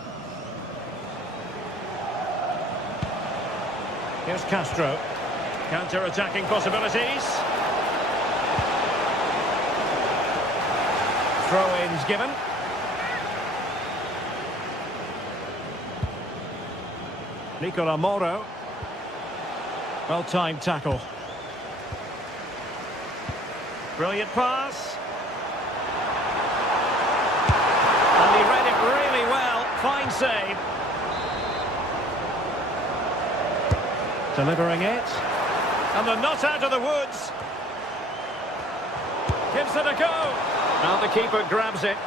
Here's Castro. Counter-attacking possibilities. Throw-ins given. Nicola Moro. Well-timed tackle. Brilliant pass. And he read it really well. Fine save. Delivering it. And they're not out of the woods. Gives it a go. Now the keeper grabs it.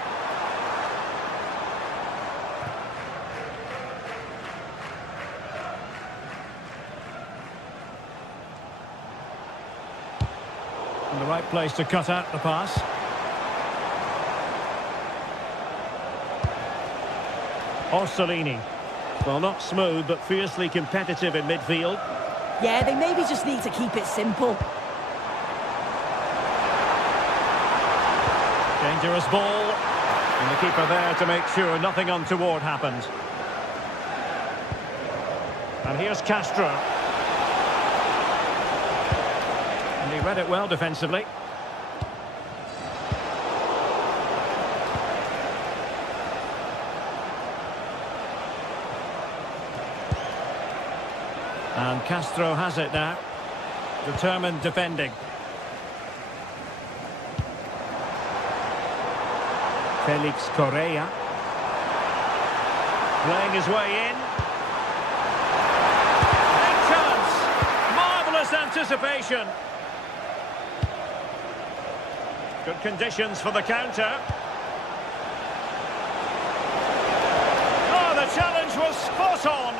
In the right place to cut out the pass. Orsolini. Well, not smooth, but fiercely competitive in midfield. Yeah, they maybe just need to keep it simple. Dangerous ball. And the keeper there to make sure nothing untoward happens. And here's Castro. And he read it well defensively. And Castro has it now. Determined defending. Felix Correa. Playing his way in. Big chance. Marvellous anticipation. Good conditions for the counter. Oh, the challenge was spot on.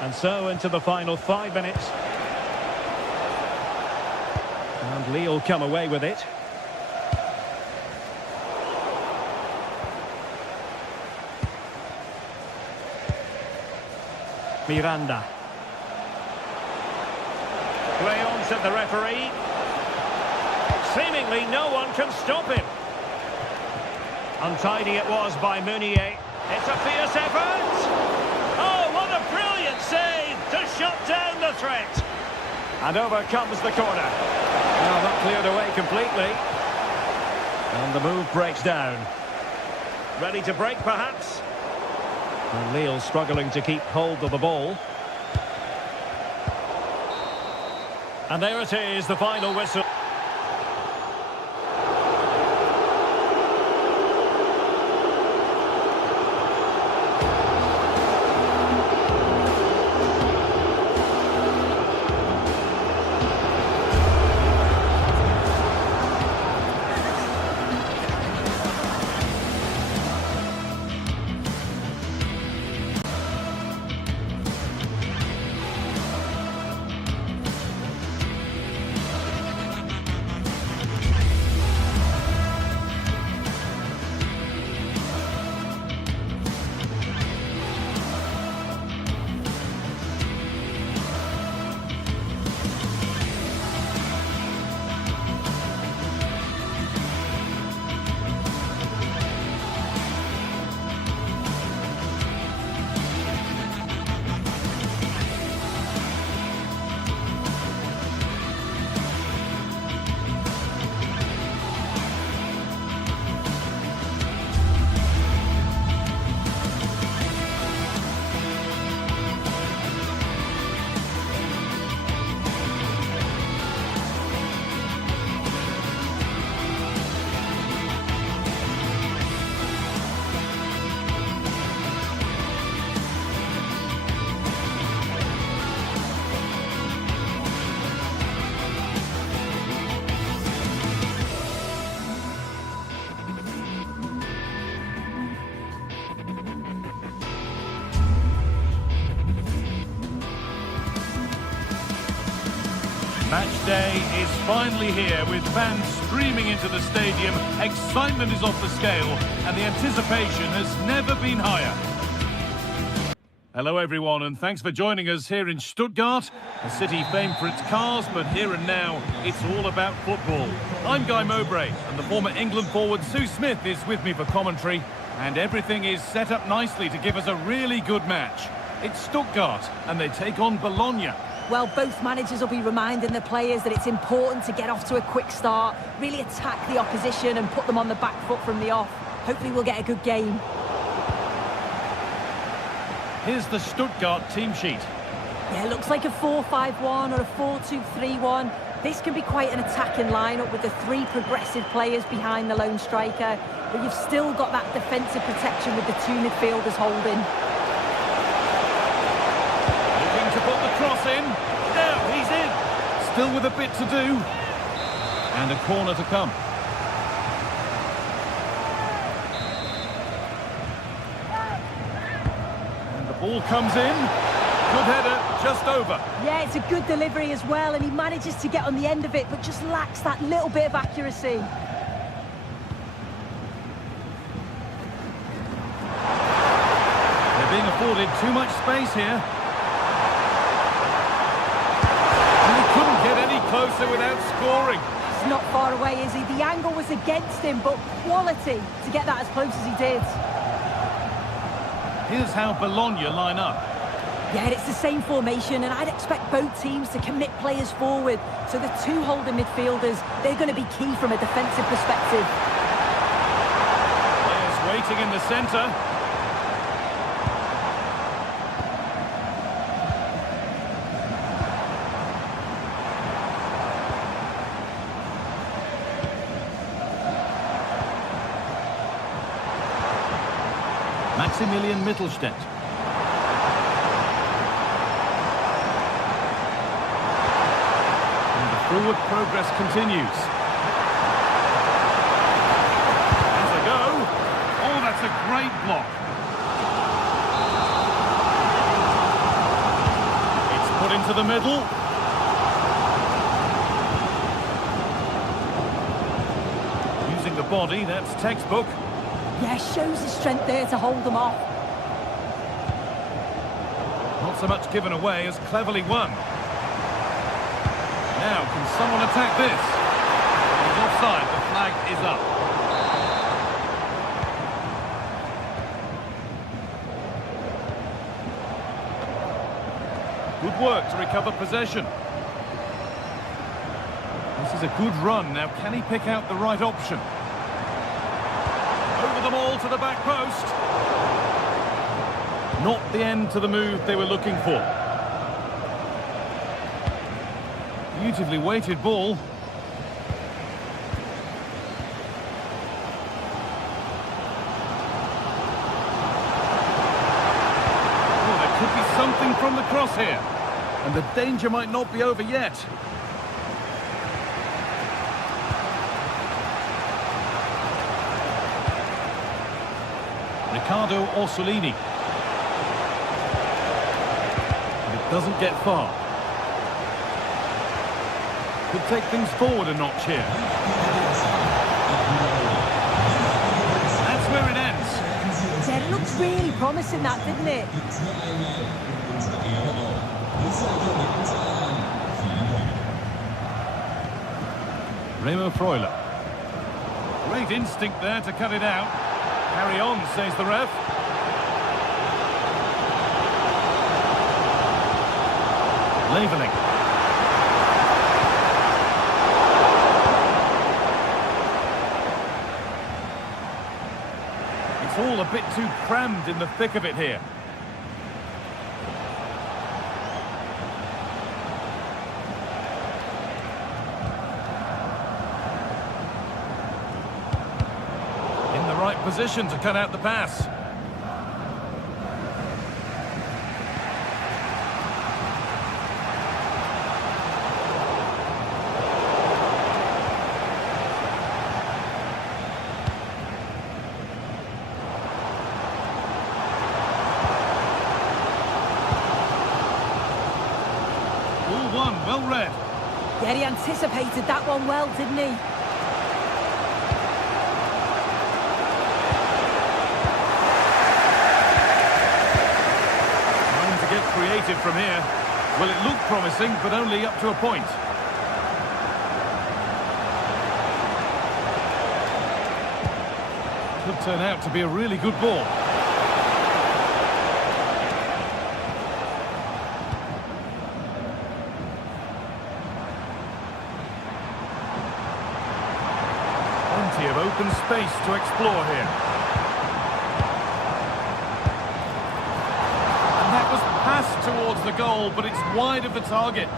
And so into the final 5 minutes. And Lille come away with it. Miranda. Play on, said the referee. Seemingly no one can stop him. Untidy it was by Meunier. It's a fierce effort. Oh, what a brilliant save to shut down the threat. And over comes the corner. Well, not cleared away completely. And the move breaks down. Ready to break, perhaps? And Lille struggling to keep hold of the ball. And there it is, the final whistle. Match day is finally here with fans streaming into the stadium. Excitement is off the scale and the anticipation has never been higher. Hello everyone and thanks for joining us here in Stuttgart, a city famed for its cars, but here and now it's all about football. I'm Guy Mowbray and the former England forward Sue Smith is with me for commentary. And everything is set up nicely to give us a really good match. It's Stuttgart, and they take on Bologna. Well, both managers will be reminding the players that it's important to get off to a quick start, really attack the opposition and put them on the back foot from the off. Hopefully we'll get a good game. Here's the Stuttgart team sheet. Yeah, it looks like a 4-5-1 or a 4-2-3-1. This can be quite an attacking lineup with the three progressive players behind the lone striker, but you've still got that defensive protection with the two midfielders holding. Looking to put the cross in. Now he's in. Still with a bit to do. And a corner to come. And the ball comes in. Good header, just over. Yeah, it's a good delivery as well, and he manages to get on the end of it, but just lacks that little bit of accuracy. They're being afforded too much space here. And he couldn't get any closer without scoring. He's not far away, is he? The angle was against him, but quality to get that as close as he did. Here's how Bologna line up. Yeah, it's the same formation, and I'd expect both teams to commit players forward. So the two holding midfielders, they're going to be key from a defensive perspective. Players waiting in the centre. Maximilian Mittelstädt. Forward progress continues. There's a go. Oh, that's a great block. It's put into the middle. Using the body, that's textbook. Yeah, shows his strength there to hold them off. Not so much given away as cleverly won. Now, can someone attack this? He's offside, the flag is up. Good work to recover possession. This is a good run. Now, can he pick out the right option? Over them all to the back post. Not the end to the move they were looking for. Beautifully weighted ball. Oh, there could be something from the cross here. And the danger might not be over yet. Riccardo Orsolini. But it doesn't get far. Could take things forward a notch here. That's where it ends. Yeah, it looked really promising, that, didn't it? Remo Freuler. Great instinct there to cut it out. Carry on, says the ref. Leveling. It's all a bit too crammed in the thick of it here. In the right position to cut out the pass. Well read. Yeah, he anticipated that one well, didn't he? Trying to get creative from here. Well, it looked promising, but only up to a point. Could could turn out to be a really good ball. Plenty of open space to explore here. And that was passed towards the goal, but it's wide of the target.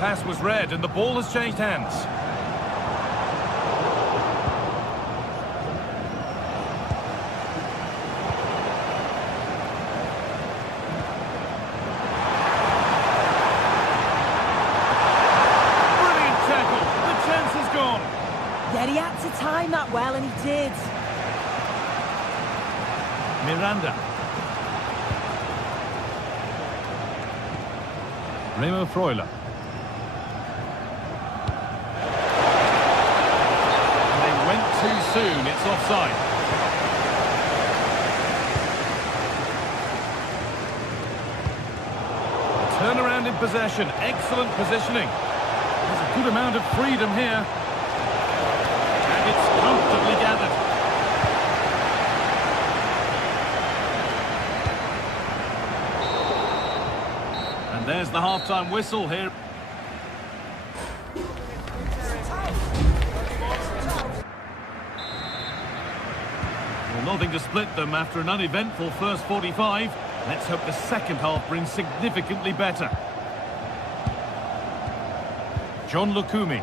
Pass was read and the ball has changed hands. Brilliant tackle. The chance is gone. Yeah, he had to time that well, and he did. Miranda. Remo Freuler. Too soon, it's offside. Turnaround in possession, excellent positioning. There's a good amount of freedom here. And it's comfortably gathered. And there's the half-time whistle here. Nothing to split them after an uneventful first 45. Let's hope the second half brings significantly better. John Lukumi.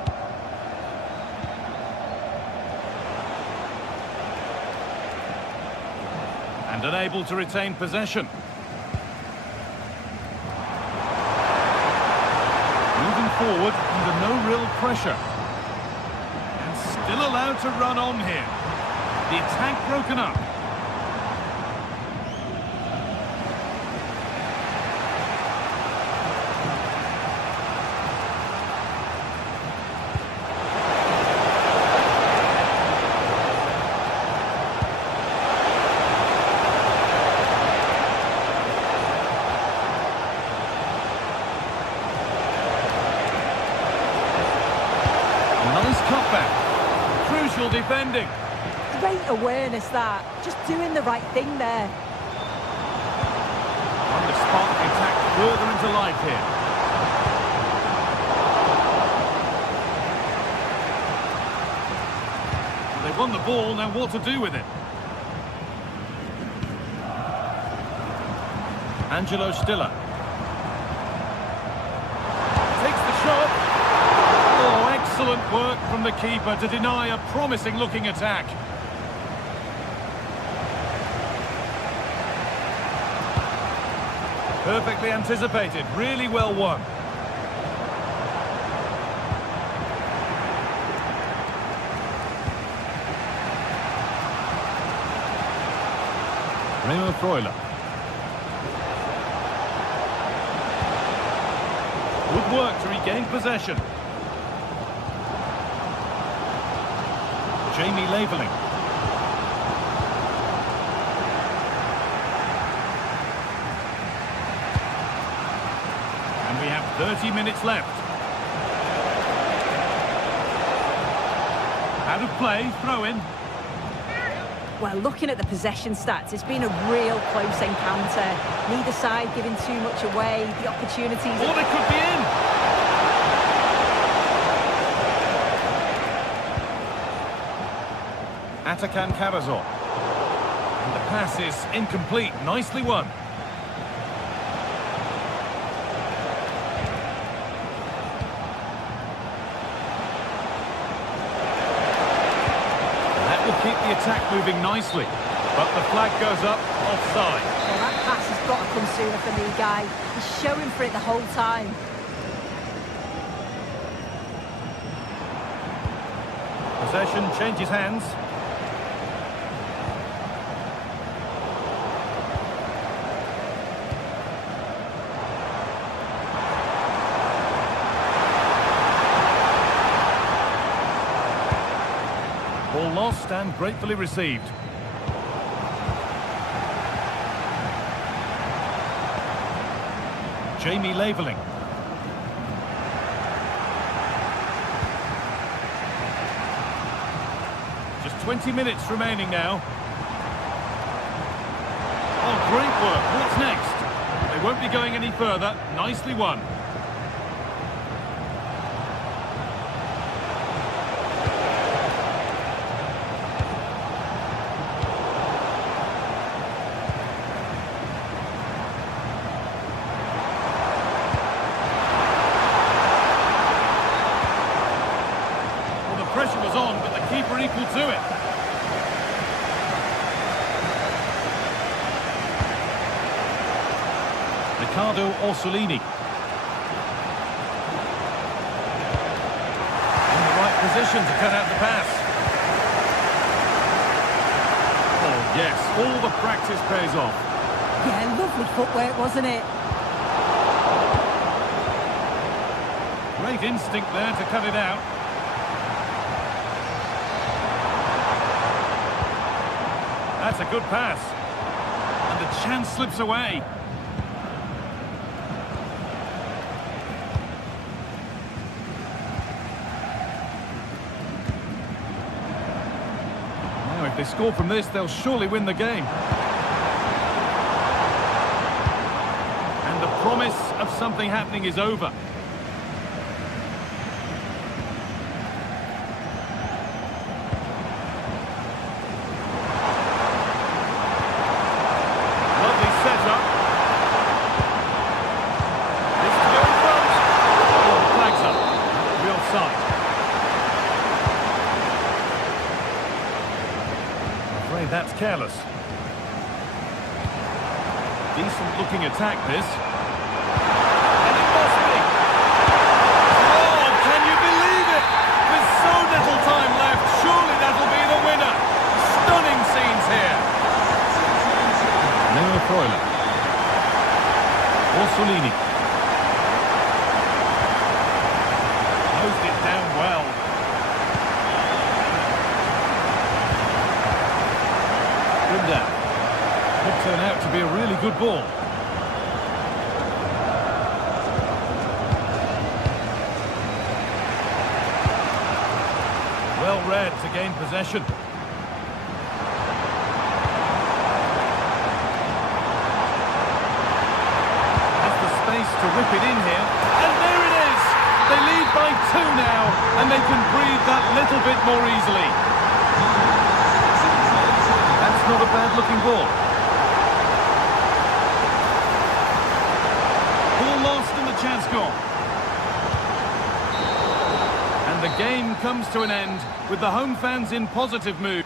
And unable to retain possession. Moving forward under no real pressure. And still allowed to run on here. The attack broken up. Nice cutback. Crucial defending. Great awareness, that. Just doing the right thing there. Trying to spark the attack further into life here. They've won the ball, now what to do with it? Angelo Stiller. Takes the shot. Oh, excellent work from the keeper to deny a promising-looking attack. Perfectly anticipated, really well won. Remo Freuler. Good work to regain possession. Jamie Laveling. We have 30 minutes left. Out of play, throw in. Well, looking at the possession stats, it's been a real close encounter. Neither side giving too much away. The opportunities... Oh, they could be in! Atakan Karazor. And the pass is incomplete. Nicely won. Keep the attack moving nicely, but the flag goes up, offside. Well, that pass has got to come sooner for me, Guy. He's showing for it the whole time. Possession changes hands. Ball lost and gratefully received. Jamie Laveling. 20 minutes remaining now. Oh, great work. What's next? They won't be going any further. Nicely won. Well, the pressure was on, but the keeper equal to it. Ricardo Orsolini. In the right position to cut out the pass. Oh yes, all the practice pays off. Yeah, lovely footwork, wasn't it? Great instinct there to cut it out. That's a good pass. And the chance slips away. If they score from this, they'll surely win the game. And the promise of something happening is over. Lovely setup. This to go in front. Oh, flags up. Real side. That's careless. Decent looking attack this. And it must be. Oh, can you believe it? With so little time left, surely that'll be the winner. Stunning scenes here. Leo Freuler. Orsolini. Closed it down well. Could turn out to be a really good ball. Well read to gain possession. Has the space to rip it in here. And there it is! They lead by 2 now, and they can breathe that little bit more easily. That's not a bad-looking ball. Ball lost and the chance gone. And the game comes to an end with the home fans in positive mood.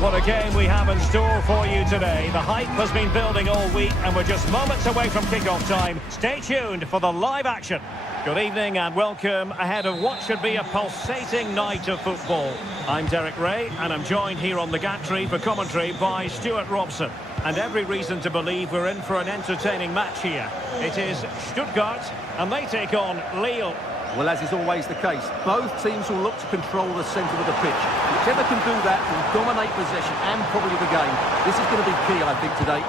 What a game we have in store for you today. The hype has been building all week and we're just moments away from kick-off time. Stay tuned for the live action. Good evening and welcome ahead of what should be a pulsating night of football. I'm Derek Ray and I'm joined here on the gantry for commentary by Stuart Robson. And every reason to believe we're in for an entertaining match here. It is Stuttgart, and they take on Lille. Well, as is always the case, both teams will look to control the centre of the pitch. Whichever can do that will dominate possession and probably the game. This is going to be key, I think, today.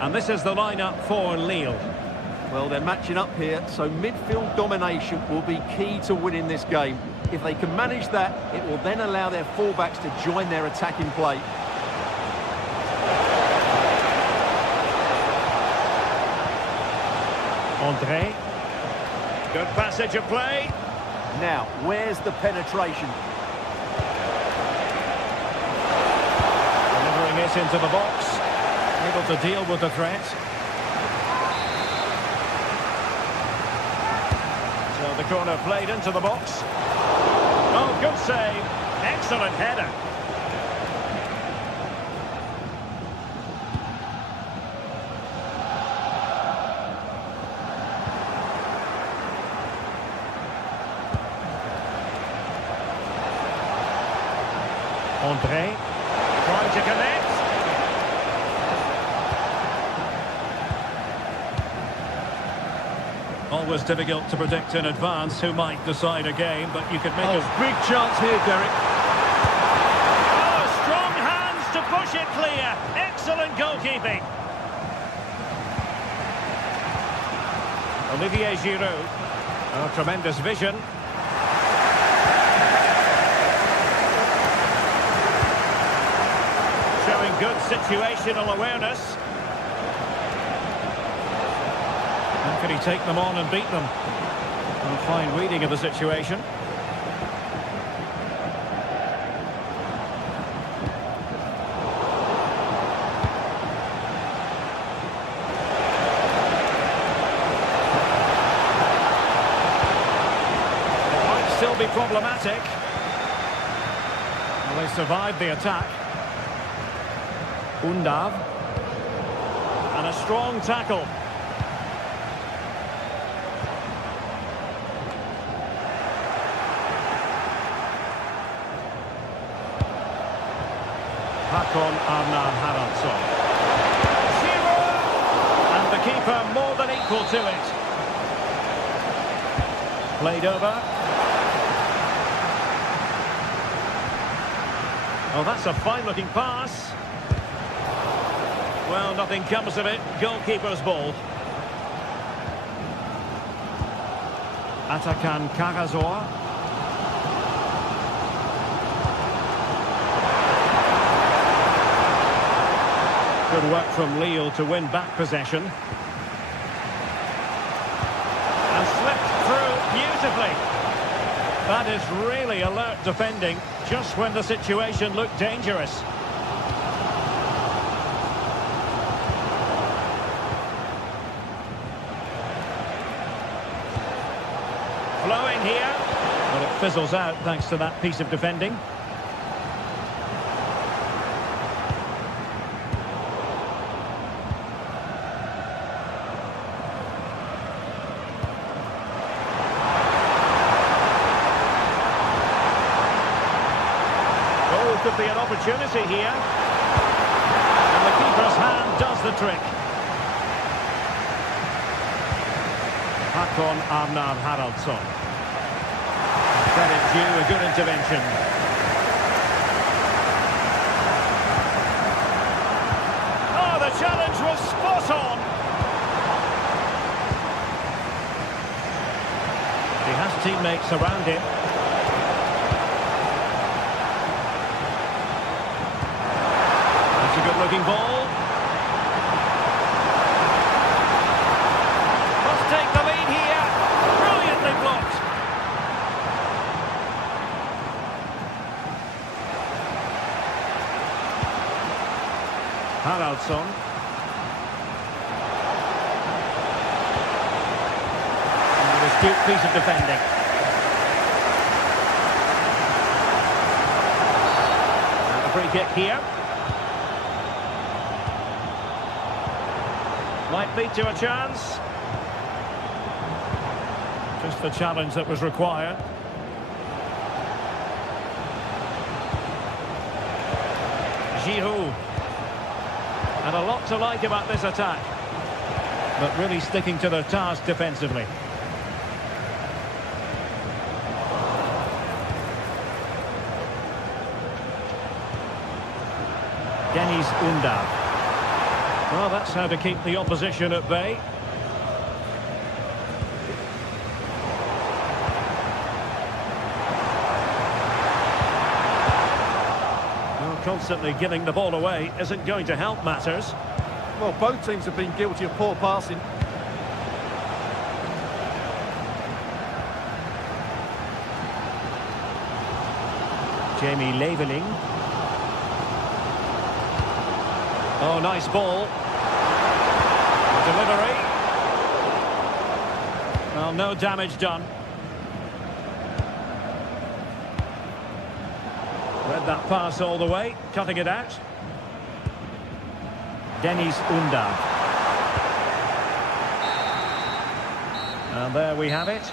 And this is the lineup for Lille. Well, they're matching up here, so midfield domination will be key to winning this game. If they can manage that, it will then allow their fullbacks to join their attacking play. André. Good passage of play. Now, where's the penetration? Delivering it into the box. Able to deal with the threat. So the corner played into the box. Oh, good save. Excellent header. André trying to connect. Always difficult to predict in advance who might decide a game, but you could make a big chance here, Derek. Oh, strong hands to push it clear. Excellent goalkeeping. Olivier Giroud. Oh, tremendous vision. Showing good situational awareness. And can he take them on and beat them? A fine reading of the situation. It might still be problematic. Well, they survived the attack. Undav. And a strong tackle. Hakon Arnar Haraldsson. And the keeper more than equal to it. Played over. Oh, that's a fine-looking pass. Well, nothing comes of it. Goalkeeper's ball. Atakan Karasor. Good work from Lille to win back possession. And slipped through beautifully. That is really alert defending, just when the situation looked dangerous. Flowing here. But it fizzles out thanks to that piece of defending. Could be an opportunity here. And the keeper's hand does the trick. Hakon Arnar Haraldsson. Credit due, a good intervention. Oh, the challenge was spot on. He has teammates around him. That's a good-looking ball. Must take the lead here. Brilliantly blocked. Haraldsson. And an astute piece of defending. And a free kick here. Might lead to a chance. Just the challenge that was required. Giroud. And a lot to like about this attack. But really sticking to their task defensively. Deniz Undav. Well, that's how to keep the opposition at bay. Well, constantly giving the ball away isn't going to help matters. Well, both teams have been guilty of poor passing. Jamie Leveling. Oh, nice ball. Delivery. Well, no damage done. Read that pass all the way, cutting it out. Deniz Undav. And there we have it.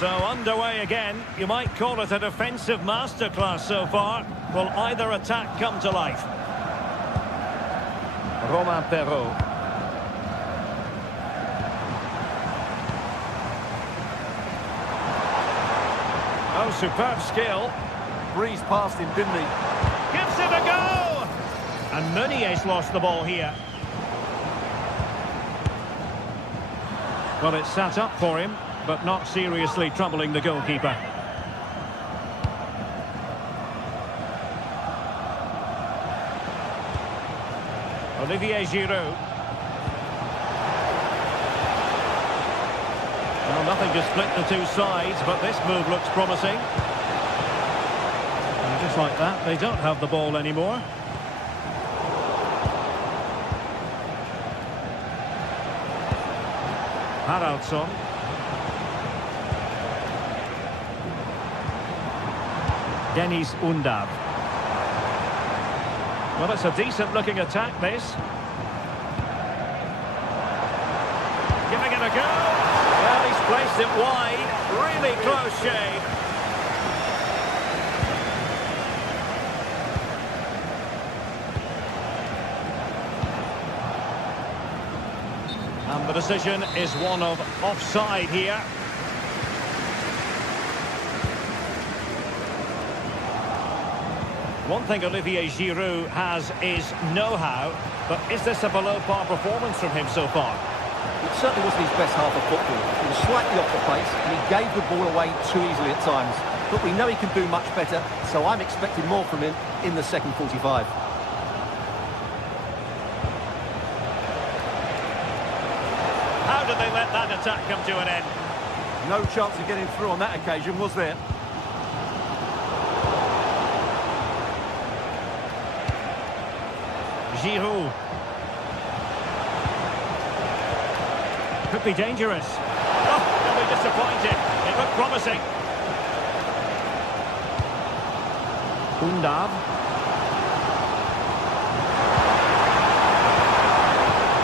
So underway again. You might call it a defensive masterclass so far. Will either attack come to life? Romain Perrault. Oh, superb skill. Breezed past him, didn't he? Gives it a go! And Meunier's lost the ball here. Well, it's sat up for him, but not seriously troubling the goalkeeper. Olivier Giroud. Well, nothing to split the two sides, but this move looks promising. And just like that, they don't have the ball anymore. Haraldsson. Deniz Undav. Well, it's a decent-looking attack, this. Giving it a go. Well, he's placed it wide. Really close shave. And the decision is one of offside here. One thing Olivier Giroud has is know-how, but is this a below-par performance from him so far? It certainly wasn't his best half of football. He was slightly off the pace, and he gave the ball away too easily at times. But we know he can do much better, so I'm expecting more from him in the second 45. How did they let that attack come to an end? No chance of getting through on that occasion, was there? Giroud. Could be dangerous. Oh, they'll be disappointed. It looked promising. Undav.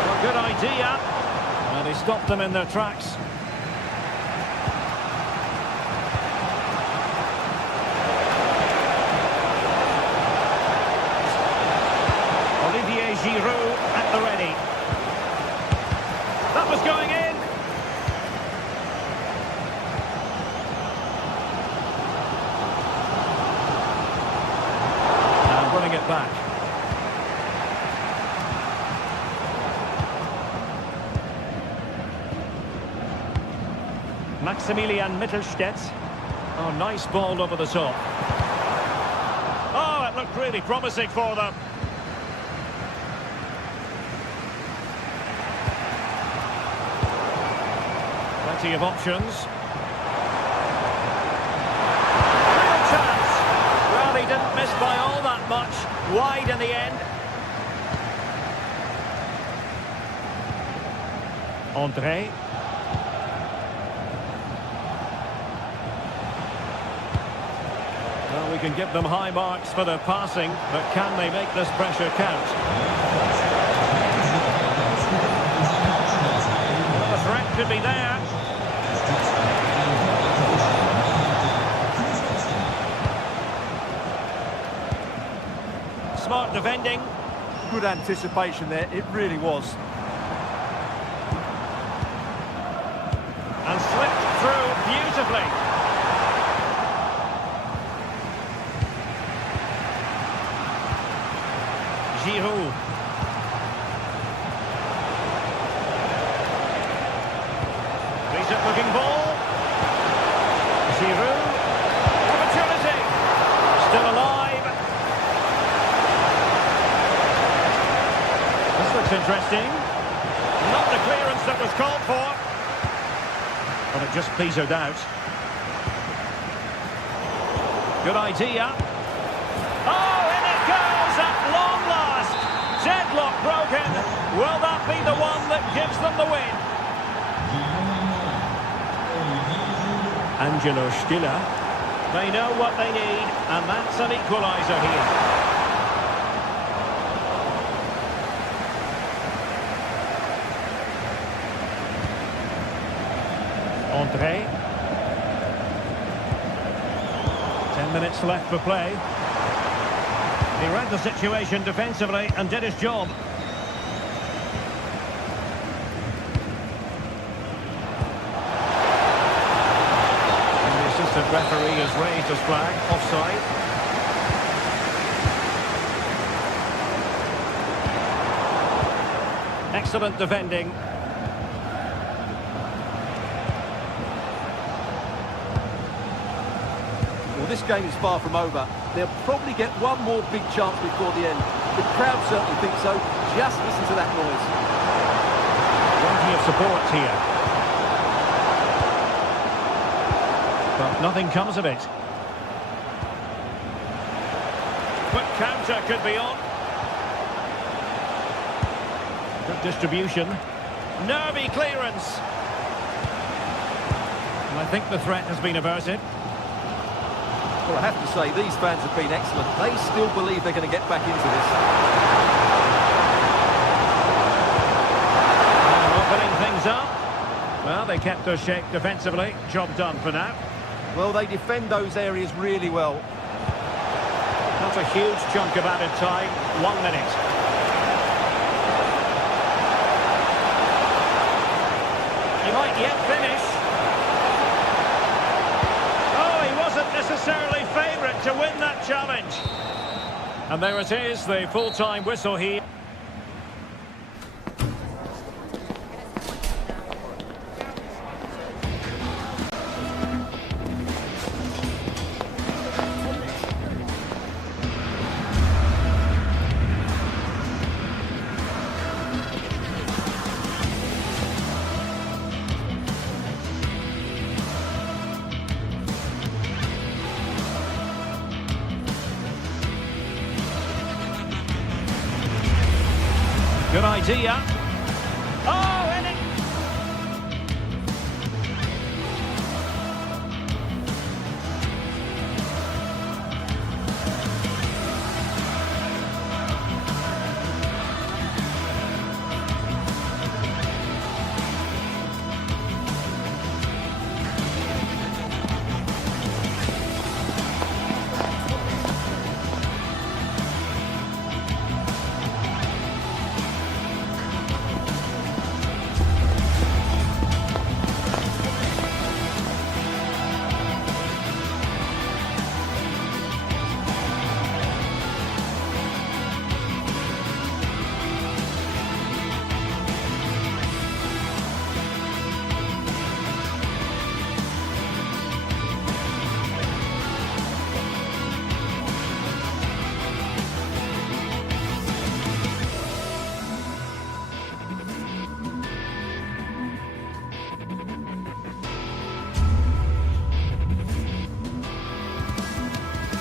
Well, good idea. And he stopped them in their tracks. Olivier Giroud at the ready. That was going in. And winning it back. Maximilian Mittelstädt. Oh, nice ball over the top. Oh, it looked really promising for them. Plenty of options. Real chance. Well, he didn't miss by all that much. Wide in the end. André. Well, we can give them high marks for their passing, but can they make this pressure count? Well, the threat could be there. smart defending. Good anticipation there, it really was. And slipped through beautifully. Giroud. Decent looking ball. Giroud. Opportunity. Still alive. This looks interesting. Not the clearance that was called for. But it just petered out. Good idea. Oh, in it goes at long last. Deadlock broken. Will that be the one that gives them the win? Angelo Stiller. They know what they need, and that's an equaliser here. Andre. 10 minutes left for play. He read the situation defensively and did his job. And the assistant referee has raised his flag, offside. Excellent defending. Well, this game is far from over. They'll probably get one more big chance before the end. The crowd certainly think so. Just listen to that noise. Plenty of support here. But nothing comes of it. Quick counter could be on. Good distribution. Nervy clearance. And I think the threat has been averted. Well, I have to say, these fans have been excellent. They still believe they're going to get back into this. And opening things up. Well, they kept their shape defensively. Job done for now. Well, they defend those areas really well. Not a huge chunk of added time. 1 minute. He might yet finish. Necessarily favourite to win that challenge. And there it is, the full-time whistle here. Good idea. Oh, and it...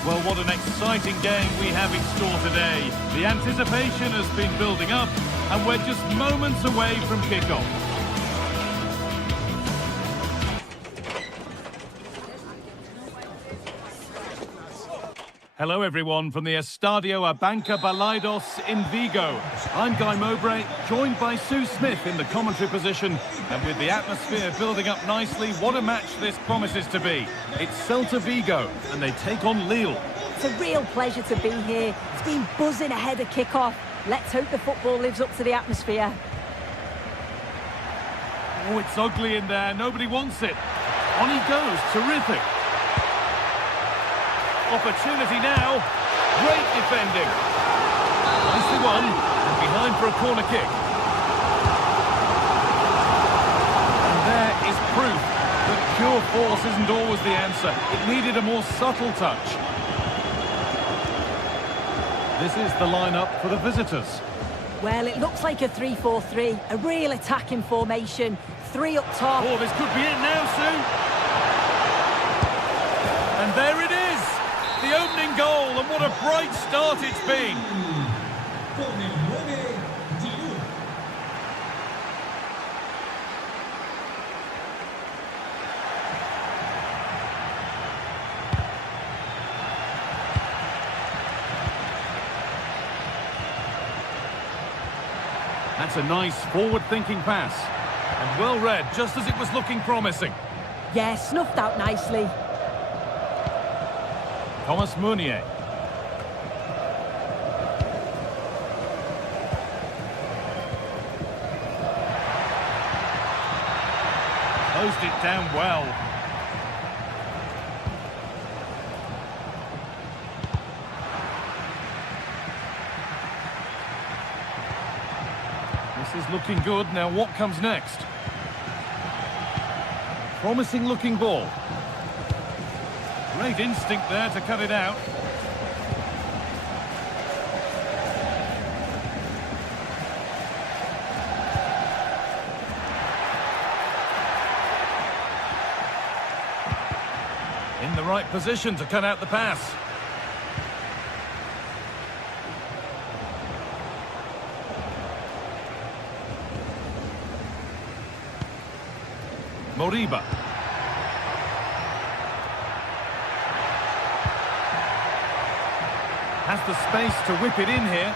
Well, what an exciting game we have in store today. The anticipation has been building up, and we're just moments away from kickoff. Hello everyone from the Estadio Abanca Balaidos in Vigo. I'm Guy Mowbray, joined by Sue Smith in the commentary position. And with the atmosphere building up nicely, what a match this promises to be. It's Celta Vigo, and they take on Lille. it's a real pleasure to be here. It's been buzzing ahead of kick-off. Let's hope the football lives up to the atmosphere. Oh, it's ugly in there. Nobody wants it. On he goes. Terrific. Opportunity now. Great defending. Nicely won. And behind for a corner kick. And there is proof that pure force isn't always the answer. It needed a more subtle touch. This is the lineup for the visitors. Well, it looks like a 3-4-3, a real attacking formation. 3 up top. Oh, this could be it now, Sue. And there it is, the opening goal, and what a bright start it's been. That's a nice forward-thinking pass. And well read, just as it was looking promising. Yeah, snuffed out nicely. Thomas Meunier. Closed it down well. This is looking good. Now what comes next? Promising looking ball. Great instinct there to cut it out. In the right position to cut out the pass. Moriba. Has the space to whip it in here.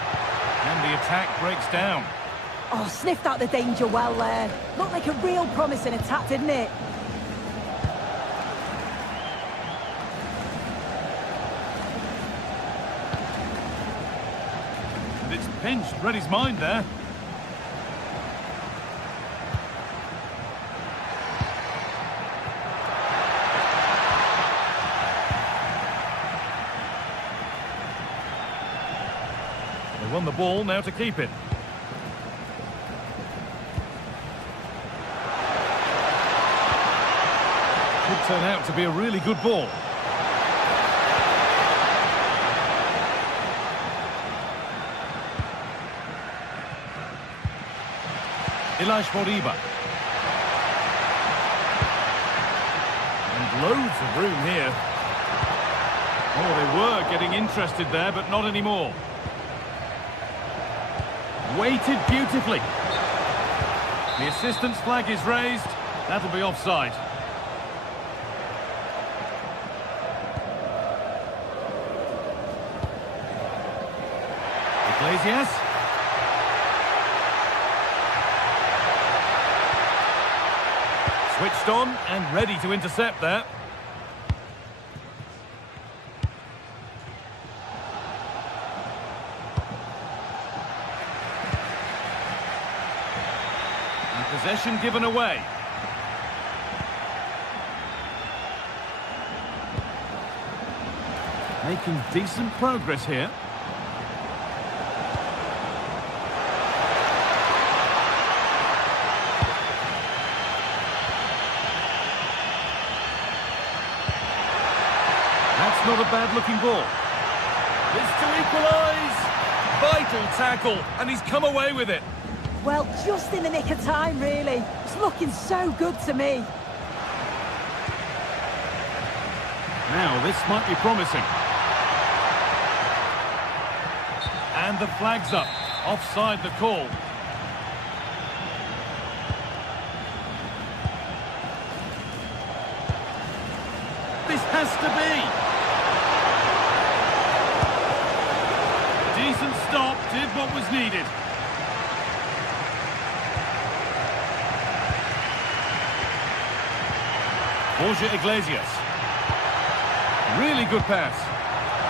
And the attack breaks down. Oh, sniffed out the danger well there. Looked like a real promising attack, didn't it? And it's pinched, read his mind there. They won the ball, now to keep it. Could turn out to be a really good ball. Moriba. And loads of room here. Oh, they were getting interested there, but not anymore. Weighted beautifully. The assistant's flag is raised. That'll be offside. Iglesias. Switched on and ready to intercept there. And possession given away. Making decent progress here. That's not a bad-looking ball. It's to equalise. Vital tackle, and he's come away with it. Well, just in the nick of time, really. It's looking so good to me. Now, this might be promising. And the flag's up. Offside the call. This has to be. Decent stop, did what was needed. Borja Iglesias. Really good pass.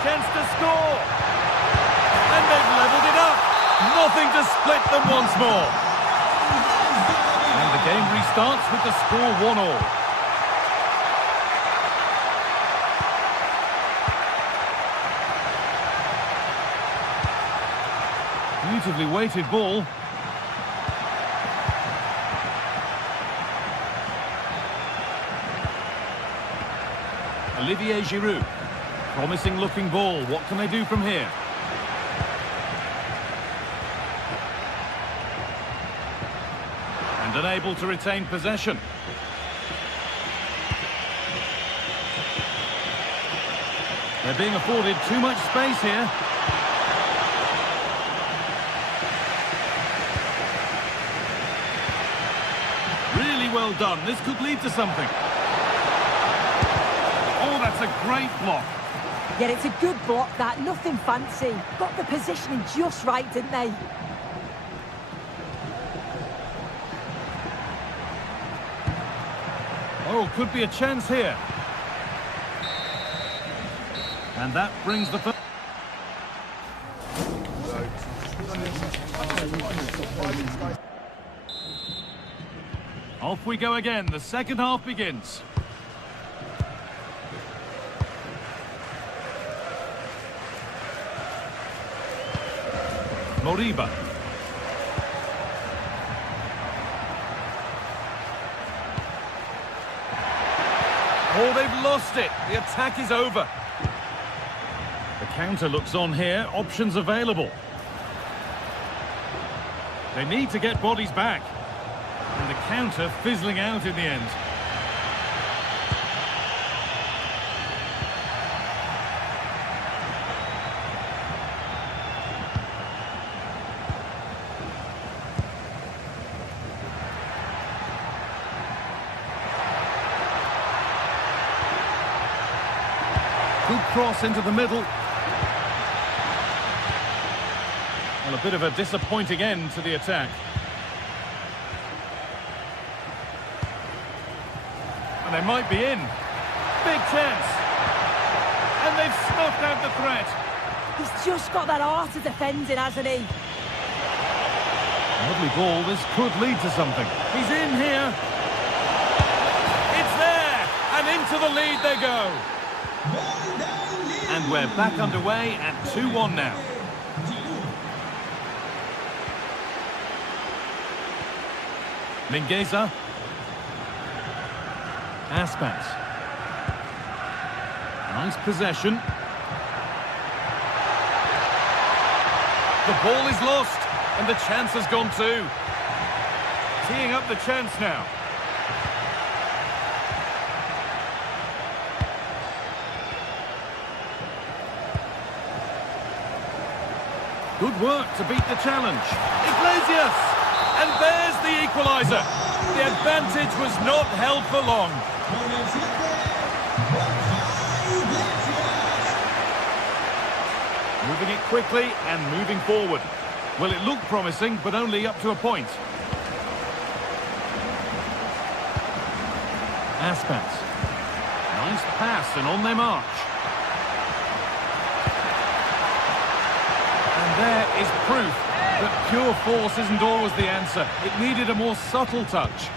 chance to score. And they've levelled it up. Nothing to split them once more. And the game restarts with the score 1-1. Beautifully weighted ball. Olivier Giroud. Promising looking ball. What can they do from here? And unable to retain possession. They're being afforded too much space here. Really well done. This could lead to something. Oh, that's a great block. Yeah, it's a good block, that. Nothing fancy. Got the positioning just right, didn't they? Oh, could be a chance here. And that brings the first. Off we go again. The second half begins. Moriba. Oh, they've lost it. The attack is over. The counter looks on here. Options available. They need to get bodies back. And the counter fizzling out in the end. Good cross into the middle. Well, a bit of a disappointing end to the attack. And they might be in. Big chance. And they've snuffed out the threat. He's just got that art of defending, hasn't he? Lovely ball. This could lead to something. He's in here. It's there. And into the lead they go. And we're back underway at 2-1 now. Mingueza. Aspas. Nice possession. The ball is lost, and the chance has gone too. Teeing up the chance now. Good work to beat the challenge. Iglesias! And there's the equaliser. The advantage was not held for long. Moving it quickly and moving forward. Well, it looked promising, but only up to a point. Aspas. Nice pass and on their march. And there is proof that pure force isn't always the answer. It needed a more subtle touch.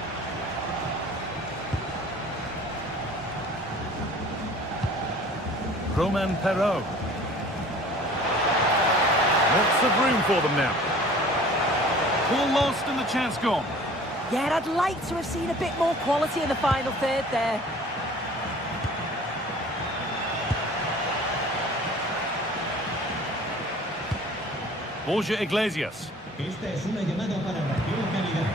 Romain Perrault. Lots of room for them now. Ball lost and the chance gone. Yeah, I'd like to have seen a bit more quality in the final third there. Borja Iglesias. Esta es una llamada para ración calidad.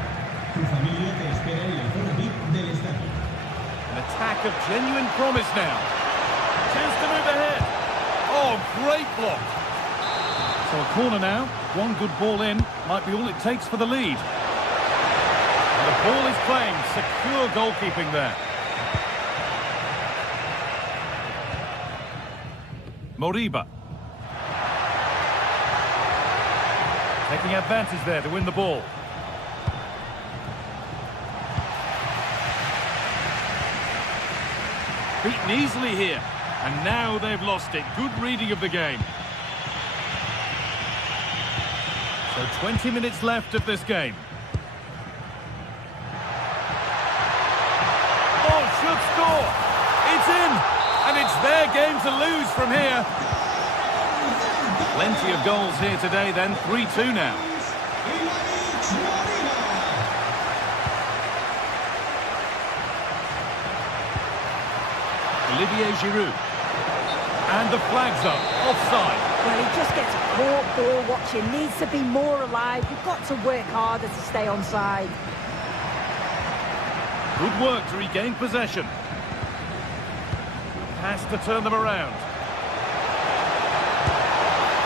Tu familia te espera en la zona VIP del estadio. An attack of genuine promise now. Chance to move ahead. Oh, great block. So a corner now. One good ball in. Might be all it takes for the lead. And the ball is playing. Secure goalkeeping there. Moriba. Taking advantage there to win the ball. Beaten easily here. And now they've lost it. Good reading of the game. So 20 minutes left of this game. Oh, should score. It's in. And it's their game to lose from here. Plenty of goals here today then. 3-2 now. Olivier Giroud. And the flag's up. Offside. Well, he just gets caught ball watching. Needs to be more alive. You've got to work harder to stay onside. Good work to regain possession. Has to turn them around.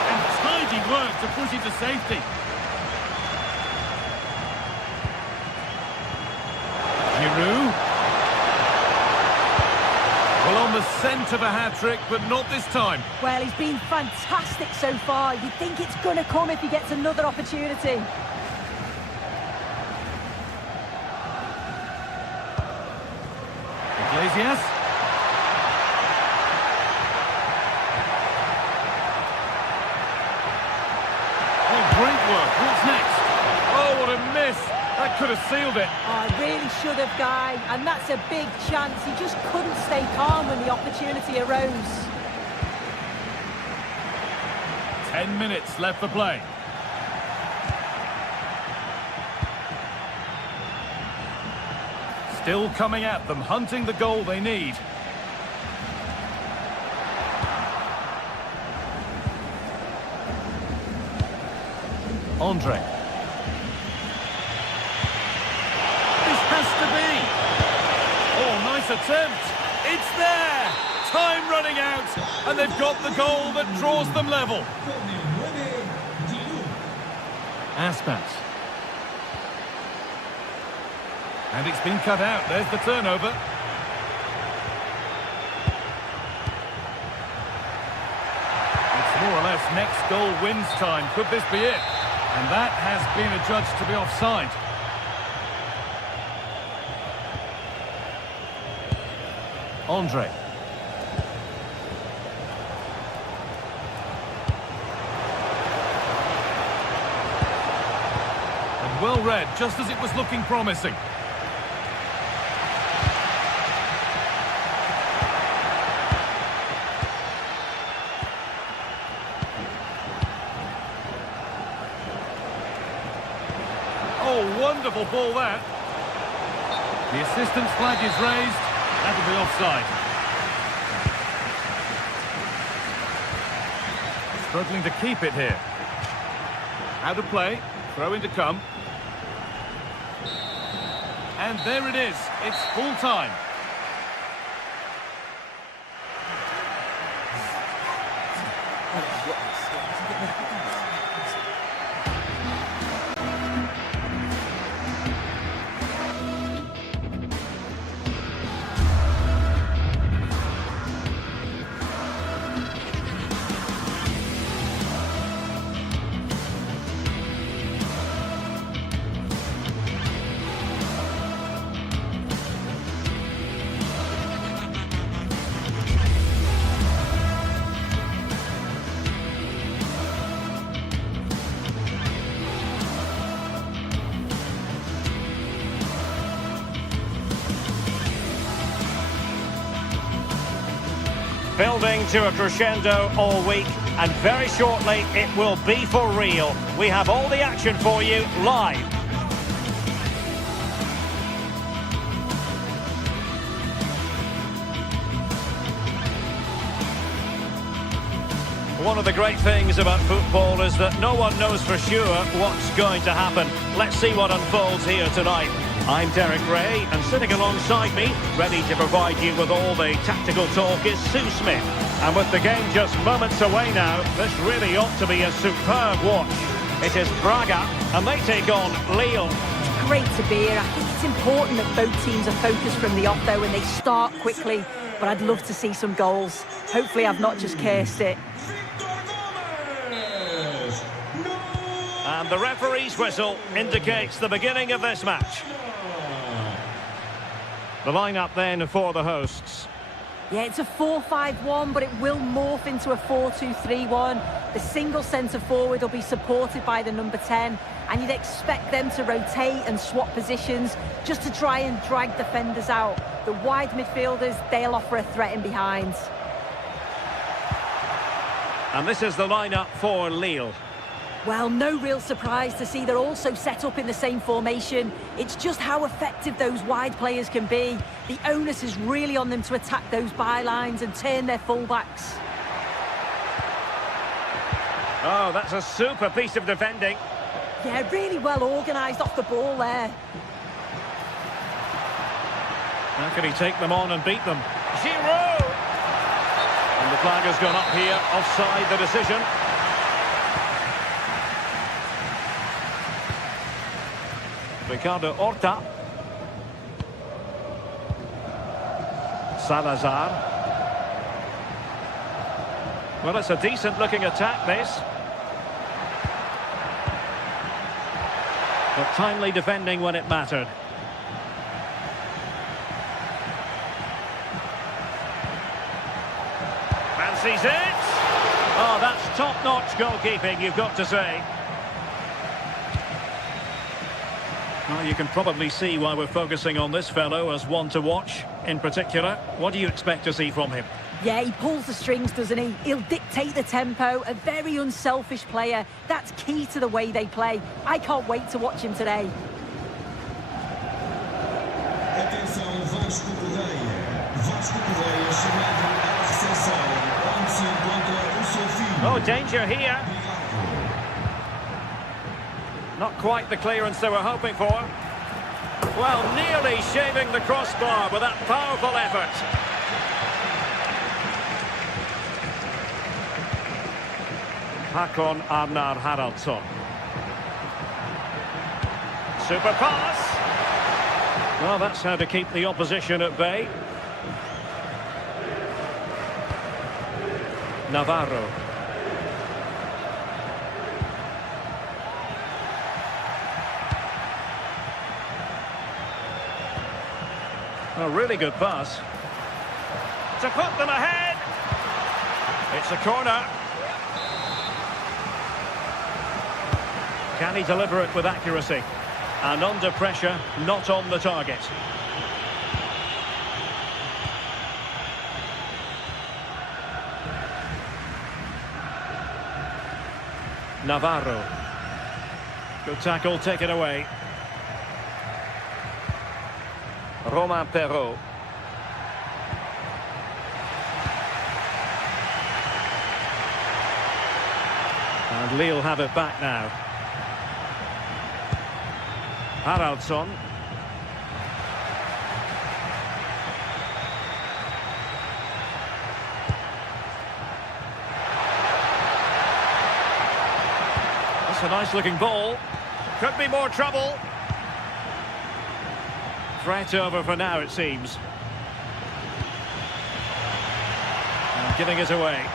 And tidy work to push it to safety. Giroud. Well, on the scent of a hat-trick, but not this time. Well, he's been fantastic so far. You'd think it's going to come if he gets another opportunity. Iglesias. Oh, great work. What's next? Oh, what a miss. That could have sealed it. Oh, I really should have, Guy. And that's a big chance. He just couldn't stay calm when the opportunity arose. 10 minutes left for play. Still coming at them, hunting the goal they need. Andre. This has to be. Oh, nice attempt. It's there. Time running out. And they've got the goal that draws them level. Aspas. And it's been cut out. There's the turnover. It's more or less next goal wins time. Could this be it? And that has been adjudged to be offside. Andre. And well read, just as it was looking promising. Oh, wonderful ball that. The assistant's flag is raised. That'll be offside. Struggling to keep it here. Out of play. Throw in to come. And there it is. It's full time. Building to a crescendo all week, and very shortly it will be for real. We have all the action for you live. One of the great things about football is that no one knows for sure what's going to happen. Let's see what unfolds here tonight. I'm Derek Ray, and sitting alongside me, ready to provide you with all the tactical talk, is Sue Smith. And with the game just moments away now, this really ought to be a superb watch. It is Braga, and they take on Lille. It's great to be here. I think it's important that both teams are focused from the off, though, and they start quickly. But I'd love to see some goals. Hopefully I've not just cursed it. And the referee's whistle indicates the beginning of this match. The lineup then for the hosts. Yeah, it's a 4-5-1, but it will morph into a 4-2-3-1. The single centre forward will be supported by the number 10, and you'd expect them to rotate and swap positions just to try and drag defenders out. The wide midfielders, they'll offer a threat in behind. And this is the lineup for Lille. Well, no real surprise to see they're also set up in the same formation. It's just how effective those wide players can be. The onus is really on them to attack those bylines and turn their fullbacks. Oh, that's a super piece of defending. Yeah, really well organised off the ball there. How can he take them on and beat them? Giroud! And the flag has gone up here, offside the decision. Ricardo Horta. Salazar. Well, it's a decent-looking attack, this. But timely defending when it mattered. Fancies it! Oh, that's top-notch goalkeeping, you've got to say. Well, you can probably see why we're focusing on this fellow as one to watch in particular. What do you expect to see from him? Yeah, he pulls the strings, doesn't he? He'll dictate the tempo, a very unselfish player. That's key to the way they play. I can't wait to watch him today. Atenção, Vasco Correia. Vasco Correia chamado à recepção. Onde se encontra o seu filho. Oh, danger here. Not quite the clearance they were hoping for. Well, nearly shaving the crossbar with that powerful effort. Hakon Arnar Haraldsson. Super pass. Well, that's how to keep the opposition at bay. Navarro. A really good pass. To put them ahead. It's a corner. Can he deliver it with accuracy? And under pressure, not on the target. Navarro. Good tackle, taken away. Romain Perrault. And Lille have it back now. Haraldsson. That's a nice looking ball. Could be more trouble. Threat over for now, it seems. And giving it away.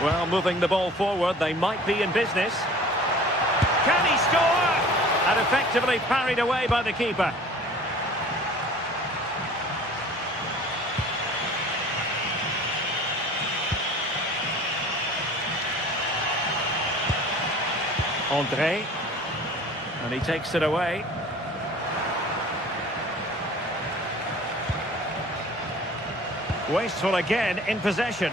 Well, moving the ball forward, they might be in business. Can he score? And effectively parried away by the keeper. André. And he takes it away. Wasteful again in possession.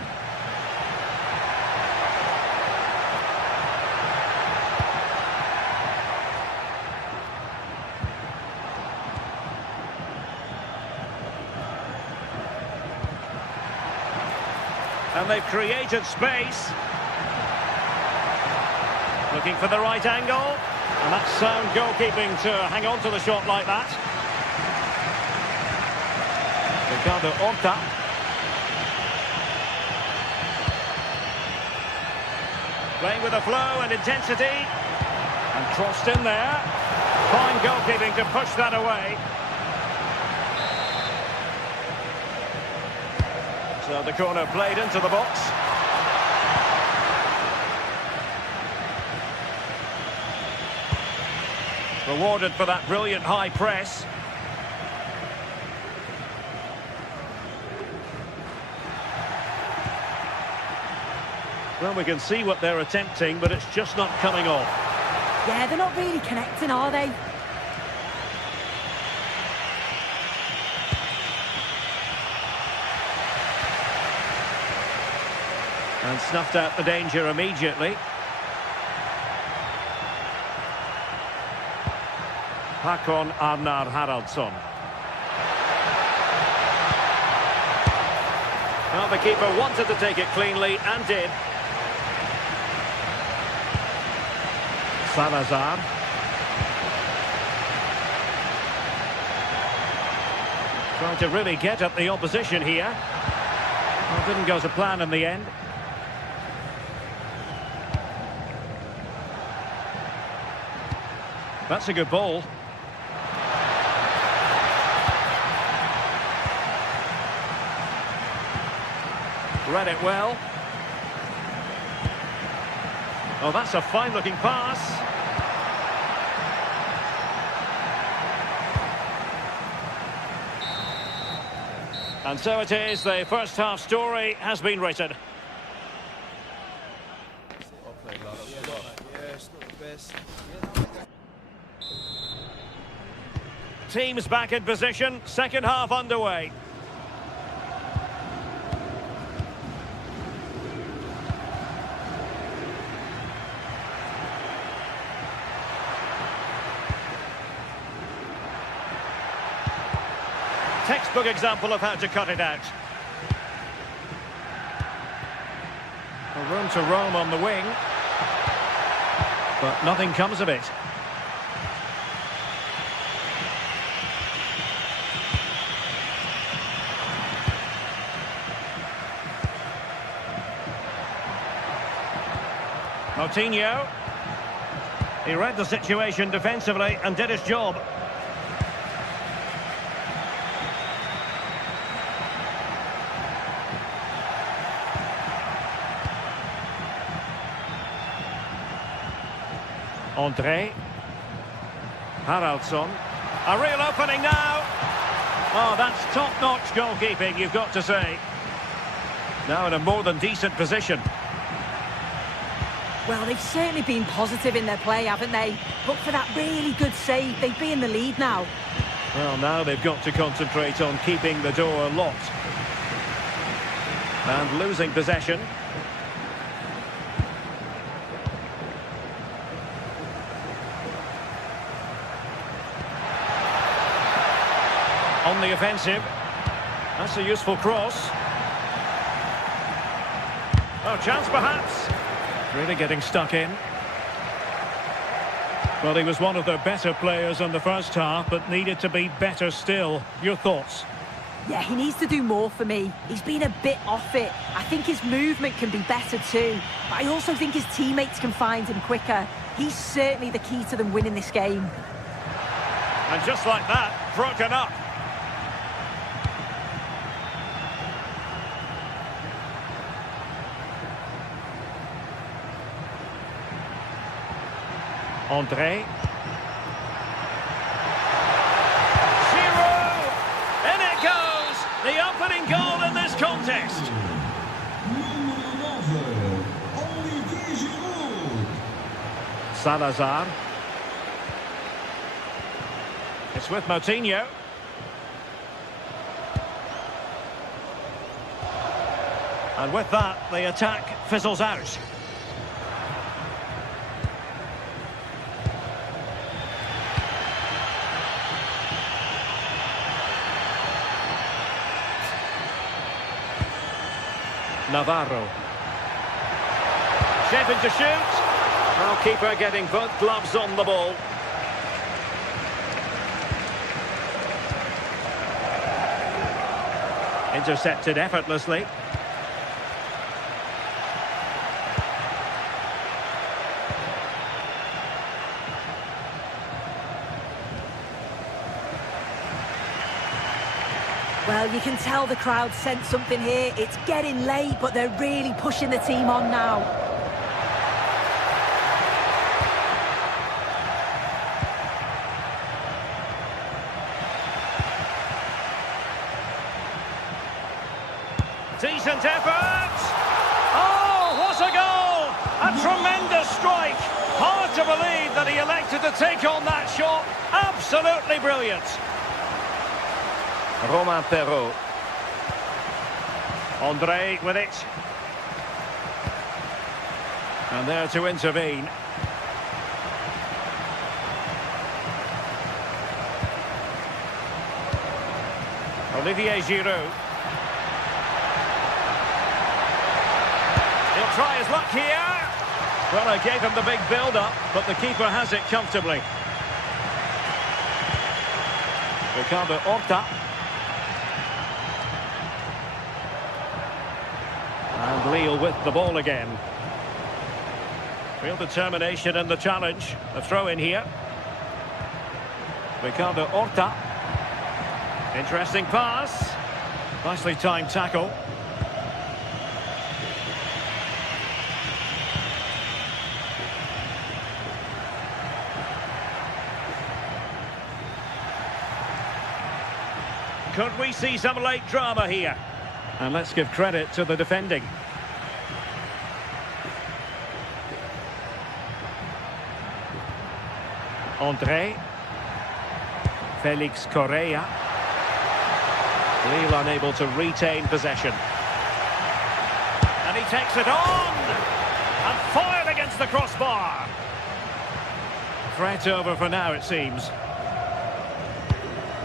And they've created space. Looking for the right angle. And that's sound goalkeeping to hang on to the shot like that. Ricardo Horta. Playing with a flow and intensity. And crossed in there. Fine goalkeeping to push that away. So the corner played into the box. Rewarded for that brilliant high press. Well, we can see what they're attempting, but it's just not coming off. Yeah, they're not really connecting, are they? And snuffed out the danger immediately. Håkon Arnar Haraldsson. Well, the keeper wanted to take it cleanly and did. Salazar. Trying to really get at the opposition here. Well, didn't go to plan in the end. That's a good ball. Read it well. Oh, that's a fine-looking pass. And so it is, the first half story has been written. Teams back in position, second half underway. Textbook example of how to cut it out. A room to roam on the wing, but nothing comes of it. Moutinho. He read the situation defensively and did his job. André. Haraldsson. A real opening now. Oh, that's top-notch goalkeeping, you've got to say. Now in a more than decent position. Well, they've certainly been positive in their play, haven't they? But for that really good save, they'd be in the lead now. Well, now they've got to concentrate on keeping the door locked. And losing possession. On the offensive. That's a useful cross. Oh, chance perhaps. Really getting stuck in. Well, he was one of the better players in the first half, but needed to be better still. Your thoughts? Yeah, he needs to do more for me. He's been a bit off it. I think his movement can be better too. But I also think his teammates can find him quicker. He's certainly the key to them winning this game. And just like that, broken up. André. Giroud! In it goes! The opening goal in this contest. Salazar. It's with Moutinho. And with that, the attack fizzles out. Navarro. Shaping to shoot. Well, keeper getting both gloves on the ball. Intercepted effortlessly. Well, you can tell the crowd sense something here. It's getting late, but they're really pushing the team on now. Decent effort! Oh, what scores a goal! A tremendous strike! Hard to believe that he elected to take on that shot. Absolutely brilliant. Romain Perrault. André with it. And there to intervene. Olivier Giroud. He'll try his luck here. Well, I gave him the big build-up, but the keeper has it comfortably. Ricardo Horta. And Lille with the ball again. Real determination in the challenge. A throw in here. Ricardo Horta. Interesting pass. Nicely timed tackle. Could we see some late drama here? And let's give credit to the defending. André. Felix Correa. Lille unable to retain possession. And he takes it on! And fired against the crossbar! Threat over for now, it seems.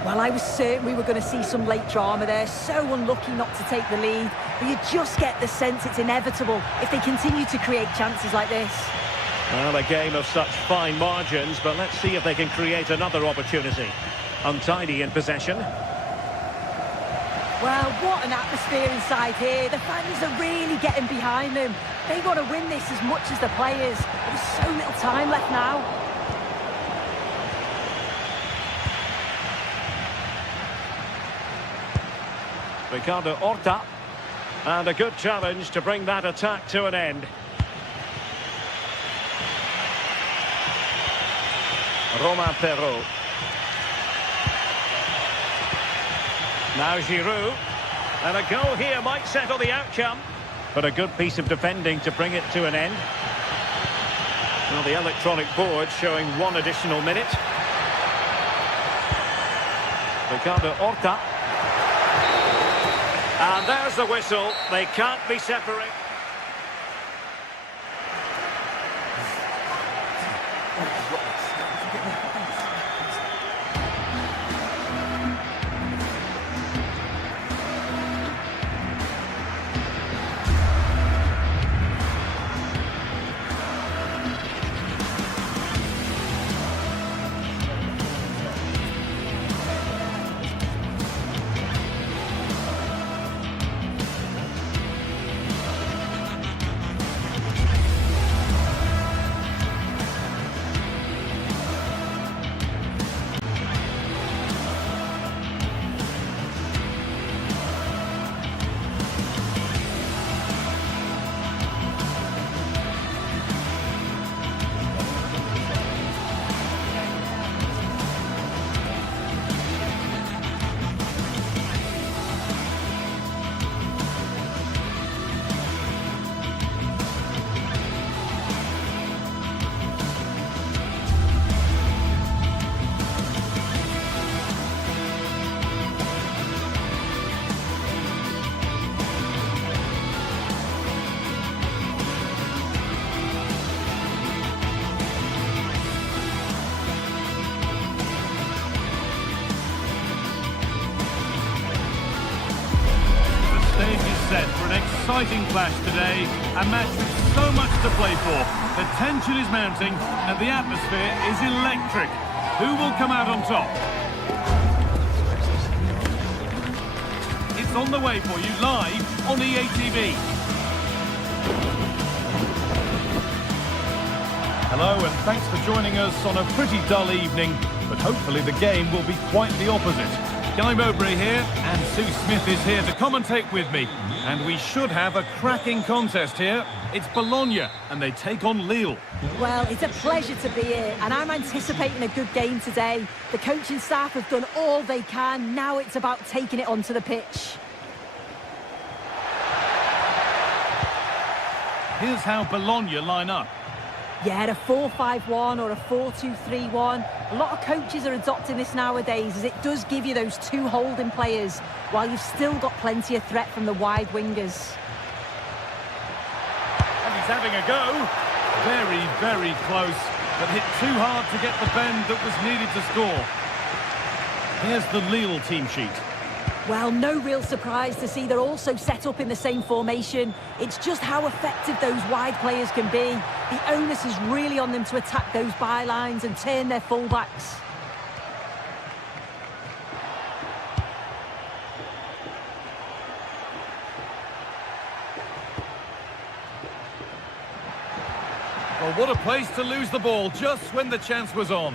Well, I was certain we were going to see some late drama there. So unlucky not to take the lead. But you just get the sense it's inevitable if they continue to create chances like this. Well, a game of such fine margins, but let's see if they can create another opportunity. Untidy in possession. Well, what an atmosphere inside here. The fans are really getting behind them. They want to win this as much as the players. There's so little time left now. Ricardo Horta. And a good challenge to bring that attack to an end. Romain Perrault. Now Giroud. And a goal here might settle the outcome. But a good piece of defending to bring it to an end. Well, the electronic board showing one additional minute. Ricardo Horta. And there's the whistle. They can't be separated. Set for an exciting clash today, a match with so much to play for. The tension is mounting and the atmosphere is electric. Who will come out on top? It's on the way for you live on EA TV. Hello and thanks for joining us on a pretty dull evening, but hopefully the game will be quite the opposite. Guy Mowbray here, and Sue Smith is here to commentate with me. And we should have a cracking contest here. It's Bologna, and they take on Lille. Well, it's a pleasure to be here, and I'm anticipating a good game today. The coaching staff have done all they can. Now it's about taking it onto the pitch. Here's how Bologna line up. Yeah, a 4-5-1 or a 4-2-3-1. A lot of coaches are adopting this nowadays, as it does give you those two holding players, while you've still got plenty of threat from the wide wingers. And he's having a go. Very, very close, but hit too hard to get the bend that was needed to score. Here's the Lille team sheet. Well, no real surprise to see they're also set up in the same formation. It's just how effective those wide players can be. The onus is really on them to attack those bylines and turn their fullbacks. Well, what a place to lose the ball just when the chance was on.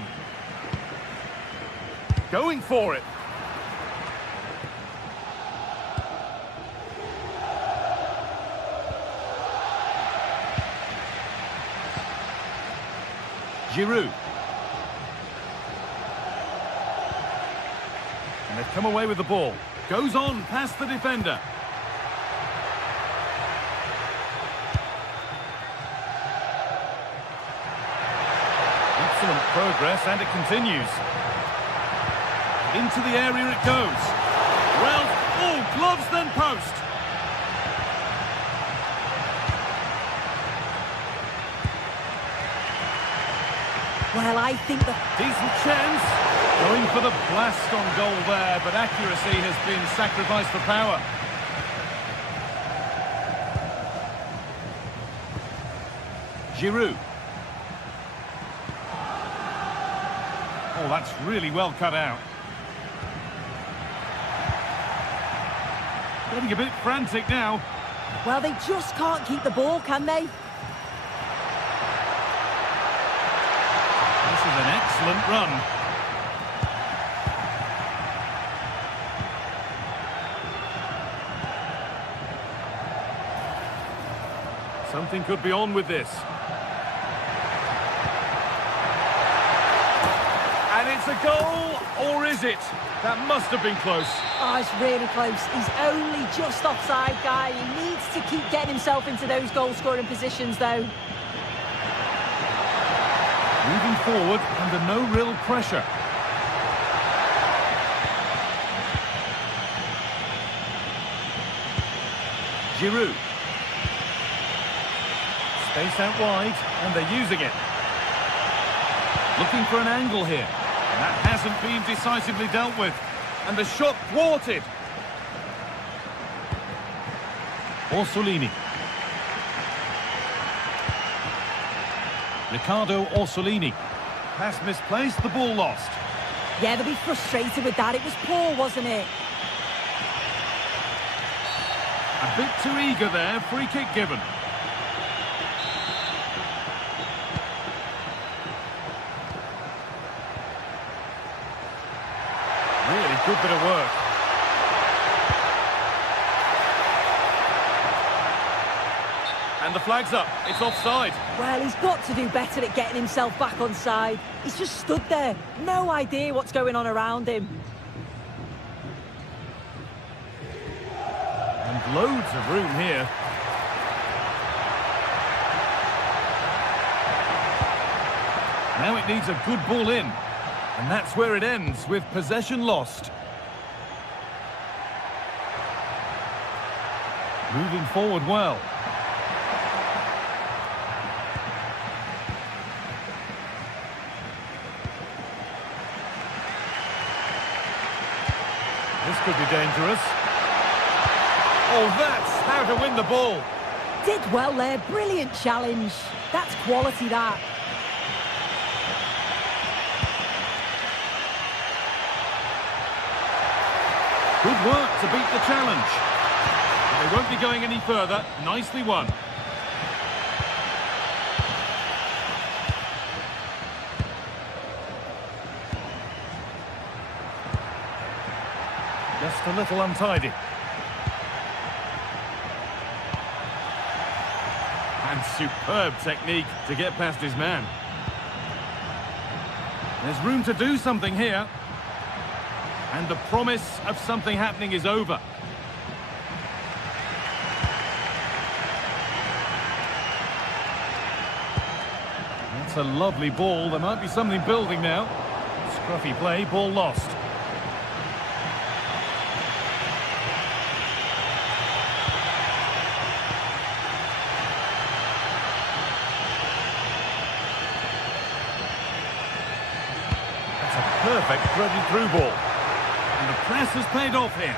Going for it. Giroud. And they've come away with the ball. Goes on past the defender. Excellent progress, and it continues. Into the area it goes. Well, oh, gloves then post. Well, I think the... Decent chance. Going for the blast on goal there, but accuracy has been sacrificed for power. Giroud. Oh, that's really well cut out. Getting a bit frantic now. Well, they just can't keep the ball, can they? This is an excellent run. Something could be on with this. And it's a goal, or is it? That must have been close. Oh, it's really close. He's only just offside, guy. He needs to keep getting himself into those goal-scoring positions, though. Moving forward under no real pressure. Giroud. Space out wide, and they're using it. Looking for an angle here. And that hasn't been decisively dealt with. And the shot thwarted. Orsolini. Riccardo Orsolini. Pass misplaced, the ball lost. Yeah, they'll be frustrated with that. It was poor, wasn't it? A bit too eager there, free kick given. Really good bit of work. And the flag's up. It's offside. Well, he's got to do better at getting himself back on side. He's just stood there. No idea what's going on around him. And loads of room here. Now it needs a good ball in. And that's where it ends, with possession lost. Moving forward well. This could be dangerous. Oh, that's how to win the ball. Did well there. Brilliant challenge. That's quality, that. Good work to beat the challenge. They won't be going any further. Nicely won. Just a little untidy. And superb technique to get past his man. There's room to do something here. And the promise of something happening is over. That's a lovely ball. There might be something building now. Scruffy play, ball lost. That's a perfect threaded through ball. And the press has paid off here.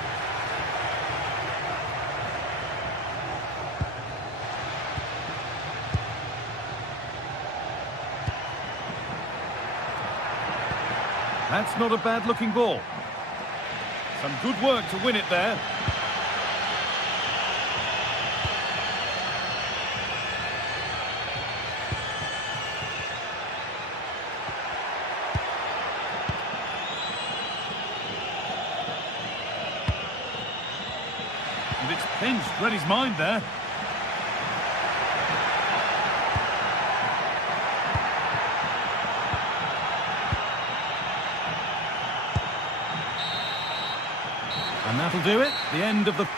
That's not a bad-looking ball. Some good work to win it there. And it's pinched, read his mind there. And that'll do it. The end of the... The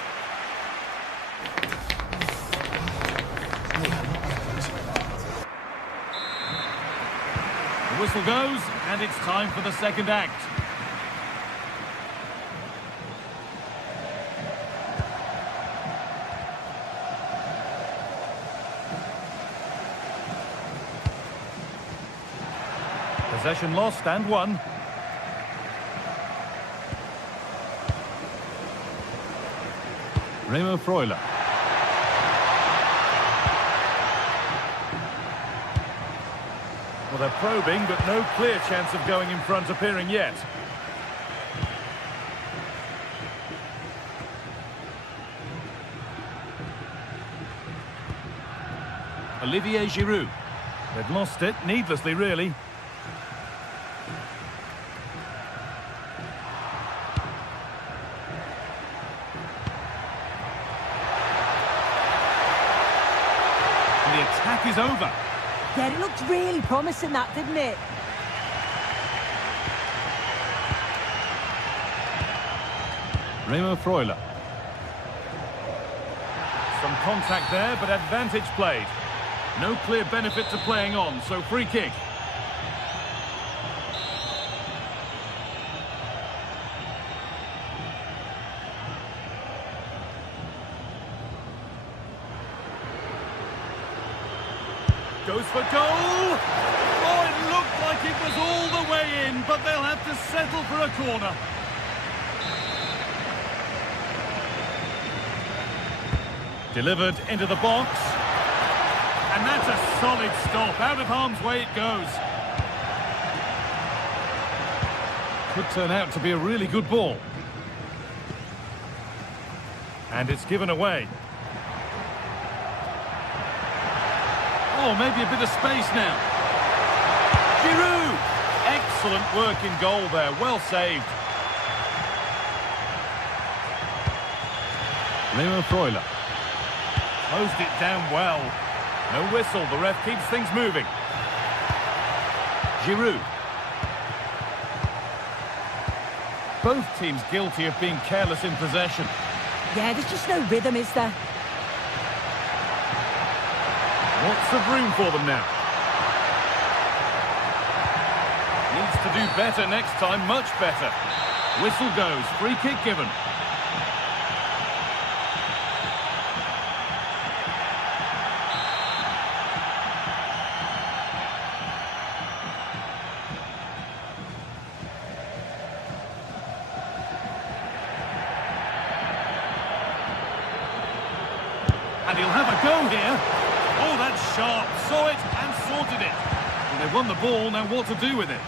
whistle goes, and it's time for the second act. Possession lost and won. Remo Freuler. Well, they're probing, but no clear chance of going in front appearing yet. Olivier Giroud. They've lost it, needlessly really. The attack is over. Yeah, it looked really promising, that, didn't it? Remo Freuler. Some contact there, but advantage played. No clear benefit to playing on, so free kick. Goes for goal! Oh, it looked like it was all the way in, but they'll have to settle for a corner. Delivered into the box. And that's a solid stop. Out of harm's way it goes. Could turn out to be a really good ball. And it's given away. Oh, maybe a bit of space now. Giroud! Excellent work in goal there. Well saved. Remo Freuler. Closed it down well. No whistle. The ref keeps things moving. Giroud. Both teams guilty of being careless in possession. Yeah, there's just no rhythm, is there? Lots of room for them now. Needs to do better next time, much better. Whistle goes, free kick given. And he'll have a go here. Oh, that's sharp. Saw it and sorted it. And they've won the ball, now what to do with it?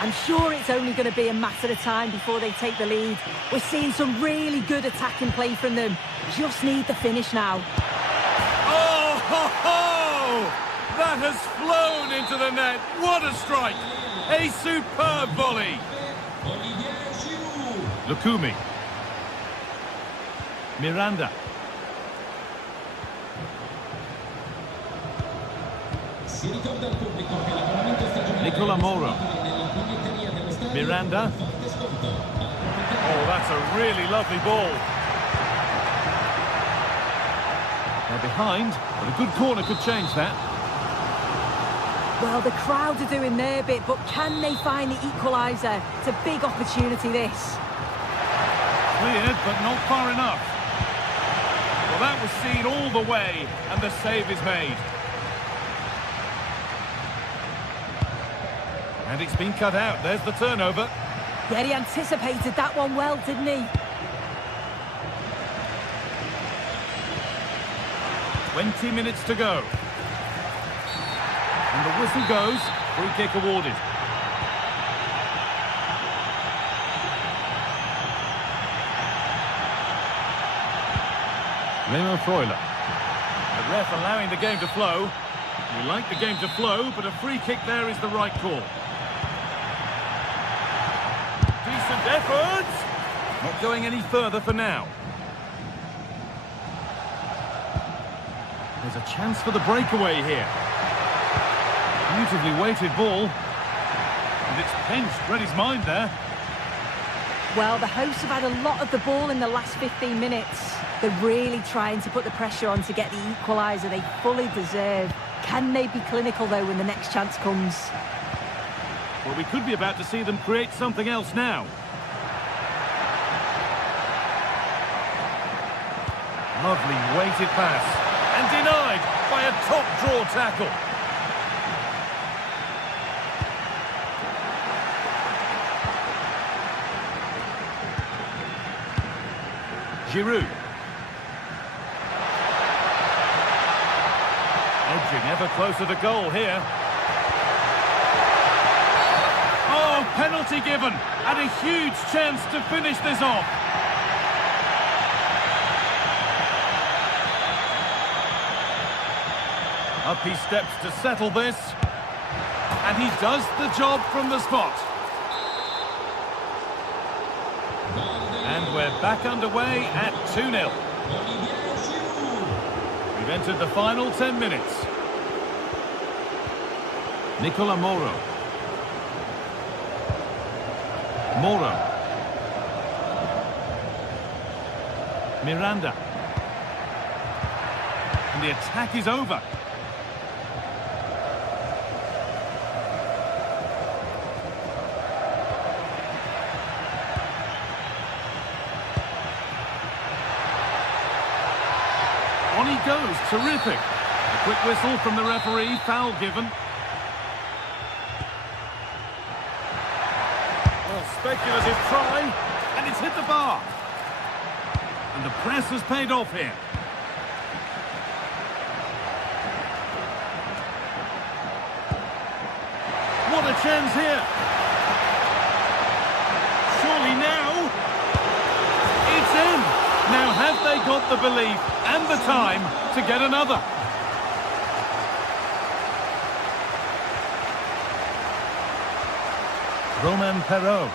I'm sure it's only going to be a matter of time before they take the lead. We're seeing some really good attacking play from them. Just need the finish now. Oh, ho, ho! That has flown into the net. What a strike. A superb volley. Lukumi. Miranda. Nicola Moro. Miranda. Oh, that's a really lovely ball. They're behind, but a good corner could change that. Well, the crowd are doing their bit, but can they find the equaliser? It's a big opportunity, this. Cleared, but not far enough. Well, that was seen all the way, and the save is made. And it's been cut out. There's the turnover. Yeah, he anticipated that one well, didn't he? 20 minutes to go. And the whistle goes. Free kick awarded. Remo Freuler. The ref allowing the game to flow. We like the game to flow, but a free kick there is the right call. Decent effort! Not going any further for now. There's a chance for the breakaway here. Beautifully weighted ball. And it's pinched. Read his mind there. Well, the hosts have had a lot of the ball in the last 15 minutes. They're really trying to put the pressure on to get the equaliser they fully deserve. Can they be clinical, though, when the next chance comes? Well, we could be about to see them create something else now. Lovely weighted pass. And denied by a top-draw tackle. Giroud. Edging ever closer to goal here. Oh, penalty given. And a huge chance to finish this off. Up he steps to settle this. And he does the job from the spot. And we're back underway at 2-0. We've entered the final 10 minutes. Nicola Moro. Moro. Miranda. And the attack is over. On he goes, terrific. A quick whistle from the referee, foul given. Well, speculative try, and it's hit the bar. And the press has paid off here. What a chance here. Surely now, it's in. Now, have they got the belief and the time to get another? Romain Perrault.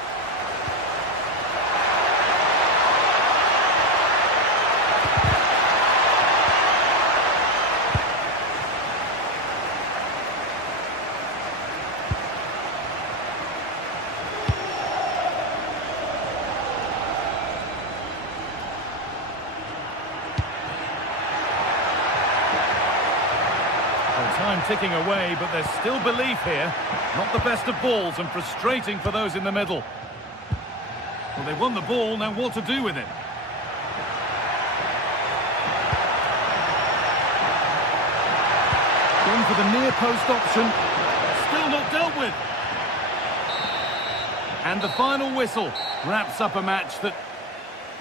Time ticking away, but there's still belief here. Not the best of balls and frustrating for those in the middle. Well, they won the ball, now what to do with it? Going for the near post option. Still not dealt with. And the final whistle wraps up a match that